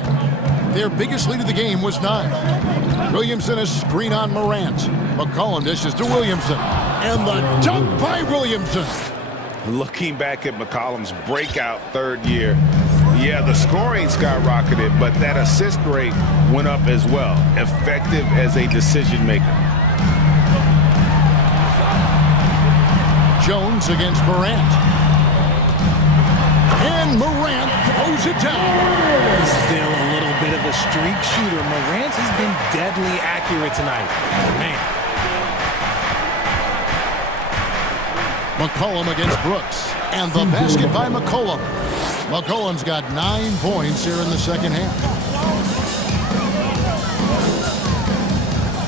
Their biggest lead of the game was 9. Williamson has screen on Morant. McCollum dishes to Williamson. And the dunk by Williamson. Looking back at McCollum's breakout third year, yeah, the scoring skyrocketed, but that assist rate went up as well. Effective as a decision maker. Jones against Morant. And Morant throws it down. Still a little bit of a streak shooter. Morant has been deadly accurate tonight. Man. McCollum against Brooks. And the basket by McCollum. McCollum's got 9 points here in the second half.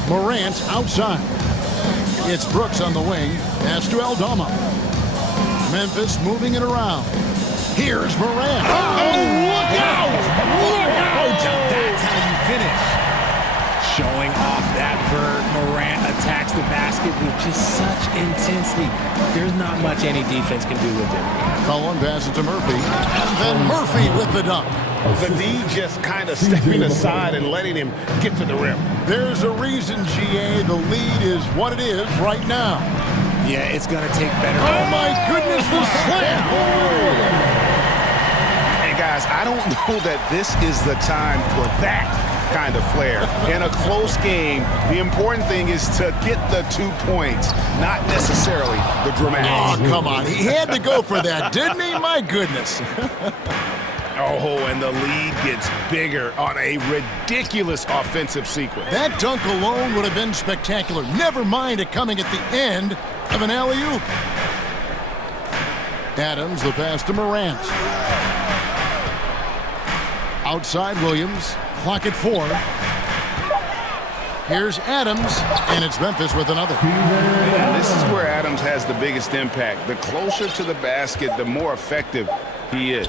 Morant outside. It's Brooks on the wing. Pass to Aldama. Memphis moving it around. Here's Morant. Oh, look out! Look out! That's how you finish. Showing off that vert. Morant attacks the basket with just such intensity. There's not much any defense can do with it. Cullen passes to Murphy. And then Murphy with the dunk. The D just kind of stepping aside and letting him get to the rim. There's a reason, GA, the lead is what it is right now. Yeah, it's going to take better. Oh, my goodness, the slam! Guys, I don't know that this is the time for that kind of flair. In a close game, the important thing is to get the 2 points, not necessarily the dramatics. Oh, come on. He had to go for that, didn't he? My goodness. Oh, and the lead gets bigger on a ridiculous offensive sequence. That dunk alone would have been spectacular. Never mind it coming at the end of an alley-oop. Adams, the pass to Morant. Outside Williams, clock at 4. Here's Adams, and it's Memphis with another. And this is where Adams has the biggest impact. The closer to the basket, the more effective he is.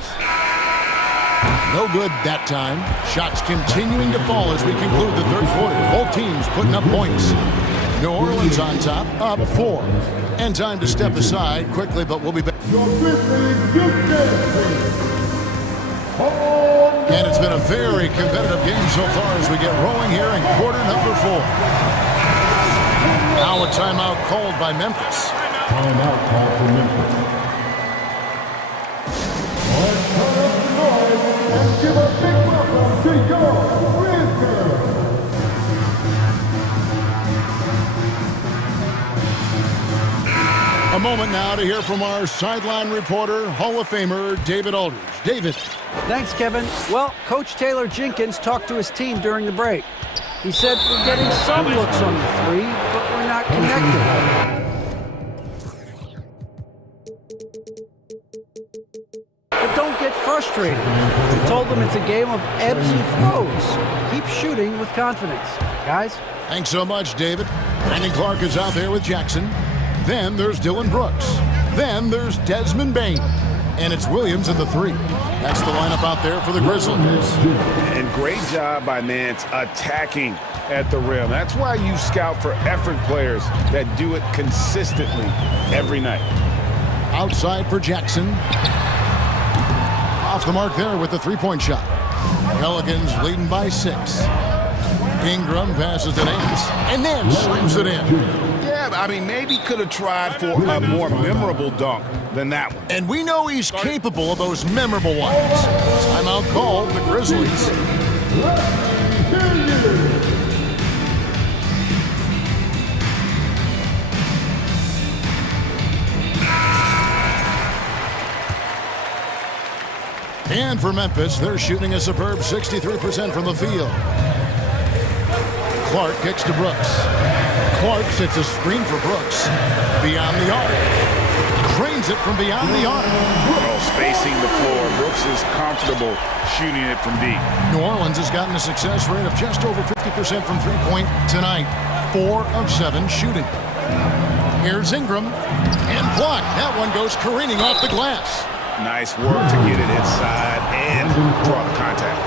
No good that time. Shots continuing to fall as we conclude the third quarter. Both teams putting up points. New Orleans on top, up 4. And time to step aside quickly, but we'll be back. And it's been a very competitive game so far as we get rolling here in quarter number 4. Now a timeout called by Memphis. Timeout called for Memphis. Let's turn up the noise and give a big welcome to your Grizzlies. A moment now to hear from our sideline reporter, Hall of Famer David Aldridge. David. Thanks, Kevin. Well, Coach Taylor Jenkins talked to his team during the break. He said, we're getting some looks on the 3, but we're not connected. But don't get frustrated. He told them it's a game of ebbs and flows. Keep shooting with confidence. Guys? Thanks so much, David. Brandon Clark is out there with Jackson. Then there's Dylan Brooks. Then there's Desmond Bain. And it's Williams at the 3. That's the lineup out there for the Grizzlies. And great job by Nance attacking at the rim. That's why you scout for effort players that do it consistently every night. Outside for Jackson. Off the mark there with the 3-point shot. Pelicans leading by 6. Ingram passes to Nance. And Nance slams it in. Yeah, I mean, maybe could have tried for a more memorable dunk than that one. And we know he's capable of those memorable ones. Timeout called the Grizzlies. And for Memphis, they're shooting a superb 63% from the field. Clark kicks to Brooks. Clark sets a screen for Brooks. Beyond the arc. Drains it from beyond the arc. Oh, spacing the floor. Brooks is comfortable shooting it from deep. New Orleans has gotten a success rate of just over 50% from three-point tonight. 4 of 7 shooting. Here's Ingram. And blocked. That one goes careening off the glass. Nice work to get it inside and draw the contact.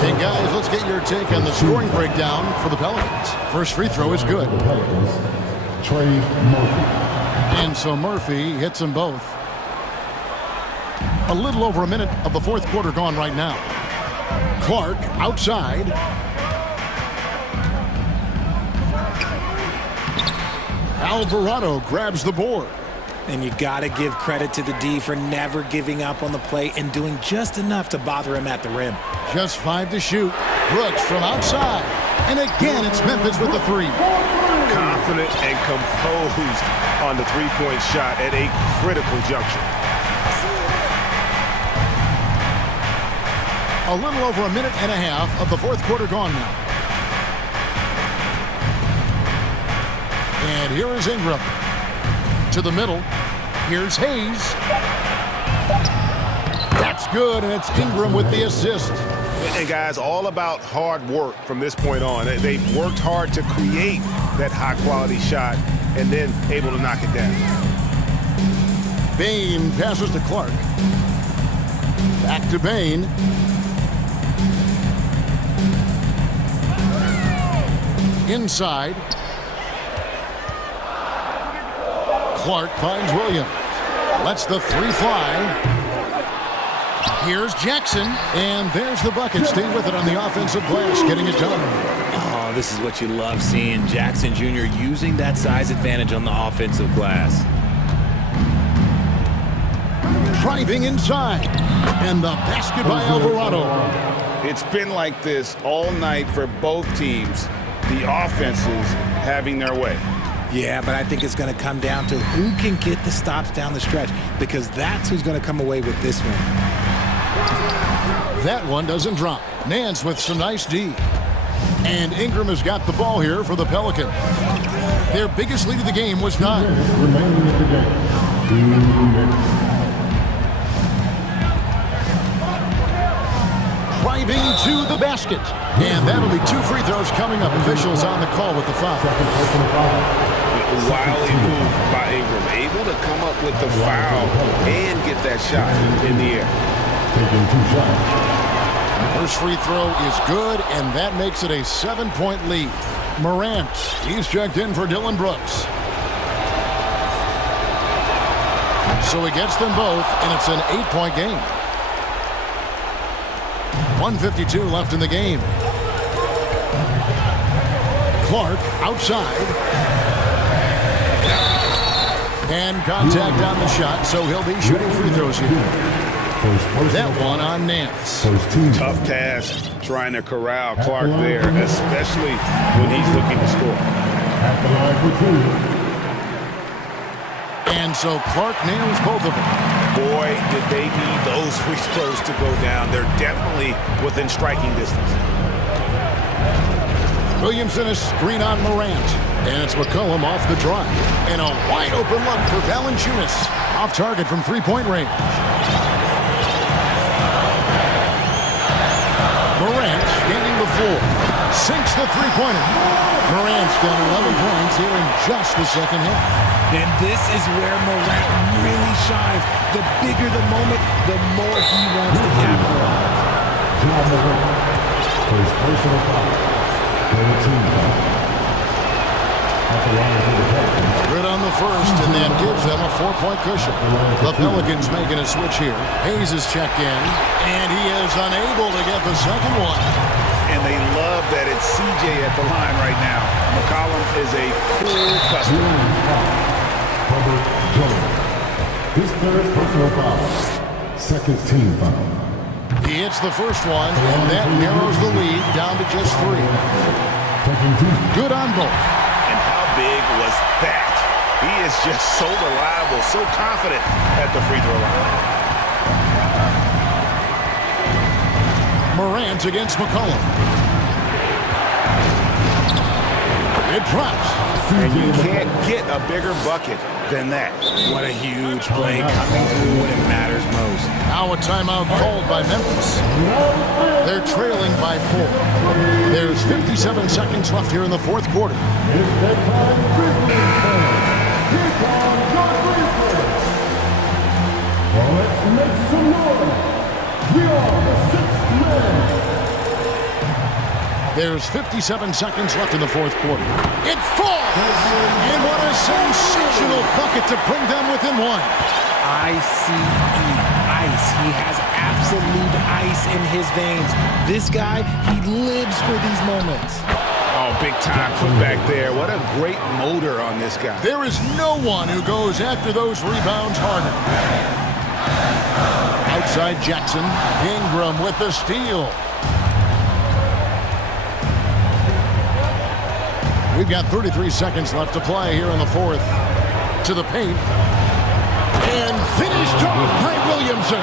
Hey, guys, let's get your take on the scoring breakdown for the Pelicans. First free throw is good. Trey Murphy. And so Murphy hits them both. A little over a minute of the fourth quarter gone right now. Clark outside. Alvarado grabs the board. And you got to give credit to the D for never giving up on the play and doing just enough to bother him at the rim. Just 5 to shoot. Brooks from outside. And again, it's Memphis with the 3. Confident and composed on the three-point shot at a critical juncture. A little over a minute and a half of the fourth quarter gone now. And here is Ingram. To the middle. Here's Hayes. That's good, and it's Ingram with the assist. And guys, all about hard work from this point on. They've worked hard to create that high-quality shot and then able to knock it down. Bain passes to Clark. Back to Bain. Inside. Clark finds Williams. Lets the 3 fly. Here's Jackson, and there's the bucket. Stay with it on the offensive glass, getting it done. Oh, this is what you love seeing. Jackson Jr. using that size advantage on the offensive glass. Driving inside, and the basket by Alvarado. It's been like this all night for both teams. The offenses having their way. Yeah, but I think it's going to come down to who can get the stops down the stretch, because that's who's going to come away with this one. That one doesn't drop. Nance with some nice D. And Ingram has got the ball here for the Pelicans. Their biggest lead of the game was 9. Remaining in the game. 2 minutes. Driving to the basket. And that'll be 2 free throws coming up. Officials on the call with the foul. Wildly moved by Ingram, able to come up with the foul and get that shot in the air. Taking 2 shots. First free throw is good, and that makes it a 7-point lead. Morant, he's checked in for Dylan Brooks. So he gets them both, and it's an 8-point game. 1:52 left in the game. Clark outside. And contact on the shot, so he'll be shooting free throws here. That one on Nance. Tough task trying to corral Clark there, especially when he's looking to score. At the line for 2. And so Clark nails both of them. Boy, did they need those free throws to go down. They're definitely within striking distance. Williamson a screen on Morant. And it's McCollum off the drive. And a wide open look for Valanciunas. Off target from 3-point range. Morant gaining the floor. Sinks the 3-pointer. Morant's got 11 points here in just the second half. And this is where Morant really shines. The bigger the moment, the more he wants to capitalize. John Morant. First personal foul. 13 foul. At the line for the Pelicans. Good on the first, and that gives them a 4-point cushion. The Pelicans making a switch here. Hayes is checked in, and he is unable to get the second one. And they love that it's CJ at the line right now. McCollum is a cool customer. His third personal foul. Second team foul. He hits the first one, and that narrows the lead down to just 3. Good on both. And how big was that? He is just so reliable, so confident at the free throw line. Morant against McCollum. It drops. And you can't get a bigger bucket than that. What a huge play coming through when it matters most. Now a timeout called by Memphis. They're trailing by 4. There's 57 seconds left here in the fourth quarter. Well, let's make some noise. We are the sixth man. There's 57 seconds left in the fourth quarter. It falls! And what a sensational bucket to bring them within one. ICE, ice. He has absolute ice in his veins. This guy, he lives for these moments. Oh, big time put back there. What a great motor on this guy. There is no one who goes after those rebounds harder. Outside Jackson, Ingram with the steal. We've got 33 seconds left to play here in the fourth. To the paint. And finished off by Williamson.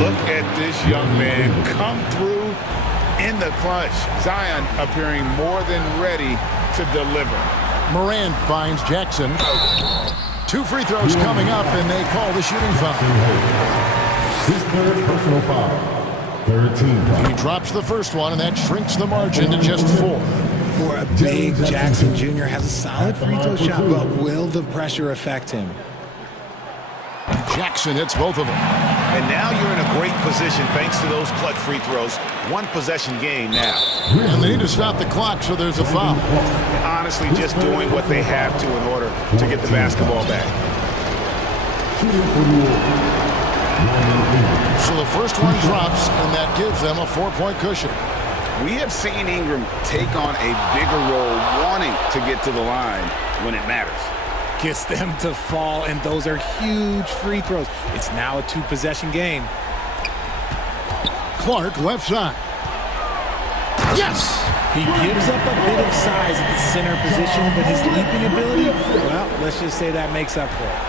Look at this young man come through in the clutch. Zion appearing more than ready to deliver. Morant finds Jackson. 2 free throws coming up, and they call the shooting foul. His third personal foul. 13. He drops the first one, and that shrinks the margin to just 4. For a big Jackson Jr. has a solid free throw shot, but will the pressure affect him? Jackson hits both of them. And now you're in a great position thanks to those clutch free throws. One possession game now. And they need to stop the clock, so there's a foul. Honestly, just doing what they have to in order to get the basketball back. So the first one drops, and that gives them a 4-point cushion. We have seen Ingram take on a bigger role, wanting to get to the line when it matters. Gets them to fall, and those are huge free throws. It's now a 2-possession game. Clark left side. Yes! He gives up a bit of size at the center position, but his leaping ability, well, let's just say that makes up for it.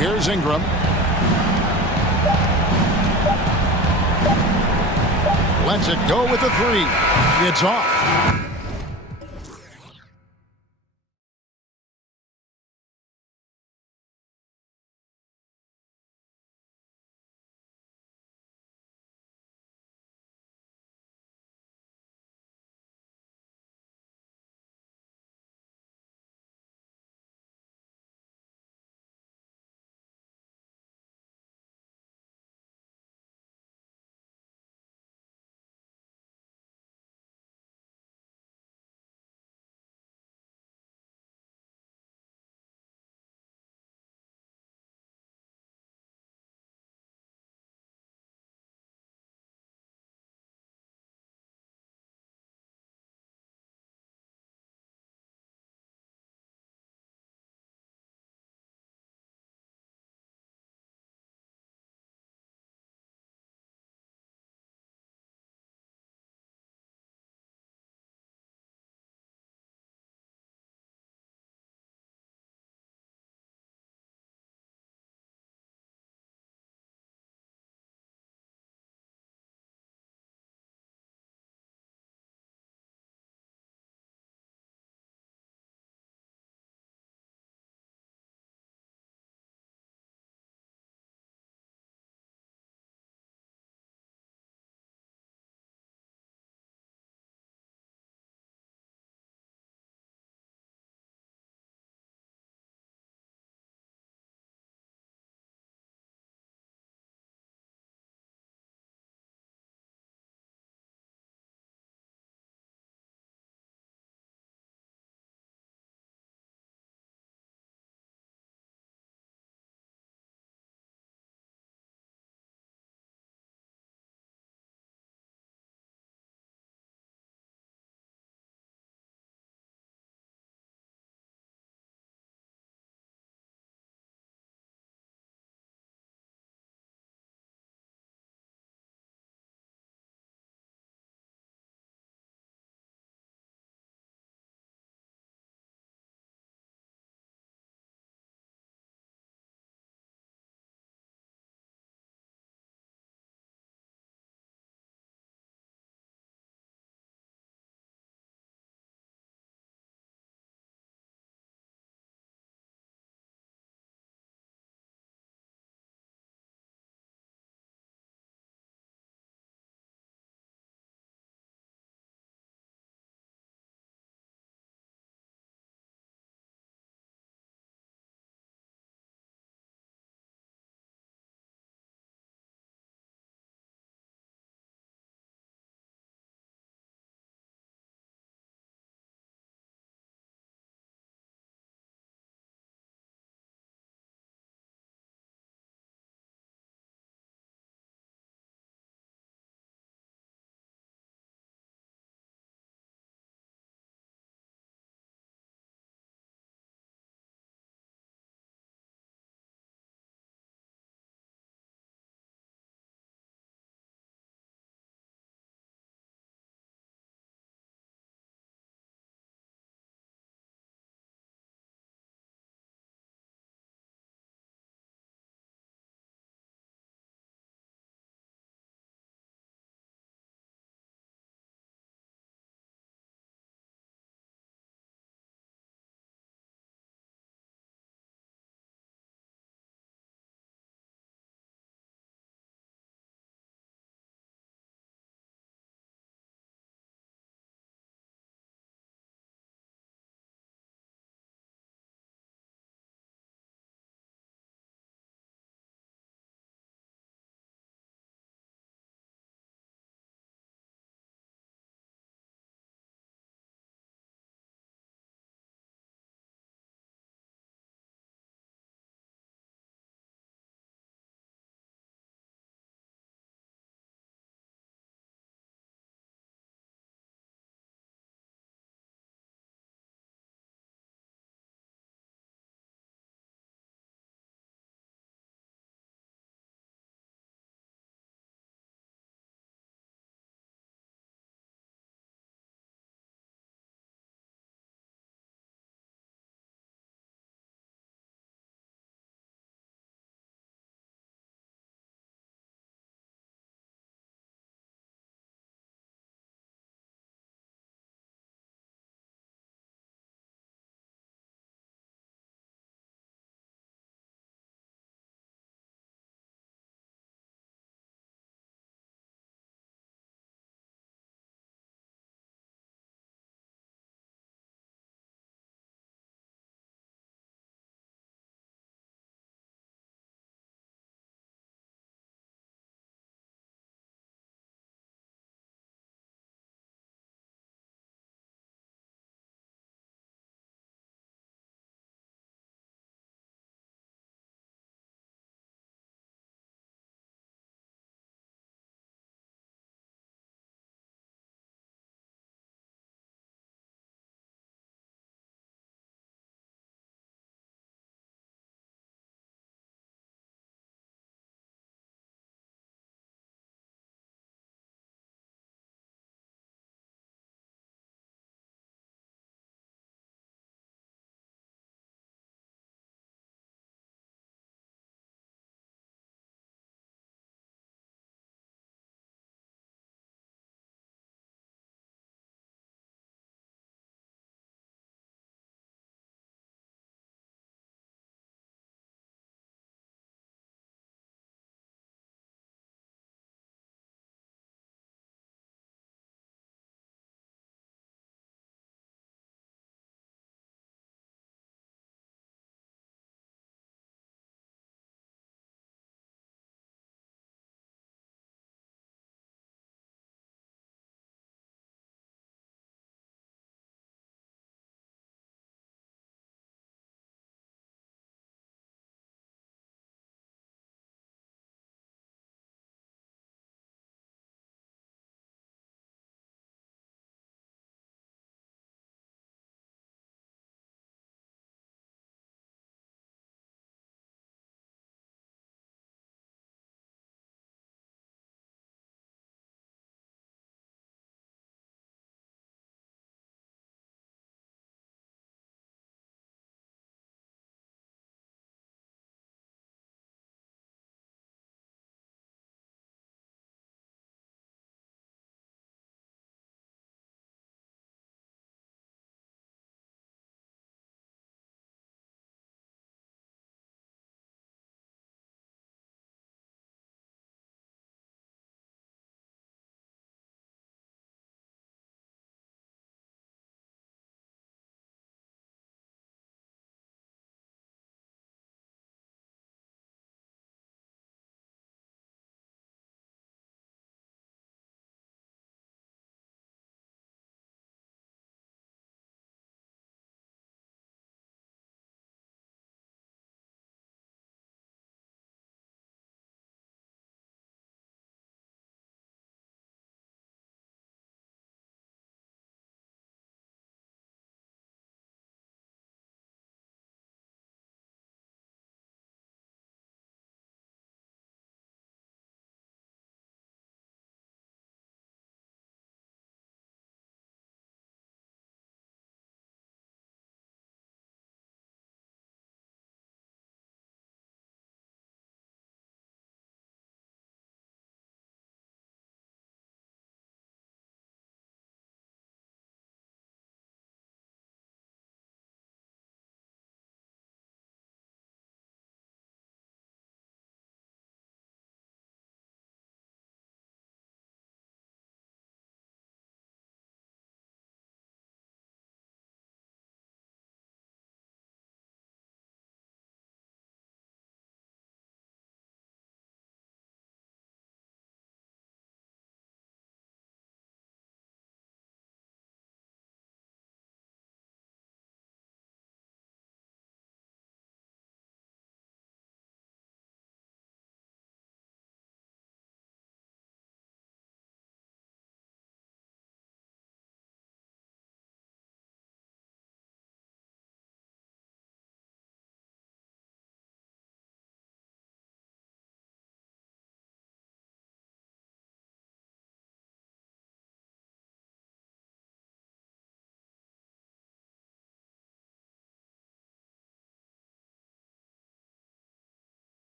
Here's Ingram. Lets it go with the 3. It's off.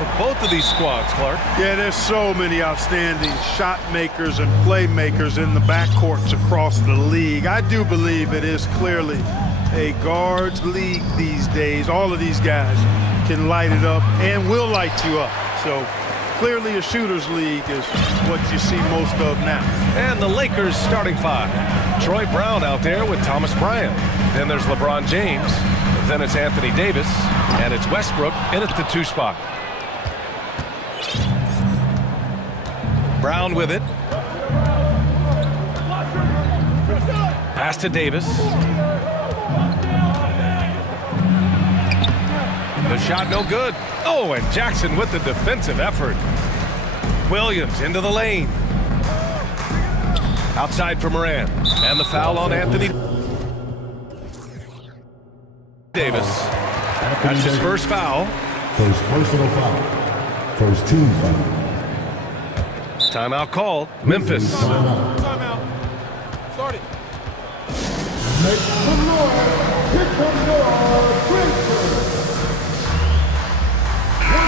for both of these squads, Clark. Yeah, there's so many outstanding shot makers and playmakers in the backcourts across the league. I do believe it is clearly a guards league these days. All of these guys can light it up and will light you up. So clearly a shooters league is what you see most of now. And the Lakers starting five. Troy Brown out there with Thomas Bryant. Then there's LeBron James. Then it's Anthony Davis. And it's Westbrook in at the 2 spot. Brown with it. Pass to Davis. The shot no good. Oh, and Jackson with the defensive effort. Williams into the lane. Outside for Moran. And the foul on Anthony Davis. That's his first foul. First personal foul. First team foul. Timeout called. Memphis. Timeout. Start it. Make some noise. Here comes your Grizzlies.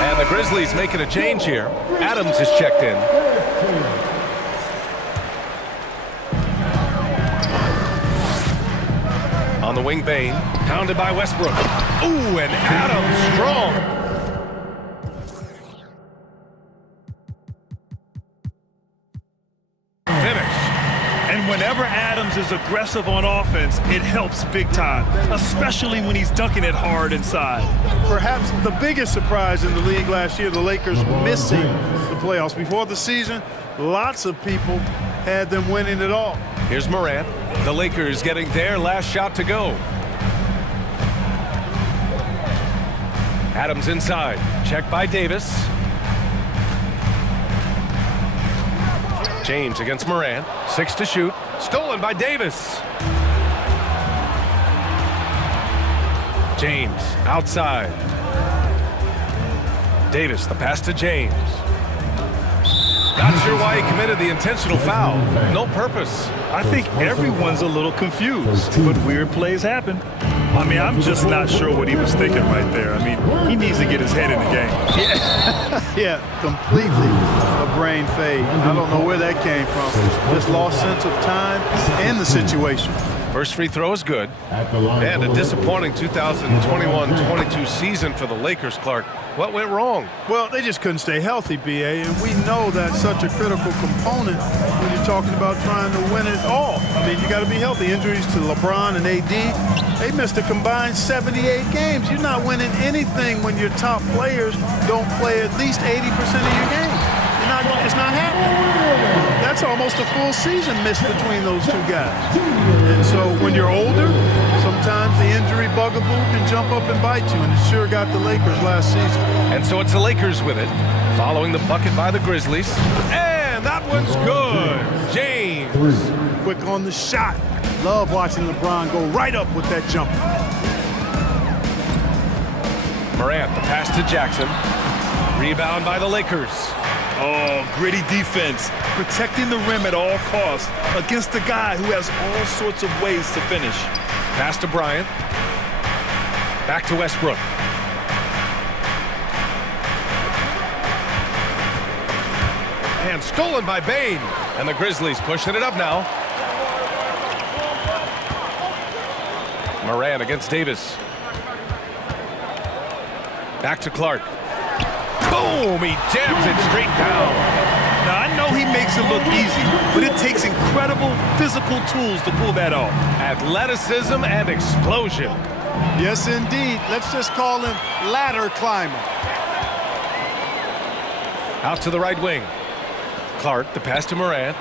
And the Grizzlies making a change here. Adams is checked in. On the wing, Bain. Pounded by Westbrook. Ooh, and Adams strong. And whenever Adams is aggressive on offense, it helps big time, especially when he's dunking it hard inside. Perhaps the biggest surprise in the league last year, the Lakers missing the playoffs. Before the season, lots of people had them winning it all. Here's Morant. The Lakers getting their last shot to go. Adams inside. Checked by Davis. James against Morant. 6 to shoot. Stolen by Davis. James outside. Davis, the pass to James. Not sure why he committed the intentional foul. No purpose. I think everyone's a little confused, but weird plays happen. I mean, I'm just not sure what he was thinking right there. I mean, he needs to get his head in the game. Yeah, completely a brain fade. I don't know where that came from. Just lost sense of time and the situation. First free throw is good. And a disappointing 2021-22 season for the Lakers, Clark. What went wrong? Well, they just couldn't stay healthy, BA, and we know that's such a critical component when you're talking about trying to win it all. I mean, you got to be healthy. Injuries to LeBron and AD, they missed a combined 78 games. You're not winning anything when your top players don't play at least 80% of your game. It's not happening. That's almost a full season missed between those two guys. And so when you're older, sometimes the injury bugaboo can jump up and bite you, and it sure got the Lakers last season. And so it's the Lakers with it, following the bucket by the Grizzlies. And that one's good. James. Quick on the shot. Love watching LeBron go right up with that jumper. Morant, the pass to Jackson. Rebound by the Lakers. Oh, gritty defense, protecting the rim at all costs against a guy who has all sorts of ways to finish. Pass to Bryant. Back to Westbrook. And stolen by Bain. And the Grizzlies pushing it up now. Moran against Davis. Back to Clark. Boom! He jams it straight down. Now, I know he makes it look easy, but it takes incredible physical tools to pull that off. Athleticism and explosion. Yes, indeed. Let's just call him ladder climber. Out to the right wing. Clark, the pass to Morant.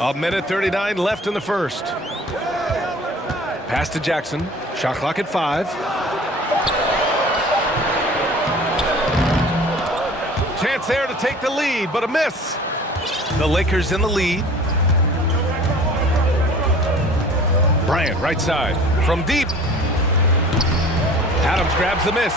A minute 39 left in the first. Pass to Jackson. Shot clock at 5. Chance there to take the lead, but a miss. The Lakers in the lead. Bryant, right side. From deep. Adams grabs the miss.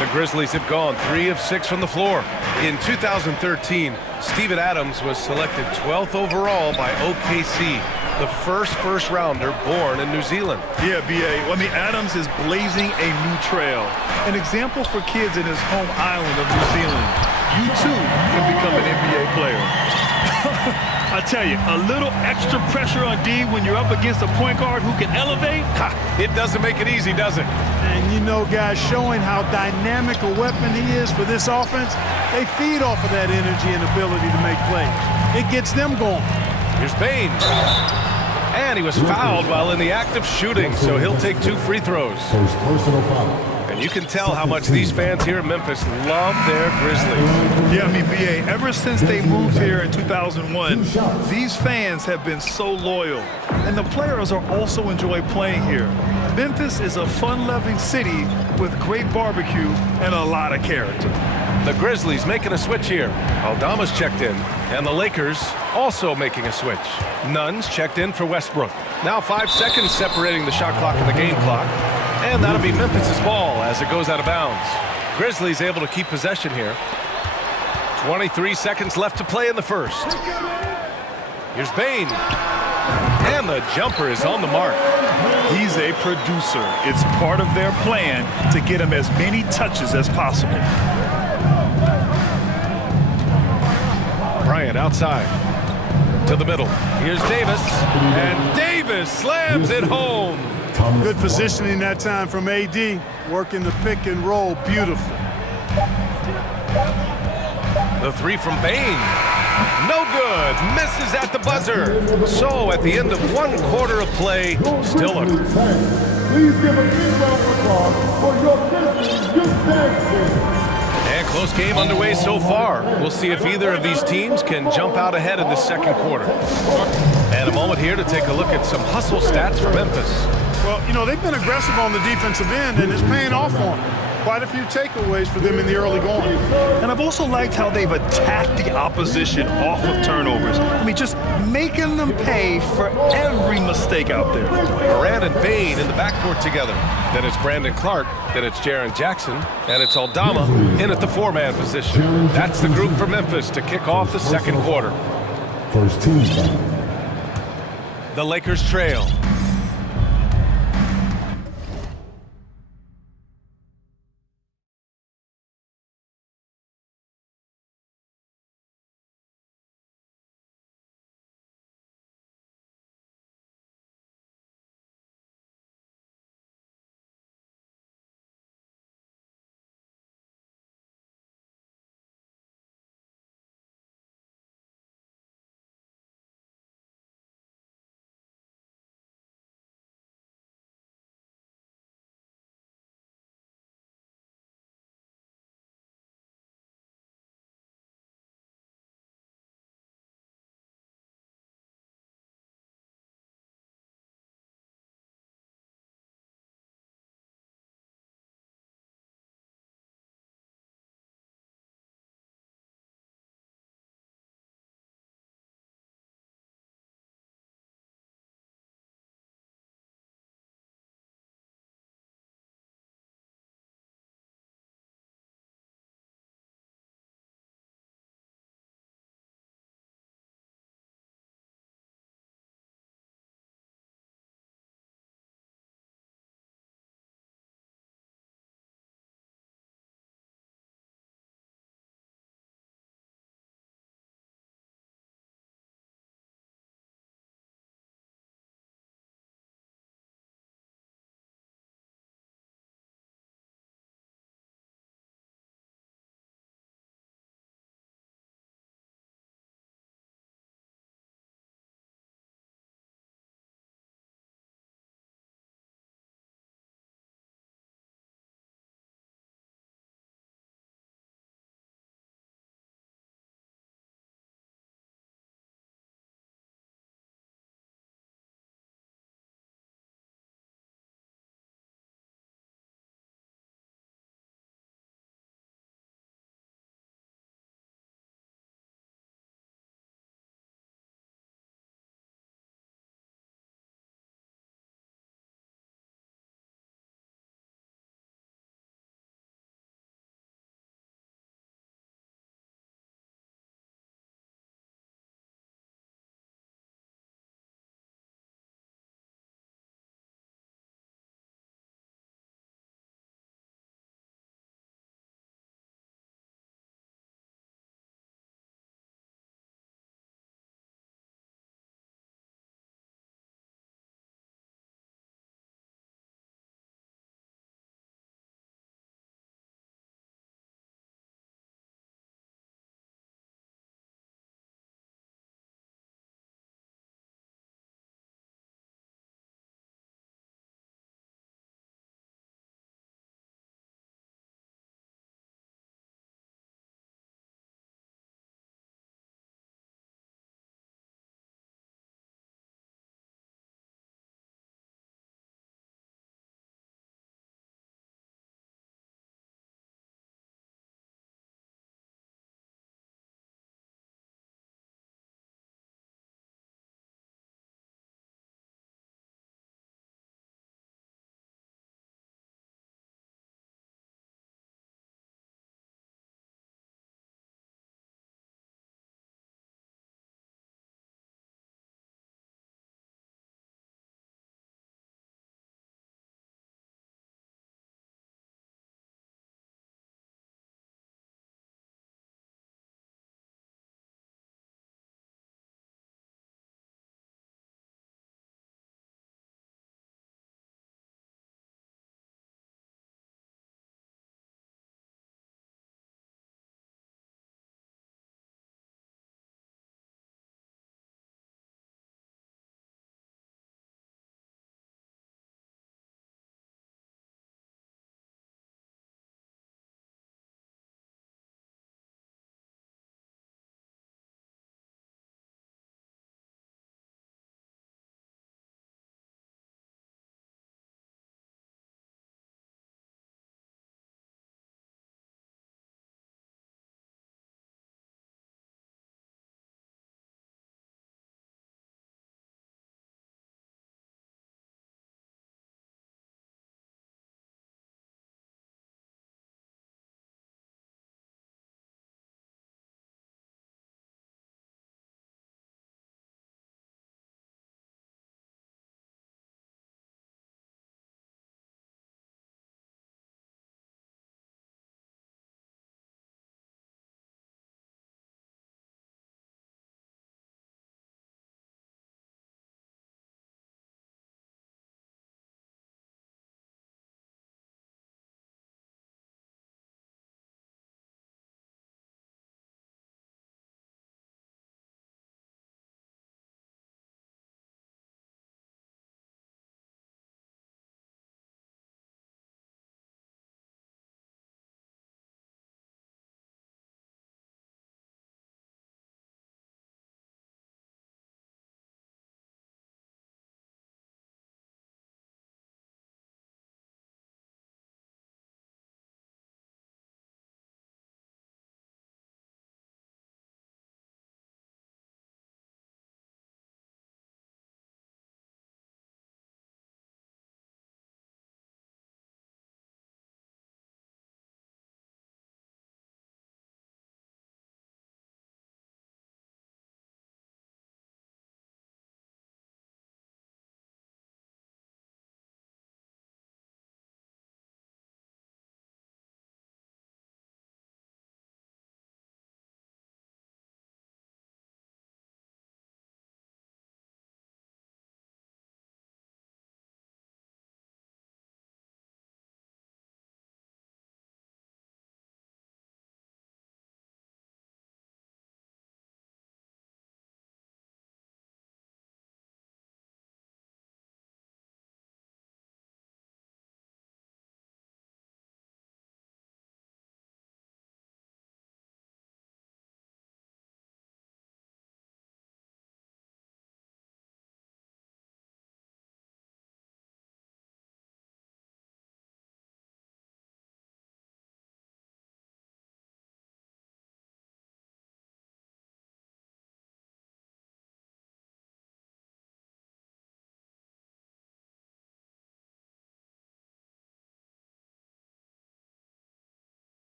The Grizzlies have gone 3 of 6 from the floor. In 2013, Steven Adams was selected 12th overall by OKC, the first rounder born in New Zealand. Yeah, B.A. I mean, Adams is blazing a new trail. An example for kids in his home island of New Zealand. You too can become an NBA player. I tell you, a little extra pressure on D when you're up against a point guard who can elevate. It doesn't make it easy, does it? And you know, guys, showing how dynamic a weapon he is for this offense, they feed off of that energy and ability to make plays. It gets them going. Here's Bane. And he was fouled while in the act of shooting, so he'll take 2 free throws. Personal foul. And you can tell how much these fans here in Memphis love their Grizzlies. Yeah, I mean, B.A., ever since they moved here in 2001, these fans have been so loyal. And the players are also enjoy playing here. Memphis is a fun-loving city with great barbecue and a lot of character. The Grizzlies making a switch here. Aldama's checked in. And the Lakers also making a switch. Nunn's checked in for Westbrook. Now 5 seconds separating the shot clock and the game clock. And that'll be Memphis's ball as it goes out of bounds. Grizzlies able to keep possession here. 23 seconds left to play in the first. Here's Bane. And the jumper is on the mark. He's a producer. It's part of their plan to get him as many touches as possible. Bryant outside to the middle. Here's Davis. And Davis slams it home. Good positioning that time from AD, working the pick and roll beautifully. The 3 from Bane. No good. Misses at the buzzer. So at the end of 1 quarter of play, still a... Please give a big round of applause for your Grizzlies Youth Dance Team. And close game underway so far. We'll see if either of these teams can jump out ahead in the second quarter. And a moment here to take a look at some hustle stats for Memphis. Well, you know, they've been aggressive on the defensive end, and it's paying off on them. Quite a few takeaways for them in the early going. And I've also liked how they've attacked the opposition off of turnovers. I mean, just making them pay for every mistake out there. Morant and Bane in the backcourt together. Then it's Brandon Clark. Then it's Jaren Jackson. And it's Aldama in at the 4-man position. That's the group for Memphis to kick off the second quarter. First team. The Lakers trail.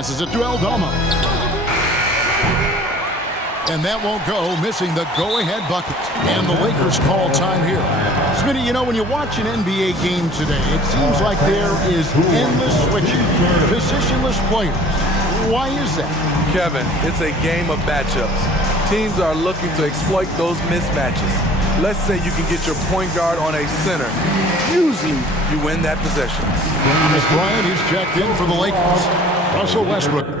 Passes it to Aldama. And that won't go, missing the go-ahead bucket. And the Lakers call time here. Smitty, you know, when you watch an NBA game today, it seems like there is endless switching, positionless players. Why is that? Kevin, it's a game of matchups. Teams are looking to exploit those mismatches. Let's say you can get your point guard on a center. Usually, you win that possession. Thomas Bryant is checked in for the Lakers. Russell Westbrook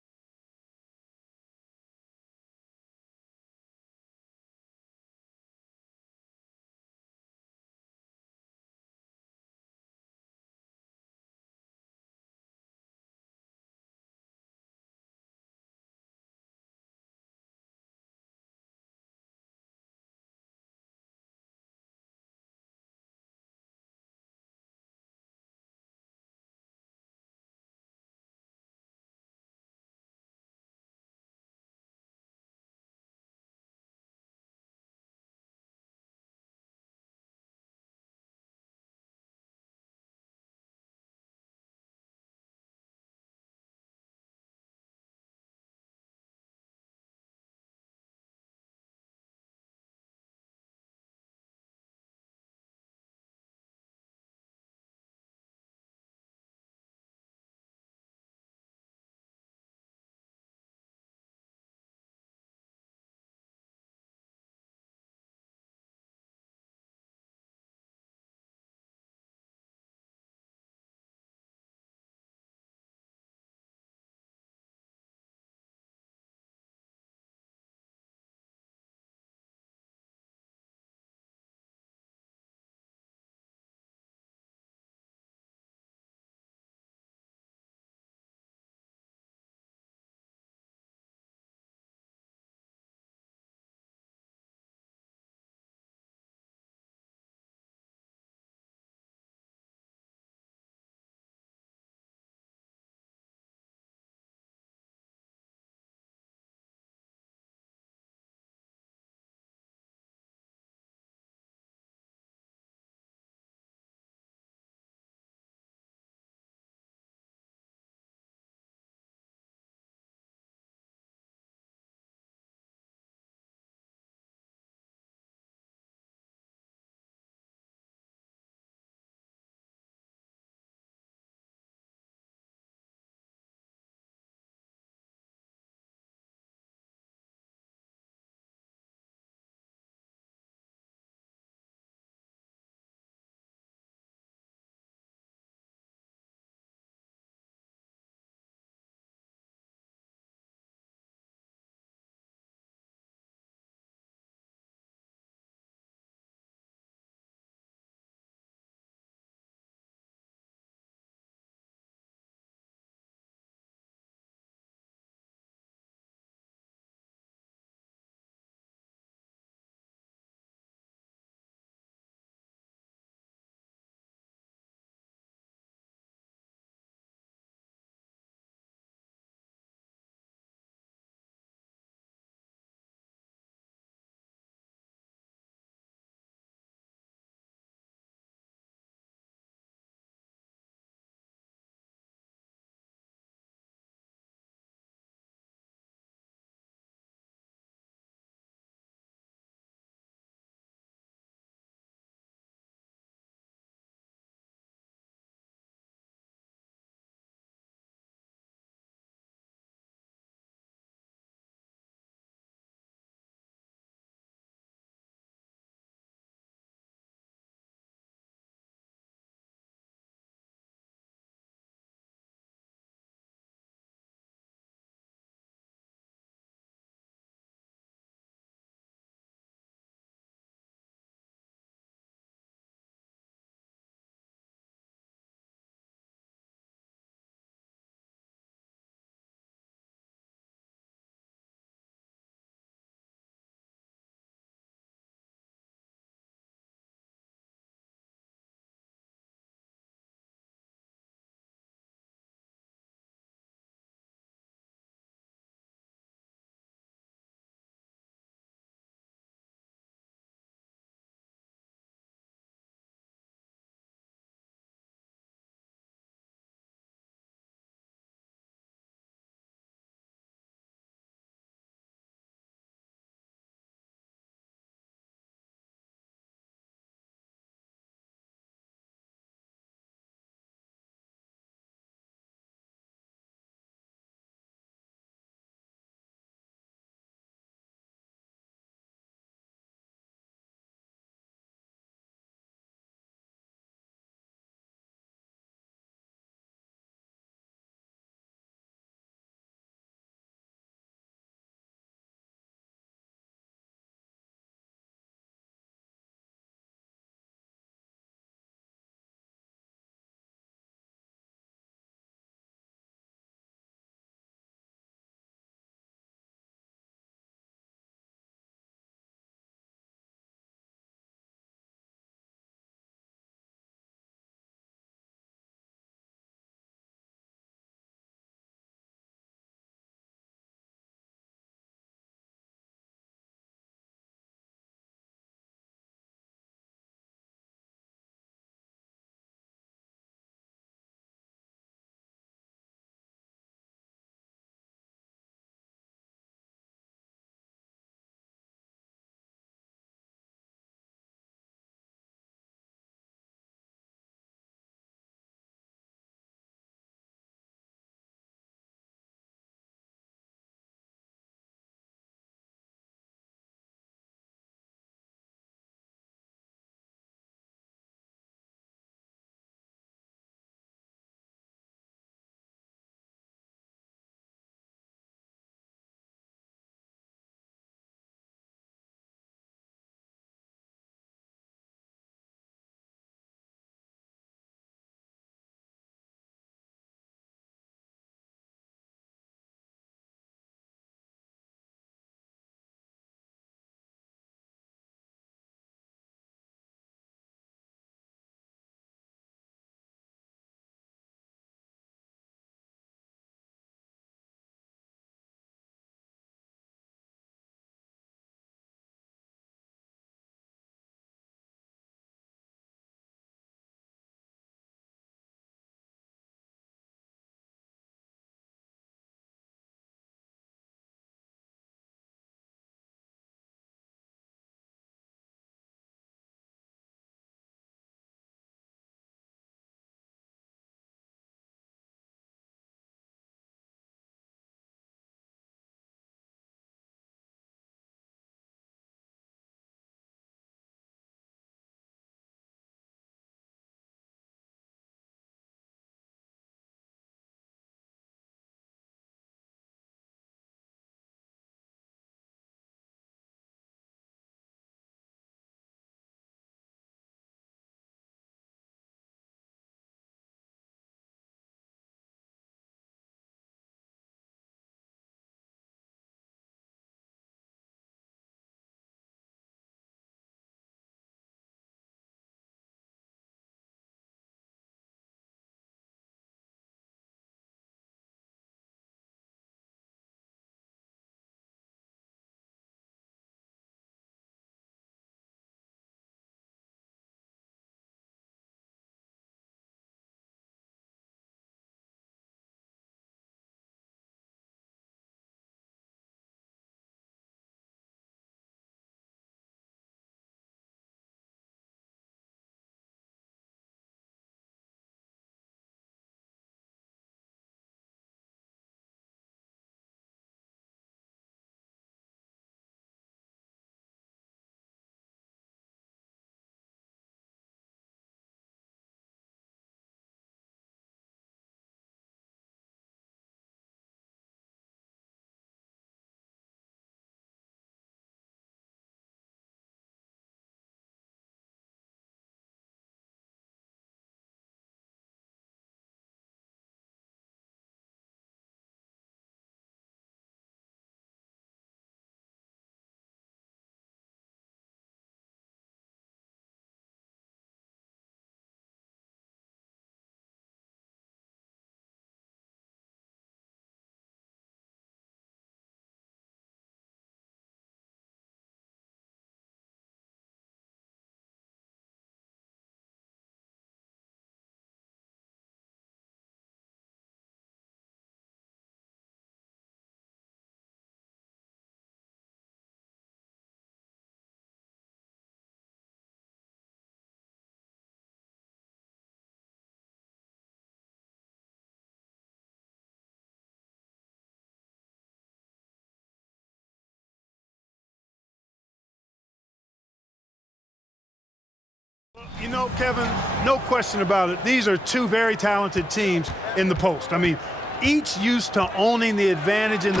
You know, Kevin, no question about it. These are two very talented teams in the post. I mean, each used to owning the advantage in the...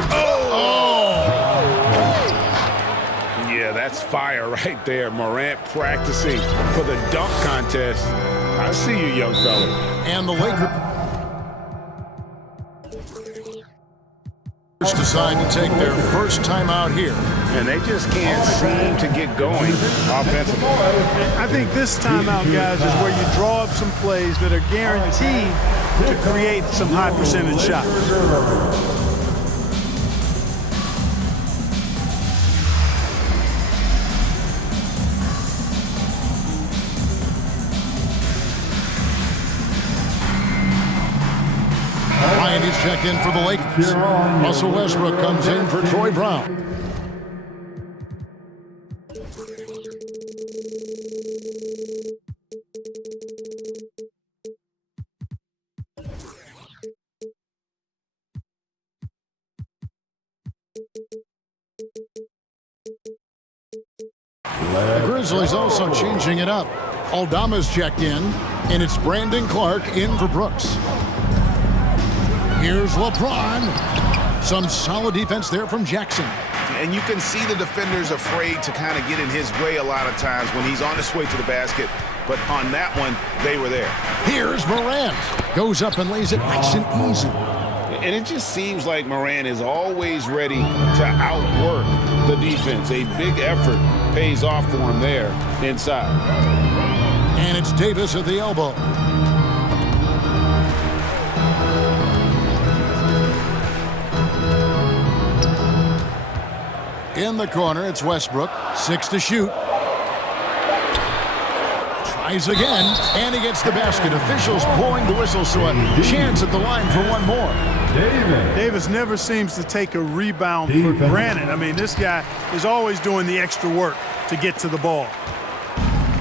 Yeah, that's fire right there. Morant practicing for the dunk contest. I see you, young fella. And the Lakers decide to take their first time out here. And they just can't seem to get going offensively. I think this timeout, guys, is where you draw up some plays that are guaranteed to create some high percentage shots. Bryant is checked in for the Lakers. Russell Westbrook comes in for Troy Brown. The Grizzlies also changing it up. Aldama's checked in, and it's Brandon Clark in for Brooks. Here's LeBron. Some solid defense there from Jackson. And you can see the defenders afraid to kind of get in his way a lot of times when he's on his way to the basket. But on that one, they were there. Here's Morant. Goes up and lays it nice and easy. And it just seems like Morant is always ready to outwork the defense. A big effort pays off for him there inside. And it's Davis at the elbow. In the corner, it's Westbrook. 6 to shoot. Tries again, and he gets the basket. Officials blowing the whistle, so a chance at the line for one more. Davis never seems to take a rebound for granted. I mean, this guy is always doing the extra work to get to the ball.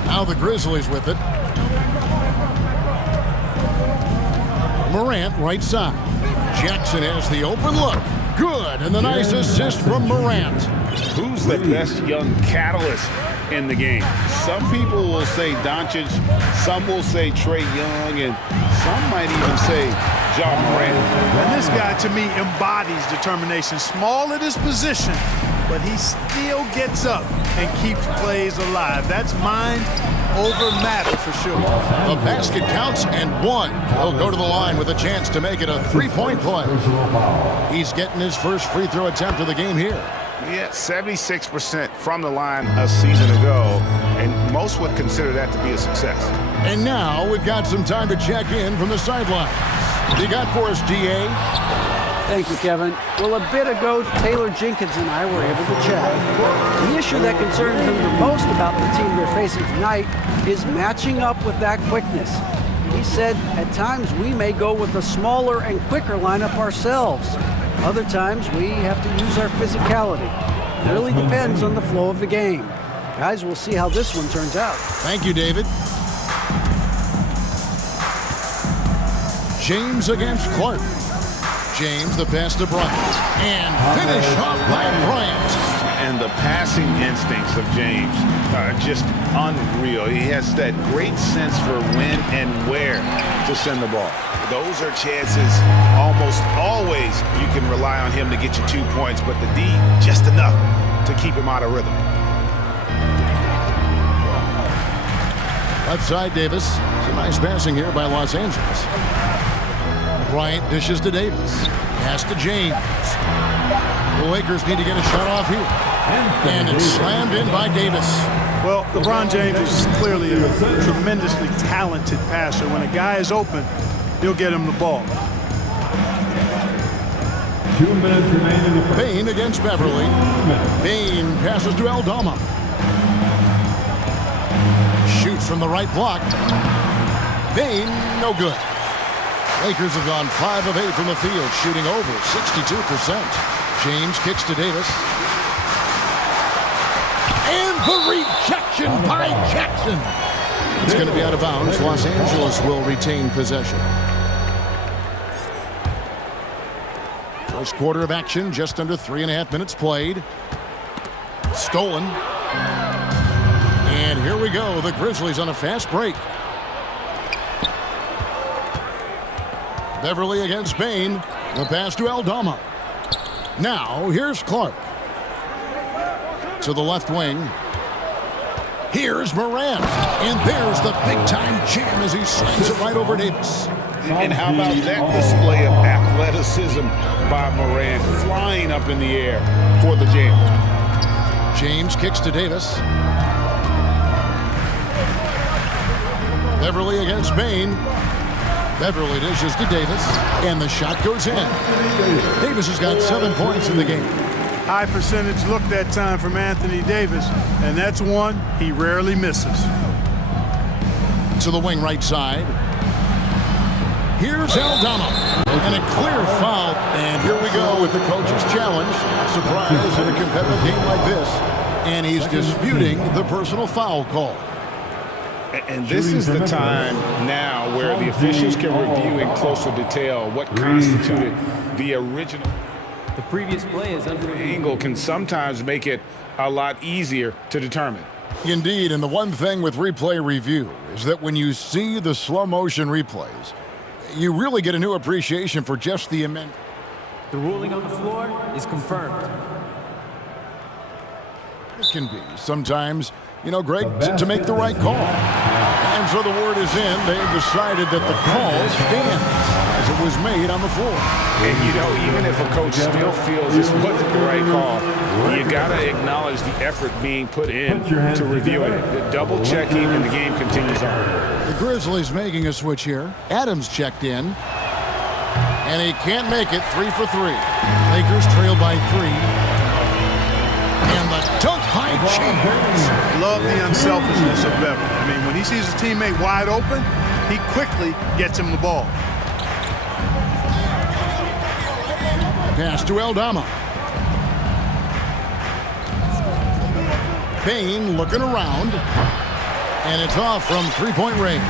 Now the Grizzlies with it. Morant, right side. Jackson has the open look. Good, and the nice assist from Morant. Who's the best young catalyst in the game? Some people will say Doncic, some will say Trae Young, and some might even say Ja Morant. And this guy, to me, embodies determination. Small at his position, but he still gets up and keeps plays alive. That's mind over matter for sure. The basket counts, and one. He'll go to the line with a chance to make it a three-point play. He's getting his first free throw attempt of the game here. Yeah, 76% from the line a season ago, and most would consider that to be a success. And now we've got some time to check in from the sidelines. What you got for us, D.A.? Thank you, Kevin. Well, a bit ago, Taylor Jenkins and I were able to chat. The issue that concerns him the most about the team they're facing tonight is matching up with that quickness. He said, at times we may go with a smaller and quicker lineup ourselves. Other times we have to use our physicality. It really depends on the flow of the game. Guys, we'll see how this one turns out. Thank you, David. James against Clark. James, the pass to Bryant. And finish off by Bryant. And the passing instincts of James are just unreal. He has that great sense for when and where to send the ball. Those are chances almost always you can rely on him to get you 2 points, but the D, just enough to keep him out of rhythm. Left side, Davis. Some nice passing here by Los Angeles. Bryant dishes to Davis. Pass to James. The Lakers need to get a shot off here. And it's slammed in by Davis. Well, LeBron James is clearly a tremendously talented passer. When a guy is open, he'll get him the ball. 2 minutes remaining in the first. Bain against Beverly. Bain passes to Aldama. Shoots from the right block. Bain, no good. Lakers have gone 5 of 8 from the field, shooting over 62%. James kicks to Davis. And the rejection by Jackson. It's going to be out of bounds. Los Angeles will retain possession. First quarter of action, just under 3.5 minutes played. Stolen. And here we go. The Grizzlies on a fast break. Beverly against Bain. The pass to Aldama. Now, here's Clark. To the left wing. Here's Morant. And there's the big-time jam as he slams it right over Davis. And how about that display of athleticism by Morant, flying up in the air for the jam. James kicks to Davis. Beverly against Bain. Beverly dishes to Davis, and the shot goes in. Davis has got 7 points in the game. High percentage look that time from Anthony Davis, and that's one he rarely misses. To the wing right side. Here's Aldama, and a clear foul. And here we go with the coach's challenge. Surprise in a competitive game like this. And he's disputing the personal foul call. And this is the time now where the officials can review in closer detail what constituted the original. The previous play is under angle can sometimes make it a lot easier to determine. Indeed, and the one thing with replay review is that when you see the slow motion replays, you really get a new appreciation for just the immense. The ruling on the floor is confirmed. It can be sometimes, you know, Greg, to make the right call. And so the word is in. They've decided that the call stands as it was made on the floor. And, you know, even if a coach still feels this wasn't the right call, you got to acknowledge the effort being put in to reviewing it. The double checking, and the game continues on. The Grizzlies making a switch here. Adams checked in. And he can't make it. 3 for 3. Lakers trail by 3. And the dunk by James. Love the unselfishness of Beverly. I mean, when he sees his teammate wide open, he quickly gets him the ball. Pass to Aldama. Bain looking around. And it's off from three-point range.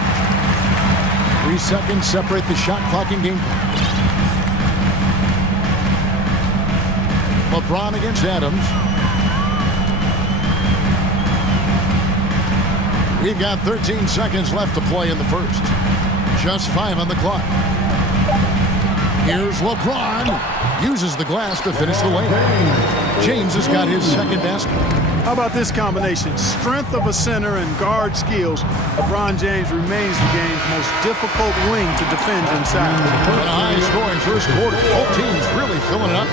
3 seconds separate the shot clock and game clock. LeBron against Adams. We've got 13 seconds left to play in the first. Just 5 on the clock. Here's LeBron. Uses the glass to finish the layup. James has got his second basket. How about this combination? Strength of a center and guard skills. LeBron James remains the game's most difficult wing to defend inside. And a high-scoring first quarter. Both teams really filling it up.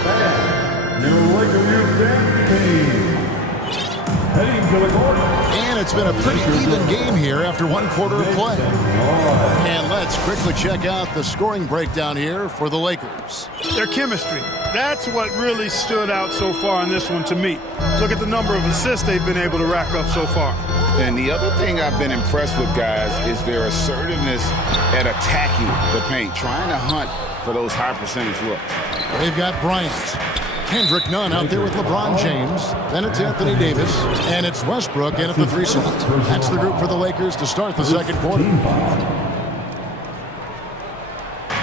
And it's been a pretty even game here after 1 quarter of play. And let's quickly check out the scoring breakdown here for the Lakers. Their chemistry. That's what really stood out so far in this one to me. Look at the number of assists they've been able to rack up so far. And the other thing I've been impressed with, guys, is their assertiveness at attacking the paint, trying to hunt for those high percentage looks. They've got Bryant. Kendrick Nunn out there with LeBron James. Then it's Anthony Davis. And it's Westbrook in at the 3 slot. That's the group for the Lakers to start the second quarter.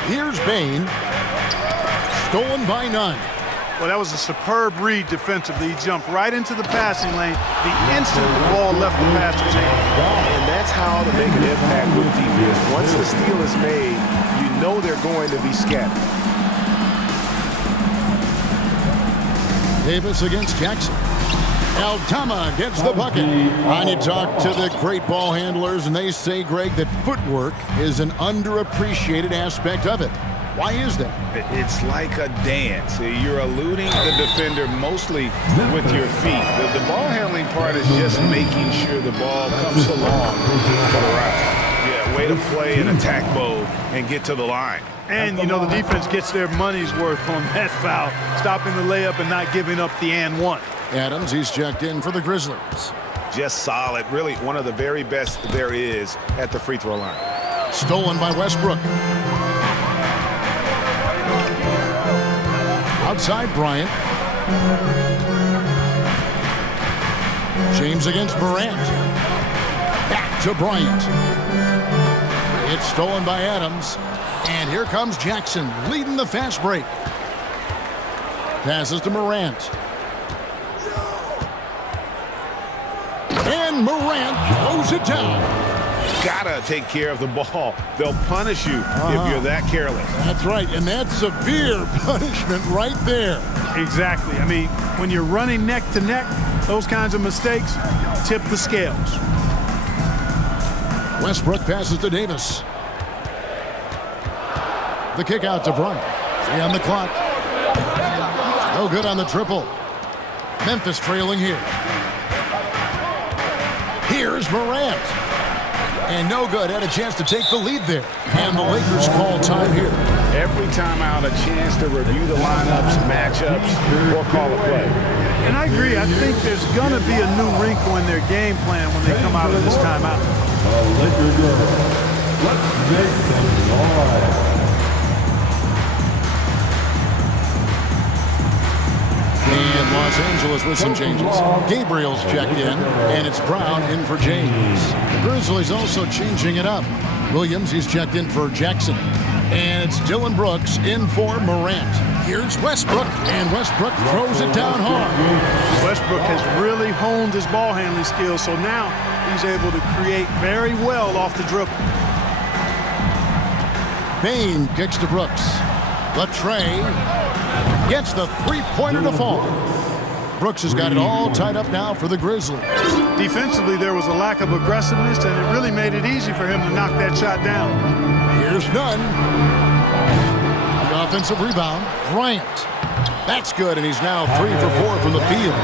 Here's Bain. Stolen by Nunn. Well, that was a superb read defensively. He jumped right into the passing lane the instant the ball left the passer's hand. And that's how to make an impact with defense. Once the steal is made, you know they're going to be scattered. Davis against Jackson. Aldama gets the bucket. And you talk to the great ball handlers, and they say, Greg, that footwork is an underappreciated aspect of it. Why is that? It's like a dance. You're eluding the defender mostly with your feet. The ball handling part is just making sure the ball comes along for the route. Yeah, way to play in attack mode and get to the line. And, you know, the defense gets their money's worth on that foul, stopping the layup and not giving up the and one. Adams, he's checked in for the Grizzlies. Just solid. Really one of the very best there is at the free throw line. Stolen by Westbrook. Outside Bryant. James against Morant. Back to Bryant. It's stolen by Adams. And here comes Jackson leading the fast break. Passes to Morant. And Morant throws it down. Gotta take care of the ball. They'll punish you if you're that careless. That's right, and that's severe punishment right there. Exactly. I mean, when you're running neck to neck, those kinds of mistakes tip the scales. Westbrook passes to Davis. The kick out to Bryant. 3 on the clock. No good on the triple. Memphis trailing here. Here's Morant. And no good. Had a chance to take the lead there. And the Lakers call time here. Every timeout, a chance to review the lineups, matchups, or call a play. And I agree. I think there's going to be a new wrinkle in their game plan when they come out of this timeout. Lakers girls, let's make some noise. And Los Angeles with some changes. Gabriel's checked in, and it's Brown in for James. The Grizzlies also changing it up. Williams, he's checked in for Jackson. And it's Dylan Brooks in for Morant. Here's Westbrook, and Westbrook throws it down hard. Westbrook has really honed his ball handling skills, so now he's able to create very well off the dribble. Bane kicks to Brooks. The tray gets the three-pointer to fall. Brooks has got it all tied up now for the Grizzlies. Defensively, there was a lack of aggressiveness, and it really made it easy for him to knock that shot down. Here's Nunn. The offensive rebound. Bryant. That's good, and he's now 3 for 4 from the field.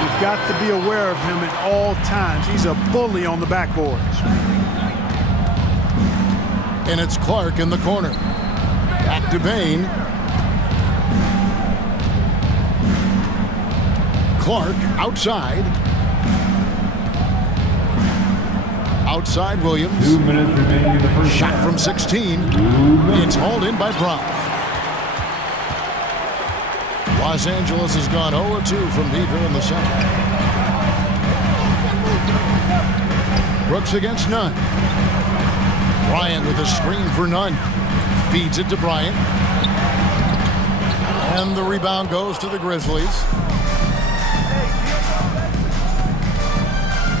You've got to be aware of him at all times. He's a bully on the backboards. And it's Clark in the corner. Back to Bane. Clark outside. Outside Williams. 2 minutes remaining in the first shot half. from 16. It's hauled in by Brown. Los Angeles has gone 0-2 from deep here in the second. Brooks against Nunn. Bryant with a screen for Nunn. Feeds it to Bryant. And the rebound goes to the Grizzlies.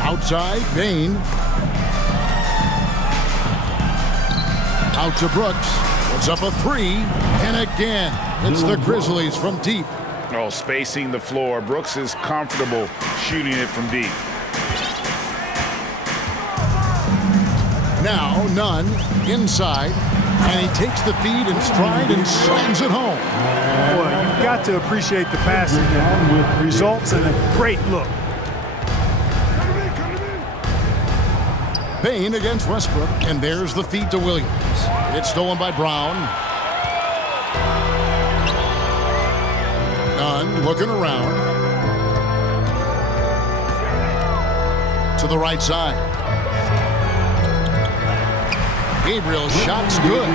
Outside, Bane. Out to Brooks. Puts up a 3. And again, it's the Grizzlies from deep. Oh, spacing the floor. Brooks is comfortable shooting it from deep. Now, Nunn inside. And he takes the feed in stride and slams it home. Boy, you've got to appreciate the passing. It results in a great look. Bane against Westbrook, and there's the feed to Williams. It's stolen by Brown. Nunn looking around. To the right side. Gabriel's shot's good.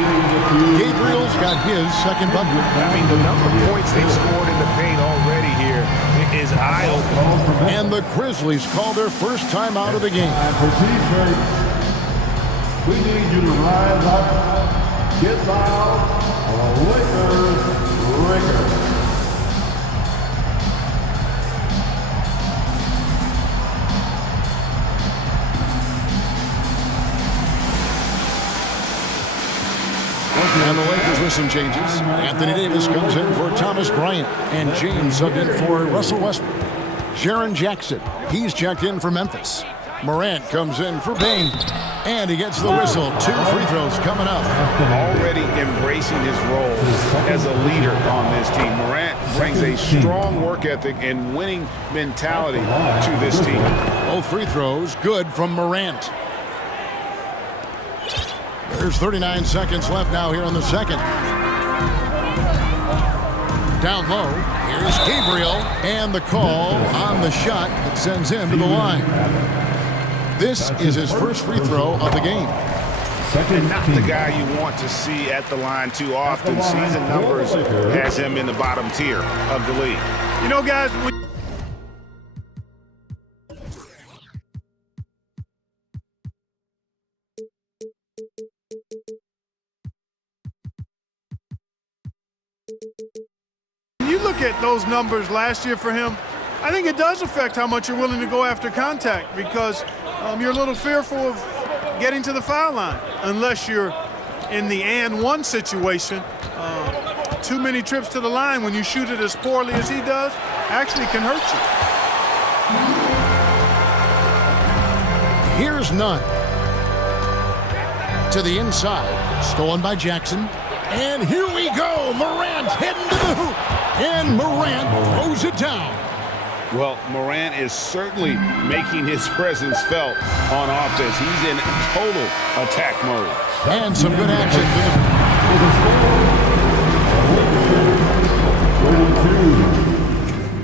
Gabriel's got his second bucket. I mean, the number of points they've scored in the paint already here is eye-opening. And the Grizzlies call their first time out of the game. We need you to rise up, get loud, or Lakers record. And the Lakers with some changes. Anthony Davis comes in for Thomas Bryant. And James subbed in for Russell Westbrook. Jaren Jackson, he's checked in for Memphis. Morant comes in for Bane. And he gets the whistle. 2 free throws coming up. Already embracing his role as a leader on this team. Morant brings a strong work ethic and winning mentality to this team. Both free throws good from Morant. There's 39 seconds left now here in the second. Down low, here's Gabriel, and the call on the shot that sends him to the line. This is his first free throw of the game. And not the guy you want to see at the line too often. Season numbers has him in the bottom tier of the league. You know, guys, when you look at those numbers last year for him, I think it does affect how much you're willing to go after contact because you're a little fearful of getting to the foul line unless you're in the and one situation. Too many trips to the line when you shoot it as poorly as he does actually can hurt you. Here's none. To the inside, stolen by Jackson. And here we go, Morant heading to the hoop. And Morant throws it down. Well, Morant is certainly making his presence felt on offense. He's in total attack mode. And some good action.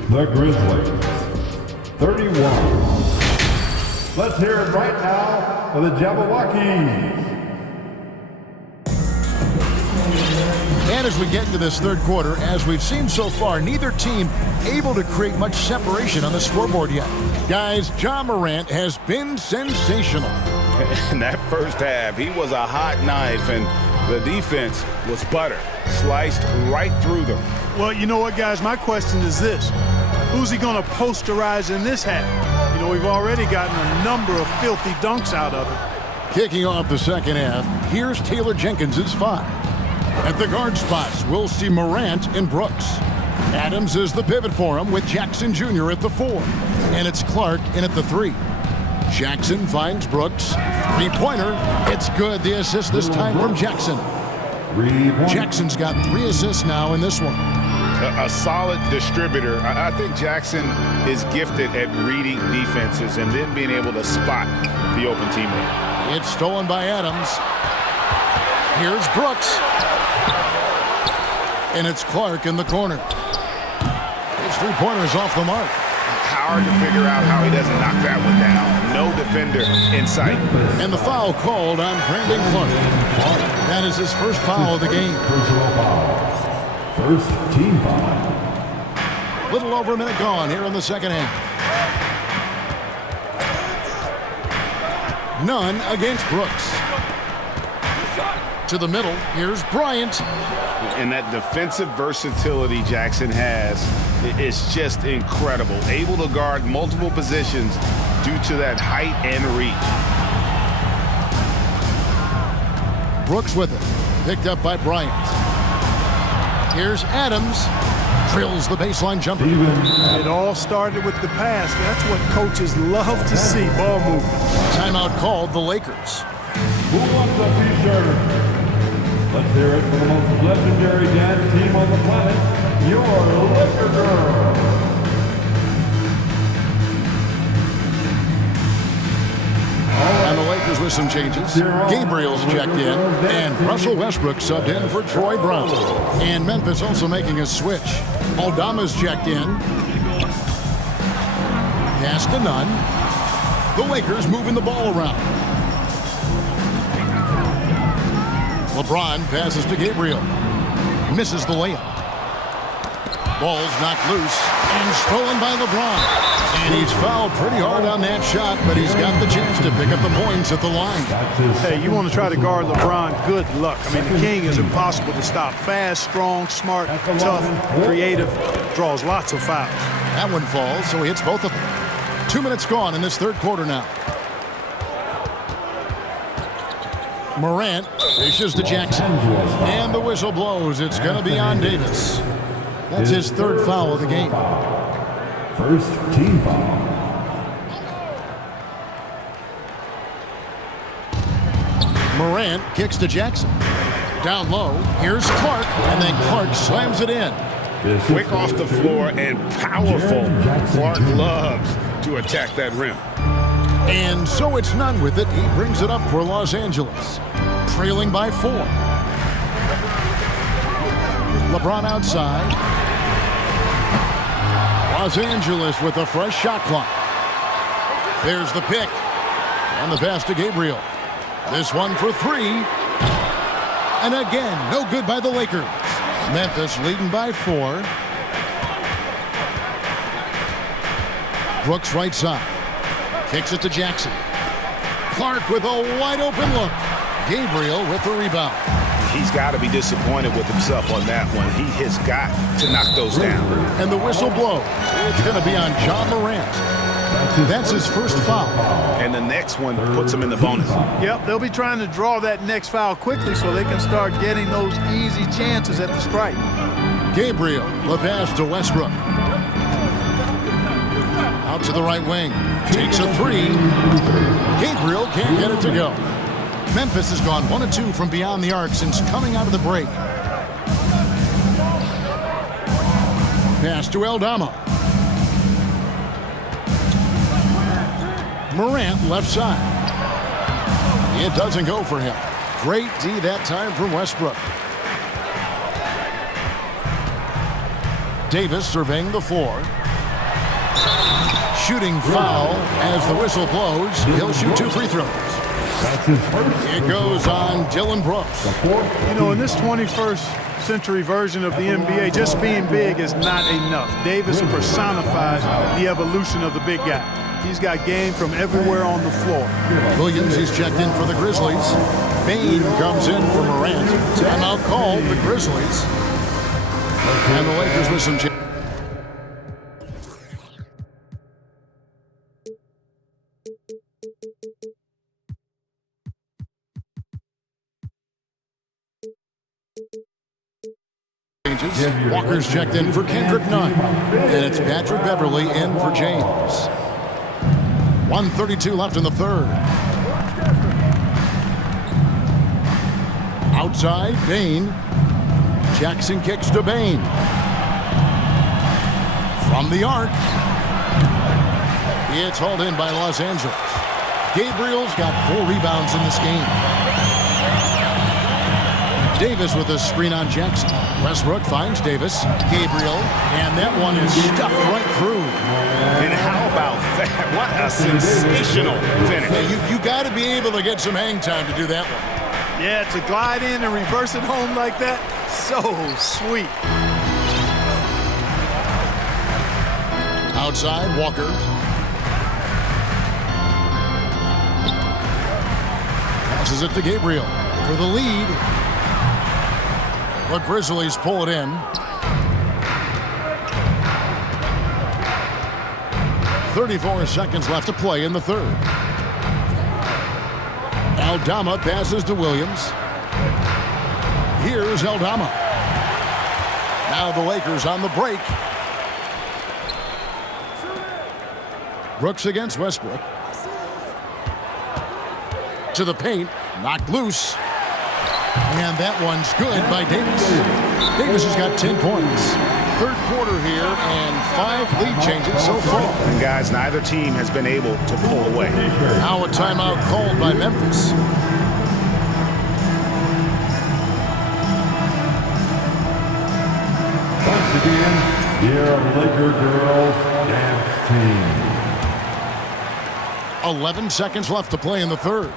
The Grizzlies, 31. Let's hear it right now for the Jabberwockies. And as we get into this third quarter, as we've seen so far, neither team able to create much separation on the scoreboard yet. Guys, Ja Morant has been sensational. In that first half, he was a hot knife, and the defense was butter, sliced right through them. Well, you know what, guys? My question is this. Who's he going to posterize in this half? You know, we've already gotten a number of filthy dunks out of it. Kicking off the second half, here's Taylor Jenkins's 5. At the guard spots, we'll see Morant and Brooks. Adams is the pivot for him with Jackson Jr. at the 4. And it's Clark in at the 3. Jackson finds Brooks. Three-pointer. It's good. The assist this time from Jackson. Jackson's got 3 assists now in this one. A solid distributor. I think Jackson is gifted at reading defenses and then being able to spot the open teammate. It's stolen by Adams. Here's Brooks. And it's Clark in the corner. His three-pointer's off the mark. Hard to figure out how he doesn't knock that one down. No defender in sight. And the foul called on Brandon Clark. That is his first foul of the game. Personal foul. First team foul. Little over a minute gone here in the second half. None against Brooks. To the middle, here's Bryant. And that defensive versatility Jackson has is just incredible. Able to guard multiple positions due to that height and reach. Brooks with it. Picked up by Bryant. Here's Adams. Drills the baseline jumper. It all started with the pass. That's what coaches love to see, ball movement. Timeout called the Lakers. Who wants a t-shirt? Let's hear it for the most legendary dance team on the planet, your Laker Girls. And the Lakers with some changes. Gabriel's checked in, and Russell Westbrook subbed in for Troy Brown. And Memphis also making a switch. Aldama's checked in. Pass to none. The Lakers moving the ball around. LeBron passes to Gabriel. Misses the layup. Ball's knocked loose and stolen by LeBron. And he's fouled pretty hard on that shot, but he's got the chance to pick up the points at the line. Hey, you want to try to guard LeBron, good luck. I mean, the king is impossible to stop. Fast, strong, smart, tough, creative, draws lots of fouls. That one falls, so he hits both of them. 2 minutes gone in this third quarter now. Morant dishes to Jackson. And the whistle blows. It's going to be on Davis. That's his third foul of the game. First team foul. Morant kicks to Jackson. Down low, here's Clark, and then Clark slams it in. Quick off the floor and powerful. Clark loves to attack that rim. And so it's none with it. He brings it up for Los Angeles. Trailing by 4. LeBron outside. Los Angeles with a fresh shot clock. There's the pick. And the pass to Gabriel. This one for 3. And again, no good by the Lakers. Memphis leading by 4. Brooks right side. Kicks it to Jackson. Clark with a wide open look. Gabriel with the rebound. He's got to be disappointed with himself on that one. He has got to knock those down. And the whistle blows. It's going to be on John Morant. That's his first foul. And the next one puts him in the bonus. Yep, they'll be trying to draw that next foul quickly so they can start getting those easy chances at the stripe. Gabriel, the pass to Westbrook. Out to the right wing. Takes a three. Gabriel can't get it to go. Memphis has gone 1 of 2 from beyond the arc since coming out of the break. Pass to Aldama. Morant left side. It doesn't go for him. Great D that time from Westbrook. Davis surveying the floor. Shooting foul as the whistle blows. He'll shoot 2 free throws. It goes on Dylan Brooks. You know, in this 21st century version of the NBA, just being big is not enough. Davis personifies the evolution of the big guy. He's got game from everywhere on the floor. Williams is checked in for the Grizzlies. Bain comes in for Morant. Timeout called the Grizzlies. And the Lakers with some changes. Walker's checked in for Kendrick Nunn. And it's Patrick Beverly in for James. 1:32 left in the third. Outside, Bain. Jackson kicks to Bain. From the arc. It's hauled in by Los Angeles. Gabriel's got 4 rebounds in this game. Davis with a screen on Jackson. Westbrook finds Davis. Gabriel, and that one is stuffed right through. And how about that? What a sensational finish. Yeah, you got to be able to get some hang time to do that one. Yeah, to glide in and reverse it home like that, so sweet. Outside, Walker. Passes it to Gabriel for the lead. The Grizzlies pull it in. 34 seconds left to play in the third. Aldama passes to Williams. Here's Aldama. Now the Lakers on the break. Brooks against Westbrook. To the paint, knocked loose. And that one's good by Davis. Davis has got 10 points. Third quarter here and 5 lead changes so far. And guys, neither team has been able to pull away. Now a timeout called by Memphis. Once again, your Laker girls dance team. 11 seconds left to play in the third.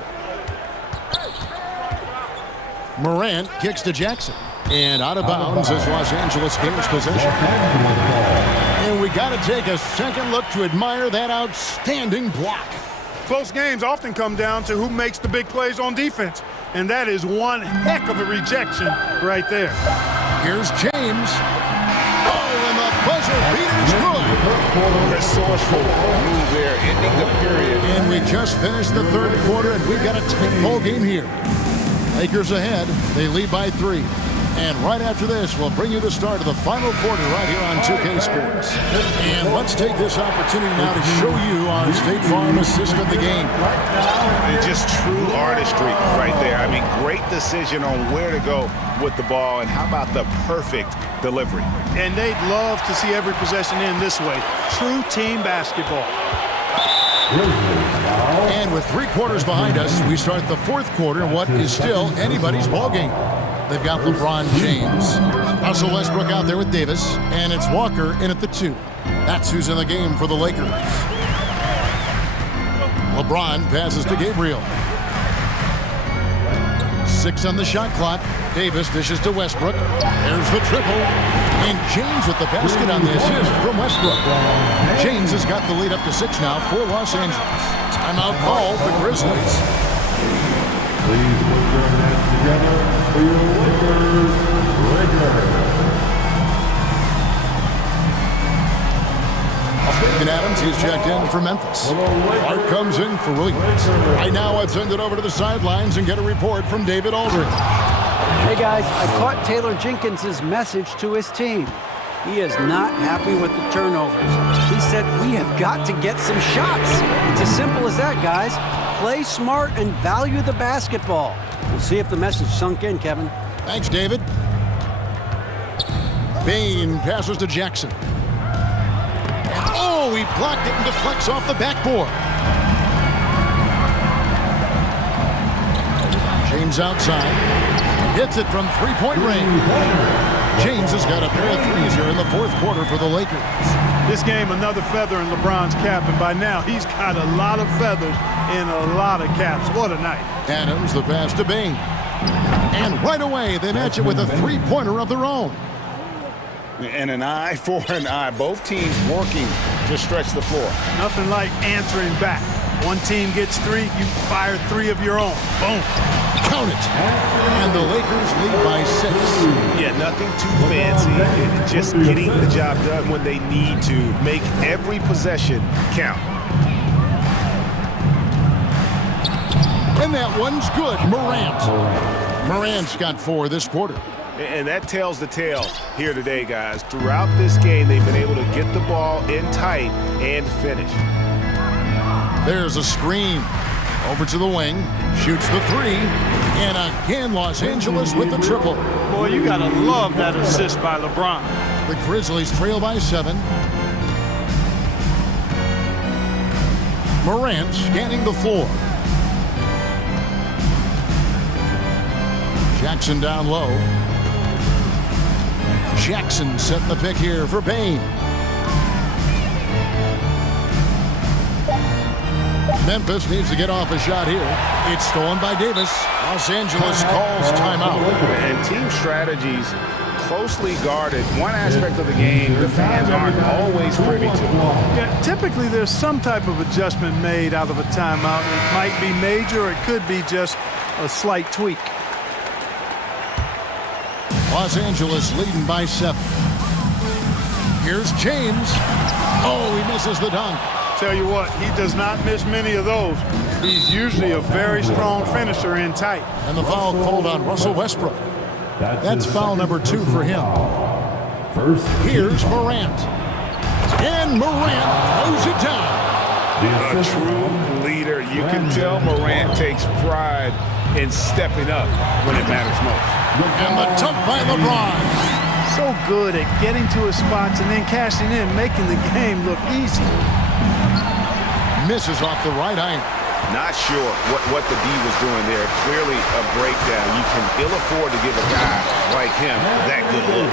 Morant kicks to Jackson. And out of bounds as Los Angeles gains possession. And we got to take a second look to admire that outstanding block. Close games often come down to who makes the big plays on defense. And that is one heck of a rejection right there. Here's James. Oh, and the buzzer beater's good. Resourceful move there, ending the period. And we just finished the third quarter, and we've got a tight ball game here. Lakers ahead. They lead by 3. And right after this, we'll bring you the start of the final quarter right here on 2K Sports. And let's take this opportunity now to show you our State Farm assist of the game. And just true artistry right there. I mean, great decision on where to go with the ball, and how about the perfect delivery. And they'd love to see every possession end this way. True team basketball. And with 3 quarters behind us, we start the fourth quarter in what is still anybody's ball game. They've got LeBron James. Russell Westbrook out there with Davis, and it's Walker in at the 2. That's who's in the game for the Lakers. LeBron passes to Gabriel. 6 on the shot clock. Davis dishes to Westbrook. There's the triple. And James with the basket on the assist from Westbrook. James has got the lead up to 6 now for Los Angeles. Timeout call, the Grizzlies. Please put your hands together. together for your Lakers, Steven Adams, he's checked in for Memphis. Clark comes in for Williams. Right now, let's send it over to the sidelines and get a report from David Aldridge. Hey guys, I caught Taylor Jenkins' message to his team. He is not happy with the turnovers. He said, we have got to get some shots. It's as simple as that, guys. Play smart and value the basketball. We'll see if the message sunk in, Kevin. Thanks, David. Bain passes to Jackson. Oh, he blocked it and deflects off the backboard. James outside. Hits it from three-point range. James has got a pair of threes here in the fourth quarter for the Lakers. This game, another feather in LeBron's cap, and by now he's got a lot of feathers in a lot of caps. What a night. Adams, the pass to Bain. And right away, they match it with a three-pointer of their own. And an eye for an eye. Both teams working to stretch the floor. Nothing like answering back. One team gets three, you fire three of your own. Boom. Count it. And the Lakers lead by 6. Yeah, nothing too fancy. Just getting the job done when they need to. Make every possession count. And that one's good. Morant's got 4 this quarter. And that tells the tale here today, guys. Throughout this game, they've been able to get the ball in tight and finish. There's a screen. Over to the wing. Shoots the 3. And again, Los Angeles with the triple. Boy, you got to love that assist by LeBron. The Grizzlies trail by 7. Morant scanning the floor. Jackson down low. Jackson setting the pick here for Bain. Memphis needs to get off a shot here. It's stolen by Davis. Los Angeles calls timeout. And team strategies closely guarded. One aspect of the game the fans aren't always privy to. Yeah, typically there's some type of adjustment made out of a timeout. It might be major, or it could be just a slight tweak. Los Angeles leading by 7. Here's James. Oh, he misses the dunk. Tell you what, he does not miss many of those. He's usually a very strong finisher in tight. And the foul called on Russell Westbrook. That's foul number 2 for him. Here's Morant. And Morant throws it down. A true leader. You can tell Morant takes pride in stepping up when it matters most. And the dunk by LeBron. So good at getting to his spots and then cashing in, making the game look easy. Misses off the right iron. Not sure what the D was doing there. Clearly a breakdown. You can ill afford to give a guy like him that good look.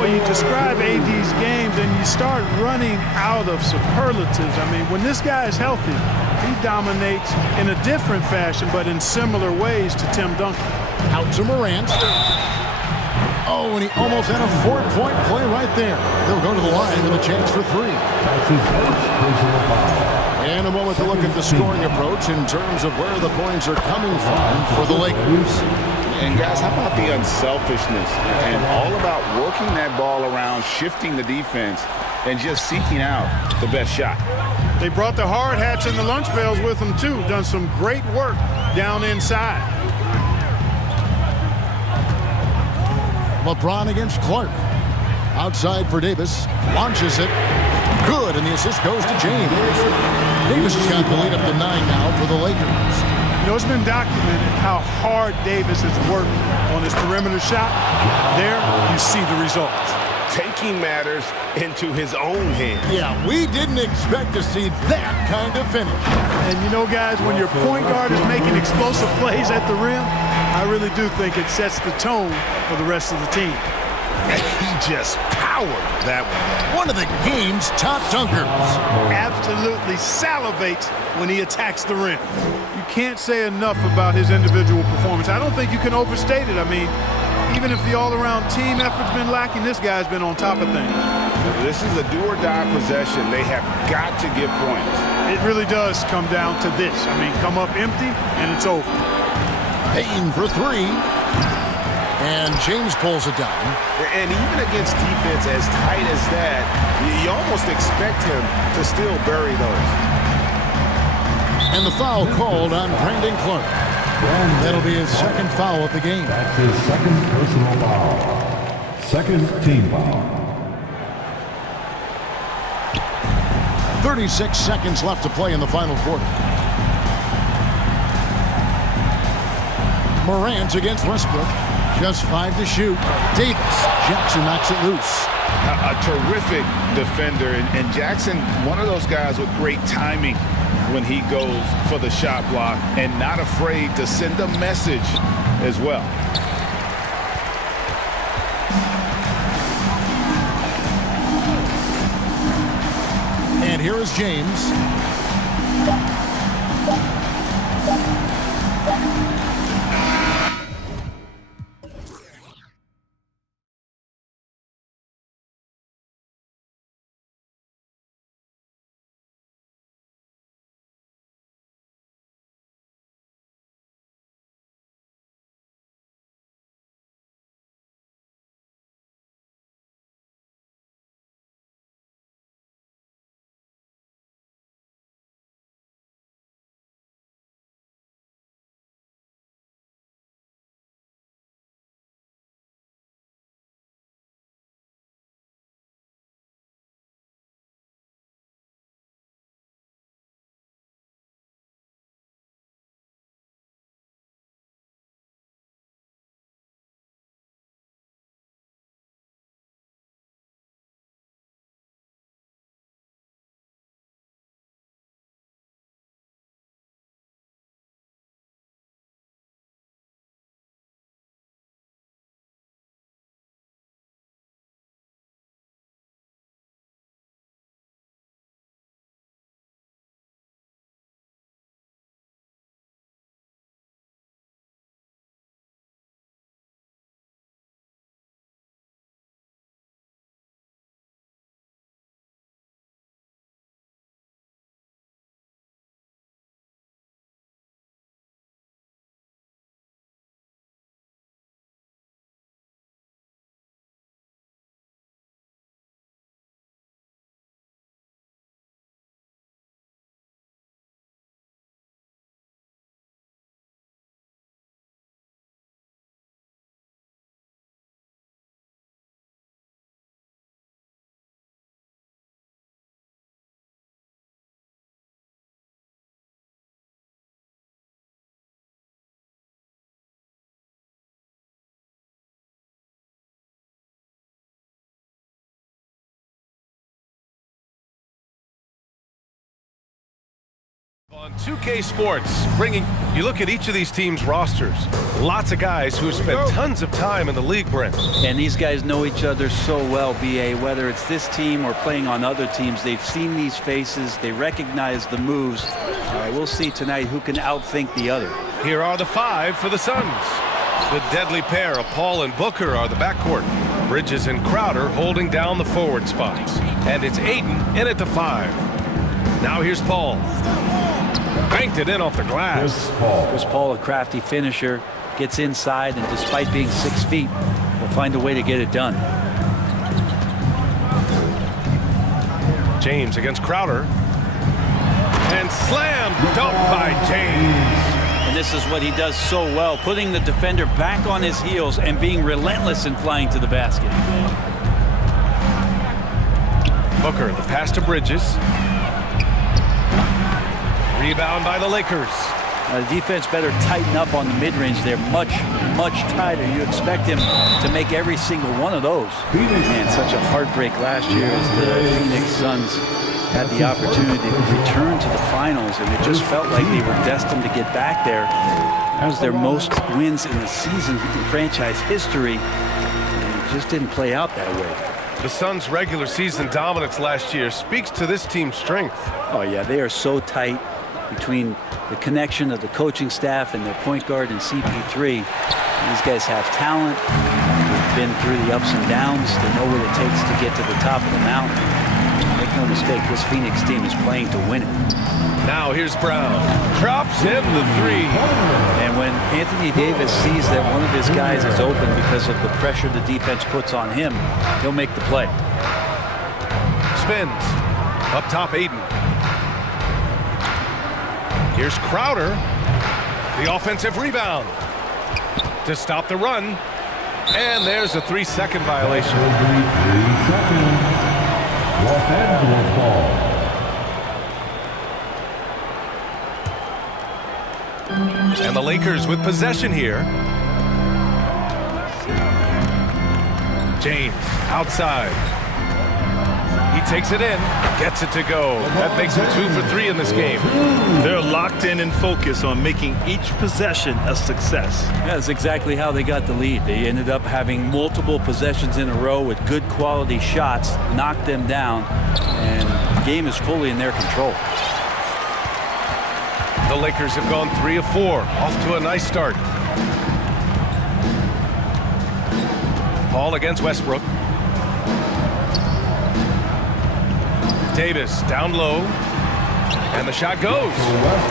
Well, you describe AD's games and you start running out of superlatives. I mean, when this guy is healthy, he dominates in a different fashion, but in similar ways to Tim Duncan. Out to Morant. Oh, and he almost had a 4-point play right there. He'll go to the line with a chance for 3. And a moment to look at the scoring approach in terms of where the points are coming from for the Lakers. And guys, how about the unselfishness and all about working that ball around, shifting the defense, and just seeking out the best shot. They brought the hard hats and the lunch bells with them too. Done some great work down inside. LeBron against Clark. Outside for Davis. Launches it. Good, and the assist goes to James. Davis has got the lead up to 9 now for the Lakers. You know, it's been documented how hard Davis has worked on his perimeter shot. There, you see the results. Taking matters into his own hands. Yeah, we didn't expect to see that kind of finish. And you know, guys, when your point guard is making explosive plays at the rim, I really do think it sets the tone for the rest of the team. He just powered that one. One of the game's top dunkers. Absolutely salivates when he attacks the rim. You can't say enough about his individual performance. I don't think you can overstate it. I mean, even if the all-around team effort's been lacking, this guy's been on top of things. This is a do-or-die possession. They have got to get points. It really does come down to this. I mean, come up empty, and it's over. Payton for 3. And James pulls it down. And even against defense as tight as that, you almost expect him to still bury those. And the foul called on Brandon Clark. That'll be his second foul of the game. That's his second personal foul. Second team foul. 36 seconds left to play in the final quarter. Morant against Westbrook. Just 5 to shoot. Davis. Jackson knocks it loose. A terrific defender. And Jackson, one of those guys with great timing when he goes for the shot block and not afraid to send a message as well. And here is James. On 2K Sports, you look at each of these teams' rosters. Lots of guys who have spent tons of time in the league, Brent. And these guys know each other so well, BA. Whether it's this team or playing on other teams, they've seen these faces. They recognize the moves. We'll see tonight who can outthink the other. Here are the 5 for the Suns. The deadly pair of Paul and Booker are the backcourt. Bridges and Crowder holding down the forward spots. And it's Ayton in at the 5. Now here's Paul. Banked it in off the glass. Chris Paul, a crafty finisher, gets inside, and despite being 6 feet, will find a way to get it done. James against Crowder. And slam dunk by James. And this is what he does so well, putting the defender back on his heels and being relentless in flying to the basket. Booker, the pass to Bridges. Rebound by the Lakers. The defense better tighten up on the mid-range. They're much, much tighter. You expect him to make every single one of those. Man, such a heartbreak last year as the Phoenix Suns had the opportunity to return to the finals, and it just felt like they were destined to get back there. That was their most wins in the season in franchise history, and it just didn't play out that way. The Suns' regular season dominance last year speaks to this team's strength. Oh, yeah, they are so tight between the connection of the coaching staff and their point guard and CP3. These guys have talent. They've been through the ups and downs. They know what it takes to get to the top of the mountain. Make no no mistake, this Phoenix team is playing to win it. Now here's Brown. Drops in the three. And when Anthony Davis sees that one of his guys is open because of the pressure the defense puts on him, he'll make the play. Spins. Up top, Aiden. Here's Crowder. The offensive rebound. To stop the run. And there's a 3-second violation. 3 seconds. Los Angeles ball. And the Lakers with possession here. James outside. He takes it in, gets it to go. That makes him 2 for 3 in this game. They're locked in and focused on making each possession a success. That's exactly how they got the lead. They ended up having multiple possessions in a row with good quality shots, knocked them down, and the game is fully in their control. The Lakers have gone 3 of 4, off to a nice start. Paul against Westbrook. Davis down low, and the shot goes.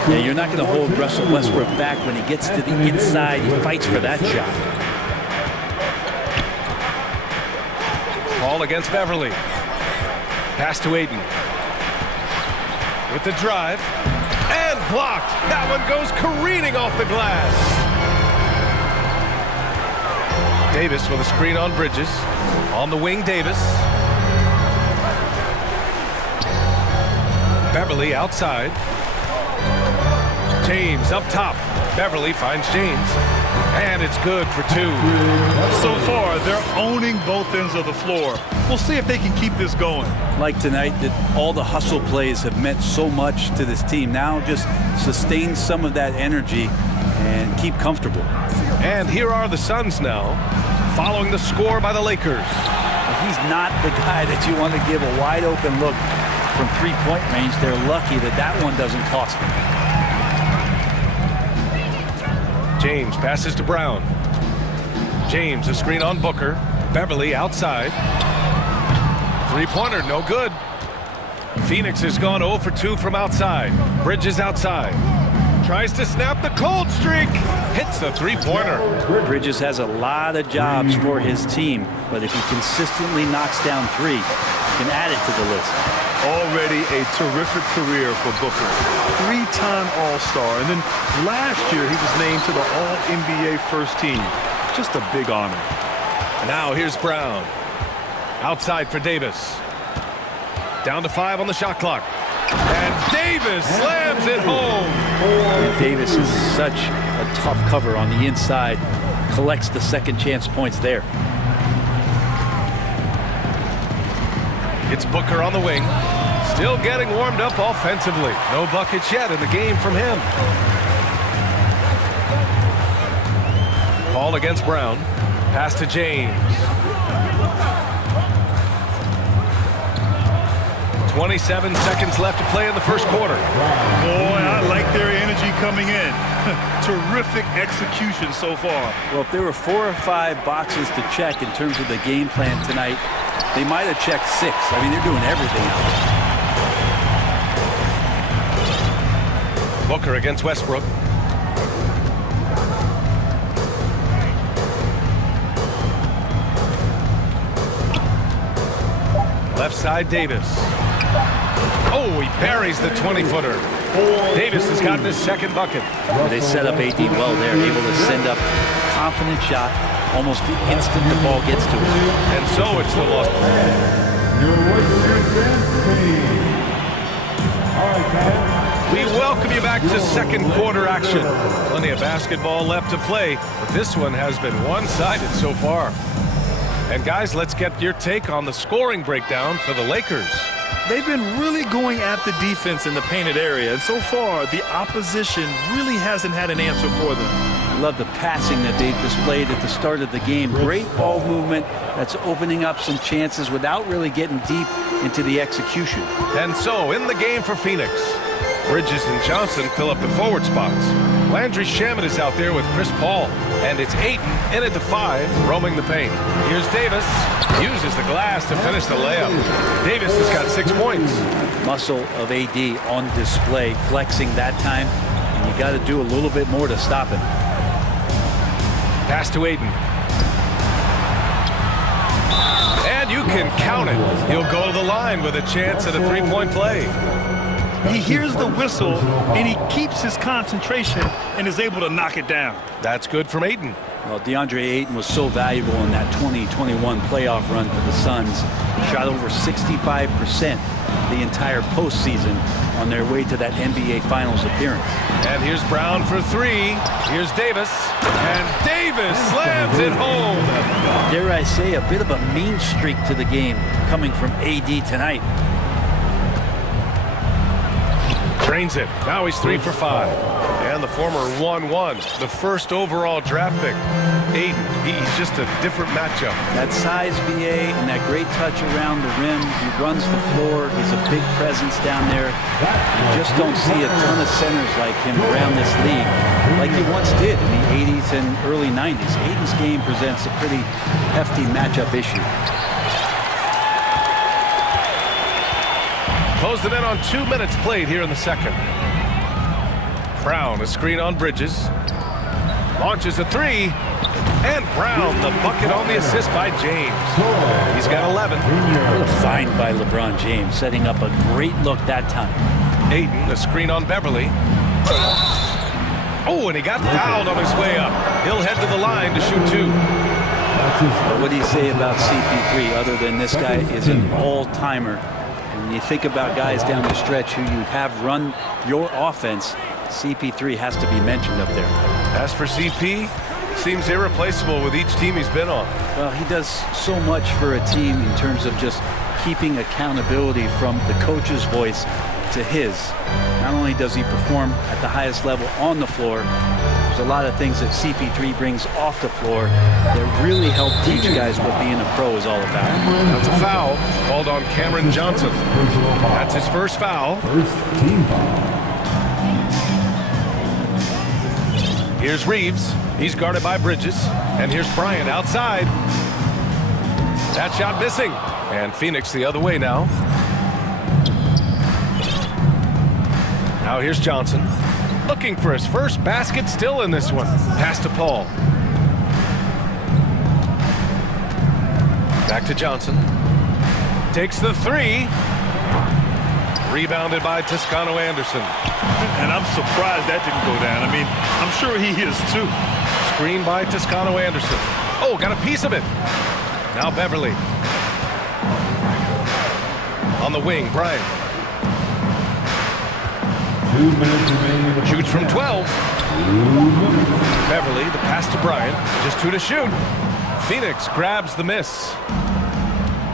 Yeah, you're not going to hold Russell Westbrook back when he gets to the inside. He fights for that shot. Paul against Beverly. Pass to Aiden. With the drive, and blocked. That one goes careening off the glass. Davis with a screen on Bridges. On the wing, Davis. Beverly outside. James up top. Beverly finds James. And it's good for 2. So far, they're owning both ends of the floor. We'll see if they can keep this going. Like tonight, that all the hustle plays have meant so much to this team. Now just sustain some of that energy and keep comfortable. And here are the Suns now, following the score by the Lakers. He's not the guy that you want to give a wide open look from 3-point range. They're lucky that that one doesn't cost them. James passes to Brown. James, a screen on Booker. Beverly outside. 3-pointer, no good. Phoenix has gone 0 for 2 from outside. Bridges outside. Tries to snap the cold streak. Hits the 3-pointer. Bridges has a lot of jobs for his team, but if he consistently knocks down 3, he can add it to the list. Already a terrific career for Booker. 3-time All-Star, and then last year he was named to the All-NBA First Team. Just a big honor. Now here's Brown. Outside for Davis. Down to 5 on the shot clock. And Davis slams it home. And Davis is such a tough cover on the inside. Collects the second chance points there. It's Booker on the wing. Still getting warmed up offensively. No buckets yet in the game from him. Paul against Brown. Pass to James. 27 seconds left to play in the first quarter. Boy, I like their energy coming in. Terrific execution so far. Well, if there were 4 or 5 boxes to check in terms of the game plan tonight, they might have checked 6. I mean, they're doing everything out there. Booker against Westbrook. Left side, Davis. Oh, he buries the 20-footer. Davis has gotten his second bucket. They set up AD well there, able to send up a confident shot almost the instant the ball gets to him. And so it's the loss. We welcome you back to second quarter action. Plenty of basketball left to play, but this one has been one-sided so far. And guys, let's get your take on the scoring breakdown for the Lakers. They've been really going at the defense in the painted area, and so far, the opposition really hasn't had an answer for them. Love the passing that they've displayed at the start of the game. Great ball movement that's opening up some chances without really getting deep into the execution. And so, in the game for Phoenix, Bridges and Johnson fill up the forward spots. Landry Shamet is out there with Chris Paul. And it's Ayton in at the 5, roaming the paint. Here's Davis. Uses the glass to finish the layup. Davis has got 6 points. Muscle of AD on display, flexing that time. And you got to do a little bit more to stop him. Pass to Ayton. And you can count it. He'll go to the line with a chance at a 3-point play. He hears the whistle, and he keeps his concentration and is able to knock it down. That's good from Ayton. Well, DeAndre Ayton was so valuable in that 2021 playoff run for the Suns. Shot over 65% the entire postseason on their way to that NBA Finals appearance. And here's Brown for 3. Here's Davis. And Davis slams it home. Dare I say, a bit of a mean streak to the game coming from AD tonight. Drains it. Now he's 3 for 5. And the former 1-1, the first overall draft pick. Ayton, he's just a different matchup. That size BA and that great touch around the rim. He runs the floor. He's a big presence down there. You just don't see a ton of centers like him around this league like you once did in the 80s and early 90s. Ayton's game presents a pretty hefty matchup issue. Closed it in on 2 minutes played here in the second. Brown, a screen on Bridges. Launches a 3. And Brown, the bucket on the assist by James. He's got 11. What a find by LeBron James, setting up a great look that time. Ayton, a screen on Beverly. Oh, and he got fouled on his way up. He'll head to the line to shoot 2. But what do you say about CP3 other than this guy is an all-timer? And when you think about guys down the stretch who you have run your offense, CP3 has to be mentioned up there. As for CP, seems irreplaceable with each team he's been on. Well, he does so much for a team in terms of just keeping accountability from the coach's voice to his. Not only does he perform at the highest level on the floor, there's a lot of things that CP3 brings off the floor that really help teach guys what being a pro is all about. That's a foul called on Cameron Johnson. That's his first foul. First team foul. Here's Reeves. He's guarded by Bridges. And here's Bryant outside. That shot missing. And Phoenix the other way now. Now here's Johnson. Looking for his first basket still in this one. Pass to Paul. Back to Johnson. Takes the 3. Rebounded by Toscano Anderson. And I'm surprised that didn't go down. I mean, I'm sure he is too. Screen by Toscano Anderson. Oh, got a piece of it. Now Beverly. On the wing, Bryant. 2 minutes remaining. Shoots from 12. Beverly, the pass to Bryant. Just 2 to shoot. Phoenix grabs the miss.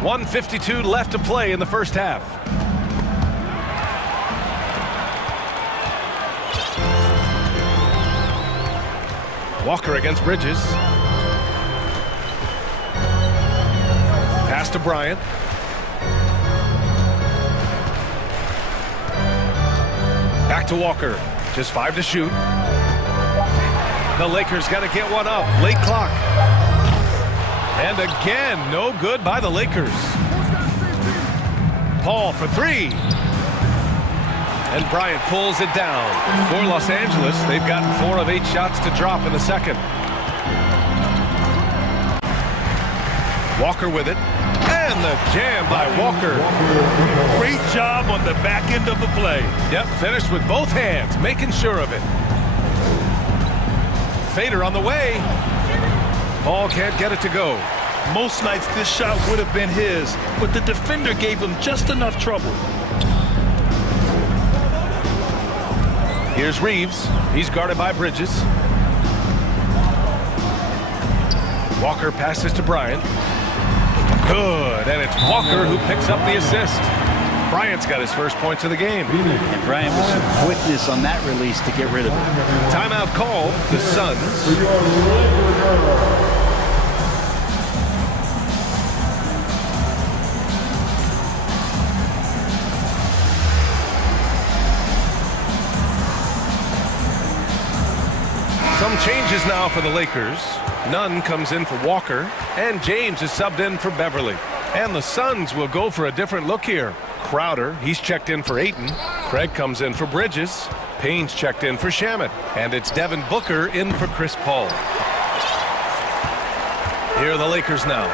1:52 left to play in the first half. Walker against Bridges. Pass to Bryant. Back to Walker. Just 5 to shoot. The Lakers got to get one up. Late clock. And again, no good by the Lakers. Paul for 3. And Bryant pulls it down. For Los Angeles, they've gotten 4 of 8 shots to drop in the second. Walker with it. And the jam by Walker. Great job on the back end of the play. Yep, finished with both hands, making sure of it. Fader on the way. Paul can't get it to go. Most nights this shot would have been his, but the defender gave him just enough trouble. Here's Reeves. He's guarded by Bridges. Walker passes to Bryant. Good, and it's Walker who picks up the assist. Bryant's got his first points of the game. And Bryant with some quickness on that release to get rid of it. Timeout called. The Suns. for the Lakers. Nunn comes in for Walker, and James is subbed in for Beverly. And the Suns will go for a different look here. Crowder, he's checked in for Ayton. Craig comes in for Bridges. Payne's checked in for Shamet. And it's Devin Booker in for Chris Paul. Here are the Lakers now.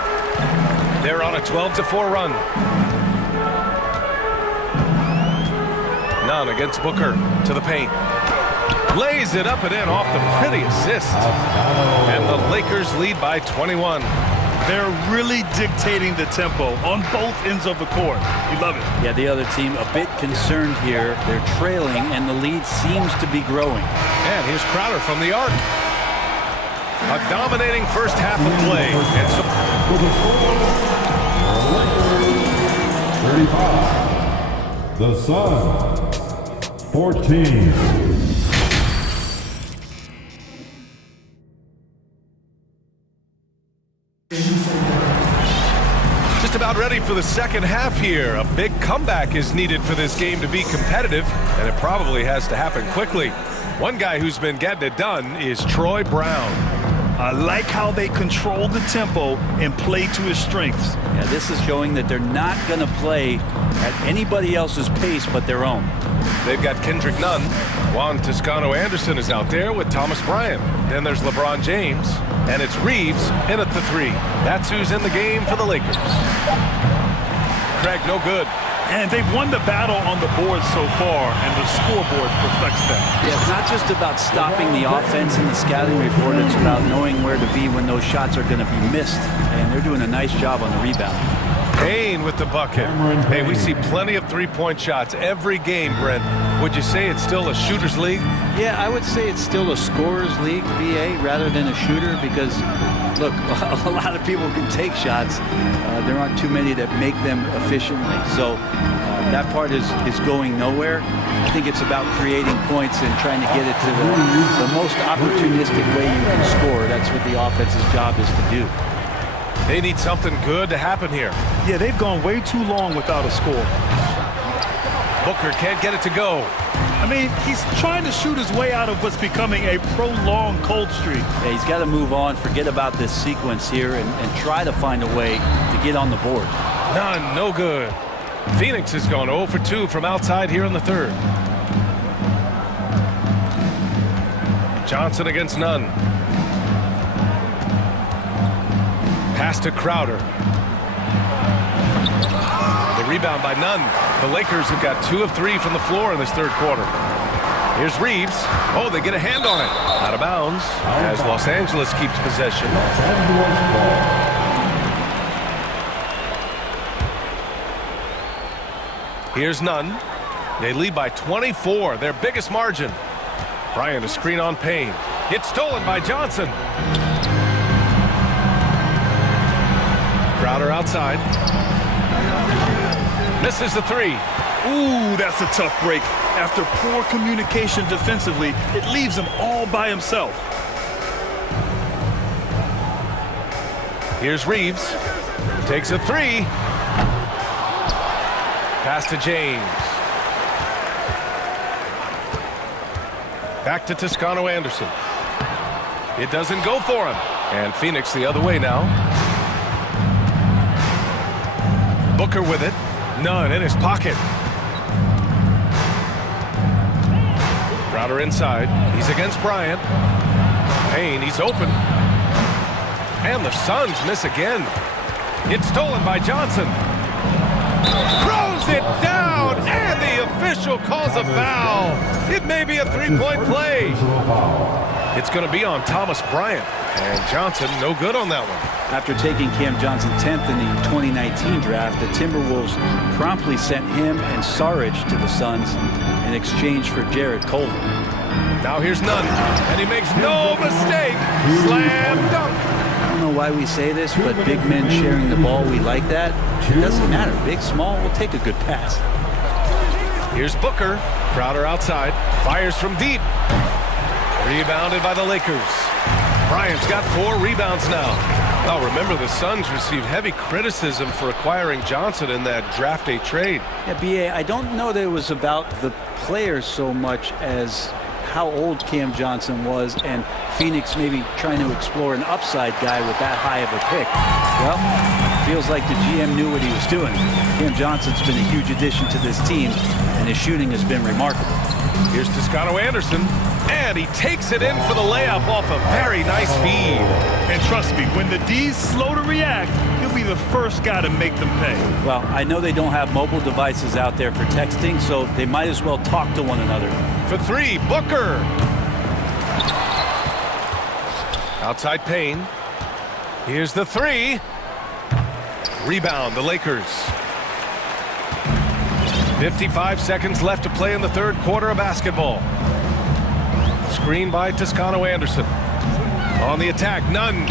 They're on a 12-4 run. Nunn against Booker to the paint. Lays it up and in off the pretty assist. And the Lakers lead by 21. They're really dictating the tempo on both ends of the court. You love it. Yeah, the other team a bit concerned here. They're trailing, and the lead seems to be growing. And here's Crowder from the arc. A dominating first half of play. And so 35. The Suns. 14. Just about ready for the second half here. A big comeback is needed for this game to be competitive, and it probably has to happen quickly. One guy who's been getting it done is Troy Brown. I like how they control the tempo and play to his strengths. Yeah, this is showing that they're not going to play at anybody else's pace but their own. They've got Kendrick Nunn. Juan Toscano-Anderson is out there with Thomas Bryant. Then there's LeBron James, and it's Reeves in at the 3. That's who's in the game for the Lakers. Craig, no good. And they've won the battle on the board so far, and the scoreboard reflects that. Yeah, it's not just about stopping the offense in the scouting report. It's about knowing where to be when those shots are going to be missed. And they're doing a nice job on the rebound. Payne with the bucket. Hey, we see plenty of three-point shots every game, Brent. Would you say it's still a shooter's league? Yeah, I would say it's still a scorer's league, BA, rather than a shooter, because, look, a lot of people can take shots. There aren't too many that make them efficiently. So that part is going nowhere. I think it's about creating points and trying to get it to the most opportunistic way you can score. That's what the offense's job is to do. They need something good to happen here. Yeah, they've gone way too long without a score. Booker can't get it to go. I mean, he's trying to shoot his way out of what's becoming a prolonged cold streak. Yeah, he's got to move on, forget about this sequence here, and try to find a way to get on the board. None, no good. Phoenix has gone 0 for 2 from outside here in the third. Johnson against Nunn. Pass to Crowder. The rebound by Nunn. The Lakers have got 2 of 3 from the floor in this third quarter. Here's Reeves. Oh, they get a hand on it. Out of bounds as Los Angeles keeps possession. Here's Nunn. They lead by 24, their biggest margin. Bryant, a screen on Payne. It's stolen by Johnson. Crowder outside. Misses the 3. Ooh, that's a tough break. After poor communication defensively, it leaves him all by himself. Here's Reeves. Takes a 3. Pass to James. Back to Toscano-Anderson. It doesn't go for him. And Phoenix the other way now. Booker with it. Nunn in his pocket. Crowder inside. He's against Bryant. Payne, he's open. And the Suns miss again. It's stolen by Johnson. Throws it down, and the official calls a foul. It may be a three-point play. It's going to be on Thomas Bryant. And Johnson, no good on that one. After taking Cam Johnson 10th in the 2019 draft, the Timberwolves promptly sent him and Saric to the Suns in exchange for Jarrett Culver. Now here's Nunn, and he makes no mistake. Slam dunk. I don't know why we say this, but big men sharing the ball, we like that. It doesn't matter. Big, small, we'll take a good pass. Here's Booker. Crowder outside. Fires from deep. Rebounded by the Lakers. Bryant's got 4 rebounds now. Now remember, the Suns received heavy criticism for acquiring Johnson in that draft day trade. Yeah, BA, I don't know that it was about the players so much as how old Cam Johnson was, and Phoenix maybe trying to explore an upside guy with that high of a pick. Well, feels like the GM knew what he was doing. Cam Johnson's been a huge addition to this team, and his shooting has been remarkable. Here's Toscano Anderson, and he takes it in for the layup off a very nice feed. And trust me, when the D's slow to react, he'll be the first guy to make them pay. Well, I know they don't have mobile devices out there for texting, so they might as well talk to one another. For three, Booker. Outside Payne. Here's the three. Rebound, the Lakers. 55 seconds left to play in the third quarter of basketball. Screen by Toscano Anderson. On the attack, Nunn.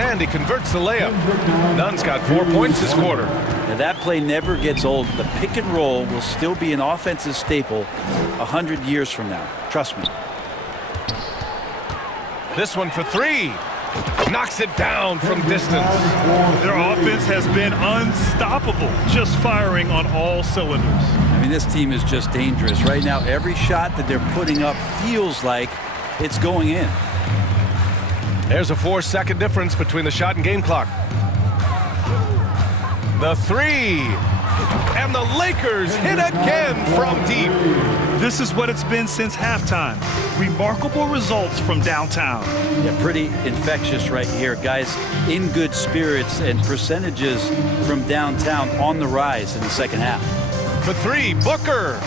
And he converts the layup. Nunn's got 4 points this quarter. Now that play never gets old. The pick and roll will still be an offensive staple 100 years from now. Trust me. This one for three. Knocks it down from distance. Their offense has been unstoppable, just firing on all cylinders. I mean, this team is just dangerous. Right now, every shot that they're putting up feels like it's going in. There's a 4-second difference between the shot and game clock. The three. And the Lakers hit again from deep. This is what it's been since halftime. Remarkable results from downtown. Yeah, pretty infectious right here, guys. In good spirits, and percentages from downtown on the rise in the second half. For three, Booker.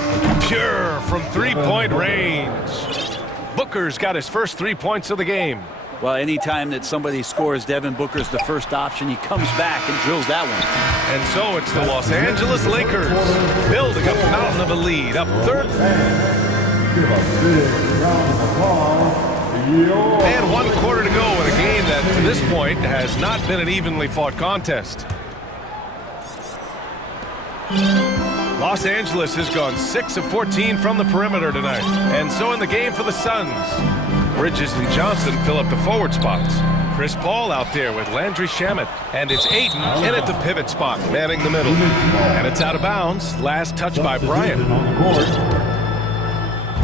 Pure from three-point range. Booker's got his first 3 points of the game. Well, anytime that somebody scores, Devin Booker's the first option. He comes back and drills that one. And so it's the Los Angeles Lakers building a mountain of a lead, up third. And 1 quarter to go in a game that, to this point, has not been an evenly fought contest. Los Angeles has gone 6 of 14 from the perimeter tonight. And so in the game for the Suns, Bridges and Johnson fill up the forward spots. Chris Paul out there with Landry Shamet. And it's Ayton in at the pivot spot, manning the middle. And it's out of bounds. Last touch by Bryant.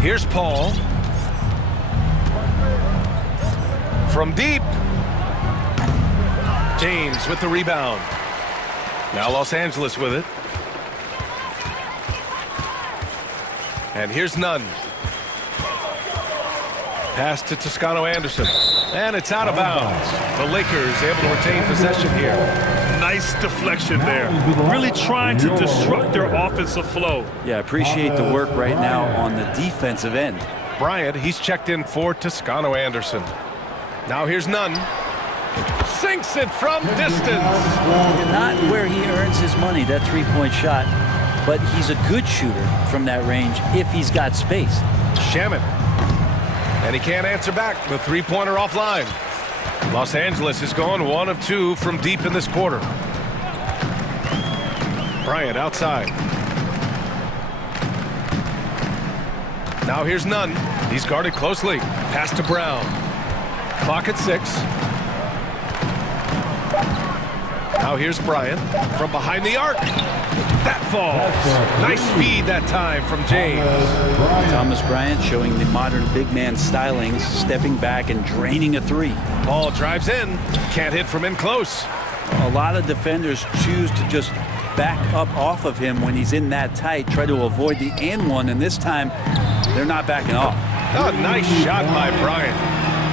Here's Paul. From deep. James with the rebound. Now Los Angeles with it. And here's Nunn. Pass to Toscano Anderson. And it's out of bounds. The Lakers able to retain possession here. Nice deflection there. Really trying to disrupt their offensive flow. Yeah, appreciate the work right now on the defensive end. Bryant, he's checked in for Toscano Anderson. Now here's Nunn. Sinks it from distance. Not where he earns his money, that three-point shot. But he's a good shooter from that range if he's got space. Shamet. And he can't answer back. The three-pointer offline. Los Angeles is gone 1 of 2 from deep in this quarter. Bryant outside. Now here's Nunn. He's guarded closely. Pass to Brown. Clock at 6. Now here's Bryant from behind the arc. That falls. Nice feed that time from James. Thomas Bryant showing the modern big man stylings, stepping back and draining a three. Ball drives in. Can't hit from in close. A lot of defenders choose to just back up off of him when he's in that tight, try to avoid the and one, and this time they're not backing off. Oh, nice shot by Bryant.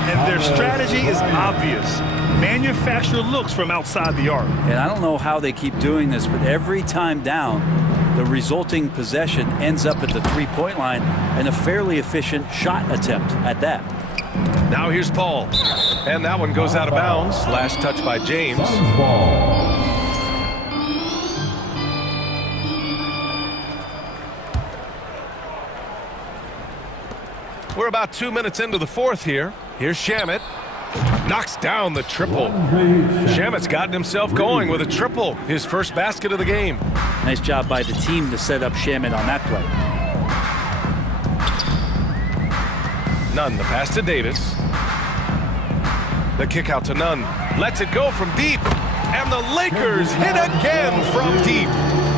And their strategy is obvious. Manufacture looks from outside the arc. And I don't know how they keep doing this, but every time down, the resulting possession ends up at the three-point line and a fairly efficient shot attempt at that. Now here's Paul. And that one goes out of bounds. Last touch by James. We're about 2 minutes into the fourth here. Here's Shamet. Knocks down the triple. Shamet's gotten himself going with a triple. His first basket of the game. Nice job by the team to set up Shamet on that play. Nunn, the pass to Davis. The kick out to Nunn. Lets it go from deep. And the Lakers hit again from deep.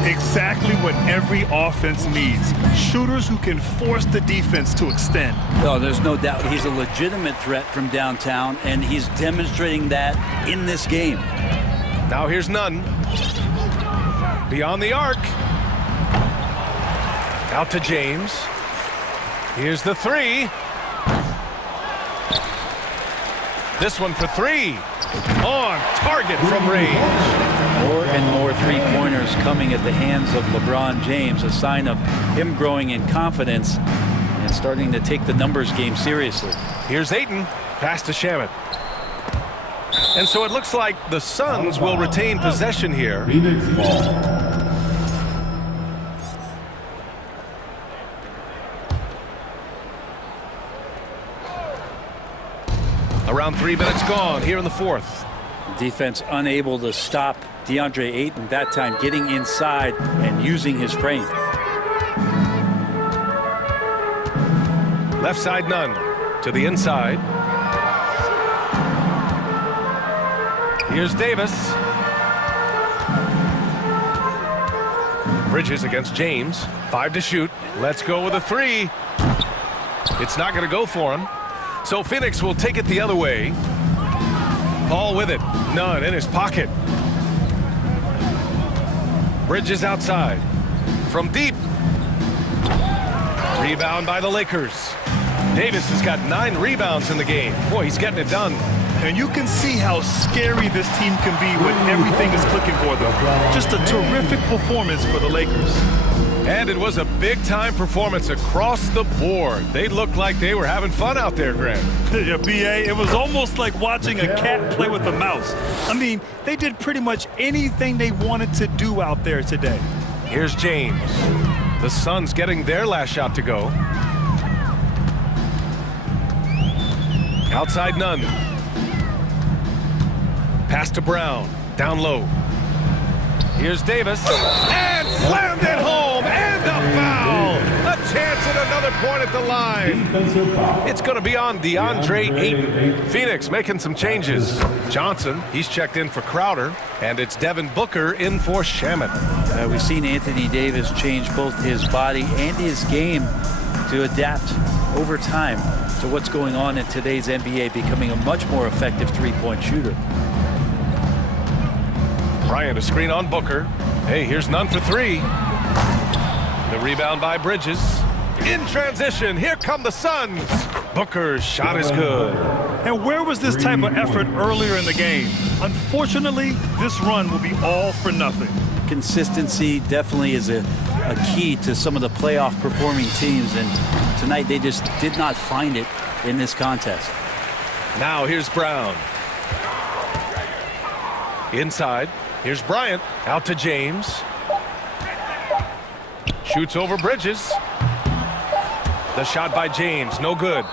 Exactly what every offense needs. Shooters who can force the defense to extend. No, there's no doubt he's a legitimate threat from downtown, and he's demonstrating that in this game. Now here's Nunn. Beyond the arc. Out to James. Here's the three. This one for three. On target from range. More and more three-pointers coming at the hands of LeBron James, a sign of him growing in confidence and starting to take the numbers game seriously. Here's Ayton. Pass to Shamet. And so it looks like the Suns will retain possession here. Phoenix ball. Around 3 minutes gone here in the fourth. Defense unable to stop DeAndre Ayton, that time getting inside and using his frame. Left side Nunn to the inside. Here's Davis. Bridges against James. 5 to shoot. Let's go with a three. It's not going to go for him. So Phoenix will take it the other way. Paul with it. Nunn in his pocket. Bridges outside. From deep. Rebound by the Lakers. Davis has got 9 rebounds in the game. Boy, he's getting it done. And you can see how scary this team can be when everything is clicking for them. Just a terrific performance for the Lakers. And it was a big-time performance across the board. They looked like they were having fun out there, Grant. Yeah, B.A., it was almost like watching a cat play with a mouse. I mean, they did pretty much anything they wanted to do out there today. Here's James. The Suns getting their last shot to go. Outside Nunn. Pass to Brown. Down low. Here's Davis. And slammed it home. And a foul. A chance at another point at the line. It's going to be on DeAndre Ayton. Phoenix making some changes. Johnson, he's checked in for Crowder. And it's Devin Booker in for Shamet. We've seen Anthony Davis change both his body and his game to adapt over time to what's going on in today's NBA, becoming a much more effective three-point shooter. Bryant, a screen on Booker. Hey, here's Nunn for three. The rebound by Bridges. In transition, here come the Suns. Booker's shot is good. And where was this type of effort earlier in the game? Unfortunately, this run will be all for nothing. Consistency definitely is a key to some of the playoff performing teams, and tonight they just did not find it in this contest. Now here's Brown. Inside. Here's Bryant. Out to James. Shoots over Bridges. The shot by James. No good.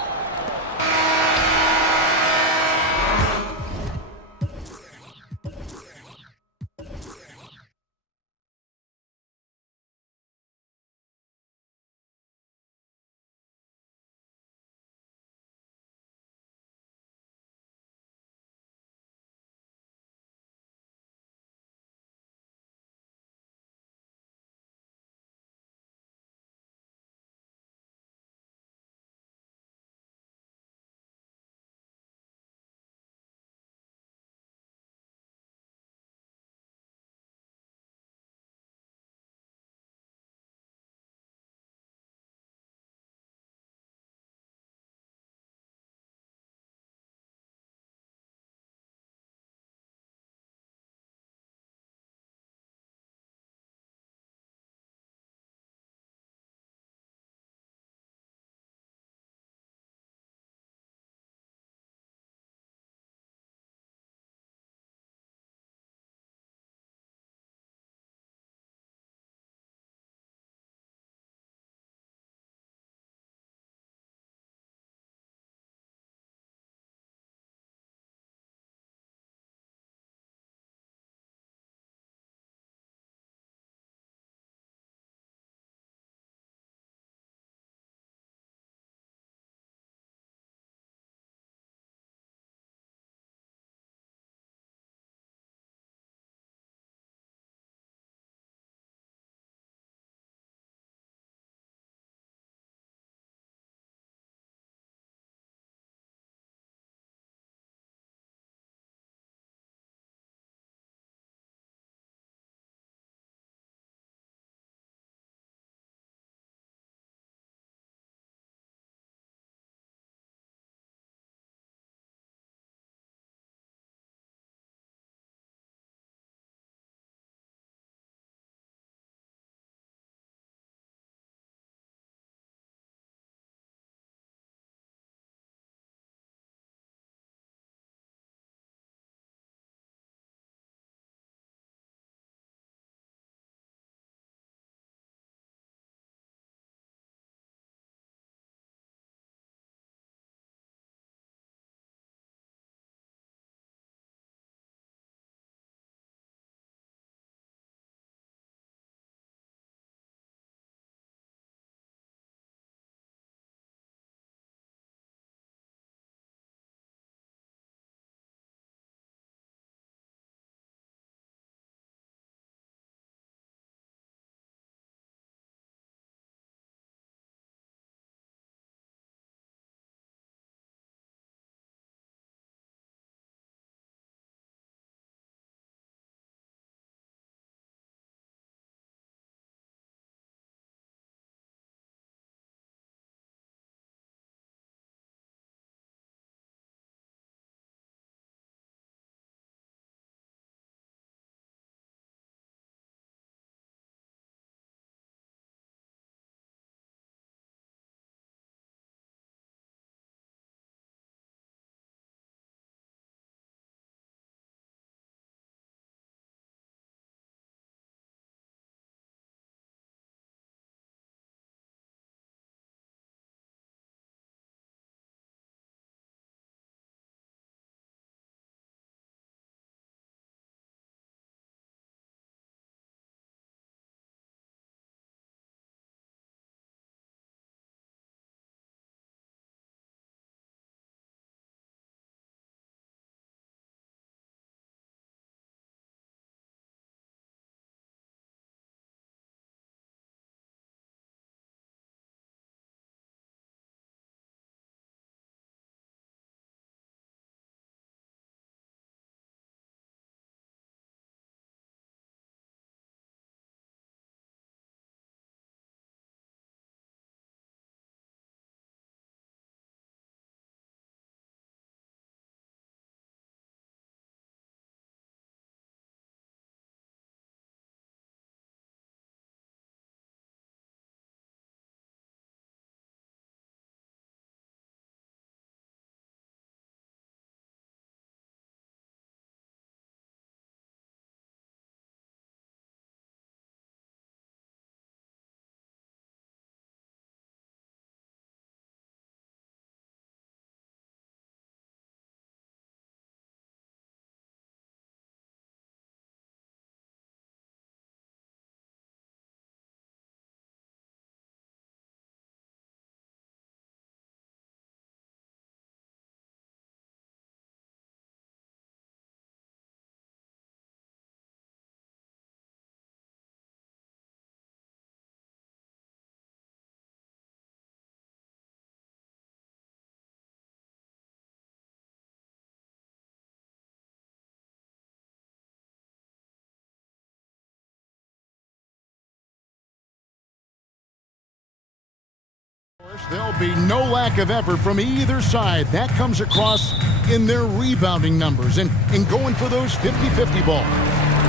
There'll be no lack of effort from either side. That comes across in their rebounding numbers and going for those 50-50 balls.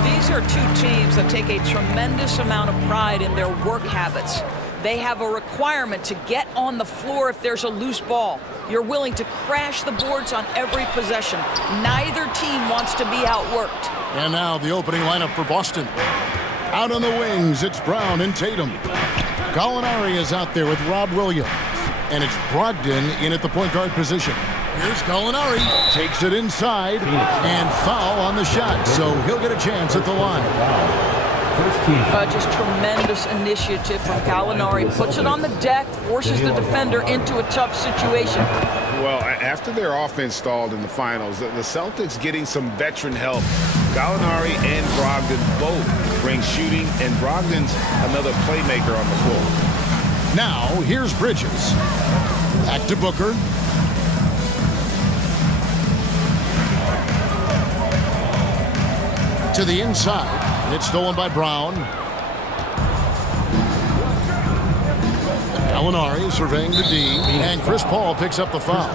These are two teams that take a tremendous amount of pride in their work habits. They have a requirement to get on the floor if there's a loose ball. You're willing to crash the boards on every possession. Neither team wants to be outworked. And now the opening lineup for Boston. Out on the wings, it's Brown and Tatum. Gallinari is out there with Rob Williams. And it's Brogdon in at the point guard position. Here's Gallinari. Takes it inside and foul on the shot. So he'll get a chance at the line. Just tremendous initiative from Gallinari. Puts it on the deck, forces the defender into a tough situation. Well, after their offense stalled in the finals, the Celtics getting some veteran help. Gallinari and Brogdon both bring shooting, and Brogdon's another playmaker on the floor. Now, here's Bridges. Back to Booker. To the inside. It's stolen by Brown. Gallinari surveying the D, and Chris Paul picks up the foul.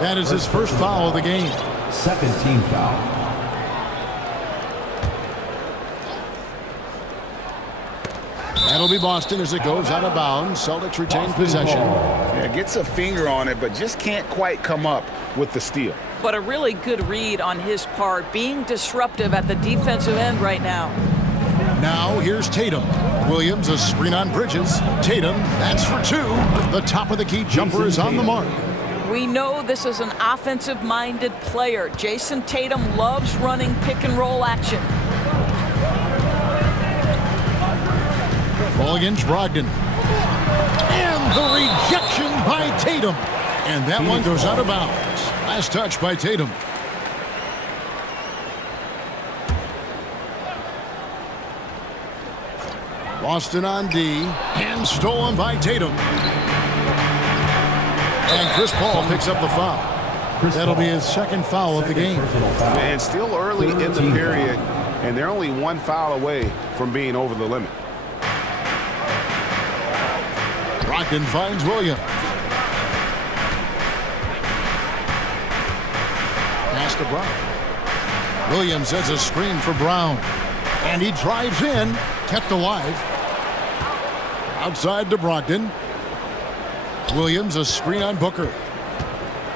That is his first foul of the game. Second team foul. That'll be Boston as it goes out of bounds. Celtics retain possession. Yeah, gets a finger on it, but just can't quite come up with the steal. But a really good read on his part, being disruptive at the defensive end right now. Now here's Tatum. Williams, a screen on Bridges. Tatum, that's for two. The top of the key jumper is on the mark. We know this is an offensive-minded player. Jason Tatum loves running pick-and-roll action. Ball against Brogdon. And the rejection by Tatum. And that one goes out of bounds. Last touch by Tatum. Boston on D, and stolen by Tatum. And Chris Paul picks up the foul. That'll be his second foul of the game. And still early in the period, and they're only one foul away from being over the limit. Brogdon finds Williams. Pass to Brown. Williams has a screen for Brown. And he drives in, kept alive. Outside to Brogdon. Williams, a screen on Booker.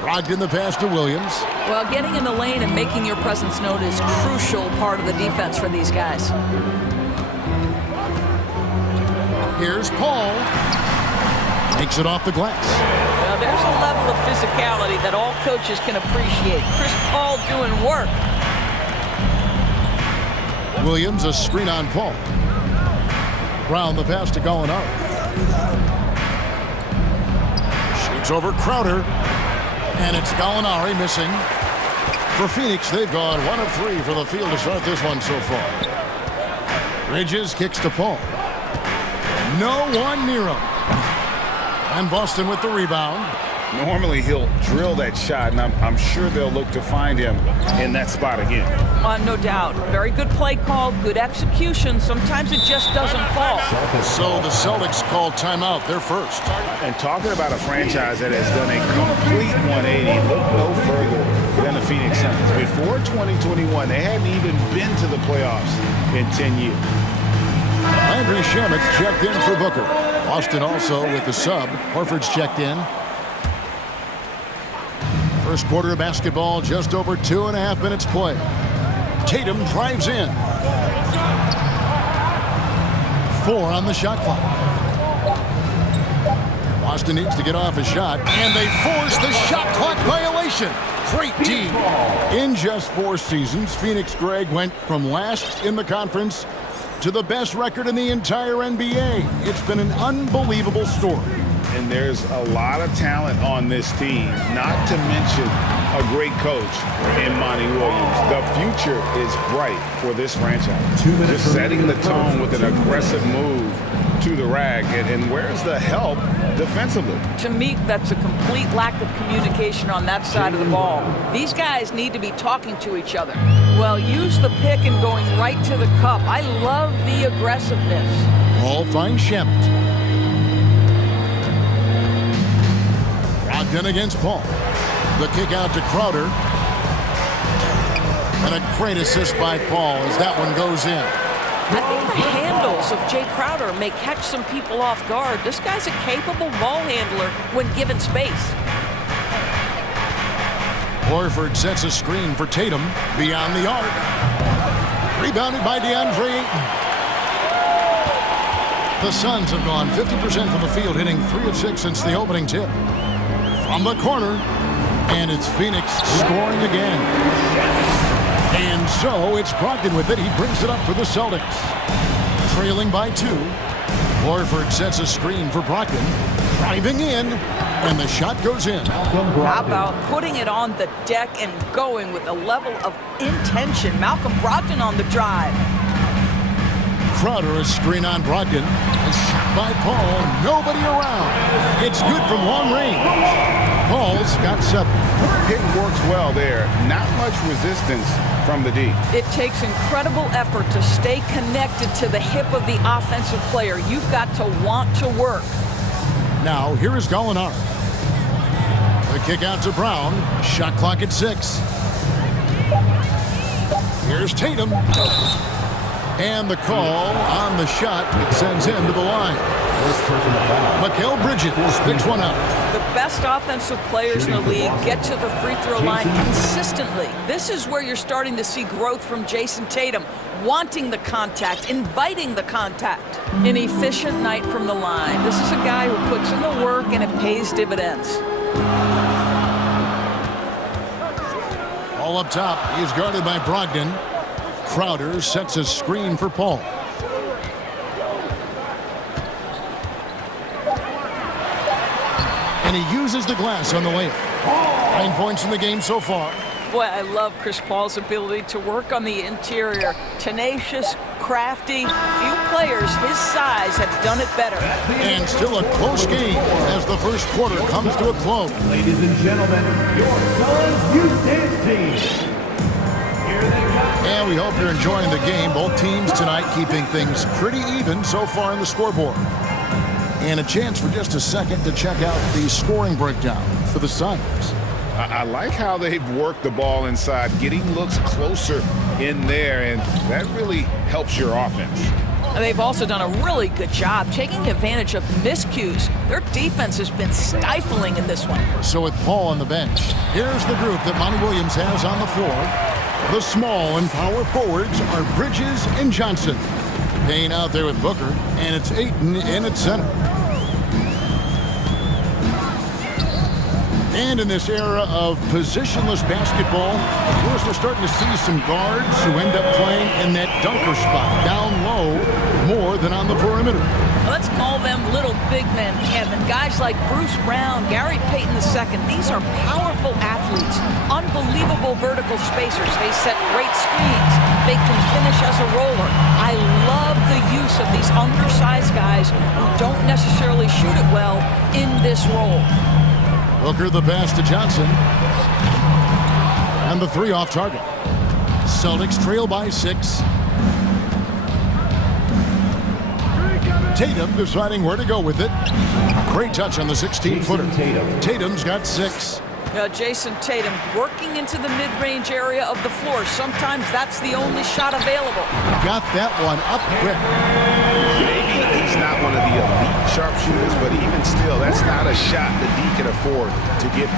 Brogdon the pass to Williams. Well, getting in the lane and making your presence known is a crucial part of the defense for these guys. Here's Paul. Takes it off the glass. Well, there's a level of physicality that all coaches can appreciate. Chris Paul doing work. Williams, a screen on Paul. Brown the pass to Gallinari. Shoots over Crowder. And it's Gallinari missing. For Phoenix, they've gone 1 of 3 for the field to start this one so far. Bridges kicks to Paul. No one near him. And Boston with the rebound. Normally he'll drill that shot, and I'm sure they'll look to find him in that spot again. No doubt. Very good play call, good execution. Sometimes it just doesn't fall. So the Celtics call timeout. They're first. And talking about a franchise that has done a complete 180, look no further than the Phoenix Suns. Before 2021, they hadn't even been to the playoffs in 10 years. Landry Shamet checked in for Booker. Boston also with the sub. Horford's checked in. First quarter of basketball, just over 2.5 minutes play. Tatum drives in. 4 on the shot clock. Boston needs to get off a shot, and they force the shot clock violation. Great team. In just 4 seasons, Phoenix, Greg, went from last in the conference to the best record in the entire NBA. It's been an unbelievable story. And there's a lot of talent on this team, not to mention a great coach in Monty Williams. The future is bright for this franchise. Just setting the tone with an aggressive move to the rack. And where's the help defensively? To me, that's a complete lack of communication on that side of the ball. These guys need to be talking to each other. Well, use the pick and going right to the cup. I love the aggressiveness. Paul finds Shamet. Brogdon against Paul. The kick out to Crowder. And a great assist by Paul as that one goes in. I think the handles of Jay Crowder may catch some people off guard. This guy's a capable ball handler when given space. Horford sets a screen for Tatum beyond the arc. Rebounded by DeAndre Ayton. The Suns have gone 50% from the field, hitting 3 of 6 since the opening tip. From the corner, and it's Phoenix scoring again. And so it's Brogdon with it. He brings it up for the Celtics. Trailing by 2. Horford sets a screen for Brogdon. Driving in, and the shot goes in. How about putting it on the deck and going with a level of intention? Malcolm Brogdon on the drive. Crowder, a screen on Brogdon. A shot by Paul. Nobody around. It's good from long range. Paul's got 7. It works well there. Not much resistance from the D. It takes incredible effort to stay connected to the hip of the offensive player. You've got to want to work. Now, here is Gallinari. The kick out to Brown. Shot clock at 6. Here's Tatum. And the call on the shot. It sends him to the line. Mikal Bridges picks one up. The best offensive players in the league get to the free throw line consistently. This is where you're starting to see growth from Jason Tatum, wanting the contact, inviting the contact. An efficient night from the line. This is a guy who puts in the work and it pays dividends. All up top, he's guarded by Brogdon. Crowder sets a screen for Paul. And he uses the glass on the layup. 9 points in the game so far. Boy, I love Chris Paul's ability to work on the interior. Tenacious, crafty. Few players his size have done it better. And still a close game as the first quarter comes to a close. Ladies and gentlemen, your Suns Youth Dance Team. And we hope you're enjoying the game. Both teams tonight keeping things pretty even so far in the scoreboard. And a chance for just a second to check out the scoring breakdown for the Suns. I like how they've worked the ball inside, getting looks closer in there, and that really helps your offense. And they've also done a really good job taking advantage of miscues. Their defense has been stifling in this one. So with Paul on the bench, here's the group that Monty Williams has on the floor. The small and power forwards are Bridges and Johnson. Payne out there with Booker, and it's Ayton in at center. And in this era of positionless basketball, of course, we're starting to see some guards who end up playing in that dunker spot, down low, more than on the perimeter. Let's call them little big men, Kevin. Guys like Bruce Brown, Gary Payton II. These are powerful athletes, unbelievable vertical spacers. They set great screens. They can finish as a roller. I love the use of these undersized guys who don't necessarily shoot it well in this role. Booker the pass to Johnson. And the 3 off target. Celtics trail by 6. Tatum deciding where to go with it. Great touch on the 16-footer. Tatum's got 6. Jason Tatum working into the mid-range area of the floor. Sometimes that's the only shot available. Got that one up quick. Maybe he's not one of the elite sharpshooters, but even still, that's not a shot that he can afford to give.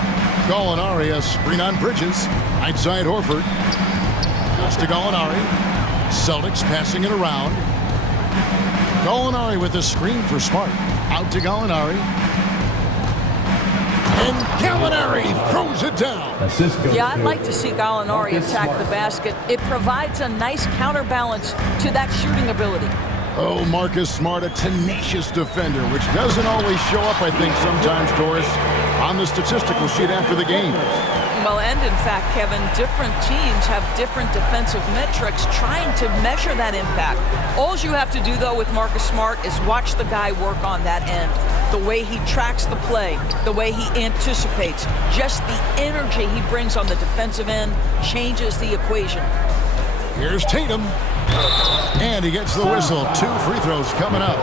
Gallinari, a screen on Bridges. Right side Horford. Pass to Gallinari. Celtics passing it around. Gallinari with a screen for Smart. Out to Gallinari. And Gallinari throws it down. Yeah, I'd like to see Gallinari attack the basket. It provides a nice counterbalance to that shooting ability. Oh, Marcus Smart, a tenacious defender, which doesn't always show up, I think, sometimes, Doris, on the statistical sheet after the game. Well, and in fact, Kevin, different teams have different defensive metrics trying to measure that impact. All you have to do, though, with Marcus Smart is watch the guy work on that end. The way he tracks the play, the way he anticipates, just the energy he brings on the defensive end changes the equation. Here's Tatum. And he gets the whistle. 2 free throws coming up.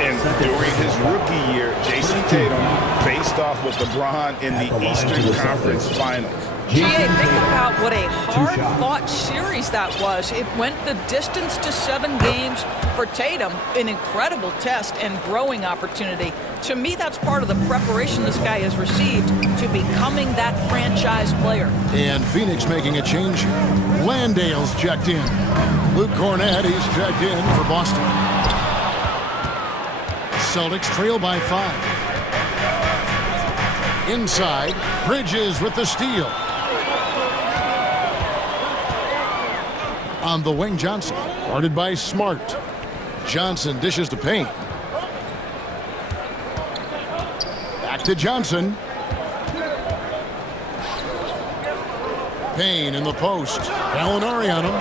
And During his rookie year, Jason Tatum faced off with LeBron in the Eastern Conference Finals. GA, think about what a hard-fought series that was. It went the distance to 7 games for Tatum, an incredible test and growing opportunity. To me, that's part of the preparation this guy has received to becoming that franchise player. And Phoenix making a change here. Landale's checked in. Luke Cornett, he's checked in for Boston. Celtics trail by 5. Inside, Bridges with the steal. On the wing, Johnson, guarded by Smart. Johnson dishes to Payne. Back to Johnson. Payne in the post. Gallinari on him.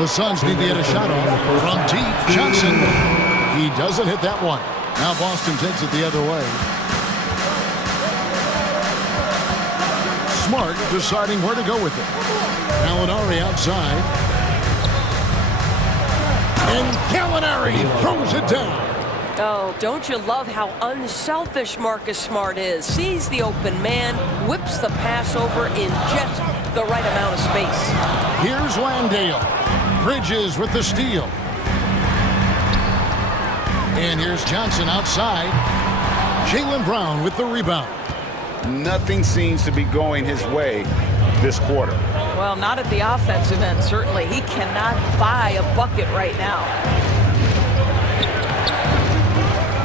The Suns need to get a shot off from deep. Johnson. He doesn't hit that one. Now Boston takes it the other way. Smart deciding where to go with it. Gallinari outside. And Gallinari throws it down. Oh, don't you love how unselfish Marcus Smart is? Sees the open man, whips the pass over in just the right amount of space. Here's Landale. Bridges with the steal. And here's Johnson outside. Jaylen Brown with the rebound. Nothing seems to be going his way this quarter. Well, not at the offensive end, certainly. He cannot buy a bucket right now.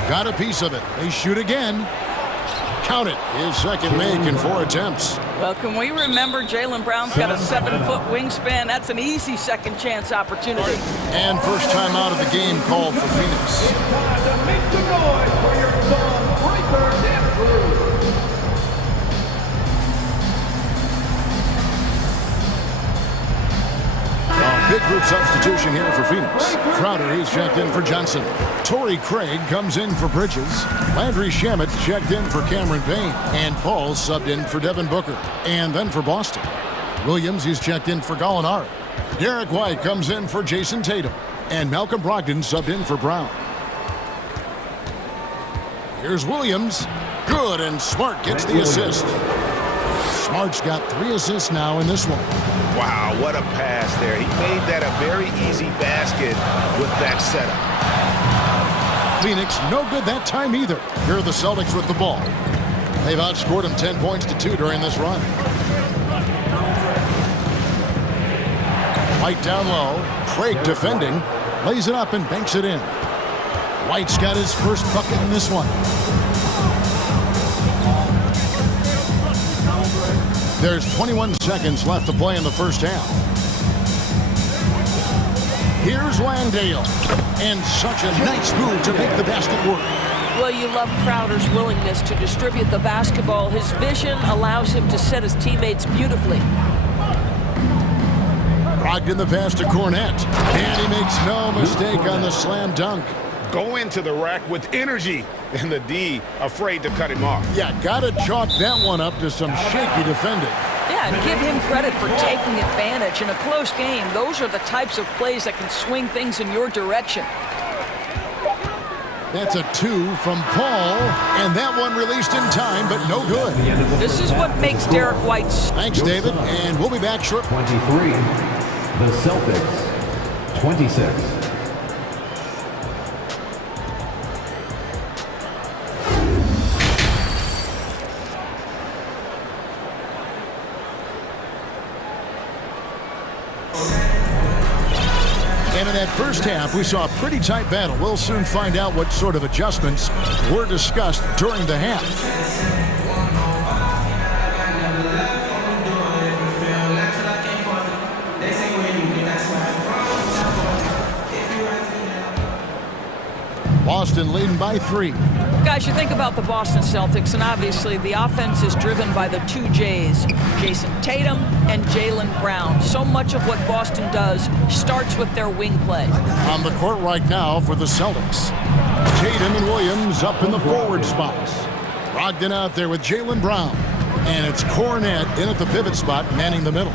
Got a piece of it. They shoot again. Count it. His second make in 4 attempts. Well, can we remember Jaylen Brown's got a 7-foot wingspan? That's an easy second chance opportunity. And first time out of the game called for Phoenix. Time to make some noise for your son, Breaker and Blue. Big group substitution here for Phoenix. Crowder, he's checked in for Johnson. Torrey Craig comes in for Bridges. Landry Shamet's checked in for Cameron Payne. And Paul subbed in for Devin Booker. And then for Boston, Williams, he's checked in for Gallinari. Derek White comes in for Jason Tatum. And Malcolm Brogdon subbed in for Brown. Here's Williams. Good, and Smart gets the assist. Smart's got 3 assists now in this one. Wow, what a pass there. He made that a very easy basket with that setup. Phoenix, no good that time either. Here are the Celtics with the ball. They've outscored them 10 points to 2 during this run. White down low. Craig defending. Lays it up and banks it in. White's got his first bucket in this one. There's 21 seconds left to play in the first half. Here's Landale. And such a nice move to make the basket work. Well, you love Crowder's willingness to distribute the basketball. His vision allows him to set his teammates beautifully. Brogdon the pass to Cornett. And he makes no mistake on the slam dunk. Go into the rack with energy, and the D afraid to cut him off. Yeah, gotta chalk that one up to some shaky defending. Yeah, and give him credit for taking advantage. In a close game, those are the types of plays that can swing things in your direction. That's a 2 from Paul, and that one released in time, but no good. This is what makes Derek White. Thanks, David, and we'll be back shortly. 23. The Celtics, 26. And in that first half, we saw a pretty tight battle. We'll soon find out what sort of adjustments were discussed during the half. Boston leading by 3. Guys, you think about the Boston Celtics, and obviously the offense is driven by the 2 J's, Jason Tatum and Jaylen Brown. So much of what Boston does starts with their wing play. On the court right now for the Celtics. Tatum and Williams up in the forward spots. Brogdon out there with Jaylen Brown. And it's Cornett in at the pivot spot, manning the middle.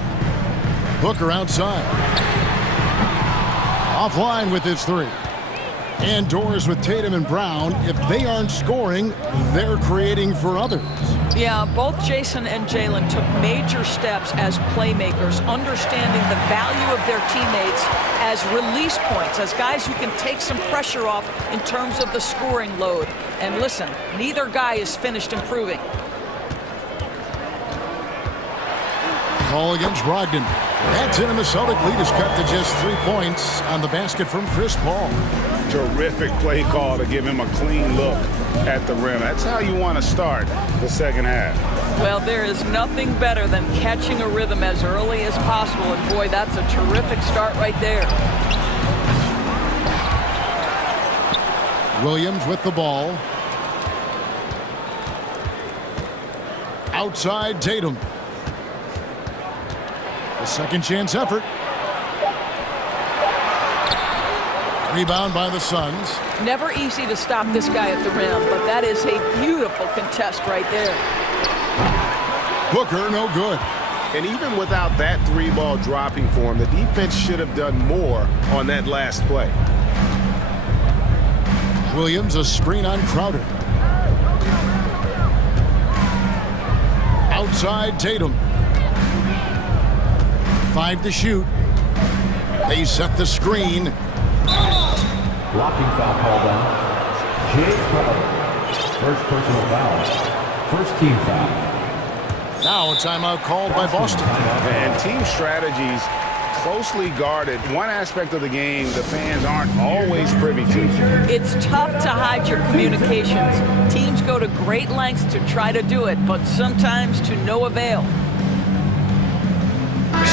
Booker outside. Offline with his 3. Indoors with Tatum and Brown, if they aren't scoring, they're creating for others. Yeah, both Jason and Jalen took major steps as playmakers, understanding the value of their teammates as release points, as guys who can take some pressure off in terms of the scoring load. And listen, neither guy is finished improving. Ball against Brogdon. That's in, and the Celtic lead is cut to just 3 points on the basket from Chris Paul. Terrific play call to give him a clean look at the rim. That's how you want to start the second half. Well, there is nothing better than catching a rhythm as early as possible, and boy, that's a terrific start right there. Williams with the ball. Outside Tatum. A second chance effort. Rebound by the Suns. Never easy to stop this guy at the rim, but that is a beautiful contest right there. Booker, no good. And even without that 3-ball dropping for him, the defense should have done more on that last play. Williams, a screen on Crowder. Outside Tatum. 5 to shoot. They set the screen. Blocking foul called on Jay Crowder. First personal foul. First team foul. Now a timeout called by Boston. And team strategies closely guarded. One aspect of the game the fans aren't always privy to. It's tough to hide your communications. Teams go to great lengths to try to do it, but sometimes to no avail.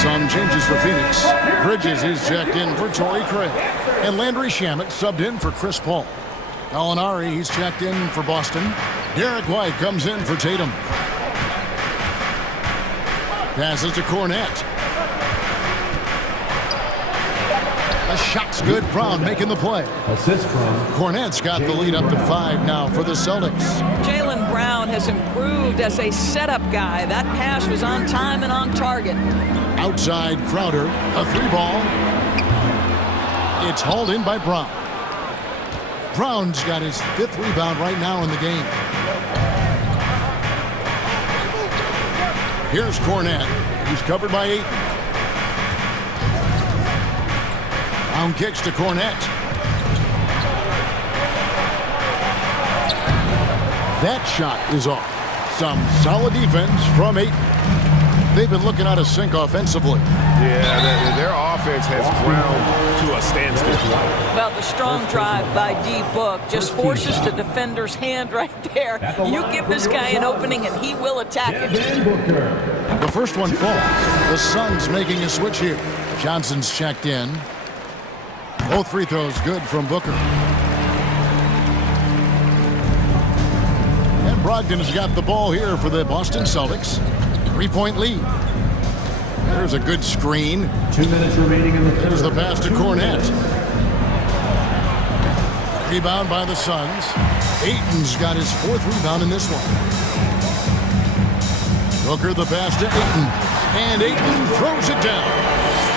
Some changes for Phoenix. Bridges is checked in for Torrey Craig. And Landry Shamet subbed in for Chris Paul. Gallinari, he's checked in for Boston. Derek White comes in for Tatum. Passes to Cornette. The shot's good. Brown making the play. Assist from Cornette's got the lead up to 5 now for the Celtics. Jalen Brown has improved as a setup guy. That pass was on time and on target. Outside Crowder, a 3-ball. It's hauled in by Brown. Brown's got his 5th rebound right now in the game. Here's Cornette. He's covered by 8. Brown kicks to Cornette. That shot is off. Some solid defense from 8. They've been looking out of sync offensively. Yeah, their offense has ground to a standstill. Well, the strong drive by D. Book just forces the defender's hand right there. You give this guy an opening and he will attack it. The first one falls. The Suns making a switch here. Johnson's checked in. Both free throws good from Booker. And Brogdon has got the ball here for the Boston Celtics. 3-point lead. There's a good screen. 2 minutes remaining in the third. There's the pass to Cornette. Rebound by the Suns. Ayton's got his 4th rebound in this one. Booker the pass to Ayton. And Ayton throws it down.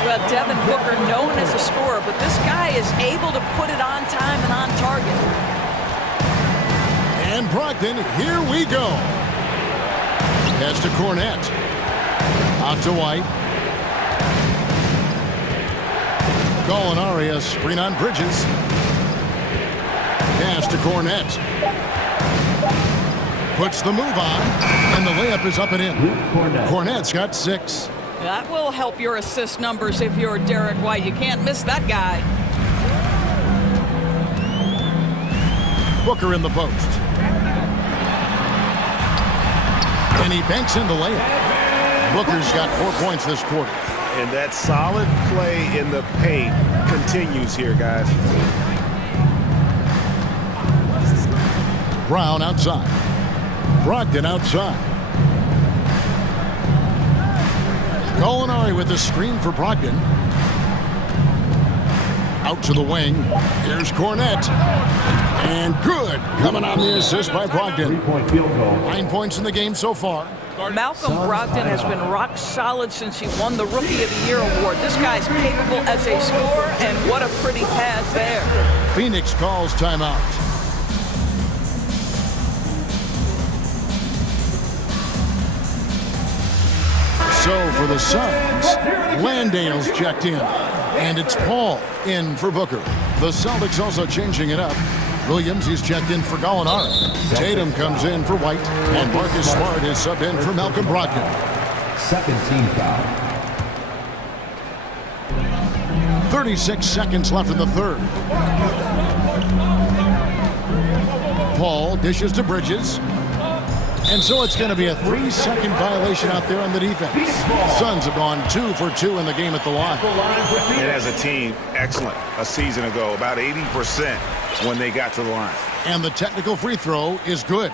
Well, Devin Booker known as a scorer, but this guy is able to put it on time and on target. And Brogdon, here we go. Pass to Cornette. Out to White. Gallinari, a screen on Bridges. Pass to Cornette. Puts the move on, and the layup is up and in. Cornette's got 6. That will help your assist numbers if you're Derek White. You can't miss that guy. Booker in the post. And he banks in the layup. Booker's got 4 points this quarter. And that solid play in the paint continues here, guys. Brown outside. Brogdon outside. Gallinari with the screen for Brogdon. Out to the wing. Here's Cornette. And good. Coming on the assist by Brogdon. 3-point field goal. 9 points in the game so far. Malcolm Brogdon has been rock solid since he won the Rookie of the Year award. This guy's capable as a scorer, and what a pretty pass there. Phoenix calls timeout. So for the Suns, Landale's checked in, and it's Paul in for Booker. The Celtics also changing it up. Williams, he's checked in for Gallinari. Tatum comes in for White, and Marcus Smart is subbed in for Malcolm Brogdon. Second team foul. 36 seconds left in the third. Paul dishes to Bridges. And so it's going to be a 3-second violation out there on the defense. Suns have gone 2 for 2 in the game at the line. And as a team, excellent a season ago, about 80% when they got to the line. And the technical free throw is good.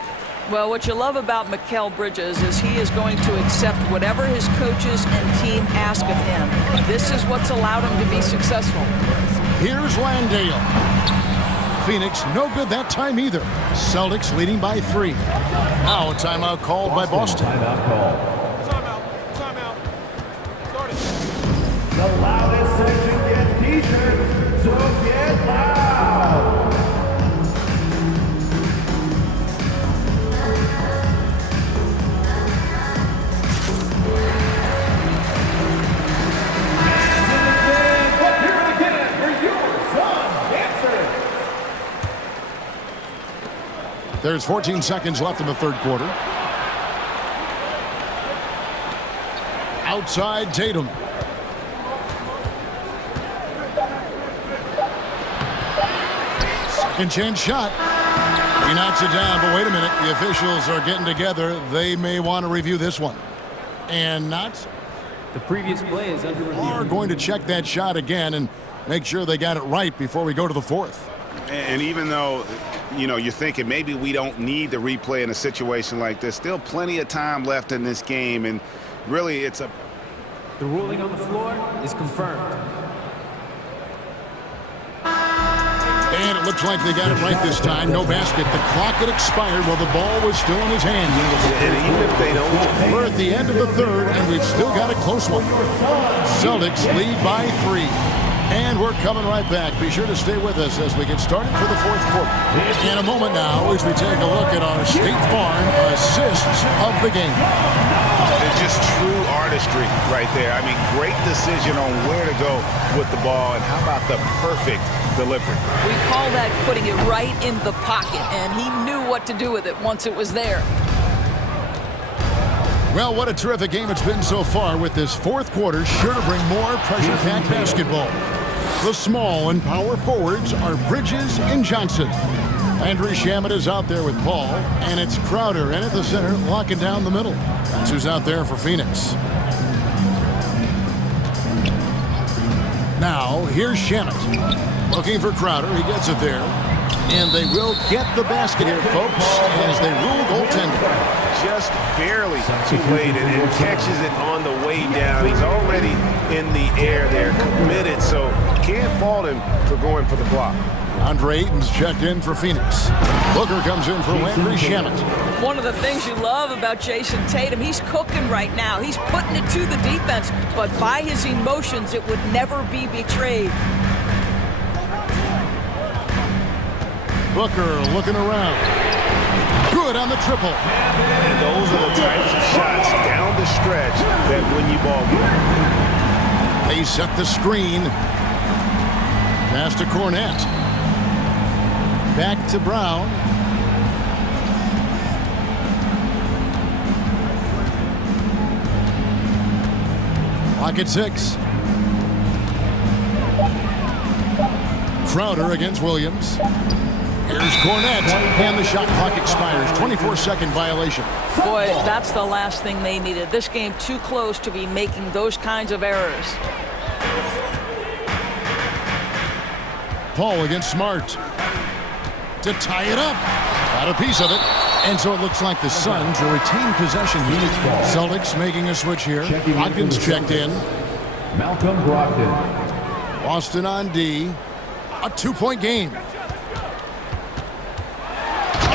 Well, what you love about Mikal Bridges is he is going to accept whatever his coaches and team ask of him. This is what's allowed him to be successful. Here's Landale. Phoenix, no good that time either. Celtics leading by 3. Now a timeout called by Boston. Timeout call. Timeout. The loudest section gets t-shirts, so get loud. There's 14 seconds left in the third quarter. Outside Tatum. Second chance shot. He knocks it down, but wait a minute. The officials are getting together. They may want to review this one. And not. The previous play is under review. Are going to check that shot again and make sure they got it right before we go to the fourth. And even though, you know, you're thinking maybe we don't need the replay in a situation like this, still plenty of time left in this game, and really it's a... The ruling on the floor is confirmed. And it looks like they got it right this time. No basket. The clock had expired while the ball was still in his hand. And even if they don't... We're at the end of the third, and we've still got a close one. Celtics lead by 3. And we're coming right back. Be sure to stay with us as we get started for the fourth quarter. In a moment now, as we take a look at our State Farm assists of the game. It's just true artistry right there. I mean, great decision on where to go with the ball, and how about the perfect delivery? We call that putting it right in the pocket, and he knew what to do with it once it was there. Well, what a terrific game it's been so far, with this fourth quarter sure to bring more pressure-packed basketball. The small and power forwards are Bridges and Johnson. Andrew Shamet is out there with Paul, and it's Crowder in at the center, locking down the middle. That's who's out there for Phoenix. Now, here's Shamet. Looking for Crowder. He gets it there. And they will get the basket here, folks, as they rule goaltending. Just barely too late, and catches it on the way down. He's already in the air there, committed, so can't fault him for going for the block. Andre Ayton's checked in for Phoenix. Booker comes in for Landry Shamet. One of the things you love about Jason Tatum, he's cooking right now. He's putting it to the defense, but by his emotions, it would never be betrayed. Booker looking around. Good on the triple. And those are the types of shots down the stretch that win you ball games. They set the screen. Pass to Cornette. Back to Brown. Clock at 6. Crowder against Williams. Here's Cornette, and the shot clock expires. 24-second violation. Boy, that's the last thing they needed. This game too close to be making those kinds of errors. Paul against Smart. To tie it up. Got a piece of it. And so it looks like the Suns will retain possession here. Celtics making a switch here. Watkins checked in. Malcolm Brogdon. Boston on D. A 2-point game.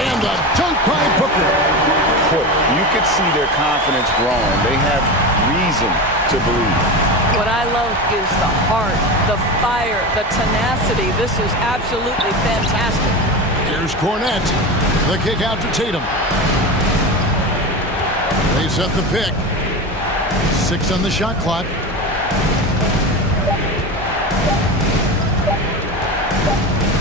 And a dunk by Booker. court. You could see their confidence growing. They have reason to believe. What I love is the heart, the fire, the tenacity. This is absolutely fantastic. Here's Cornette. The kick out to Tatum. They set the pick. 6 on the shot clock.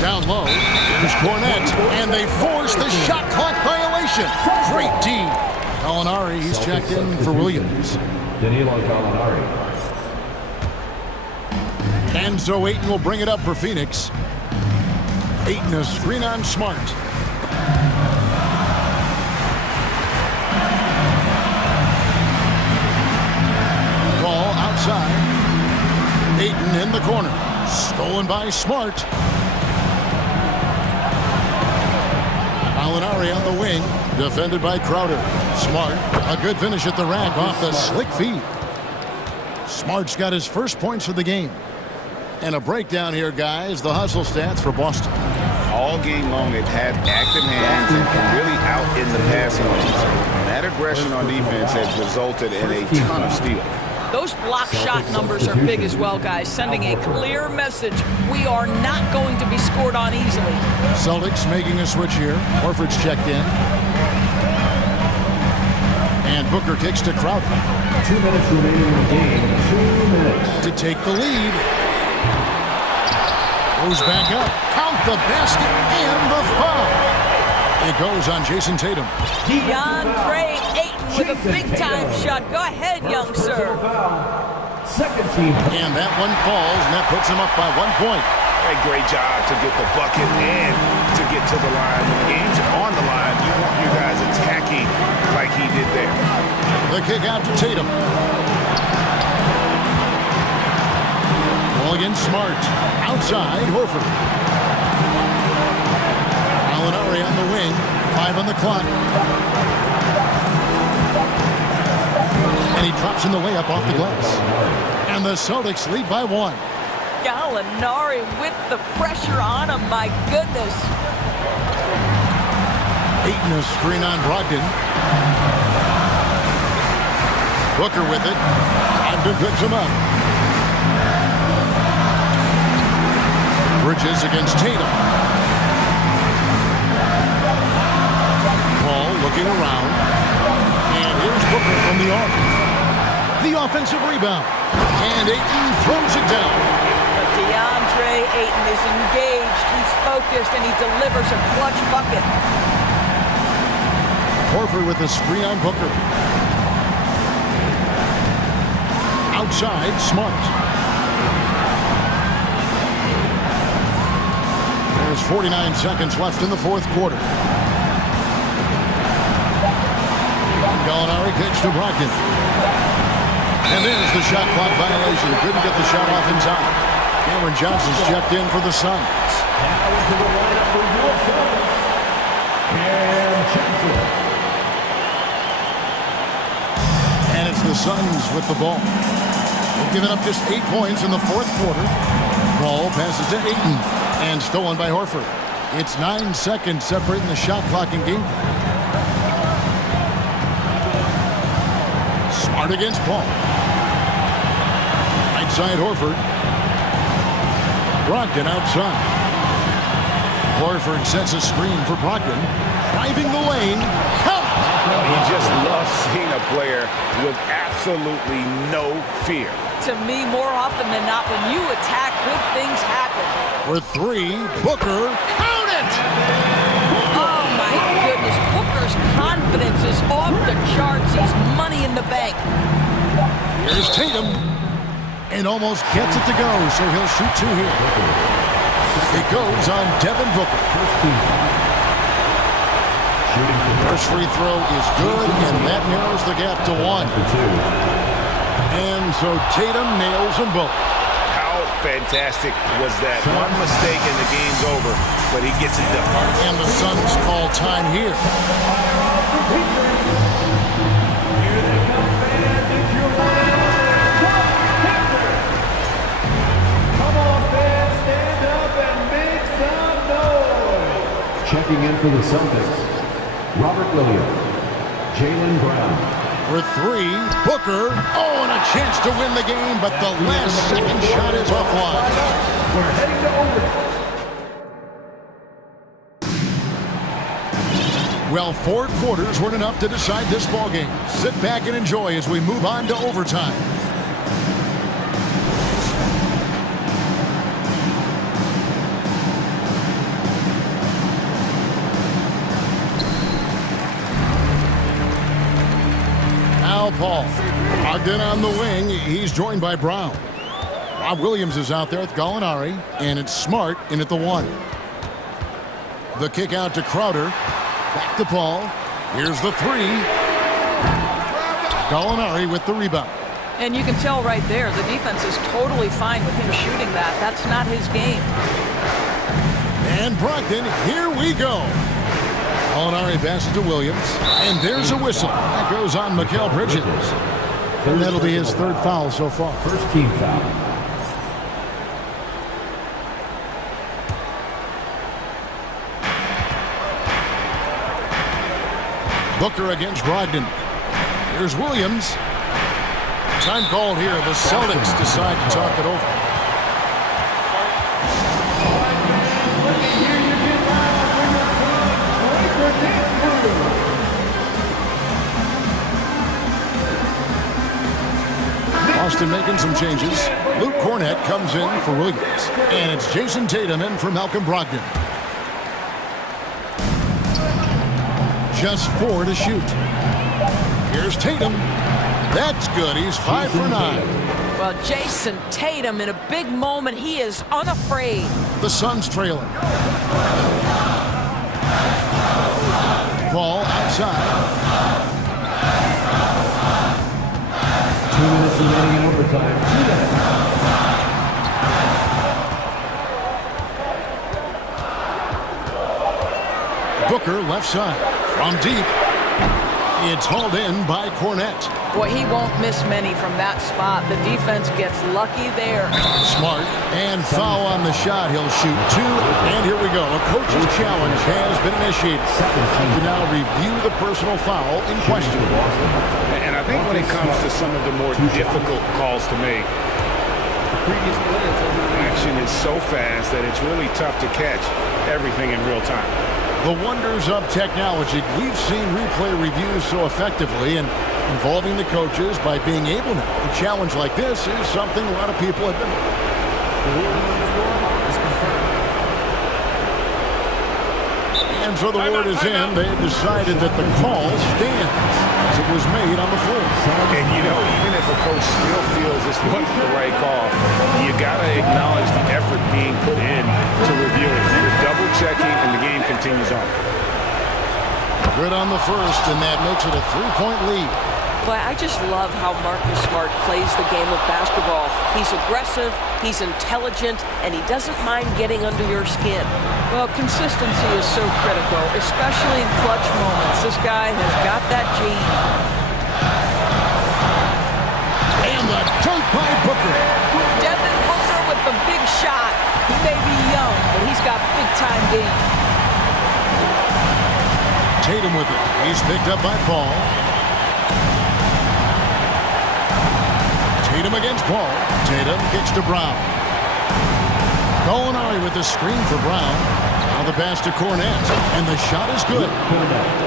Down low. Here's Cornette. And they force the shot clock violation. Great D. Gallinari, he's checked in for Williams. Danilo Gallinari. And so Ayton will bring it up for Phoenix. Ayton a screen on Smart. Ball outside. Ayton in the corner. Stolen by Smart. Gallinari on the wing. Defended by Crowder. Smart. A good finish at the rack off the slick feed. Smart's got his first points of the game. And a breakdown here, guys. The hustle stats for Boston. All game long, they've had active hands and can really out in the passing lanes. And that aggression on defense has resulted in a ton of steals. Those block shot numbers are big as well, guys, sending a clear message. We are not going to be scored on easily. Celtics making a switch here. Horford's checked in. And Booker kicks to Crowder. 2 minutes remaining in the game. 2 minutes. To take the lead. Goes back up. Count the basket and the foul. It goes on Jason Tatum. DeAndre Ayton with a big-time shot. Go ahead, young sir. Second team. And that one falls, and that puts him up by 1 point. A great job to get the bucket and to get to the line. When the game's on the line, you want your guys attacking like he did there. The kick out to Tatum. Ball against Smart. Outside, Horford. Gallinari on the wing. 5 on the clock. And he drops in the layup off the glass. And the Celtics lead by 1. Gallinari with the pressure on him, my goodness. Ayton a screen on Brogdon. Booker with it. Brogdon picks him up. Bridges against Tatum. Paul looking around. And here's Booker from the arc. The offensive rebound. And Ayton throws it down. But DeAndre Ayton is engaged, he's focused, and he delivers a clutch bucket. Horford with a screen on Booker. Outside, Smart. There's 49 seconds left in the fourth quarter. Gallinari kicks to Brogdon. And there's the shot clock violation. Couldn't get the shot off in time. Cameron Johnson's checked in for the Suns. Now into the lineup for your Suns, Cam Johnson. And it's the Suns with the ball. They've given up just 8 points in the fourth quarter. Ball passes to Ayton. And stolen by Horford. It's 9 seconds separating the shot clock and game. Smart against Paul. Right side Horford. Brogdon outside. Horford sets a screen for Brogdon. Driving the lane. Count! He just loves seeing a player with absolutely no fear. To me, more often than not, when you attack, good things happen. For 3, Booker. Count it! Oh, my goodness. Booker's confidence is off the charts. He's money in the bank. Here's Tatum. And almost gets it to go, so he'll shoot 2 here. It goes on Devin Booker. First free throw is good, and that narrows the gap to 1. And so Tatum nails them both. How fantastic was that? One mistake and the game's over, but he gets it done. And the Suns call time here. Come on, fans, stand up and make some noise. Checking in for the Celtics, Robert Williams. Jaylen Brown. For three, Booker. Oh, and a chance to win the game, but the last second shot is offline. We're heading to overtime. Well, 4 quarters weren't enough to decide this ballgame. Sit back and enjoy as we move on to overtime. Now Paul. Brogdon on the wing. He's joined by Brown. Rob Williams is out there with Gallinari, and it's Smart in at the 1. The kick out to Crowder. Back to Paul. Here's the 3. Gallinari with the rebound. And you can tell right there, the defense is totally fine with him shooting that. That's not his game. And Brogdon, here we go. Gallinari passes to Williams. And there's a whistle. That goes on Mikal Bridges. And that'll be his 3rd foul so far. First team foul. Booker against Brogdon. Here's Williams. Time called here. The Celtics decide to talk it over. Boston making some changes. Luke Cornett comes in for Williams. And it's Jason Tatum in for Malcolm Brogdon. Just 4 to shoot. Here's Tatum. That's good. He's 5 for 9. Well, Jason Tatum, in a big moment, he is unafraid. The Suns trailing. Ball outside. 2 minutes remaining in overtime. 2 minutes. Booker left side. From deep. It's hauled in by Cornett. Boy, he won't miss many from that spot. The defense gets lucky there. Smart. And foul on the shot. He'll shoot 2. And here we go. A coach's challenge has been initiated. To now review the personal foul in question. And I think when it comes to some of the more difficult calls to make, action is so fast that it's really tough to catch everything in real time. The wonders of technology. We've seen replay reviews so effectively, and involving the coaches by being able now. A challenge like this is something a lot of people have been. And so the word is in. They've decided that the call stands as it was made on the floor. And you know, even if a coach still feels this wasn't the right call, you got to acknowledge the effort being put in to review it. You're double checking, and the game continues on. Good on the first, and that makes it a 3-point lead. But I just love how Marcus Smart plays the game of basketball. He's aggressive, he's intelligent, and he doesn't mind getting under your skin. Well, consistency is so critical, especially in clutch moments. This guy has got that gene. And the dunk by Booker. Devin Booker with the big shot. He may be young, but he's got big-time game. Tatum with it. He's picked up by Paul. Tatum against Paul. Tatum kicks to Brown. Gallinari with the screen for Brown. Now the pass to Cornett. And the shot is good.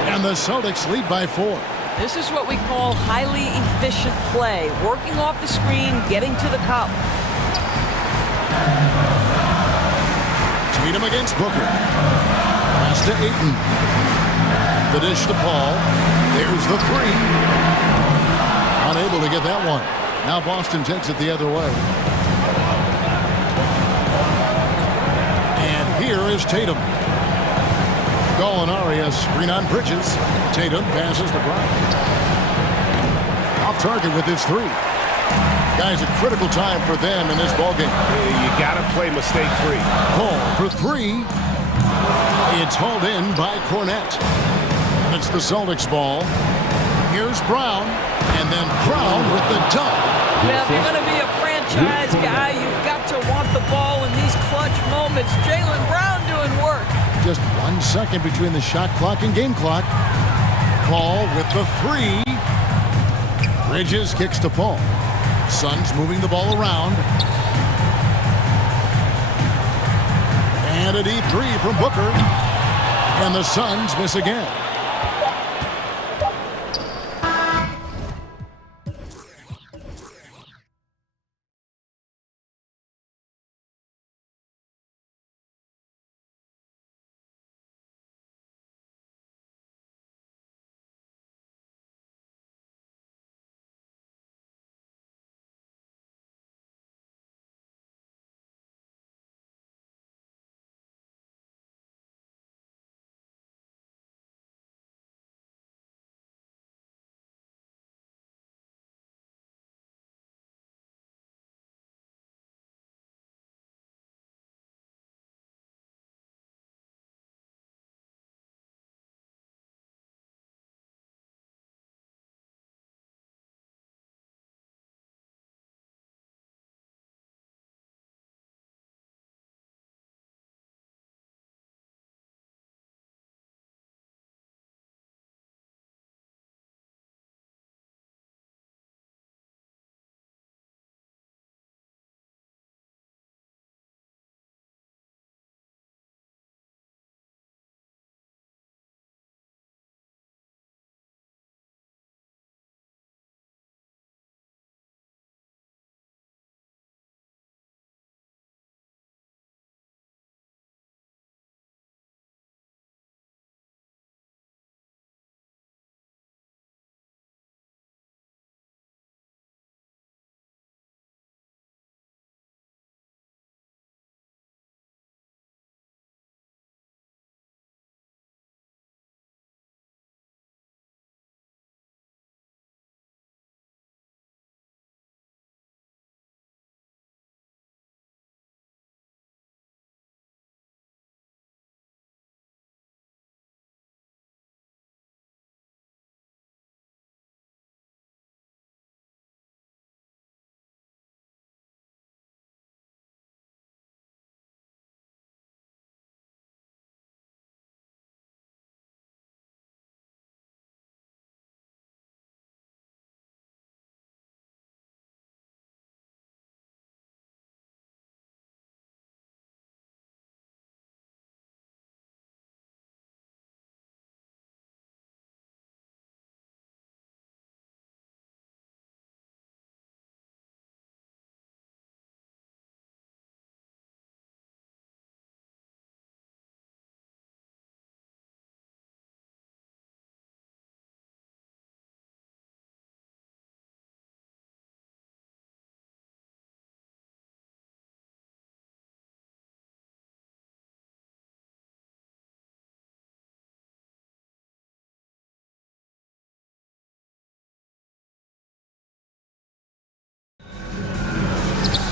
And the Celtics lead by 4. This is what we call highly efficient play. Working off the screen, getting to the cup. Tatum against Booker. Pass to Ayton. The dish to Paul. There's the 3. Unable to get that one. Now Boston takes it the other way. And here is Tatum. Gallinari, a screen on Bridges. Tatum passes to Brown. Off target with his 3. Guys, a critical time for them in this ballgame. You got to play mistake-free. Paul for 3. It's hauled in by Cornett. And it's the Celtics ball. Here's Brown. And then Brown with the dunk. Yeah, if you're going to be a franchise guy, you've got to want the ball in these clutch moments. Jaylen Brown doing work. Just 1 second between the shot clock and game clock. Paul with the three. Bridges kicks to Paul. Suns moving the ball around. And a deep three from Booker. And the Suns miss again.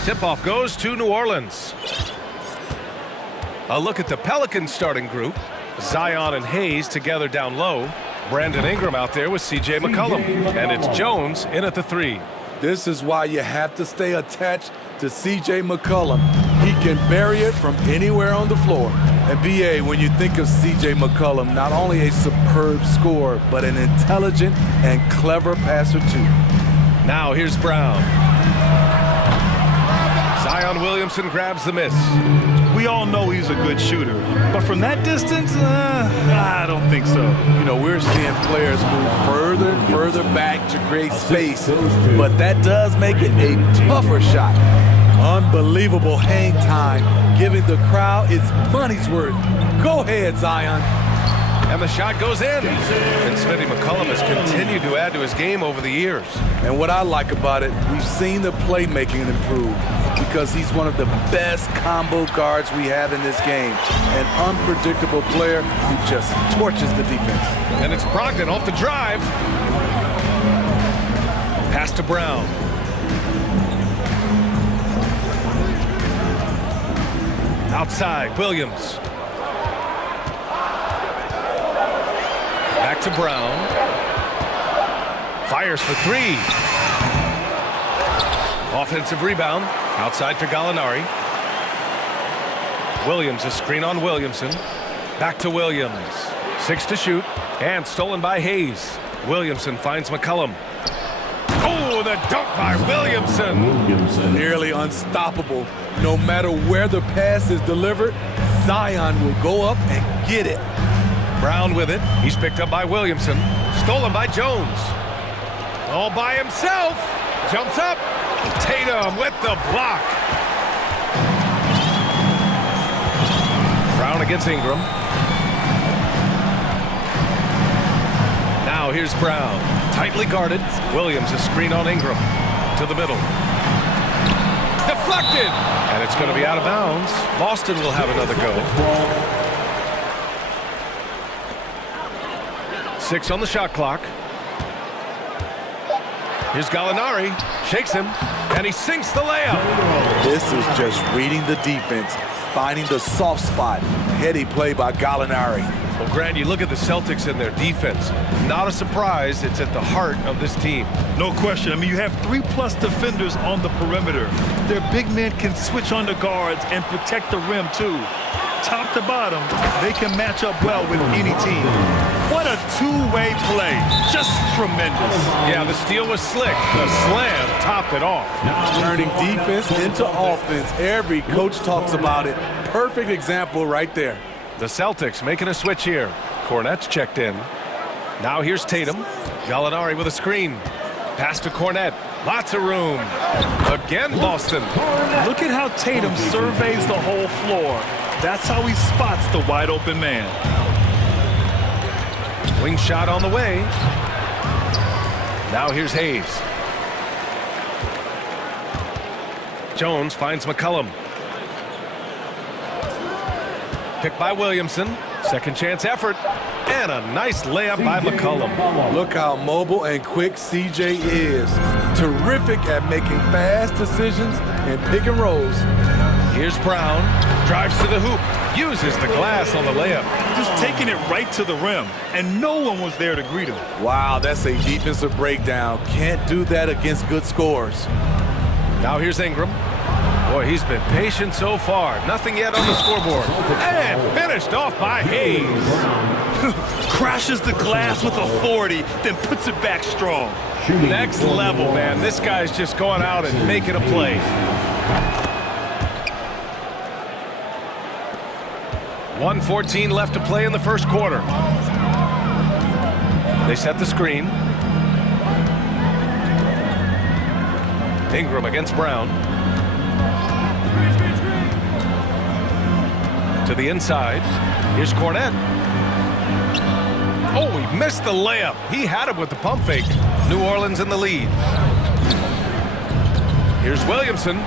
Tip-off goes to New Orleans. A look at the Pelicans starting group. Zion and Hayes together down low. Brandon Ingram out there with C.J. McCollum. And it's Jones in at the three. This is why you have to stay attached to C.J. McCollum. He can bury it from anywhere on the floor. And B.A., when you think of C.J. McCollum, not only a superb scorer, but an intelligent and clever passer too. Now here's Brown. Zion Williamson grabs the miss. We all know he's a good shooter, but from that distance, I don't think so. You know, we're seeing players move further and further back to create space, but that does make it a tougher shot. Unbelievable hang time, giving the crowd its money's worth. Go ahead, Zion. And the shot goes in. And Smitty McCollum has continued to add to his game over the years. And what I like about it, we've seen the playmaking improve because he's one of the best combo guards we have in this game. An unpredictable player who just torches the defense. And it's Brogdon off the drive. Pass to Brown. Outside, Williams. Back to Brown. Fires for three. Offensive rebound. Outside to Gallinari. Williams, a screen on Williamson. Back to Williams. 6 to shoot, and stolen by Hayes. Williamson finds McCollum. Oh, the dunk by Williamson. Nearly unstoppable. No matter where the pass is delivered, Zion will go up and get it. Brown with it. He's picked up by Williamson. Stolen by Jones. All by himself. Jumps up. Tatum with the block. Brown against Ingram. Now here's Brown. Tightly guarded. Williams a screen on Ingram. To the middle. Deflected. And it's going to be out of bounds. Boston will have another go. 6 on the shot clock. Here's Gallinari. Shakes him. And he sinks the layup. This is just reading the defense. Finding the soft spot. Heady play by Gallinari. Well, Grant, you look at the Celtics and their defense. Not a surprise. It's at the heart of this team. No question. I mean, you have 3+ defenders on the perimeter. Their big men can switch on the guards and protect the rim, too. Top to bottom, they can match up well with any team. What a two-way play. Just tremendous. Yeah, the steal was slick. The slam topped it off. Turning defense into offense. Every coach talks about it. Perfect example right there. The Celtics making a switch here. Cornette's checked in. Now here's Tatum. Gallinari with a screen. Pass to Cornette. Lots of room. Again, Boston. Look at how Tatum surveys the whole floor. That's how he spots the wide open man. Wing shot on the way. Now here's Hayes. Jones finds McCollum. Picked by Williamson. Second chance effort. And a nice layup by McCollum. Look how mobile and quick CJ is. Terrific at making fast decisions and pick and rolls. Here's Brown. Drives to the hoop. Uses the glass on the layup. Just taking it right to the rim. And no one was there to greet him. Wow, that's a defensive breakdown. Can't do that against good scores. Now here's Ingram. Boy, he's been patient so far. Nothing yet on the scoreboard. And finished off by Hayes. Crashes the glass with authority, then puts it back strong. Next level, man. This guy's just going out and making a play. 1:14 left to play in the first quarter. They set the screen. Ingram against Brown. To the inside. Here's Cornette. Oh, he missed the layup. He had it with the pump fake. New Orleans in the lead. Here's Williamson.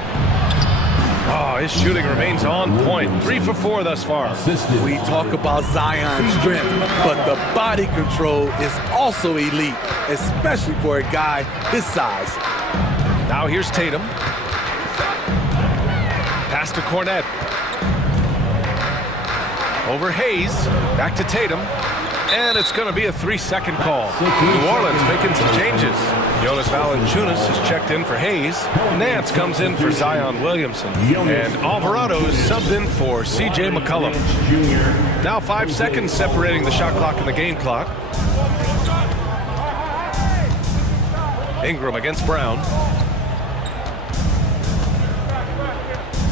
Oh, his shooting remains on point. 3 for 4 thus far. We talk about Zion's strength, but the body control is also elite, especially for a guy his size. Now here's Tatum. Pass to Cornette. Over Hayes. Back to Tatum. And it's going to be a 3-second call. New Orleans making some changes. Jonas Valanciunas has checked in for Hayes. Nance comes in for Zion Williamson. And Alvarado is subbed in for C.J. McCollum. Now 5 seconds separating the shot clock and the game clock. Ingram against Brown.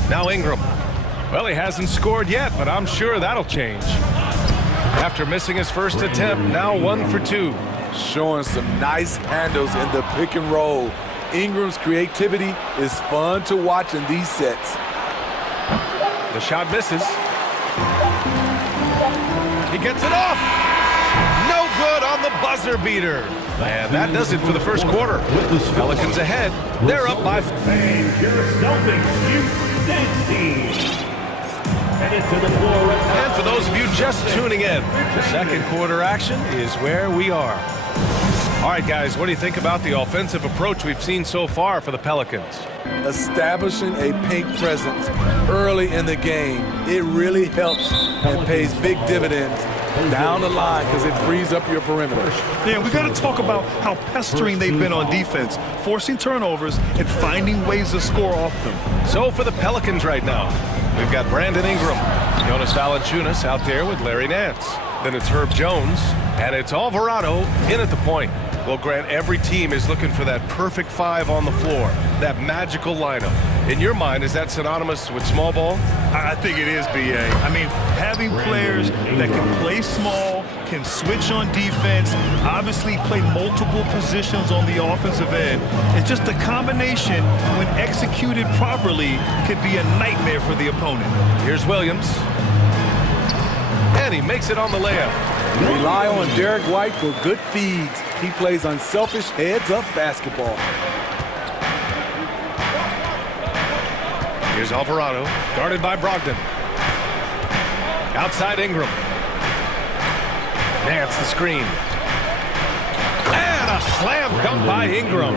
Now Ingram. Well, he hasn't scored yet, but I'm sure that'll change. After missing his first attempt, now 1 for 2. Showing some nice handles in the pick and roll. Ingram's creativity is fun to watch in these sets. The shot misses. He gets it off. No good on the buzzer beater. And that does it for the first quarter. Pelicans ahead. They're up by... And your Celtics Youth Dance Team. And for those of you just tuning in, the second quarter action is where we are. All right, guys, what do you think about the offensive approach we've seen so far for the Pelicans? Establishing a paint presence early in the game, it really helps and pays big dividends down the line because it frees up your perimeter. Yeah, we got to talk about how pestering they've been on defense, forcing turnovers and finding ways to score off them. So for the Pelicans right now, we've got Brandon Ingram, Jonas Valanciunas out there with Larry Nance. Then it's Herb Jones, and it's Alvarado in at the point. Well, Grant, every team is looking for that perfect five on the floor, that magical lineup. In your mind, is that synonymous with small ball? I think it is, B.A. I mean, having players that can play small, can switch on defense, obviously play multiple positions on the offensive end. It's just a combination, when executed properly, could be a nightmare for the opponent. Here's Williams. And he makes it on the layup. Rely on Derek White for good feeds. He plays unselfish heads-up basketball. Here's Alvarado, guarded by Brogdon. Outside Ingram. Nance the screen. And a slam dunk by Ingram.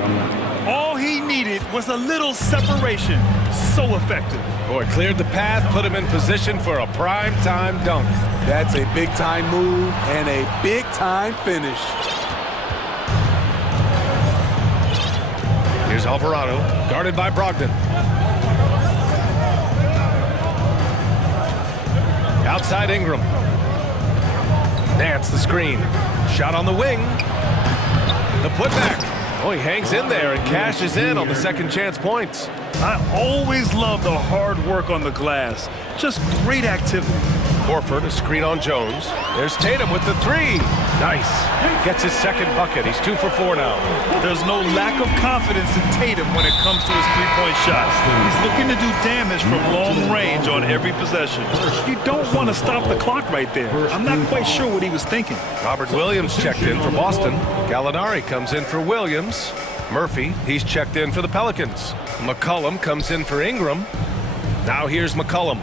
All he needed was a little separation. So effective. Boy, cleared the path, put him in position for a prime-time dunk. That's a big-time move and a big-time finish. Here's Alvarado, guarded by Brogdon. Outside Ingram. Nance the screen. Shot on the wing. The putback. Oh, he hangs in there and cashes in on the second chance points. I always love the hard work on the glass. Just great activity. Horford, a screen on Jones. There's Tatum with the three. Nice. Gets his second bucket. He's 2 for 4 now. There's no lack of confidence in Tatum when it comes to his three-point shot. He's looking to do damage from long range on every possession. You don't want to stop the clock right there. I'm not quite sure what he was thinking. Robert Williams checked in for Boston. Gallinari comes in for Williams. Murphy, he's checked in for the Pelicans. McCollum comes in for Ingram. Now here's McCollum.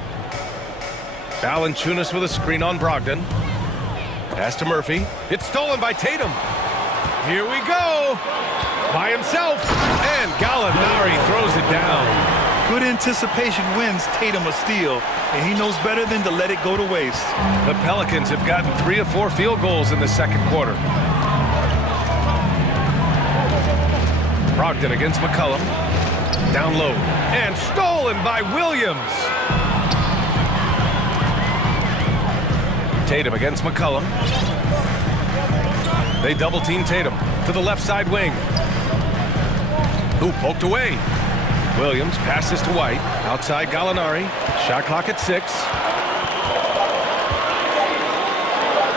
Valanciunas with a screen on Brogdon. Pass to Murphy. It's stolen by Tatum. Here we go. By himself. And Gallinari throws it down. Good anticipation wins Tatum a steal, and he knows better than to let it go to waste. The Pelicans have gotten 3 of 4 field goals in the second quarter. Brogdon against McCollum. Down low. And stolen by Williams. Tatum against McCollum. They double-team Tatum to the left side wing. Ooh, poked away. Williams passes to White. Outside Gallinari. Shot clock at 6.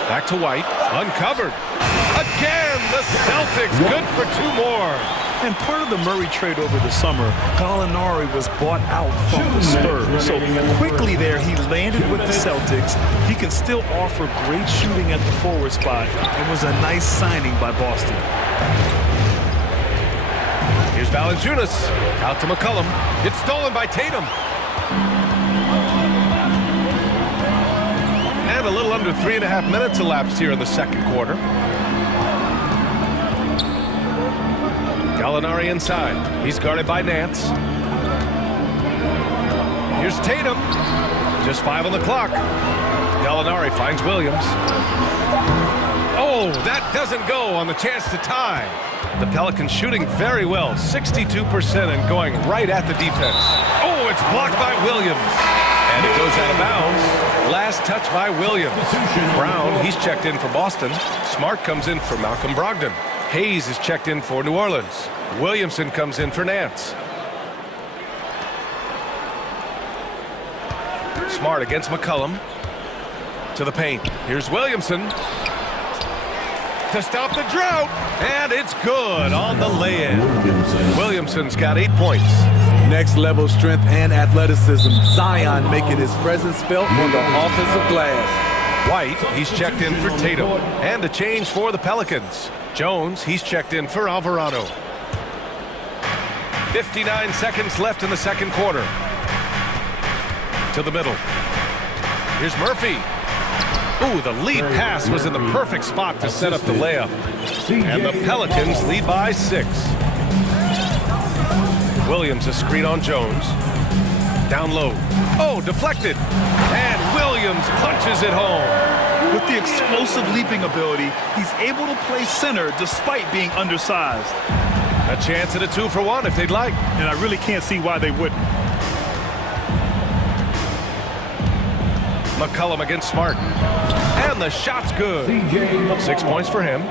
Back to White. Uncovered. Again, the Celtics good for 2 more. And part of the Murray trade over the summer, Gallinari was bought out from the Spurs. So quickly there, he landed with the Celtics. He can still offer great shooting at the forward spot. It was a nice signing by Boston. Here's Valanciunas. Out to McCollum. It's stolen by Tatum. And a little under 3.5 minutes elapsed here in the second quarter. Gallinari inside. He's guarded by Nance. Here's Tatum. Just 5 on the clock. Gallinari finds Williams. Oh, that doesn't go on the chance to tie. The Pelicans shooting very well, 62%, and going right at the defense. Oh, it's blocked by Williams. And it goes out of bounds. Last touch by Williams. Brown, he's checked in for Boston. Smart comes in for Malcolm Brogdon. Hayes is checked in for New Orleans. Williamson comes in for Nance. Smart against McCollum. To the paint. Here's Williamson. To stop the drought. And it's good on the lay-in. Williamson's got 8 points. Next level strength and athleticism. Zion making his presence felt on the offensive glass. White, he's checked in for Tatum. And a change for the Pelicans. Jones, he's checked in for Alvarado. 59 seconds left in the second quarter. To the middle. Here's Murphy. Ooh, the lead pass was in the perfect spot to set up the layup. And the Pelicans lead by 6. Williams a screen on Jones. Down low. Oh, deflected. And Williams punches it home. With the explosive leaping ability, he's able to play center despite being undersized. A chance at a 2 for 1 if they'd like. And I really can't see why they wouldn't. McCollum against Smart. And And the shot's good. 6 points for him.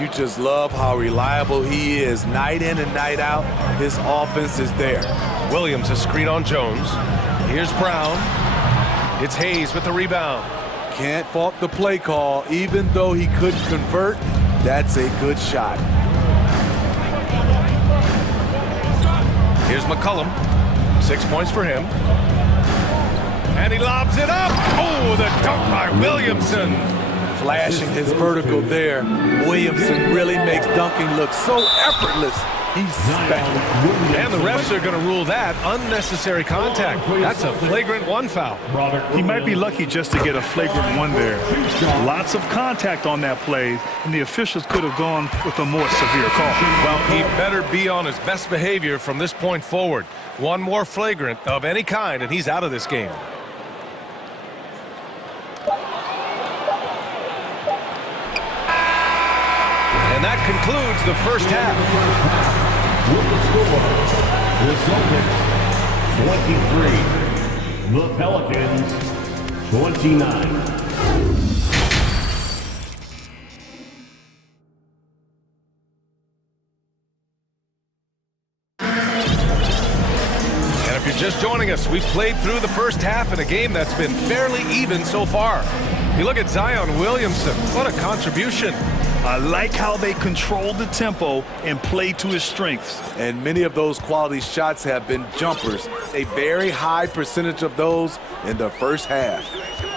You just love how reliable he is. Night in and night out, his offense is there. Williams a screen on Jones. Here's Brown. It's Hayes with the rebound. Can't fault the play call. Even though he couldn't convert, that's a good shot. Here's McCollum. 6 points for him. And he lobs it up. Oh, the dunk by Williamson. Flashing his vertical there. Williamson really makes dunking look so effortless. He's special. And the refs are going to rule that unnecessary contact. That's a flagrant 1 foul. He might be lucky just to get a flagrant 1 there. Lots of contact on that play, and the officials could have gone with a more severe call. Well, he better be on his best behavior from this point forward. One more flagrant of any kind, and he's out of this game. And that concludes the first half. With the score, the Celtics 23, the Pelicans 29. And if you're just joining us, we've played through the first half in a game that's been fairly even so far. You look at Zion Williamson, what a contribution. I like how they control the tempo and play to his strengths. And many of those quality shots have been jumpers. A very high percentage of those in the first half.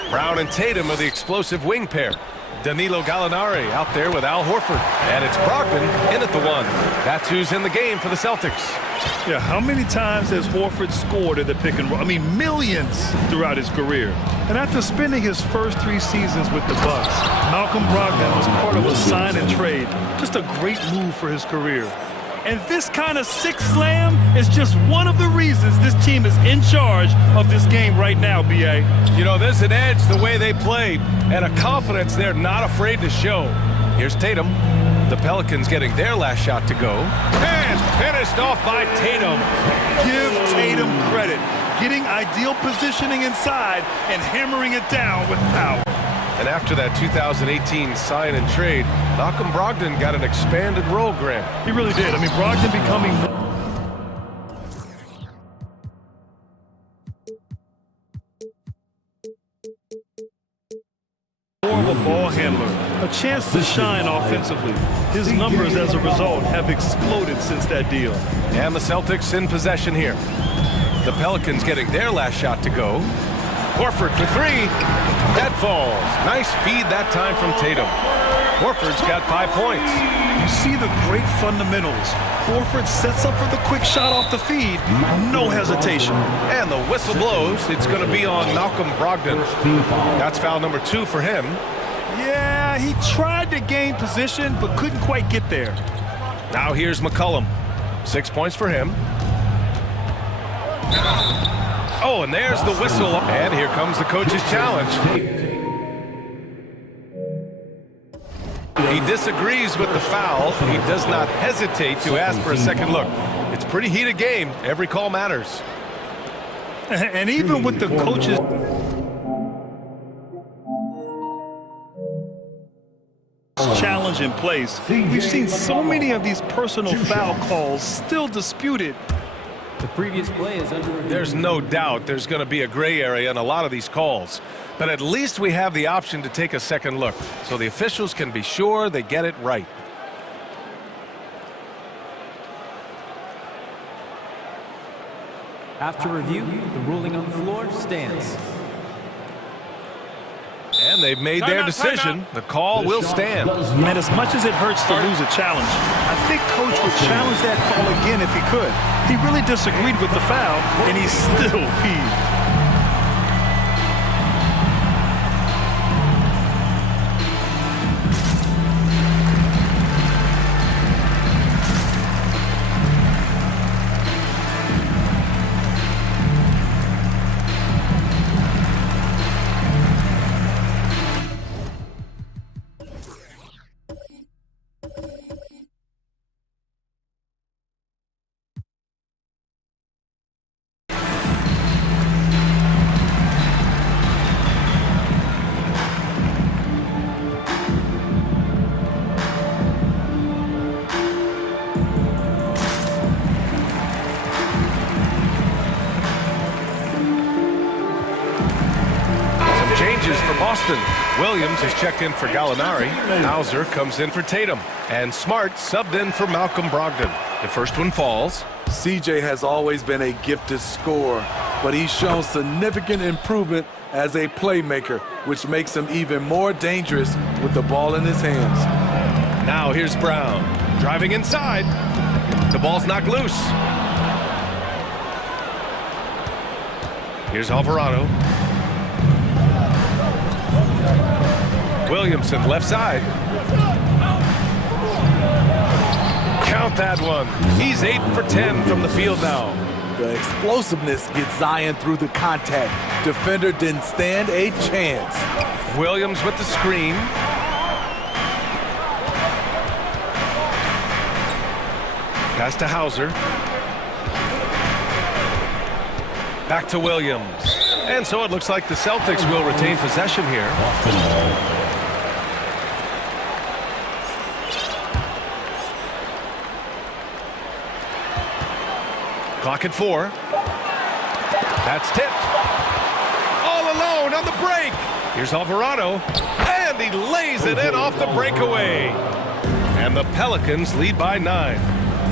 Brown and Tatum are the explosive wing pair. Danilo Gallinari out there with Al Horford. And it's Brogdon in at the 1. That's who's in the game for the Celtics. Yeah, how many times has Horford scored at the pick and roll? I mean, millions throughout his career. And after spending his first 3 seasons with the Bucks, Malcolm Brogdon was part of a sign and trade. Just a great move for his career. And this kind of sick slam is just one of the reasons this team is in charge of this game right now, B.A. You know, there's an edge the way they played and a confidence they're not afraid to show. Here's Tatum. The Pelicans getting their last shot to go. And finished off by Tatum. Give Tatum credit. Getting ideal positioning inside and hammering it down with power. And after that 2018 sign and trade, Malcolm Brogdon got an expanded role, Grant. He really did. I mean, Brogdon becoming more of a ball handler, a chance to shine offensively. His numbers as a result have exploded since that deal. And the Celtics in possession here. The Pelicans getting their last shot to go. Horford for 3. That falls. Nice feed that time from Tatum. Horford's got 5 points. You see the great fundamentals. Horford sets up for the quick shot off the feed. No hesitation. And the whistle blows. It's going to be on Malcolm Brogdon. That's foul number 2 for him. Yeah, he tried to gain position, but couldn't quite get there. Now here's McCollum. 6 points for him. Oh, and there's the whistle. And here comes the coach's challenge. He disagrees with the foul. He does not hesitate to ask for a second look. It's a pretty heated game. Every call matters. And even with the coaches challenge in place, we've seen so many of these personal foul calls still disputed. The previous play is under review. There's no doubt there's going to be a gray area in a lot of these calls. But at least we have the option to take a second look, so the officials can be sure they get it right. After review, the ruling on the floor stands. And they've made their decision. The call will stand. And as much as it hurts to lose a challenge, I think Coach would challenge that call again if he could. He really disagreed with the foul, and he still heaved. Changes for Boston. Williams is checked in for Gallinari. Hauser comes in for Tatum. And Smart subbed in for Malcolm Brogdon. The first one falls. CJ has always been a gifted scorer, but he's shown significant improvement as a playmaker, which makes him even more dangerous with the ball in his hands. Now here's Brown, driving inside. The ball's knocked loose. Here's Alvarado. Williamson, left side. Count that one. He's 8 for 10 from the field now. The explosiveness gets Zion through the contact. Defender didn't stand a chance. Williams with the screen. Pass to Hauser. Back to Williams. And so it looks like the Celtics will retain possession here. Clock at 4. That's tipped. All alone on the break. Here's Alvarado. And he lays it in off the breakaway. And the Pelicans lead by 9.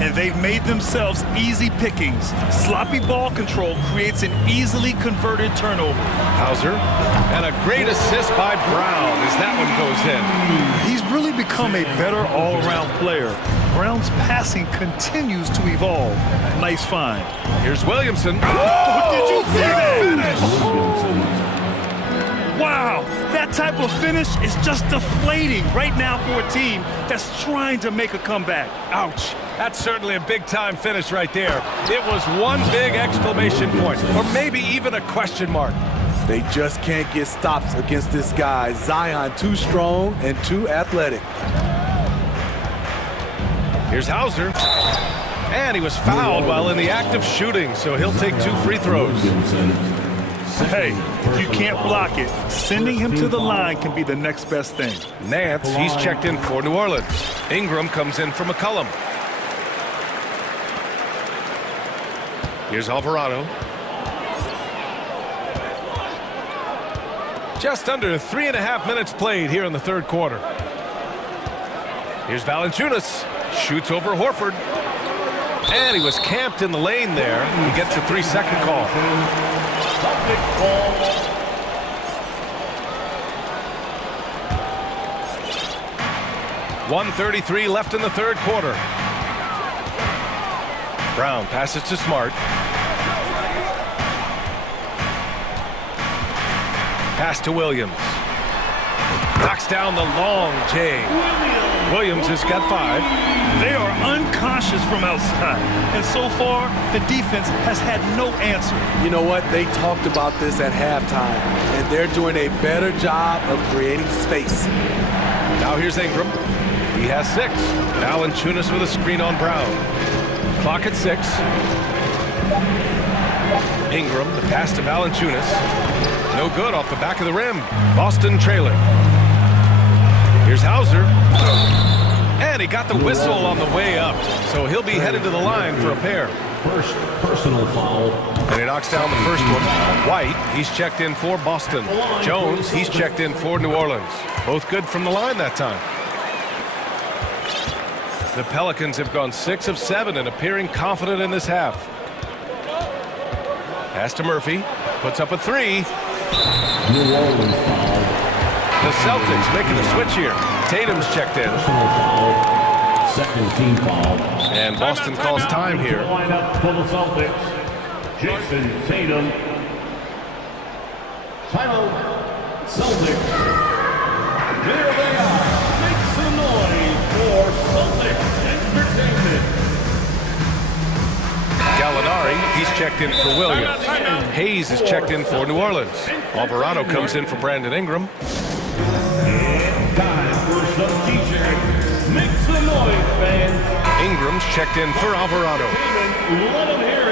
And they've made themselves easy pickings. Sloppy ball control creates an easily converted turnover. Hauser. And a great assist by Brown as that one goes in. He's really become a better all-around player. Brown's passing continues to evolve. Nice find. Here's Williamson. Oh, did you see that? Wow, that type of finish is just deflating right now for a team that's trying to make a comeback. Ouch. That's certainly a big-time finish right there. It was one big exclamation point, or maybe even a question mark. They just can't get stops against this guy. Zion too strong and too athletic. Here's Hauser. And he was fouled while in the act of shooting, so he'll take 2 free throws. Hey, if you can't block it, sending him to the line can be the next best thing. Nance, he's checked in for New Orleans. Ingram comes in for McCollum. Here's Alvarado. Just under 3.5 minutes played here in the third quarter. Here's Valanciunas. Shoots over Horford. And he was camped in the lane there. He gets a 3-second call. 1:33 left in the third quarter. Brown passes to Smart. Pass to Williams. Knocks down the long J. Williams has got 5. They are unconscious from outside, and so far, the defense has had no answer. You know what? They talked about this at halftime, and they're doing a better job of creating space. Now here's Ingram. He has 6. Valanciunas with a screen on Brown. Clock at 6. Ingram, the pass to Valanciunas. No good off the back of the rim. Boston trailing. Here's Hauser. And he got the whistle on the way up, so he'll be headed to the line for a pair. First personal foul. And he knocks down the first one. White, he's checked in for Boston. Jones, he's checked in for New Orleans. Both good from the line that time. The Pelicans have gone 6 of 7 and appearing confident in this half. Pass to Murphy. Puts up a 3. New Orleans foul. The Celtics making the switch here. Tatum's checked in. Personal foul. Second team foul. And Boston calls time here. Lineup for the Celtics. Jason Tatum. Timeout. Celtics. There they are. Make some noise for Celtics Entertainment. Gallinari, he's checked in for Williams. Hayes is checked in for New Orleans. Alvarado comes in for Brandon Ingram. Time for some DJ. Make some noise, fans. Ingram's checked in for Alvarado. Let them hear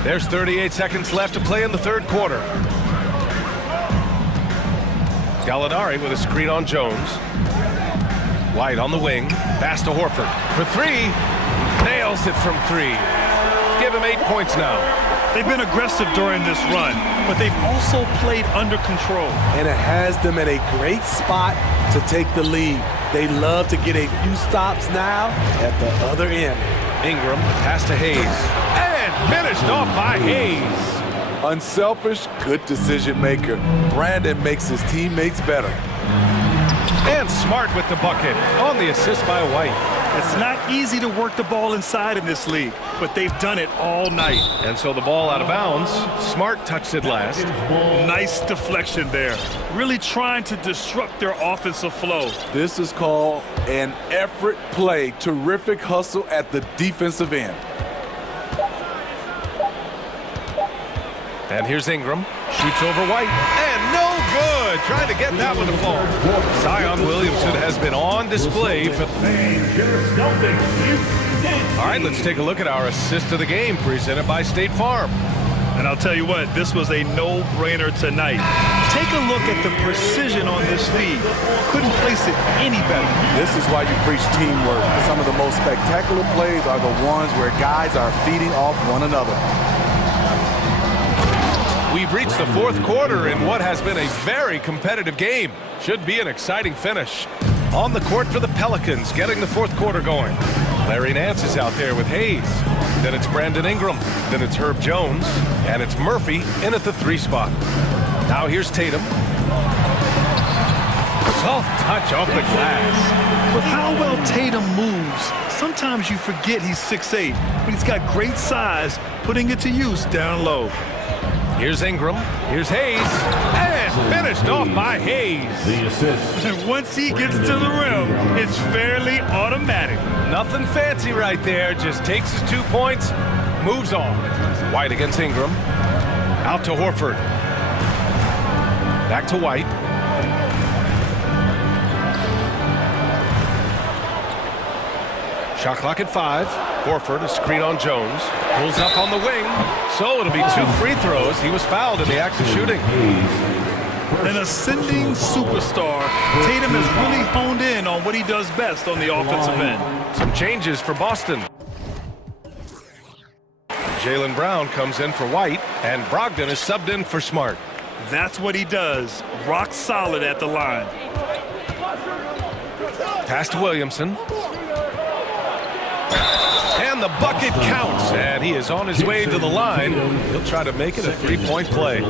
it. There's 38 seconds left to play in the third quarter. Gallinari with a screen on Jones. White on the wing. Pass to Horford. For 3. Nails it from 3. Give him 8 points now. They've been aggressive during this run, but they've also played under control. And it has them in a great spot to take the lead. They love to get a few stops now at the other end. Ingram, pass to Hayes. And finished off by Hayes. Unselfish, good decision maker. Brandon makes his teammates better. And Smart with the bucket on the assist by White. It's not easy to work the ball inside in this league, but they've done it all night. And so the ball out of bounds. Smart touched it last. Nice deflection there. Really trying to disrupt their offensive flow. This is called an effort play. Terrific hustle at the defensive end. And here's Ingram. Shoots over White. And no good. Trying to get that one to fall. Zion Williamson has been on display for... All right, let's take a look at our assist of the game presented by State Farm. And I'll tell you what, this was a no-brainer tonight. Take a look at the precision on this feed. Couldn't place it any better. This is why you preach teamwork. Some of the most spectacular plays are the ones where guys are feeding off one another. We've reached the fourth quarter in what has been a very competitive game. Should be an exciting finish. On the court for the Pelicans, getting the fourth quarter going. Larry Nance is out there with Hayes. Then it's Brandon Ingram. Then it's Herb Jones. And it's Murphy in at the 3 spot. Now here's Tatum. Soft touch off the glass. With how well Tatum moves, sometimes you forget he's 6'8", but he's got great size, putting it to use down low. Here's Ingram. Here's Hayes. And finished off by Hayes. The assist. And once he gets to the rim, it's fairly automatic. Nothing fancy right there. Just takes his 2 points, moves on. White against Ingram. Out to Horford. Back to White. Shot clock at 5. Horford, a screen on Jones. Pulls up on the wing. So it'll be 2 free throws. He was fouled in the act of shooting. An ascending superstar, Tatum has really honed in on what he does best on the offensive end. Some changes for Boston. Jaylen Brown comes in for White, and Brogdon is subbed in for Smart. That's what he does. Rock solid at the line. Pass to Williamson. And the bucket counts, and he is on his way to the line. He'll try to make it a 3-point play.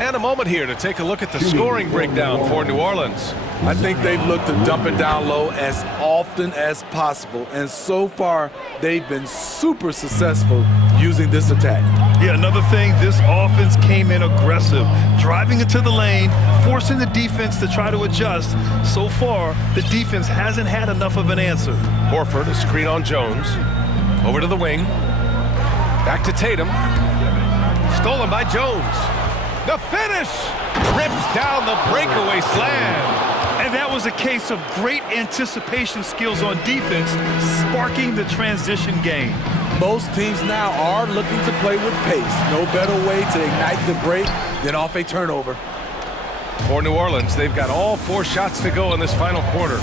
And a moment here to take a look at the scoring breakdown for New Orleans. I think they've looked to dump it down low as often as possible, and so far they've been super successful using this attack. Yeah, another thing, this offense came in aggressive, driving into the lane, forcing the defense to try to adjust. So far, the defense hasn't had enough of an answer. Horford, a screen on Jones. Over to the wing. Back to Tatum. Stolen by Jones. The finish! Rips down the breakaway slam. And that was a case of great anticipation skills on defense, sparking the transition game. Most teams now are looking to play with pace. No better way to ignite the break than off a turnover. For New Orleans, they've got all 4 shots to go in this final quarter.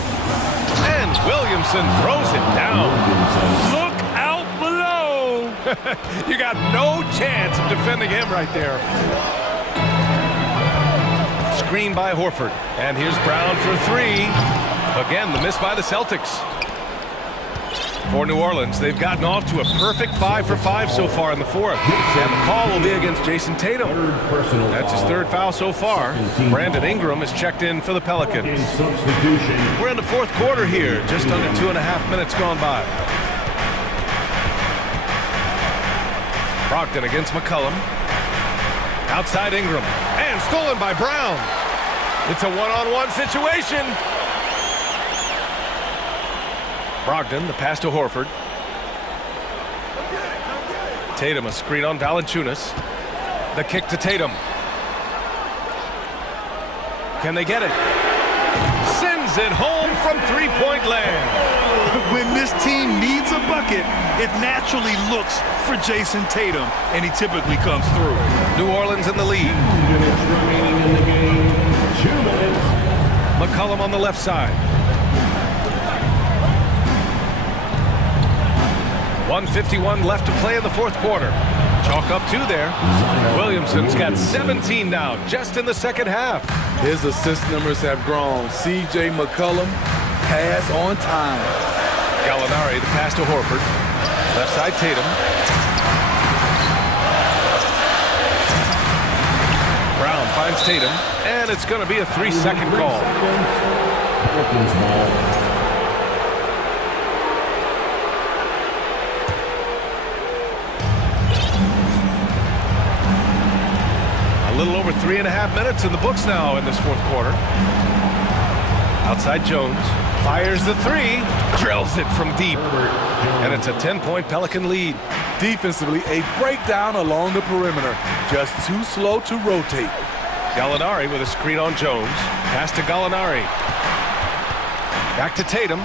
And Williamson throws it down. Look out below! You got no chance of defending him right there. Screen by Horford. And here's Brown for 3. Again, the miss by the Celtics. For New Orleans, they've gotten off to a perfect 5 for 5 so far in the fourth. And the call will be against Jason Tatum. That's his 3rd foul so far. Brandon Ingram is checked in for the Pelicans. We're in the fourth quarter here, just under 2.5 minutes gone by. Brogdon against McCollum. Outside Ingram. And stolen by Brown. It's a one-on-one situation. Brogdon, the pass to Horford. Tatum, a screen on Valanciunas. The kick to Tatum. Can they get it? Sends it home from 3-point land. When this team needs a bucket, it naturally looks for Jason Tatum, and he typically comes through. New Orleans in the lead. 2 minutes remaining in the game. 2 minutes. McCollum on the left side. 1:51 left to play in the fourth quarter. Chalk up 2 there. Williamson's got 17 now, just in the second half. His assist numbers have grown. C.J. McCollum, pass on time. Gallinari, the pass to Horford. Left side, Tatum. Brown finds Tatum, and it's going to be a 3-second call. A little over 3.5 minutes in the books now in this fourth quarter. Outside Jones. Fires the 3. Drills it from deep. And it's a 10-point Pelican lead. Defensively, a breakdown along the perimeter. Just too slow to rotate. Gallinari with a screen on Jones. Pass to Gallinari. Back to Tatum.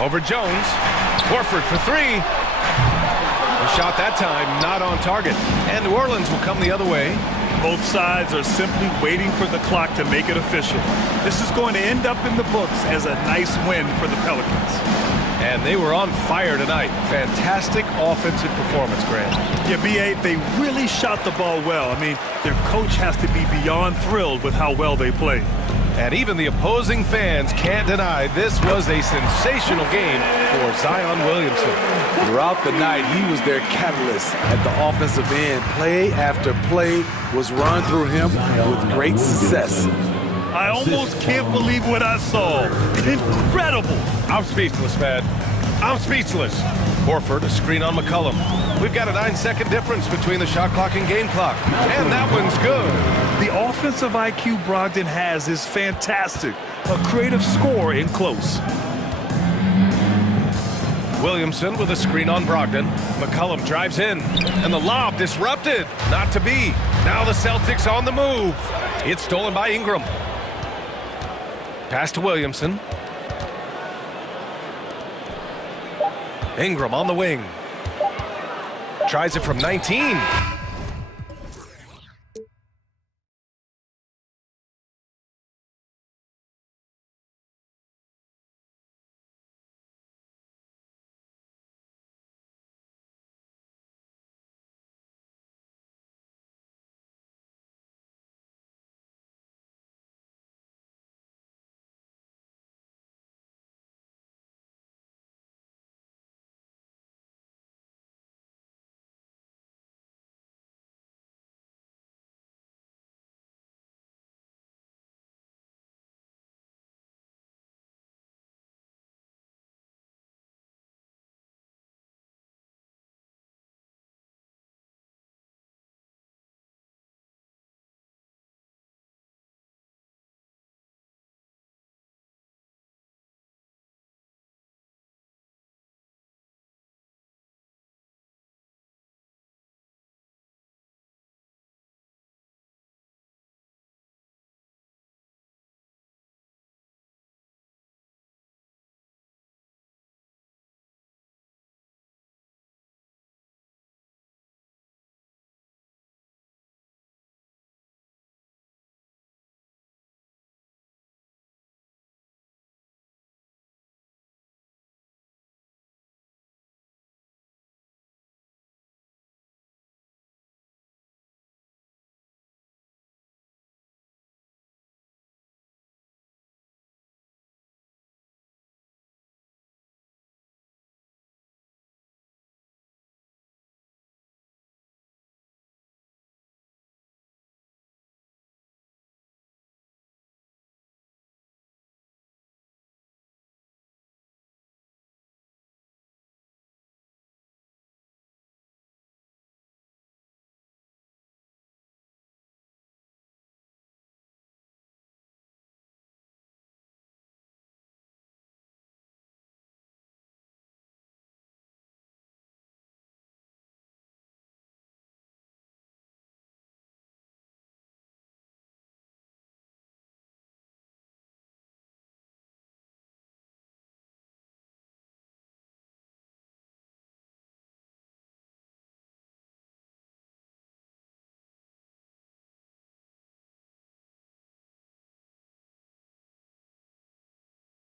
Over Jones. Horford for 3. A shot that time, not on target. And New Orleans will come the other way. Both sides are simply waiting for the clock to make it official. This is going to end up in the books as a nice win for the Pelicans. And they were on fire tonight. Fantastic offensive performance, Grant. Yeah, B.A., they really shot the ball well. I mean, their coach has to be beyond thrilled with how well they played. And even the opposing fans can't deny this was a sensational game for Zion Williamson. Throughout the night, he was their catalyst at the offensive end. Play after play was run through him with great success. I almost can't believe what I saw. Incredible. I'm speechless, man. I'm speechless. Horford, a screen on McCollum. We've got a 9-second difference between the shot clock and game clock. And that one's good. The offensive IQ Brogdon has is fantastic. A creative scorer in close. Williamson with a screen on Brogdon. McCollum drives in. And the lob disrupted. Not to be. Now the Celtics on the move. It's stolen by Ingram. Pass to Williamson. Ingram on the wing. Tries it from 19.